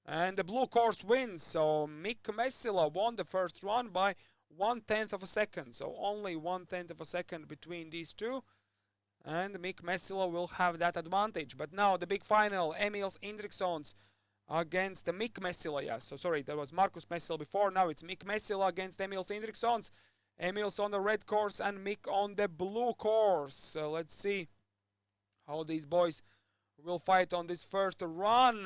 And the blue course wins. So Mick Mesila won the first run by 1/10 of a second. So only 1/10 of a second between these two. And Mick Mesila will have that advantage. But now the big final, Emils Indrikssons against Mick Mesila. Yeah, so sorry, that was Markus Mesila before. Now it's Mick Mesila against Emils Indrikssons. Emils on the red course and Mick on the blue course. So let's see how these boys will fight on this first run.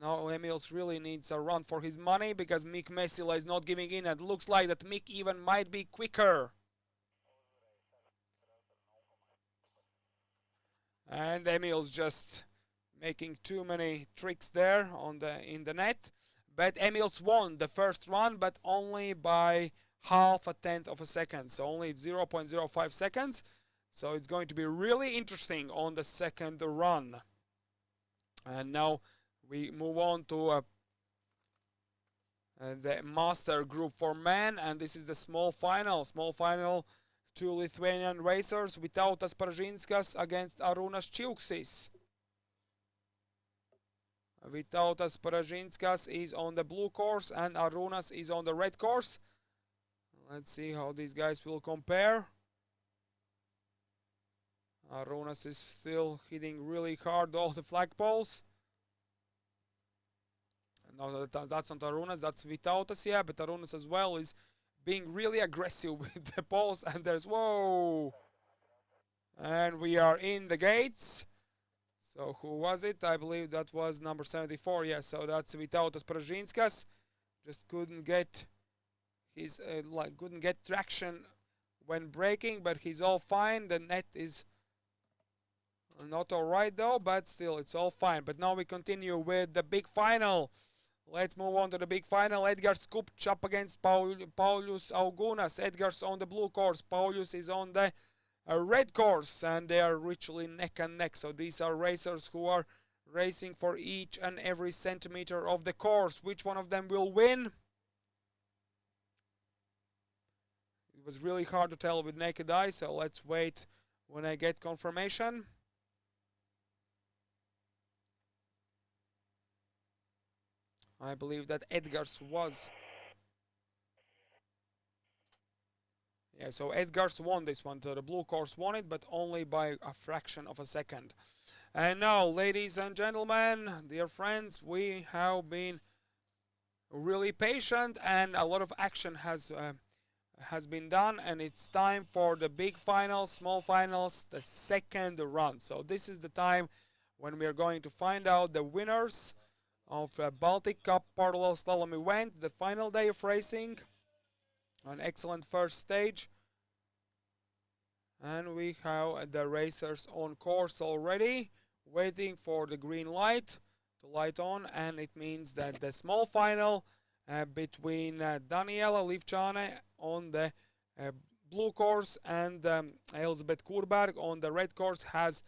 Now Emils really needs a run for his money, because Mick Mesila is not giving in. It looks like that Mick even might be quicker. And Emils just making too many tricks there in the net. But Emils won the first run, but only by 0.5 of a second. So only 0.05 seconds. So it's going to be really interesting on the second run. And now we move on to the master group for men, and this is the small final. Small final, two Lithuanian racers, Vytautas Paražinskas against Arūnas Čiuksis. Vytautas Paražinskas is on the blue course and Arūnas is on the red course. Let's see how these guys will compare. Arūnas is still hitting really hard all the flagpoles. No, that's not Arūnas, that's Vytautas, yeah, but Arūnas as well is being really aggressive with the balls, and there's, whoa! And we are in the gates. So who was it? I believe that was number 74, yeah, so that's Vytautas Pražinskas. Just couldn't get his, couldn't get traction when breaking, but he's all fine. The net is not all right though, but still it's all fine. But now we continue with the big final. Let's move on to the big final. Edgars Kupč up against Paulius Augunas. Edgars on the blue course, Paulius is on the red course, and they are literally neck and neck. So these are racers who are racing for each and every centimeter of the course. Which one of them will win? It was really hard to tell with naked eye, so let's wait when I get confirmation. I believe that Edgars was. Yeah, so Edgars won this one. The blue course won it, but only by a fraction of a second. And now, ladies and gentlemen, dear friends, we have been really patient, and a lot of action has been done, and it's time for the big finals, small finals, the second run. So this is the time when we are going to find out the winners of Baltic Cup parallel slalom event, the final day of racing. An excellent first stage, and we have the racers on course already, waiting for the green light to light on, and it means that the small final between Daniela Livčane on the blue course and Elizabeth Kurberg on the red course has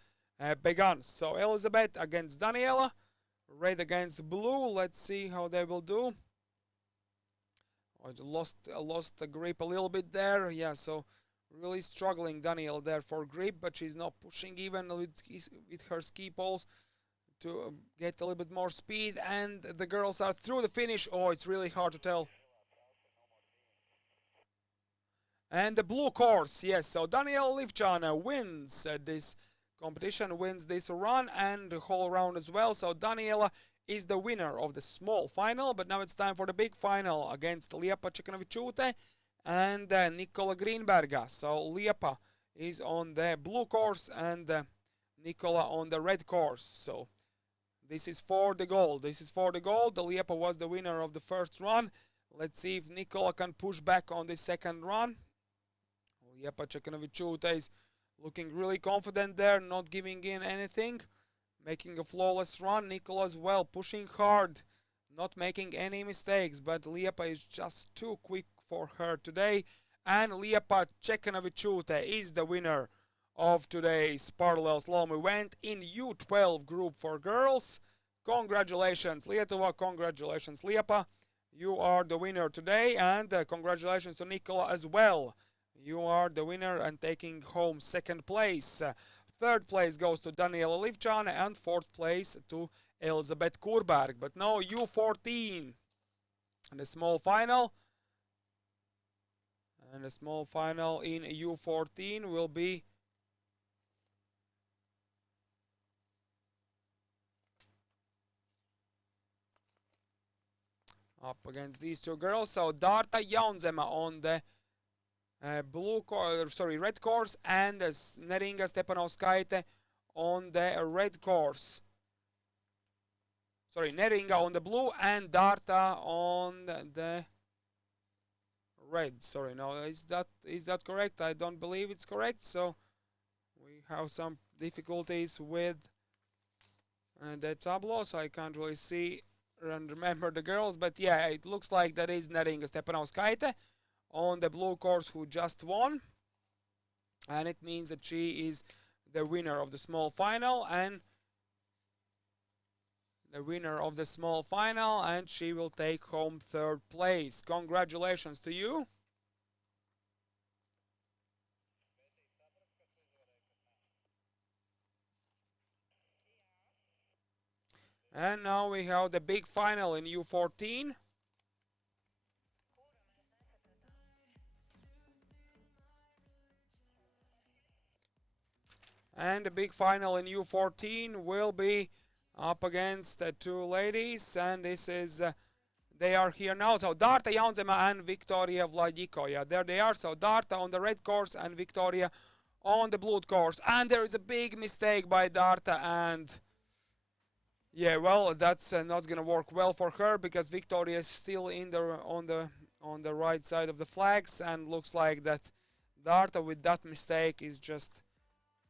begun. So Elizabeth against Daniela, red against blue. Let's see how they will do. I lost the grip a little bit there. Yeah, so really struggling Daniel there for grip, but she's not pushing even with her ski poles to get a little bit more speed, and the girls are through the finish. Oh, it's really hard to tell. And the blue course, yes, so Daniela Livčane wins this competition, wins this run and the whole round as well. So Daniela is the winner of the small final, but now it's time for the big final against Liepa Čekanavičiūtė and Nikola Greenberga. So Liepa is on the blue course and Nikola on the red course. So this is for the gold. This is for the gold. The Liepa was the winner of the first run. Let's see if Nikola can push back on the second run. Liepa Čekanavičiūtė is looking really confident there, not giving in anything, making a flawless run. Nikola as well, pushing hard, not making any mistakes, but Liepa is just too quick for her today. And Liepa Čekanavičiūtė is the winner of today's parallel slalom event in U12 group for girls. Congratulations, Lietuva, congratulations, Liepa. You are the winner today, and congratulations to Nikola as well. You are the winner and taking home second place. Third place goes to Daniela Livčane, and fourth place to Elizabeth Kurberg. But now U14 and the small final. And the small final in U14 will be up against these two girls. So Darta Jaunzema on the red course, and Neringa Stepanovskaite on the red course. Sorry, Neringa on the blue and Darta on the red. Sorry, no, is that correct? I don't believe it's correct. So we have some difficulties with the tableau, so I can't really see and remember the girls. But yeah, it looks like that is Neringa Stepanovskaite on the blue course who just won, and it means that she is the winner of the small final, and she will take home third place. Congratulations to you. And now we have the big final in U14. And the big final in U14 will be up against the two ladies, and this is they are here now. So Darta Jaunzema and Victoria Vladiko. Yeah, there they are. So Darta on the red course and Victoria on the blue course. And there is a big mistake by Darta, and yeah, well, that's not gonna work well for her because Victoria is still in the on the right side of the flags, and looks like that Darta with that mistake is just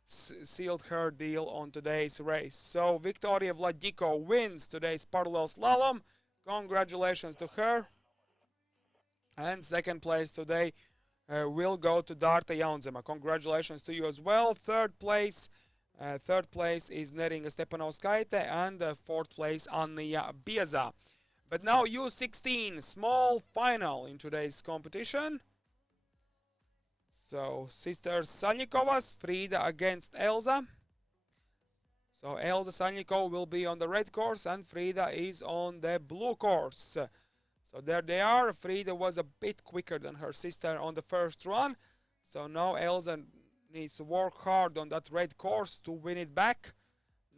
sealed her deal on today's race. So Victoria Vladiko wins today's parallel slalom. Congratulations to her. And second place today will go to Darta Jaunzema. Congratulations to you as well. Third place is Neringa Stepanovskaite, and fourth place Anja Bieza. But now U16 small final in today's competition. So sisters Salnikovas, Frida against Elza. So Elza Salnikova will be on the red course and Frida is on the blue course. So there they are. Frida was a bit quicker than her sister on the first run. So now Elza needs to work hard on that red course to win it back.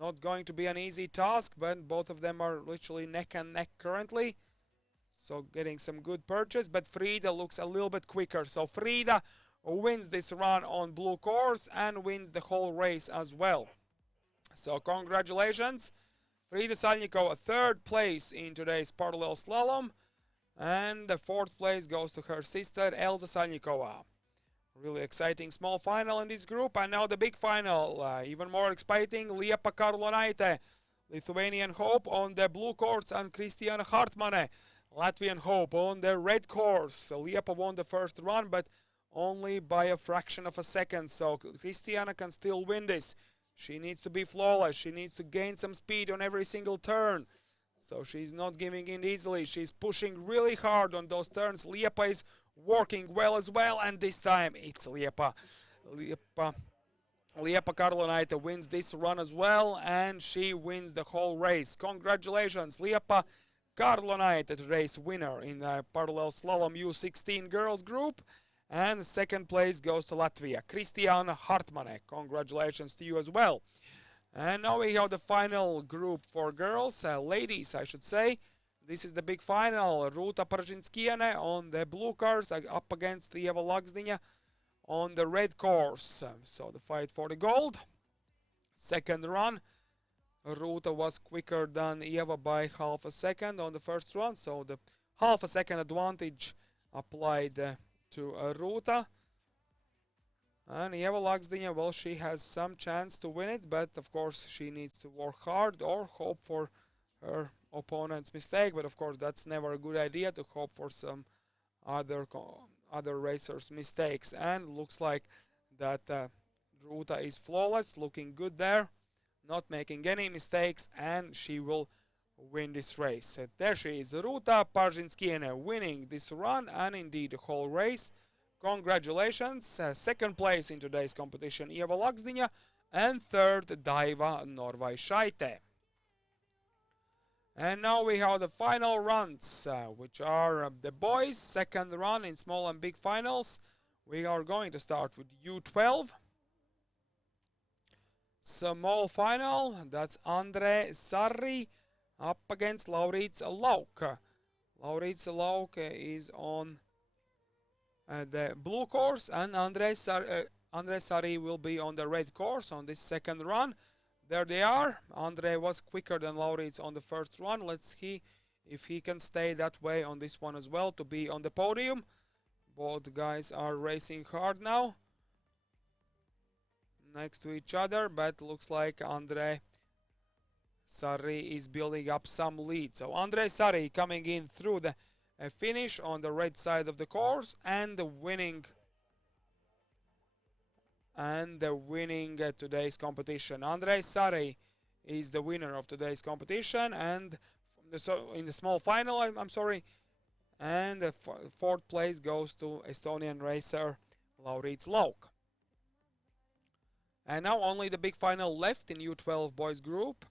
Not going to be an easy task, but both of them are literally neck and neck currently. So getting some good purchase, but Frida looks a little bit quicker. So Frida wins this run on blue course and wins the whole race as well. So congratulations, Frida Salnikova, third place in today's parallel slalom, and the fourth place goes to her sister Elza Salnikova. Really exciting small final in this group, and now the big final, even more exciting. Liepa Karlonaite, Lithuanian Hope on the blue course, and Kristiana Hartmane, Latvian Hope on the red course. Liepa won the first run, but only by a fraction of a second, so Kristiana can still win this. She needs to be flawless. She needs to gain some speed on every single turn. So she's not giving in easily. She's pushing really hard on those turns. Liepa is working well as well, and this time it's Liepa. Liepa Karlonaite wins this run as well, and she wins the whole race. Congratulations, Liepa Karlonaite, today's winner in the parallel slalom U16 girls group. And second place goes to Latvia, Kristiana Hartmane. Congratulations to you as well. And now we have the final group for girls, ladies, I should say. This is the big final. Ruta Paržinskiene on the blue course up against Ieva Lagsdiņa on the red course. So the fight for the gold. Second run, Ruta was quicker than Ieva by half a second on the first run. So the half a second advantage applied to Ruta. And Ieva Lagsdiņa, well, she has some chance to win it, but of course she needs to work hard or hope for her opponent's mistake. But of course that's never a good idea, to hope for some other racers' mistakes. And looks like that Ruta is flawless, looking good there, not making any mistakes, and she will win this race. There she is, Ruta Paržinskiene, winning this run and indeed the whole race. Congratulations. Second place in today's competition, Ieva Lagsdiņa, and third, Daiva Norvaišaitė. And now we have the final runs, which are the boys' second run in small and big finals. We are going to start with U12. Small final, that's Andre Sarri up against Laurits Lauk. Laurits Lauk is on the blue course, and Andre Sarri will be on the red course on this second run. There they are. Andre was quicker than Laurits on the first run. Let's see if he can stay that way on this one as well to be on the podium. Both guys are racing hard now next to each other, but looks like Andre Sarri is building up some lead. So Andre Sarri coming in through the finish on the red side of the course and winning today's competition. Andre Sarri is the winner of today's competition, and in the small final, I'm sorry, and the fourth place goes to Estonian racer Laurits Lauk. And now only the big final left in U12 boys group,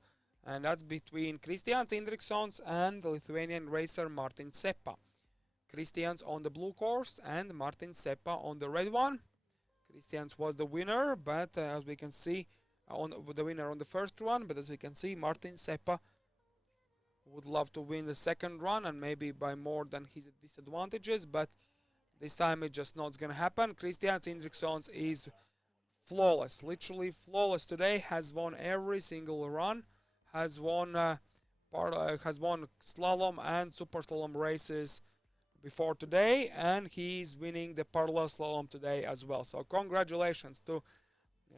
and that's between Kristians Indriksons and the Lithuanian racer Martin Seppa. Kristians on the blue course and Martin Seppa on the red one. Kristians was the winner, but as we can see, the winner on the first run, but as we can see, Martin Seppa would love to win the second run and maybe by more than his disadvantages, but this time it's just not gonna happen. Christian Indriksons is flawless, literally flawless today, has won every single run, has won slalom and super slalom races before today, and he's winning the parallel slalom today as well. So congratulations to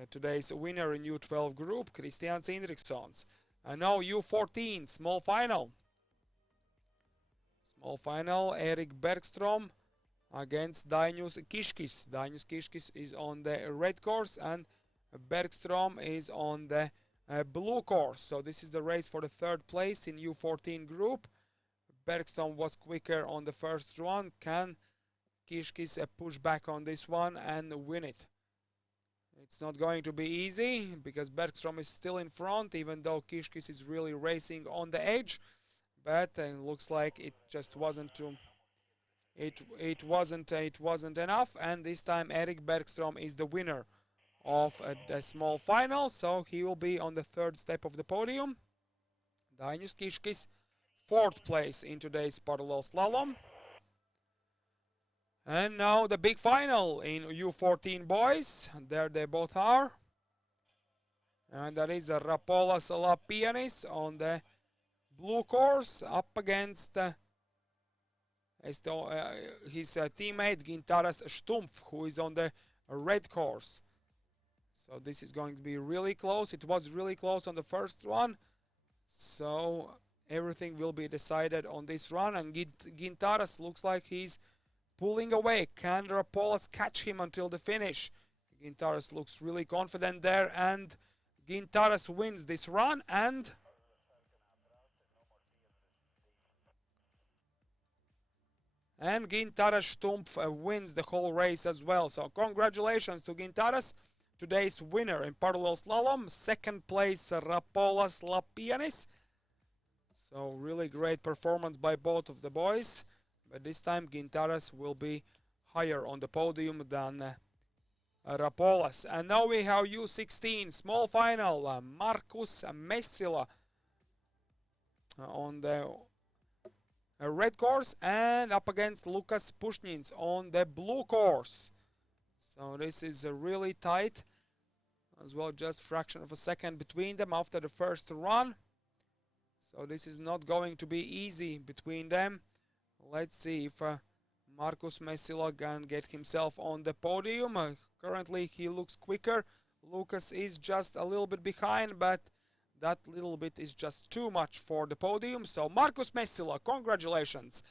today's winner in U12 group, Christian Indriksons. And now U14 small final. Small final, Erik Bergstrom against Dainius Kiškis. Dainius Kiškis is on the red course and Bergstrom is on the blue course. So this is the race for the third place in U14 group. Bergstrom was quicker on the first run. Can Kiškis push back on this one and win it? It's not going to be easy because Bergstrom is still in front, even though Kiškis is really racing on the edge. But it looks like it just wasn't it wasn't enough, and this time Erik Bergstrom is the winner of the small final, so he will be on the third step of the podium. Dainius Kiškis, fourth place in today's parallel slalom. And now the big final in U14 boys. There they both are. And that is Rapolas Lapianis on the blue course up against his teammate Gintaras Stumpf, who is on the red course. So this is going to be really close. It was really close on the first one. So everything will be decided on this run. And Gintaras looks like he's pulling away. Can Rapolas catch him until the finish? Gintaras looks really confident there, and Gintaras wins this run, and Gintaras Stumpf wins the whole race as well. So congratulations to Gintaras, today's winner in parallel slalom. Second place Rapolas Lapianis. So really great performance by both of the boys. But this time Gintaras will be higher on the podium than Rapolas. And now we have U16 small final. Markus Messila on the red course and up against Lukas Pushnins on the blue course. So this is really tight as well, just fraction of a second between them after the first run. So this is not going to be easy between them. Let's see if Markus Messila can get himself on the podium. Currently he looks quicker. Lucas is just a little bit behind, but that little bit is just too much for the podium. So Markus Messila, congratulations,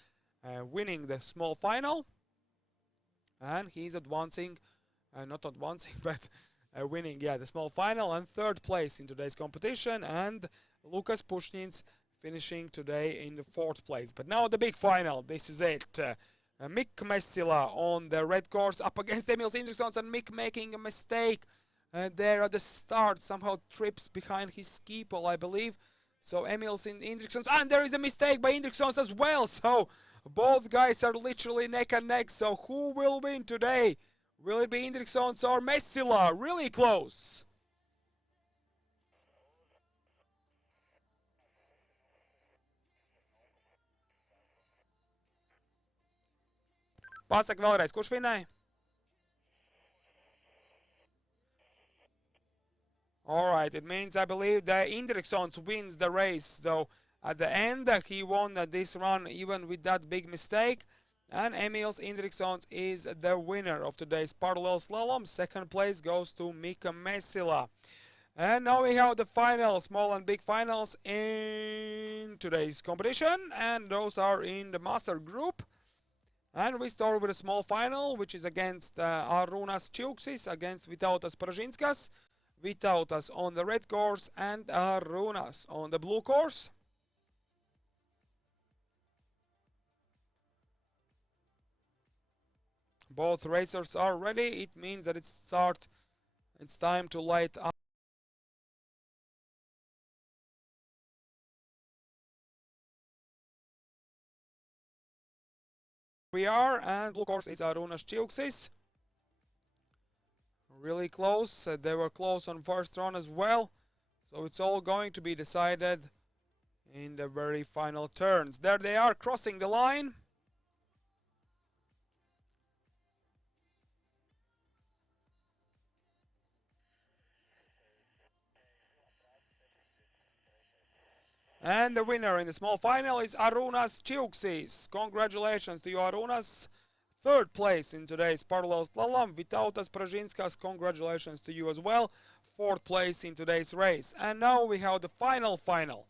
winning the small final. And he's advancing, not advancing, but winning, the small final and third place in today's competition. And Lukas Pushnins finishing today in the fourth place. But now the big final. This is it. Mick Messila on the red course up against Emils Indriksons, and Mick making a mistake there at the start. Somehow trips behind his ski pole, I believe. So Emils Indriksons, and there is a mistake by Indriksons as well. So both guys are literally neck and neck. So who will win today? Will it be Indriksons or Messila? Really close. Pasak vēlreiz, kurš vinēja? Alright, it means I believe that Indriksons wins the race. So at the end, he won this run even with that big mistake. And Emils Indriksons is the winner of today's parallel slalom. Second place goes to Mika Messila. And now we have the final, small and big finals in today's competition. And those are in the master group. And we start with a small final, which is against Arūnas Čiuksis, against Vytautas Pražinskas. Vytautas on the red course and Arūnas on the blue course. Both racers are ready. It means that it's time to light up. We are, and blue course is Arūnas Čiuksis. Really close. They were close on first run as well. So it's all going to be decided in the very final turns. There they are crossing the line. And the winner in the small final is Arūnas Čiuksis. Congratulations to you, Arūnas. Third place in today's parallel slalom. Vytautas Pražinskas, congratulations to you as well. Fourth place in today's race. And now we have the final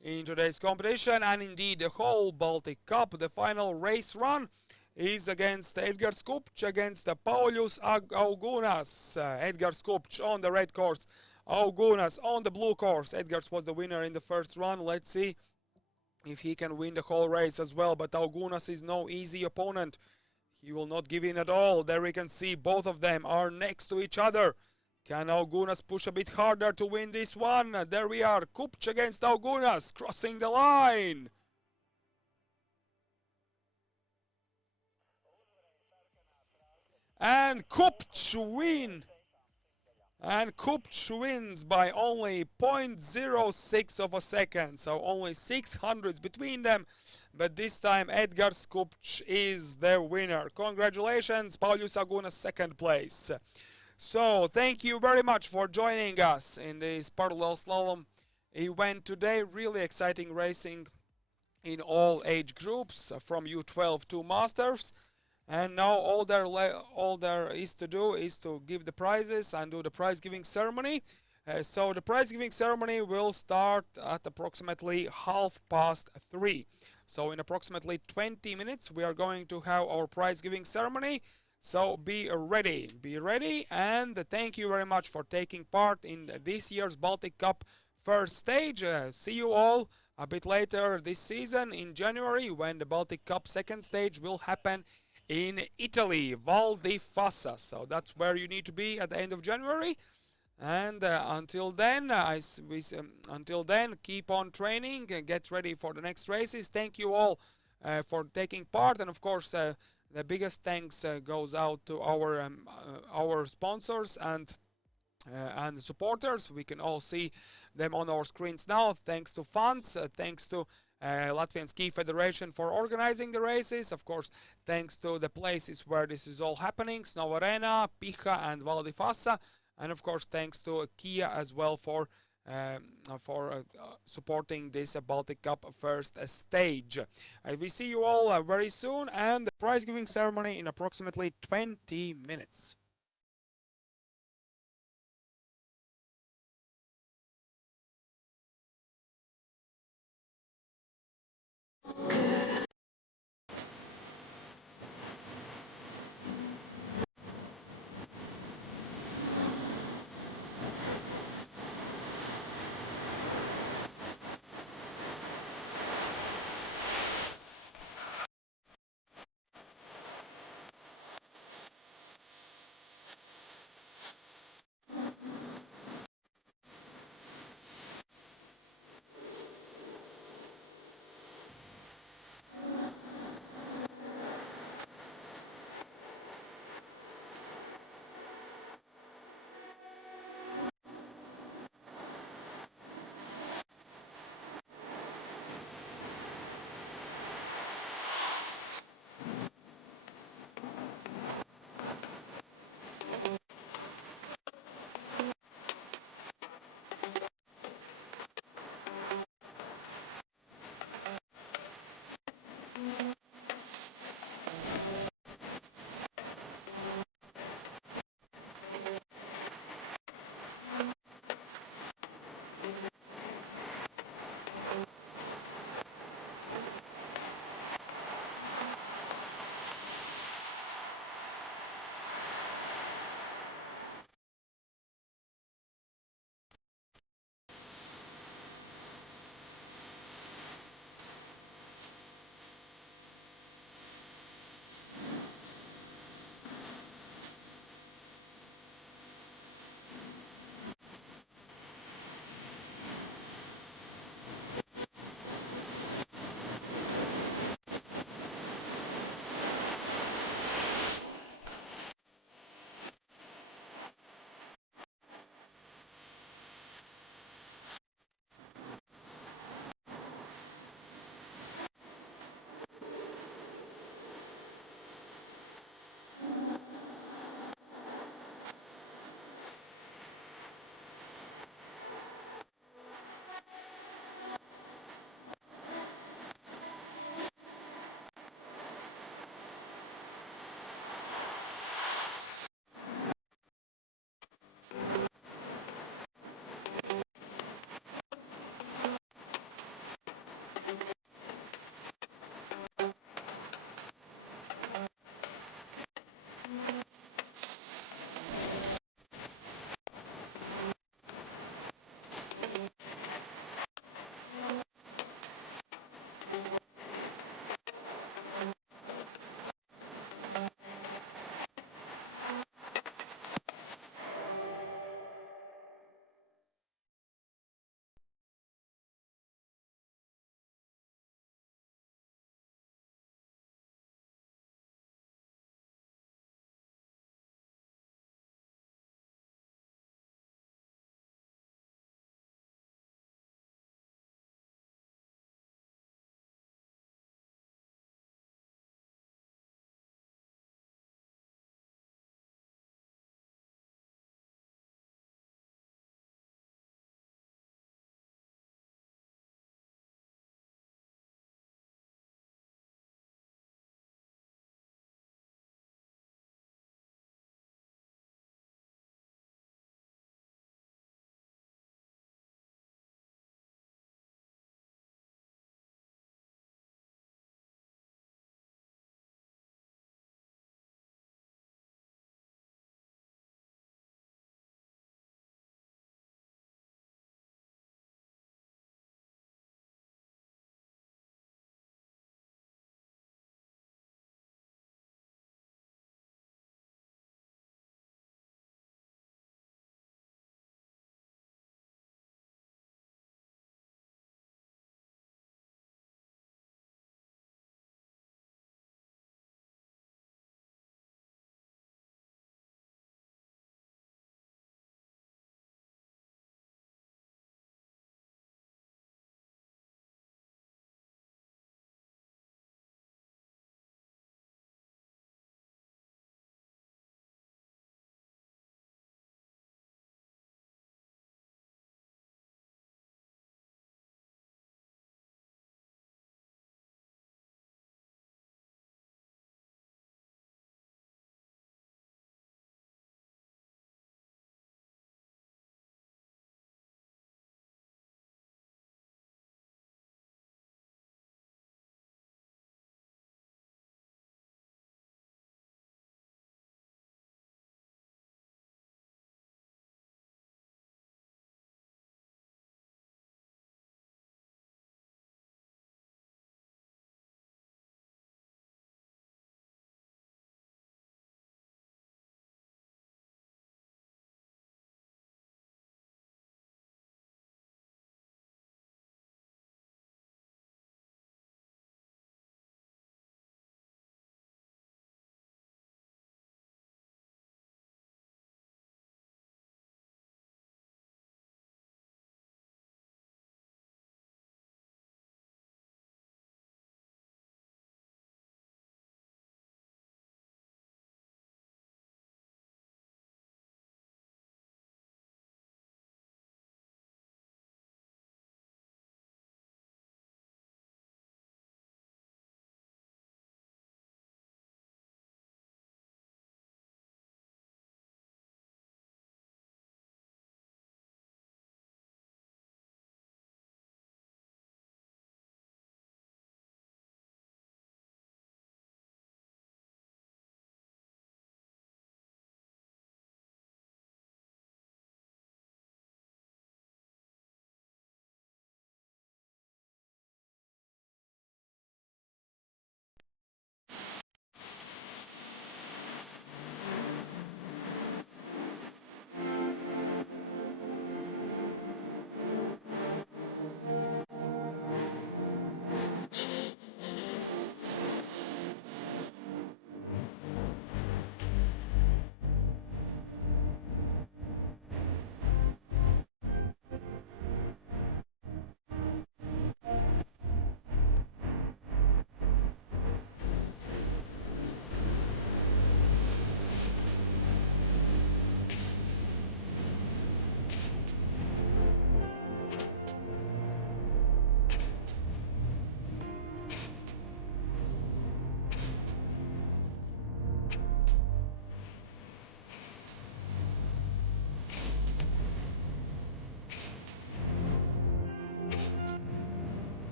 in today's competition, and indeed the whole Baltic Cup. The final race run is against Edgars Kupč against Paulius Augunas. Edgars Kupč on the red course, Augunas on the blue course. Edgars was the winner in the first run. Let's see if he can win the whole race as well. But Augunas is no easy opponent. He will not give in at all. There we can see both of them are next to each other. Can Augunas push a bit harder to win this one? There we are. Kupč against Augunas crossing the line. And Kupč win. And Kupč wins by only 0.06 of a second. So only 600s between them. But this time Edgars Kupč is the winner. Congratulations, Paulius Augunas, second place. So thank you very much for joining us in this parallel slalom event today. Really exciting racing in all age groups from U12 to Masters. And now all there is to do is to give the prizes and do the prize giving ceremony. So the prize giving ceremony will start at approximately 3:30. So in approximately 20 minutes we are going to have our prize giving ceremony. So be ready, and thank you very much for taking part in this year's Baltic Cup first stage. See you all a bit later this season in January, when the Baltic Cup second stage will happen in Italy, Val di Fassa. So that's where you need to be at the end of January. And until then, keep on training and get ready for the next races. Thank you all for taking part, and of course the biggest thanks goes out to our sponsors and supporters. We can all see them on our screens now. Thanks to funds, thanks to Latvian Ski Federation for organizing the races. Of course, thanks to the places where this is all happening, Snow Arena, Piha and Val di Fassa. And of course, thanks to Kia as well for supporting this Baltic Cup first stage. We see you all very soon, and the prize giving ceremony in approximately 20 minutes.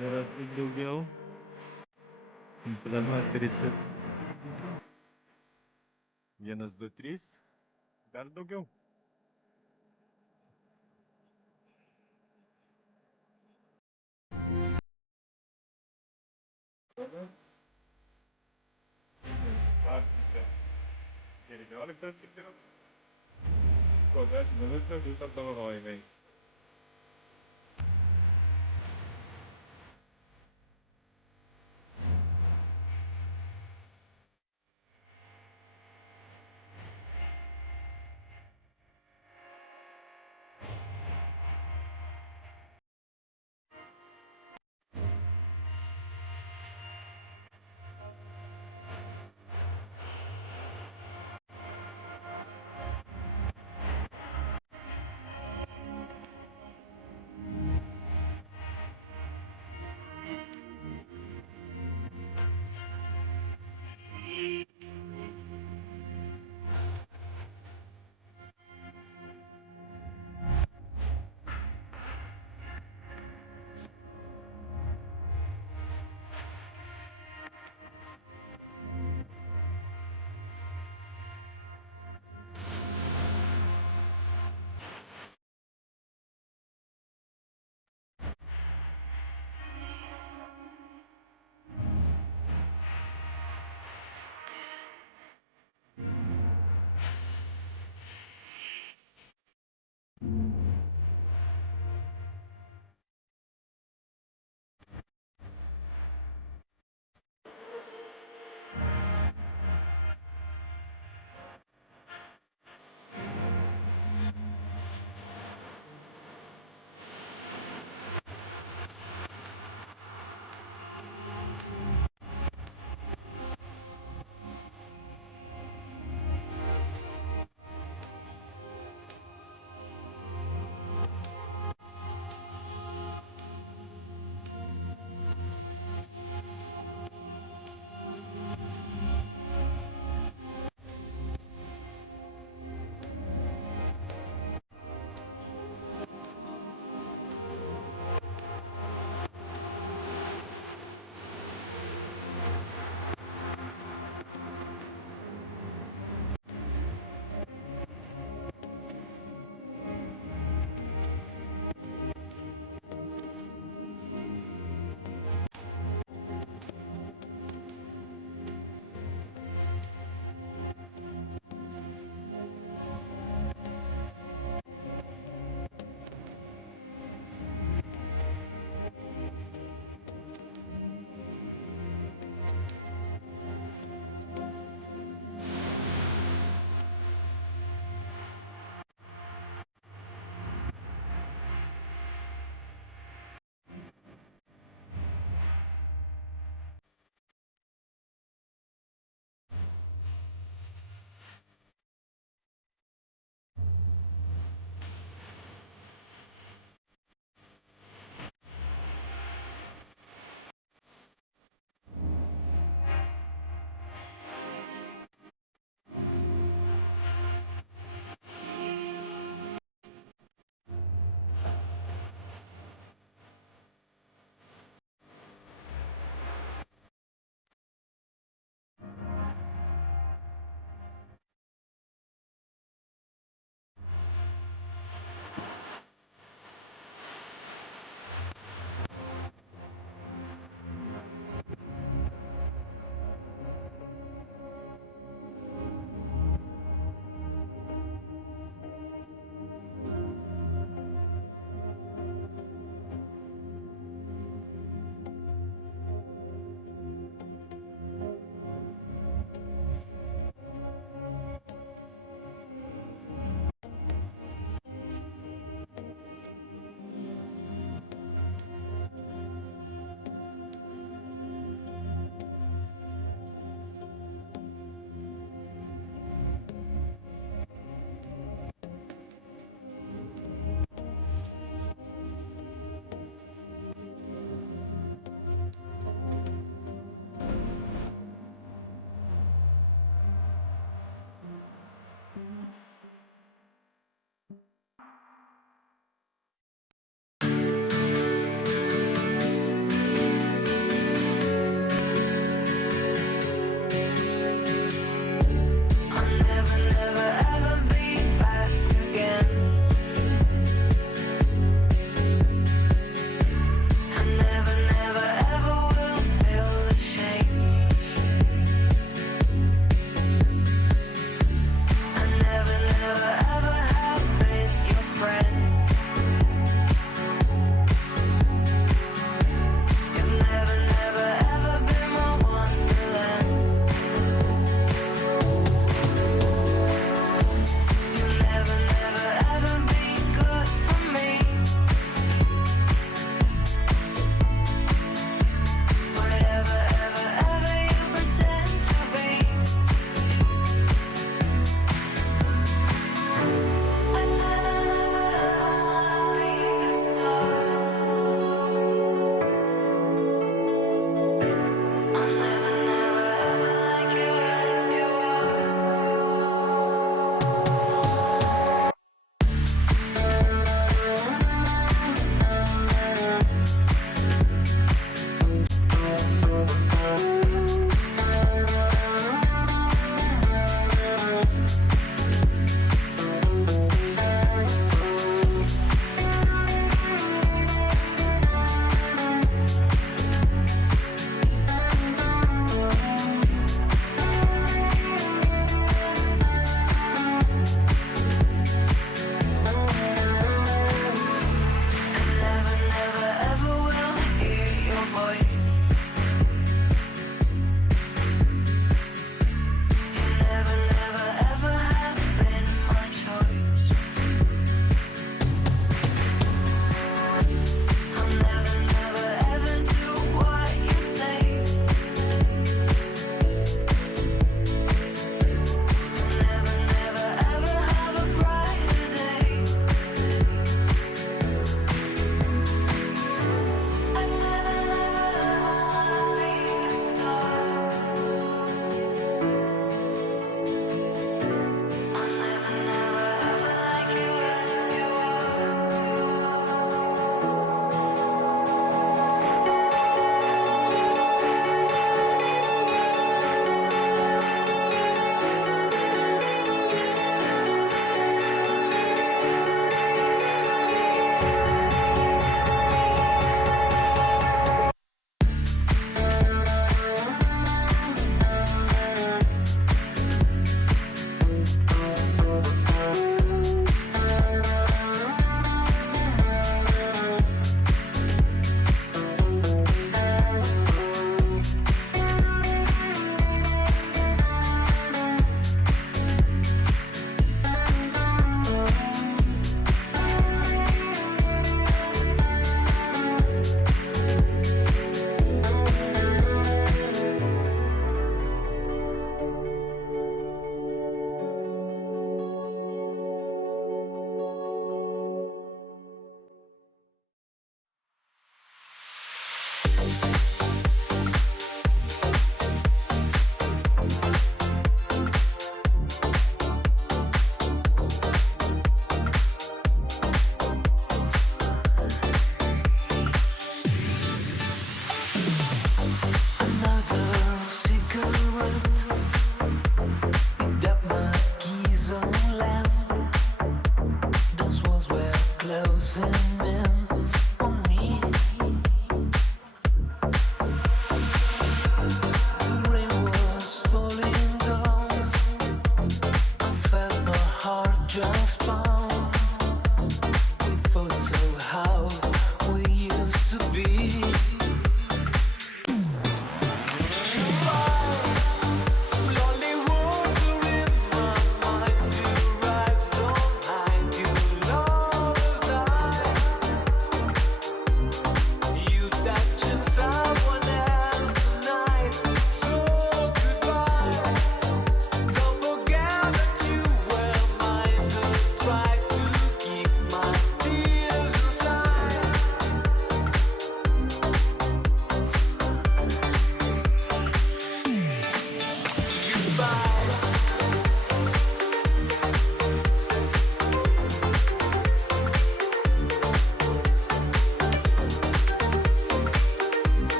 Dar daugiau. Tada masteris. 1, 2, 3. Dar daugiau. Lapkričio 19 dienos. Po 10 minučių bus apdovanojimai.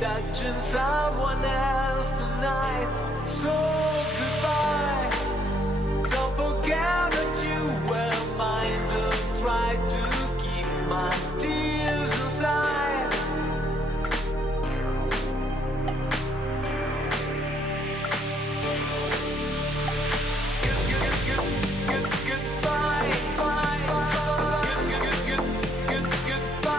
Touching someone else tonight, so goodbye. Don't forget that you were mine. Don't try to keep my tears inside. Goodbye. Goodbye.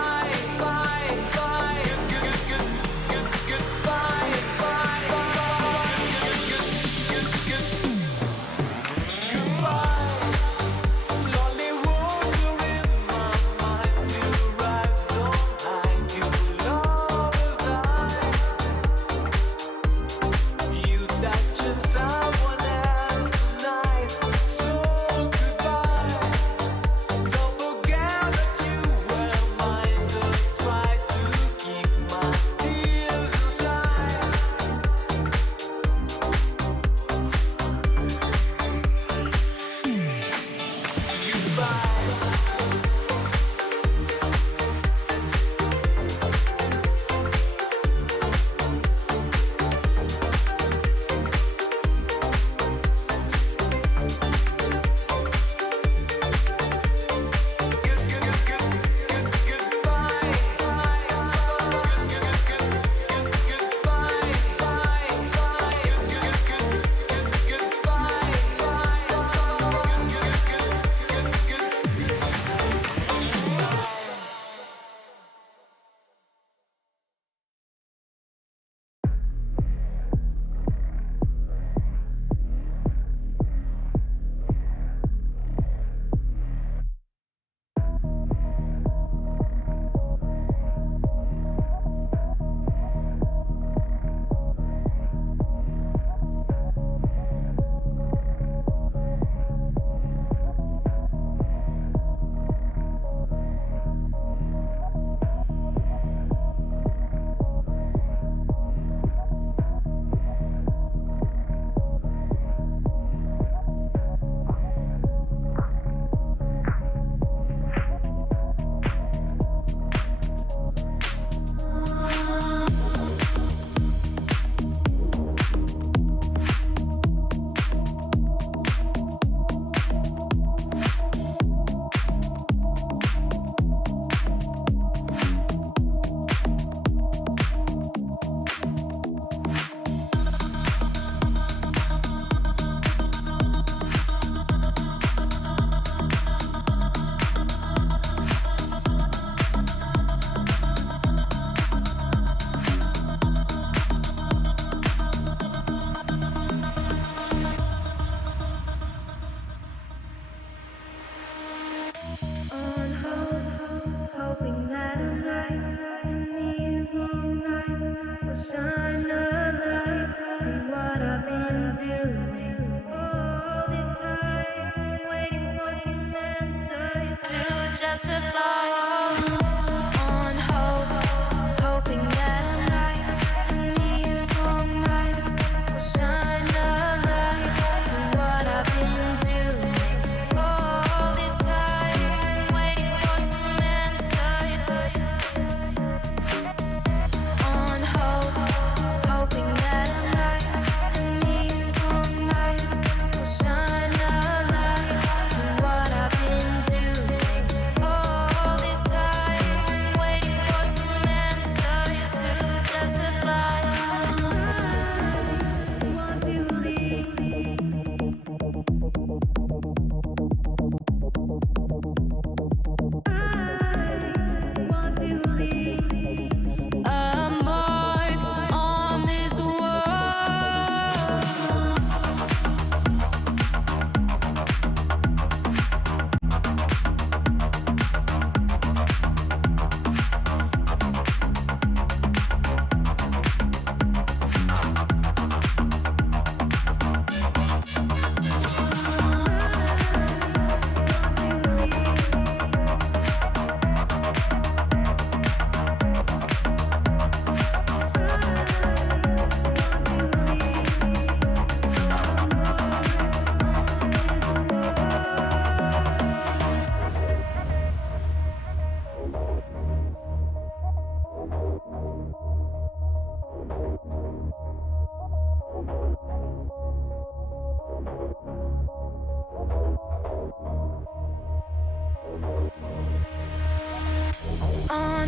On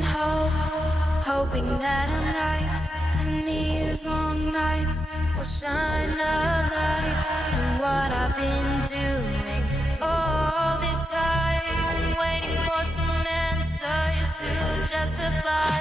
hope, hoping that I'm right, and these long nights will shine a light on what I've been doing all this time, waiting for some answers to justify.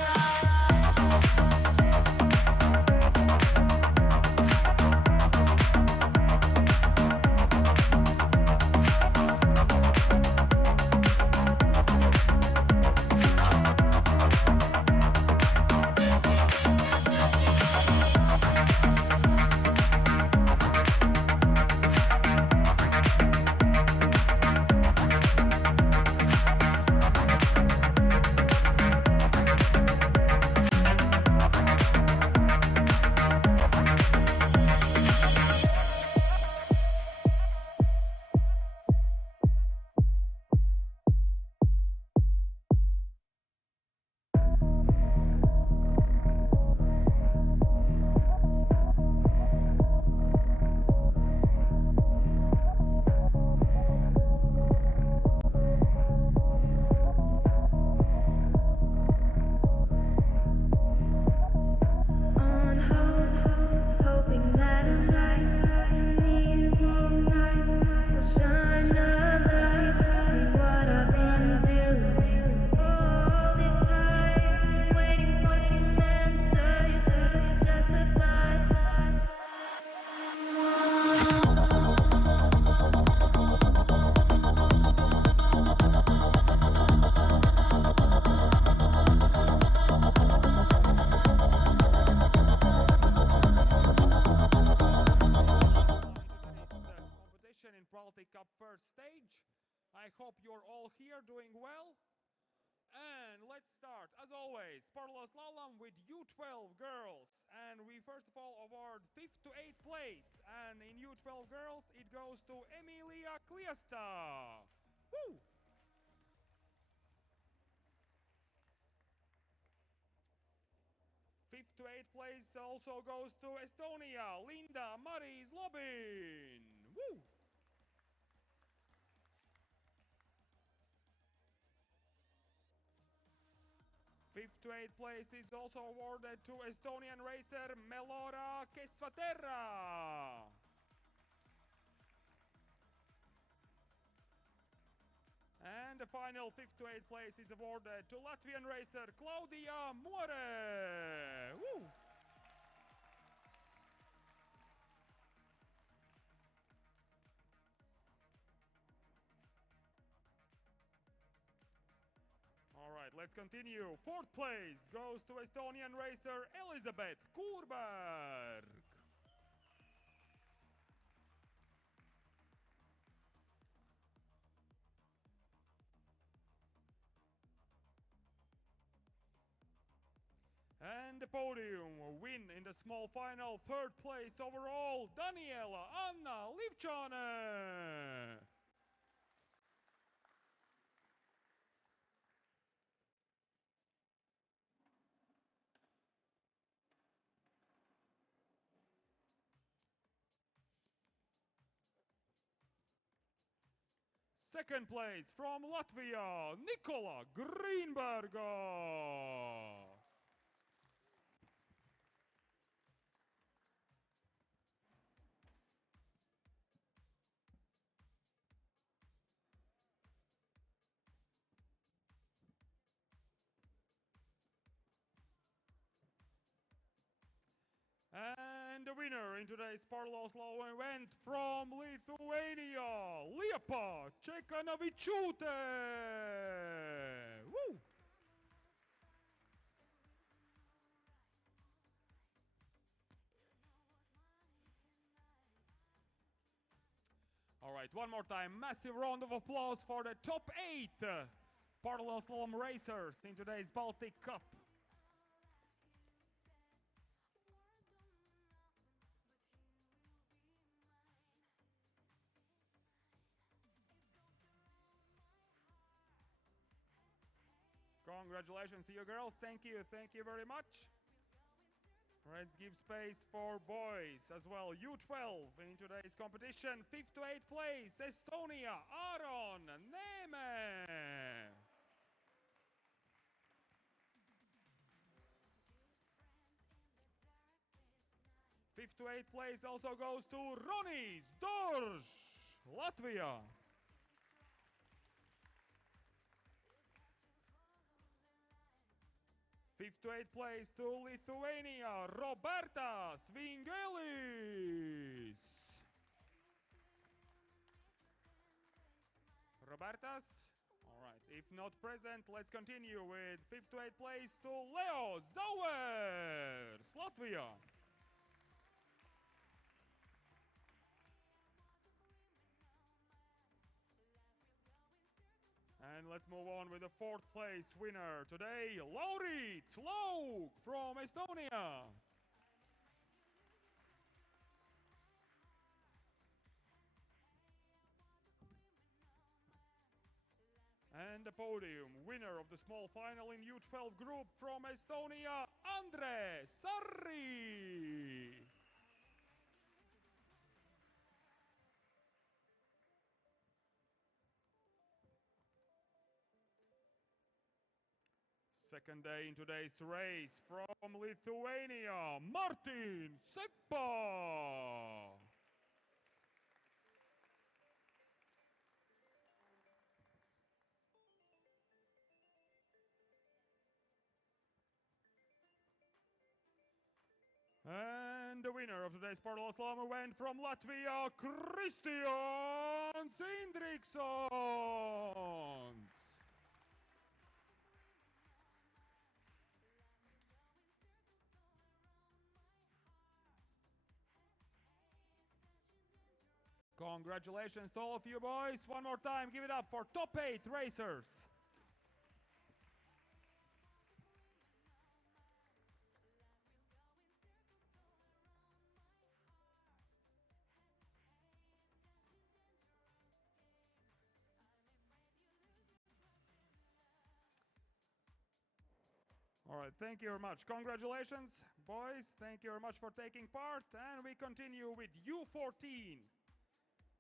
Cup first stage. I hope you're all here doing well. And let's start, as always, Sporto slalom with U12 girls. And we first of all award 5th to 8th place. And in U12 girls, it goes to Emilia Kliesta. Woo! Fifth to 8th place also goes to Estonia, Linda Maris Lobin. Woo! Fifth to 8th place is also awarded to Estonian racer Melora Kesvaterra. And the final 5th to 8th place is awarded to Latvian racer Claudia Muore. Woo! Alright, let's continue. 4th place goes to Estonian racer Elizabeth Kurberg. And the podium win in the small final, 3rd place overall, Daniela Anna Livchane. Second place from Latvia, Nikola Greenberga. And the winner in today's Sporto slalom event from Lithuania, Liepa Čekanavičiūtė. Woo! All right, one more time, massive round of applause for the top 8 Sporto slalom racers in today's Baltic Cup. Congratulations to you girls. Thank you very much. Let's give space for boys as well. U12 in today's competition. 5th to 8th place, Estonia, Aron Neeme. Fifth to 8th place also goes to Ronis Dorš, Latvia. Fifth to 8th place to Lithuania, Robertas Vingelis. Robertas? All right, if not present, let's continue with 5th to 8th place to Leo Zauers, Latvia. And let's move on with the 4th place winner today, Laurit Lauk from Estonia. And the podium winner of the small final in U12 group from Estonia, Andre Sarri. Second day in today's race from Lithuania, Martin Seppa. And the winner of today's Sporto Slalom went from Latvia, Kristians Indriksons. Congratulations to all of you boys. One more time, give it up for top 8 racers. All right, thank you very much. Congratulations, boys. Thank you very much for taking part. And we continue with U14.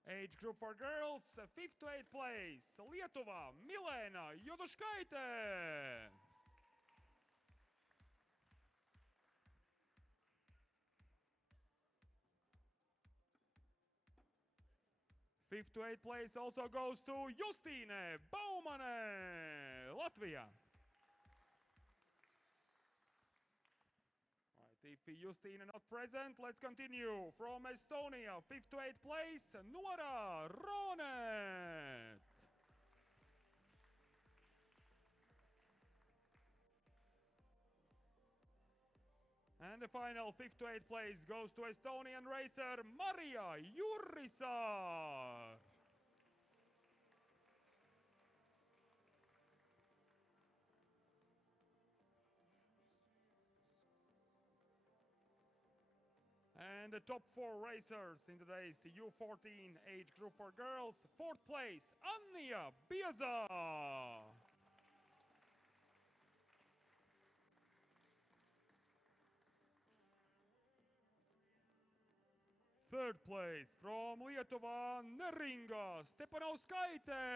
Age group for girls, 5th to 8th place, Lietuva, Milena Joduškaitė. Fifth to 8th place also goes to Justine Baumane, Latvia. If Justine not present, let's continue. From Estonia, 5th to 8th place, Nora Ronet. And the final 5th to 8th place goes to Estonian racer Maria Jurisaar. And the top 4 racers in today's U14 age group for girls. 4th place, Anja Bieza. Third place from Lietuva, Neringa Stepanauskaitė.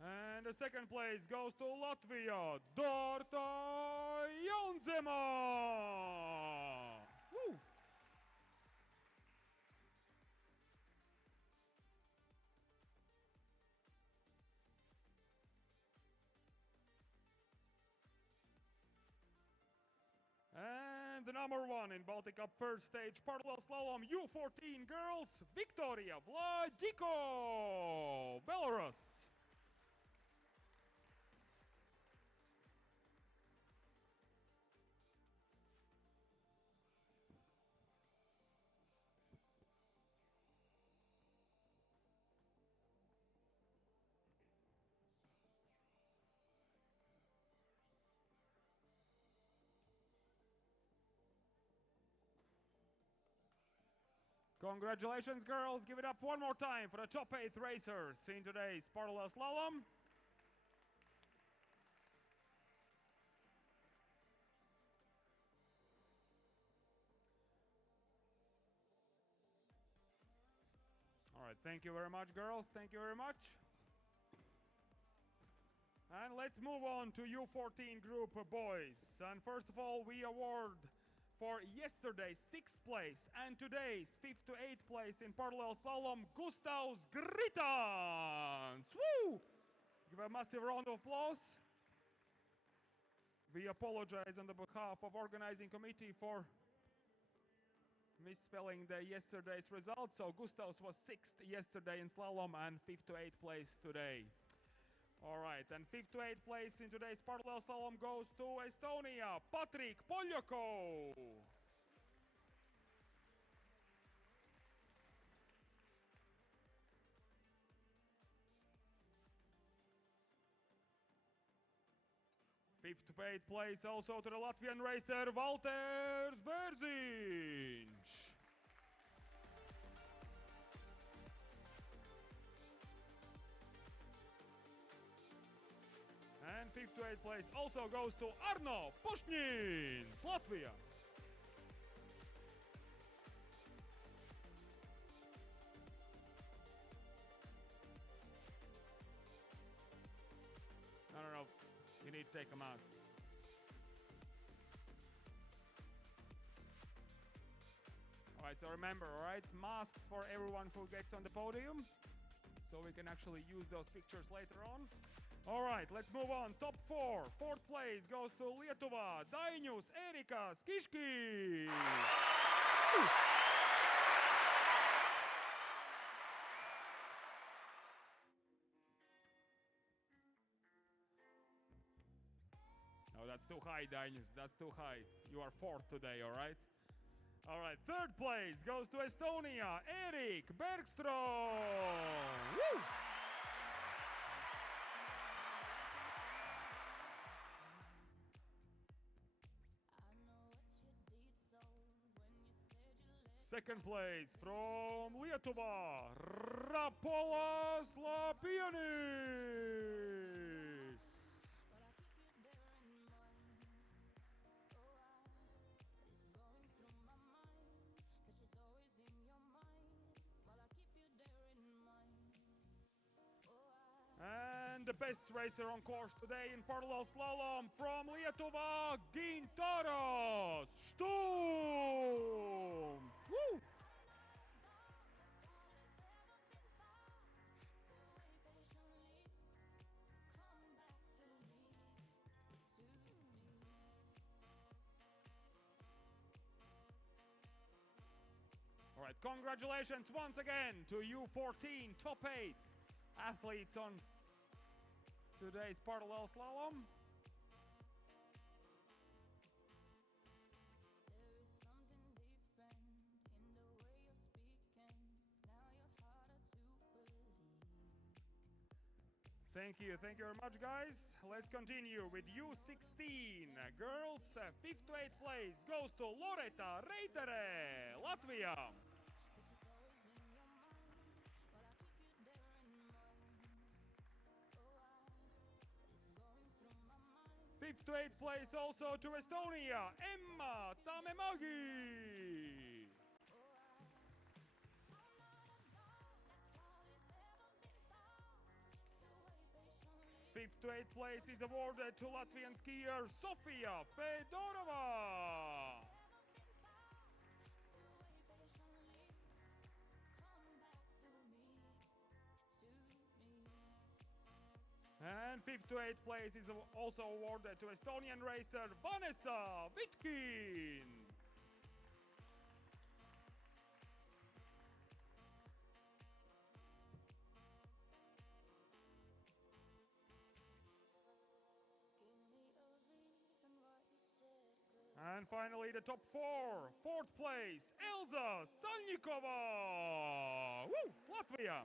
And the second place goes to Latvia, Dorta Jaunzema. Woo! And the number 1 in Baltic Cup first stage parallel slalom U14 girls, Victoria Vladiko, Belarus. Congratulations, girls. Give it up one more time for the top 8 racers in today's parallel slalom. All right, thank you very much, girls. Thank you very much. And let's move on to U14 group boys. And first of all, we award for yesterday's 6th place and today's 5th to 8th place in parallel slalom, Gustavs Gritans. Woo! Give a massive round of applause. We apologize on the behalf of organizing committee for misspelling the yesterday's results. So Gustavs was 6th yesterday in slalom and 5th to 8th place today. All right, and 5th to 8th place in today's parallel slalom goes to Estonia, Patrik Poljako. Fifth to 8th place also to the Latvian racer Valters Bērziņš. And 5th to 8th place also goes to Arno Pušņins, Latvia. No. You need to take them out. All right, so remember, all right, masks for everyone who gets on the podium, so we can actually use those pictures later on. All right, let's move on. Top 4. 4th place goes to Lietuva, Dainius Erikas Kiškis. No, that's too high, Dainius. That's too high. You are 4th today, all right? All right, 3rd place goes to Estonia, Erik Bergström. Woo! Second place from Lietuva, Rapolas Lapianis. And the best racer on course today in parallel slalom from Lietuva, Gintaras Štums. Woo! All right, congratulations once again to U14 top 8 athletes on today's parallel slalom. Thank you very much, guys. Let's continue with U16 girls. 5th to 8th place goes to Loreta Reitere, Latvia. Fifth to 8th place also to Estonia, Emma Tamemägi. Fifth to 8th place is awarded to Latvian skier Sofia Fedorova. And 5th to 8th place is also awarded to Estonian racer Vanessa Vitkin. And finally the top 4. 4th place, Elza Salnikova. Woo! Latvia.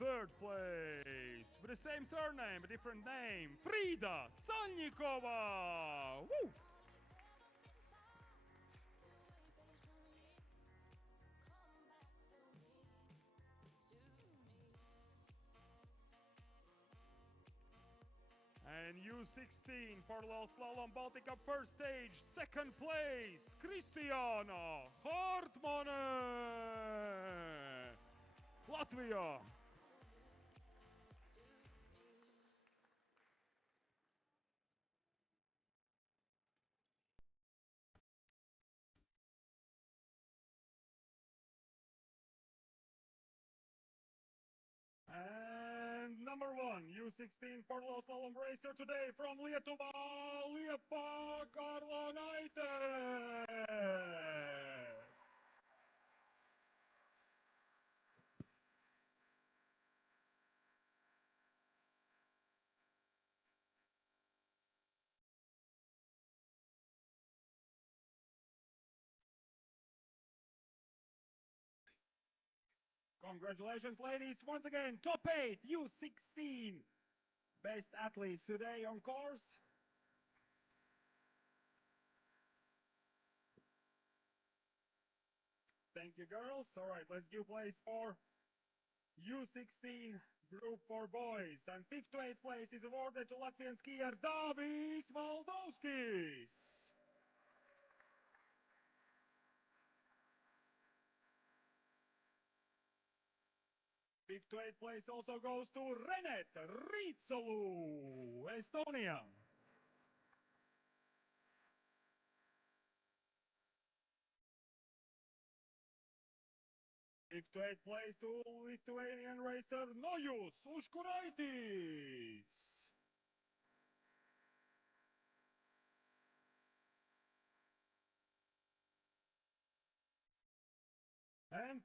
Third place, the same surname, a different name. Frida Salnikova! Woo! And U16 parallel slalom Baltic Cup first stage, second place, Kristiāna Hartmane, Latvia. And number one, U16 parallel slalom racer today from Lietuva, Liepa Karlonaitė. Congratulations, ladies. Once again, top 8, U16 best athletes today on course. Thank you, girls. All right, let's give place for U16 group for boys. And 5th to 8th place is awarded to Latvian skier Dāvis Valdovskis. 5th to 8th place also goes to Renet Ritsalu, Estonia. 5th to 8th place to Lithuanian racer Nojus Užkuraitis.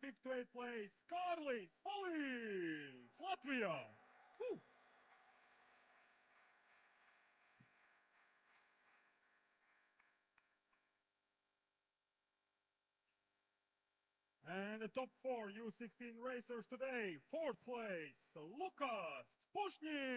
5th to 8th place, Kārlis Olīvs, Latvia. Woo. And the top 4 U16 racers today. 4th place, Lukas Pušņins.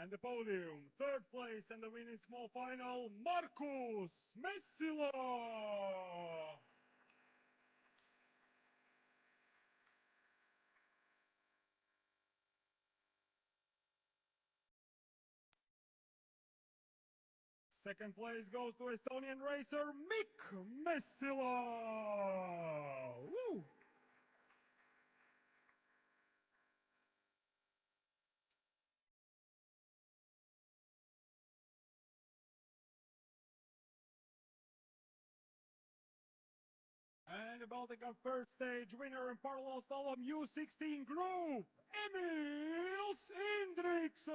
And the podium, 3rd place and the winning small final, Markus Messila. 2nd place goes to Estonian racer Mikk Messila. Woo! And the Baltic Cup first stage winner in parallel slalom U16 group, Emils Indriksons.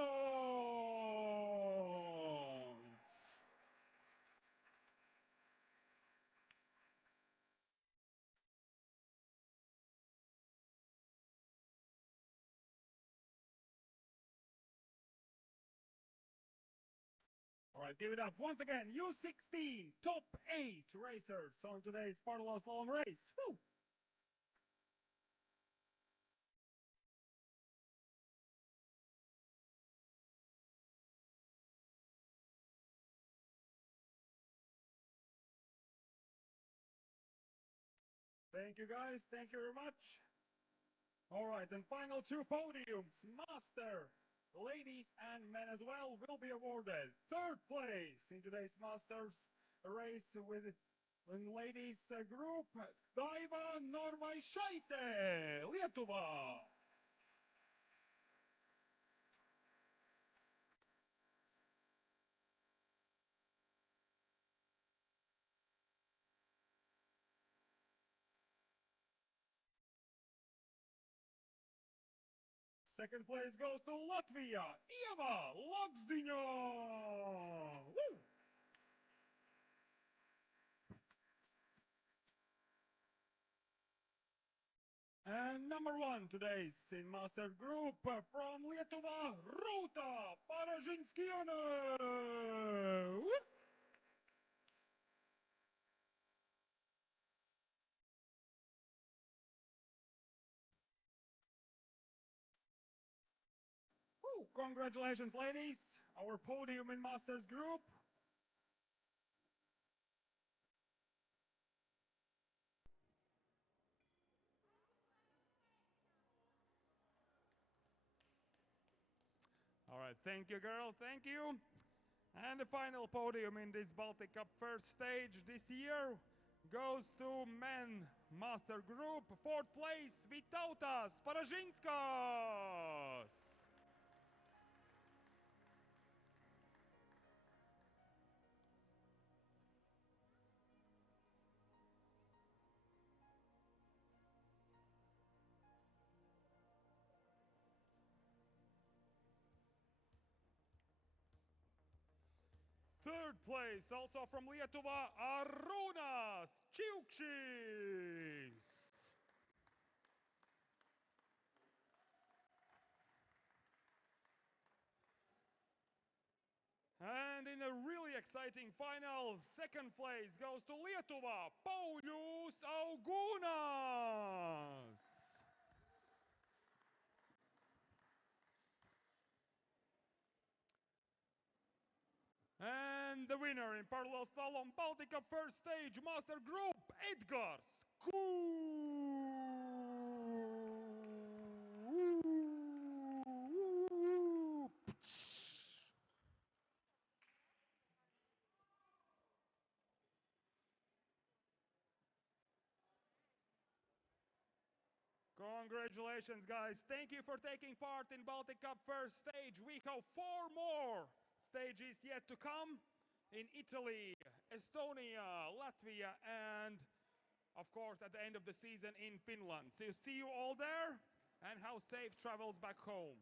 All right, give it up once again. U16 top 8 racers on today's parallel slalom race. Woo! Thank you, guys. Thank you very much. All right, and final 2 podiums, Master, ladies and men as well, will be awarded. 3rd place in today's Masters race with ladies group, Daiva Norvaišaitė, Lietuva. Second place goes to Latvia, Ieva Logsdiņa. Woo! And number 1 today's in Master Group from Lietuva, Rūta Paražinskienė. Woo! So, congratulations, ladies, our podium in Masters Group. All right, thank you, girls, thank you. And the final podium in this Baltic Cup first stage this year goes to Men Master Group. Fourth place, Vytautas Paražinskas. Third place, also from Lietuva, Arūnas Čiukšys. And in a really exciting final, second place goes to Lietuva, Paulius Augūnas. And the winner in parallel slalom Baltic Cup first stage Master Group, Edgars Congratulations, guys. Thank you for taking part in Baltic Cup first stage. We have 4 more stages yet to come in Italy, Estonia, Latvia, and of course at the end of the season in Finland. So see you all there and have safe travels back home.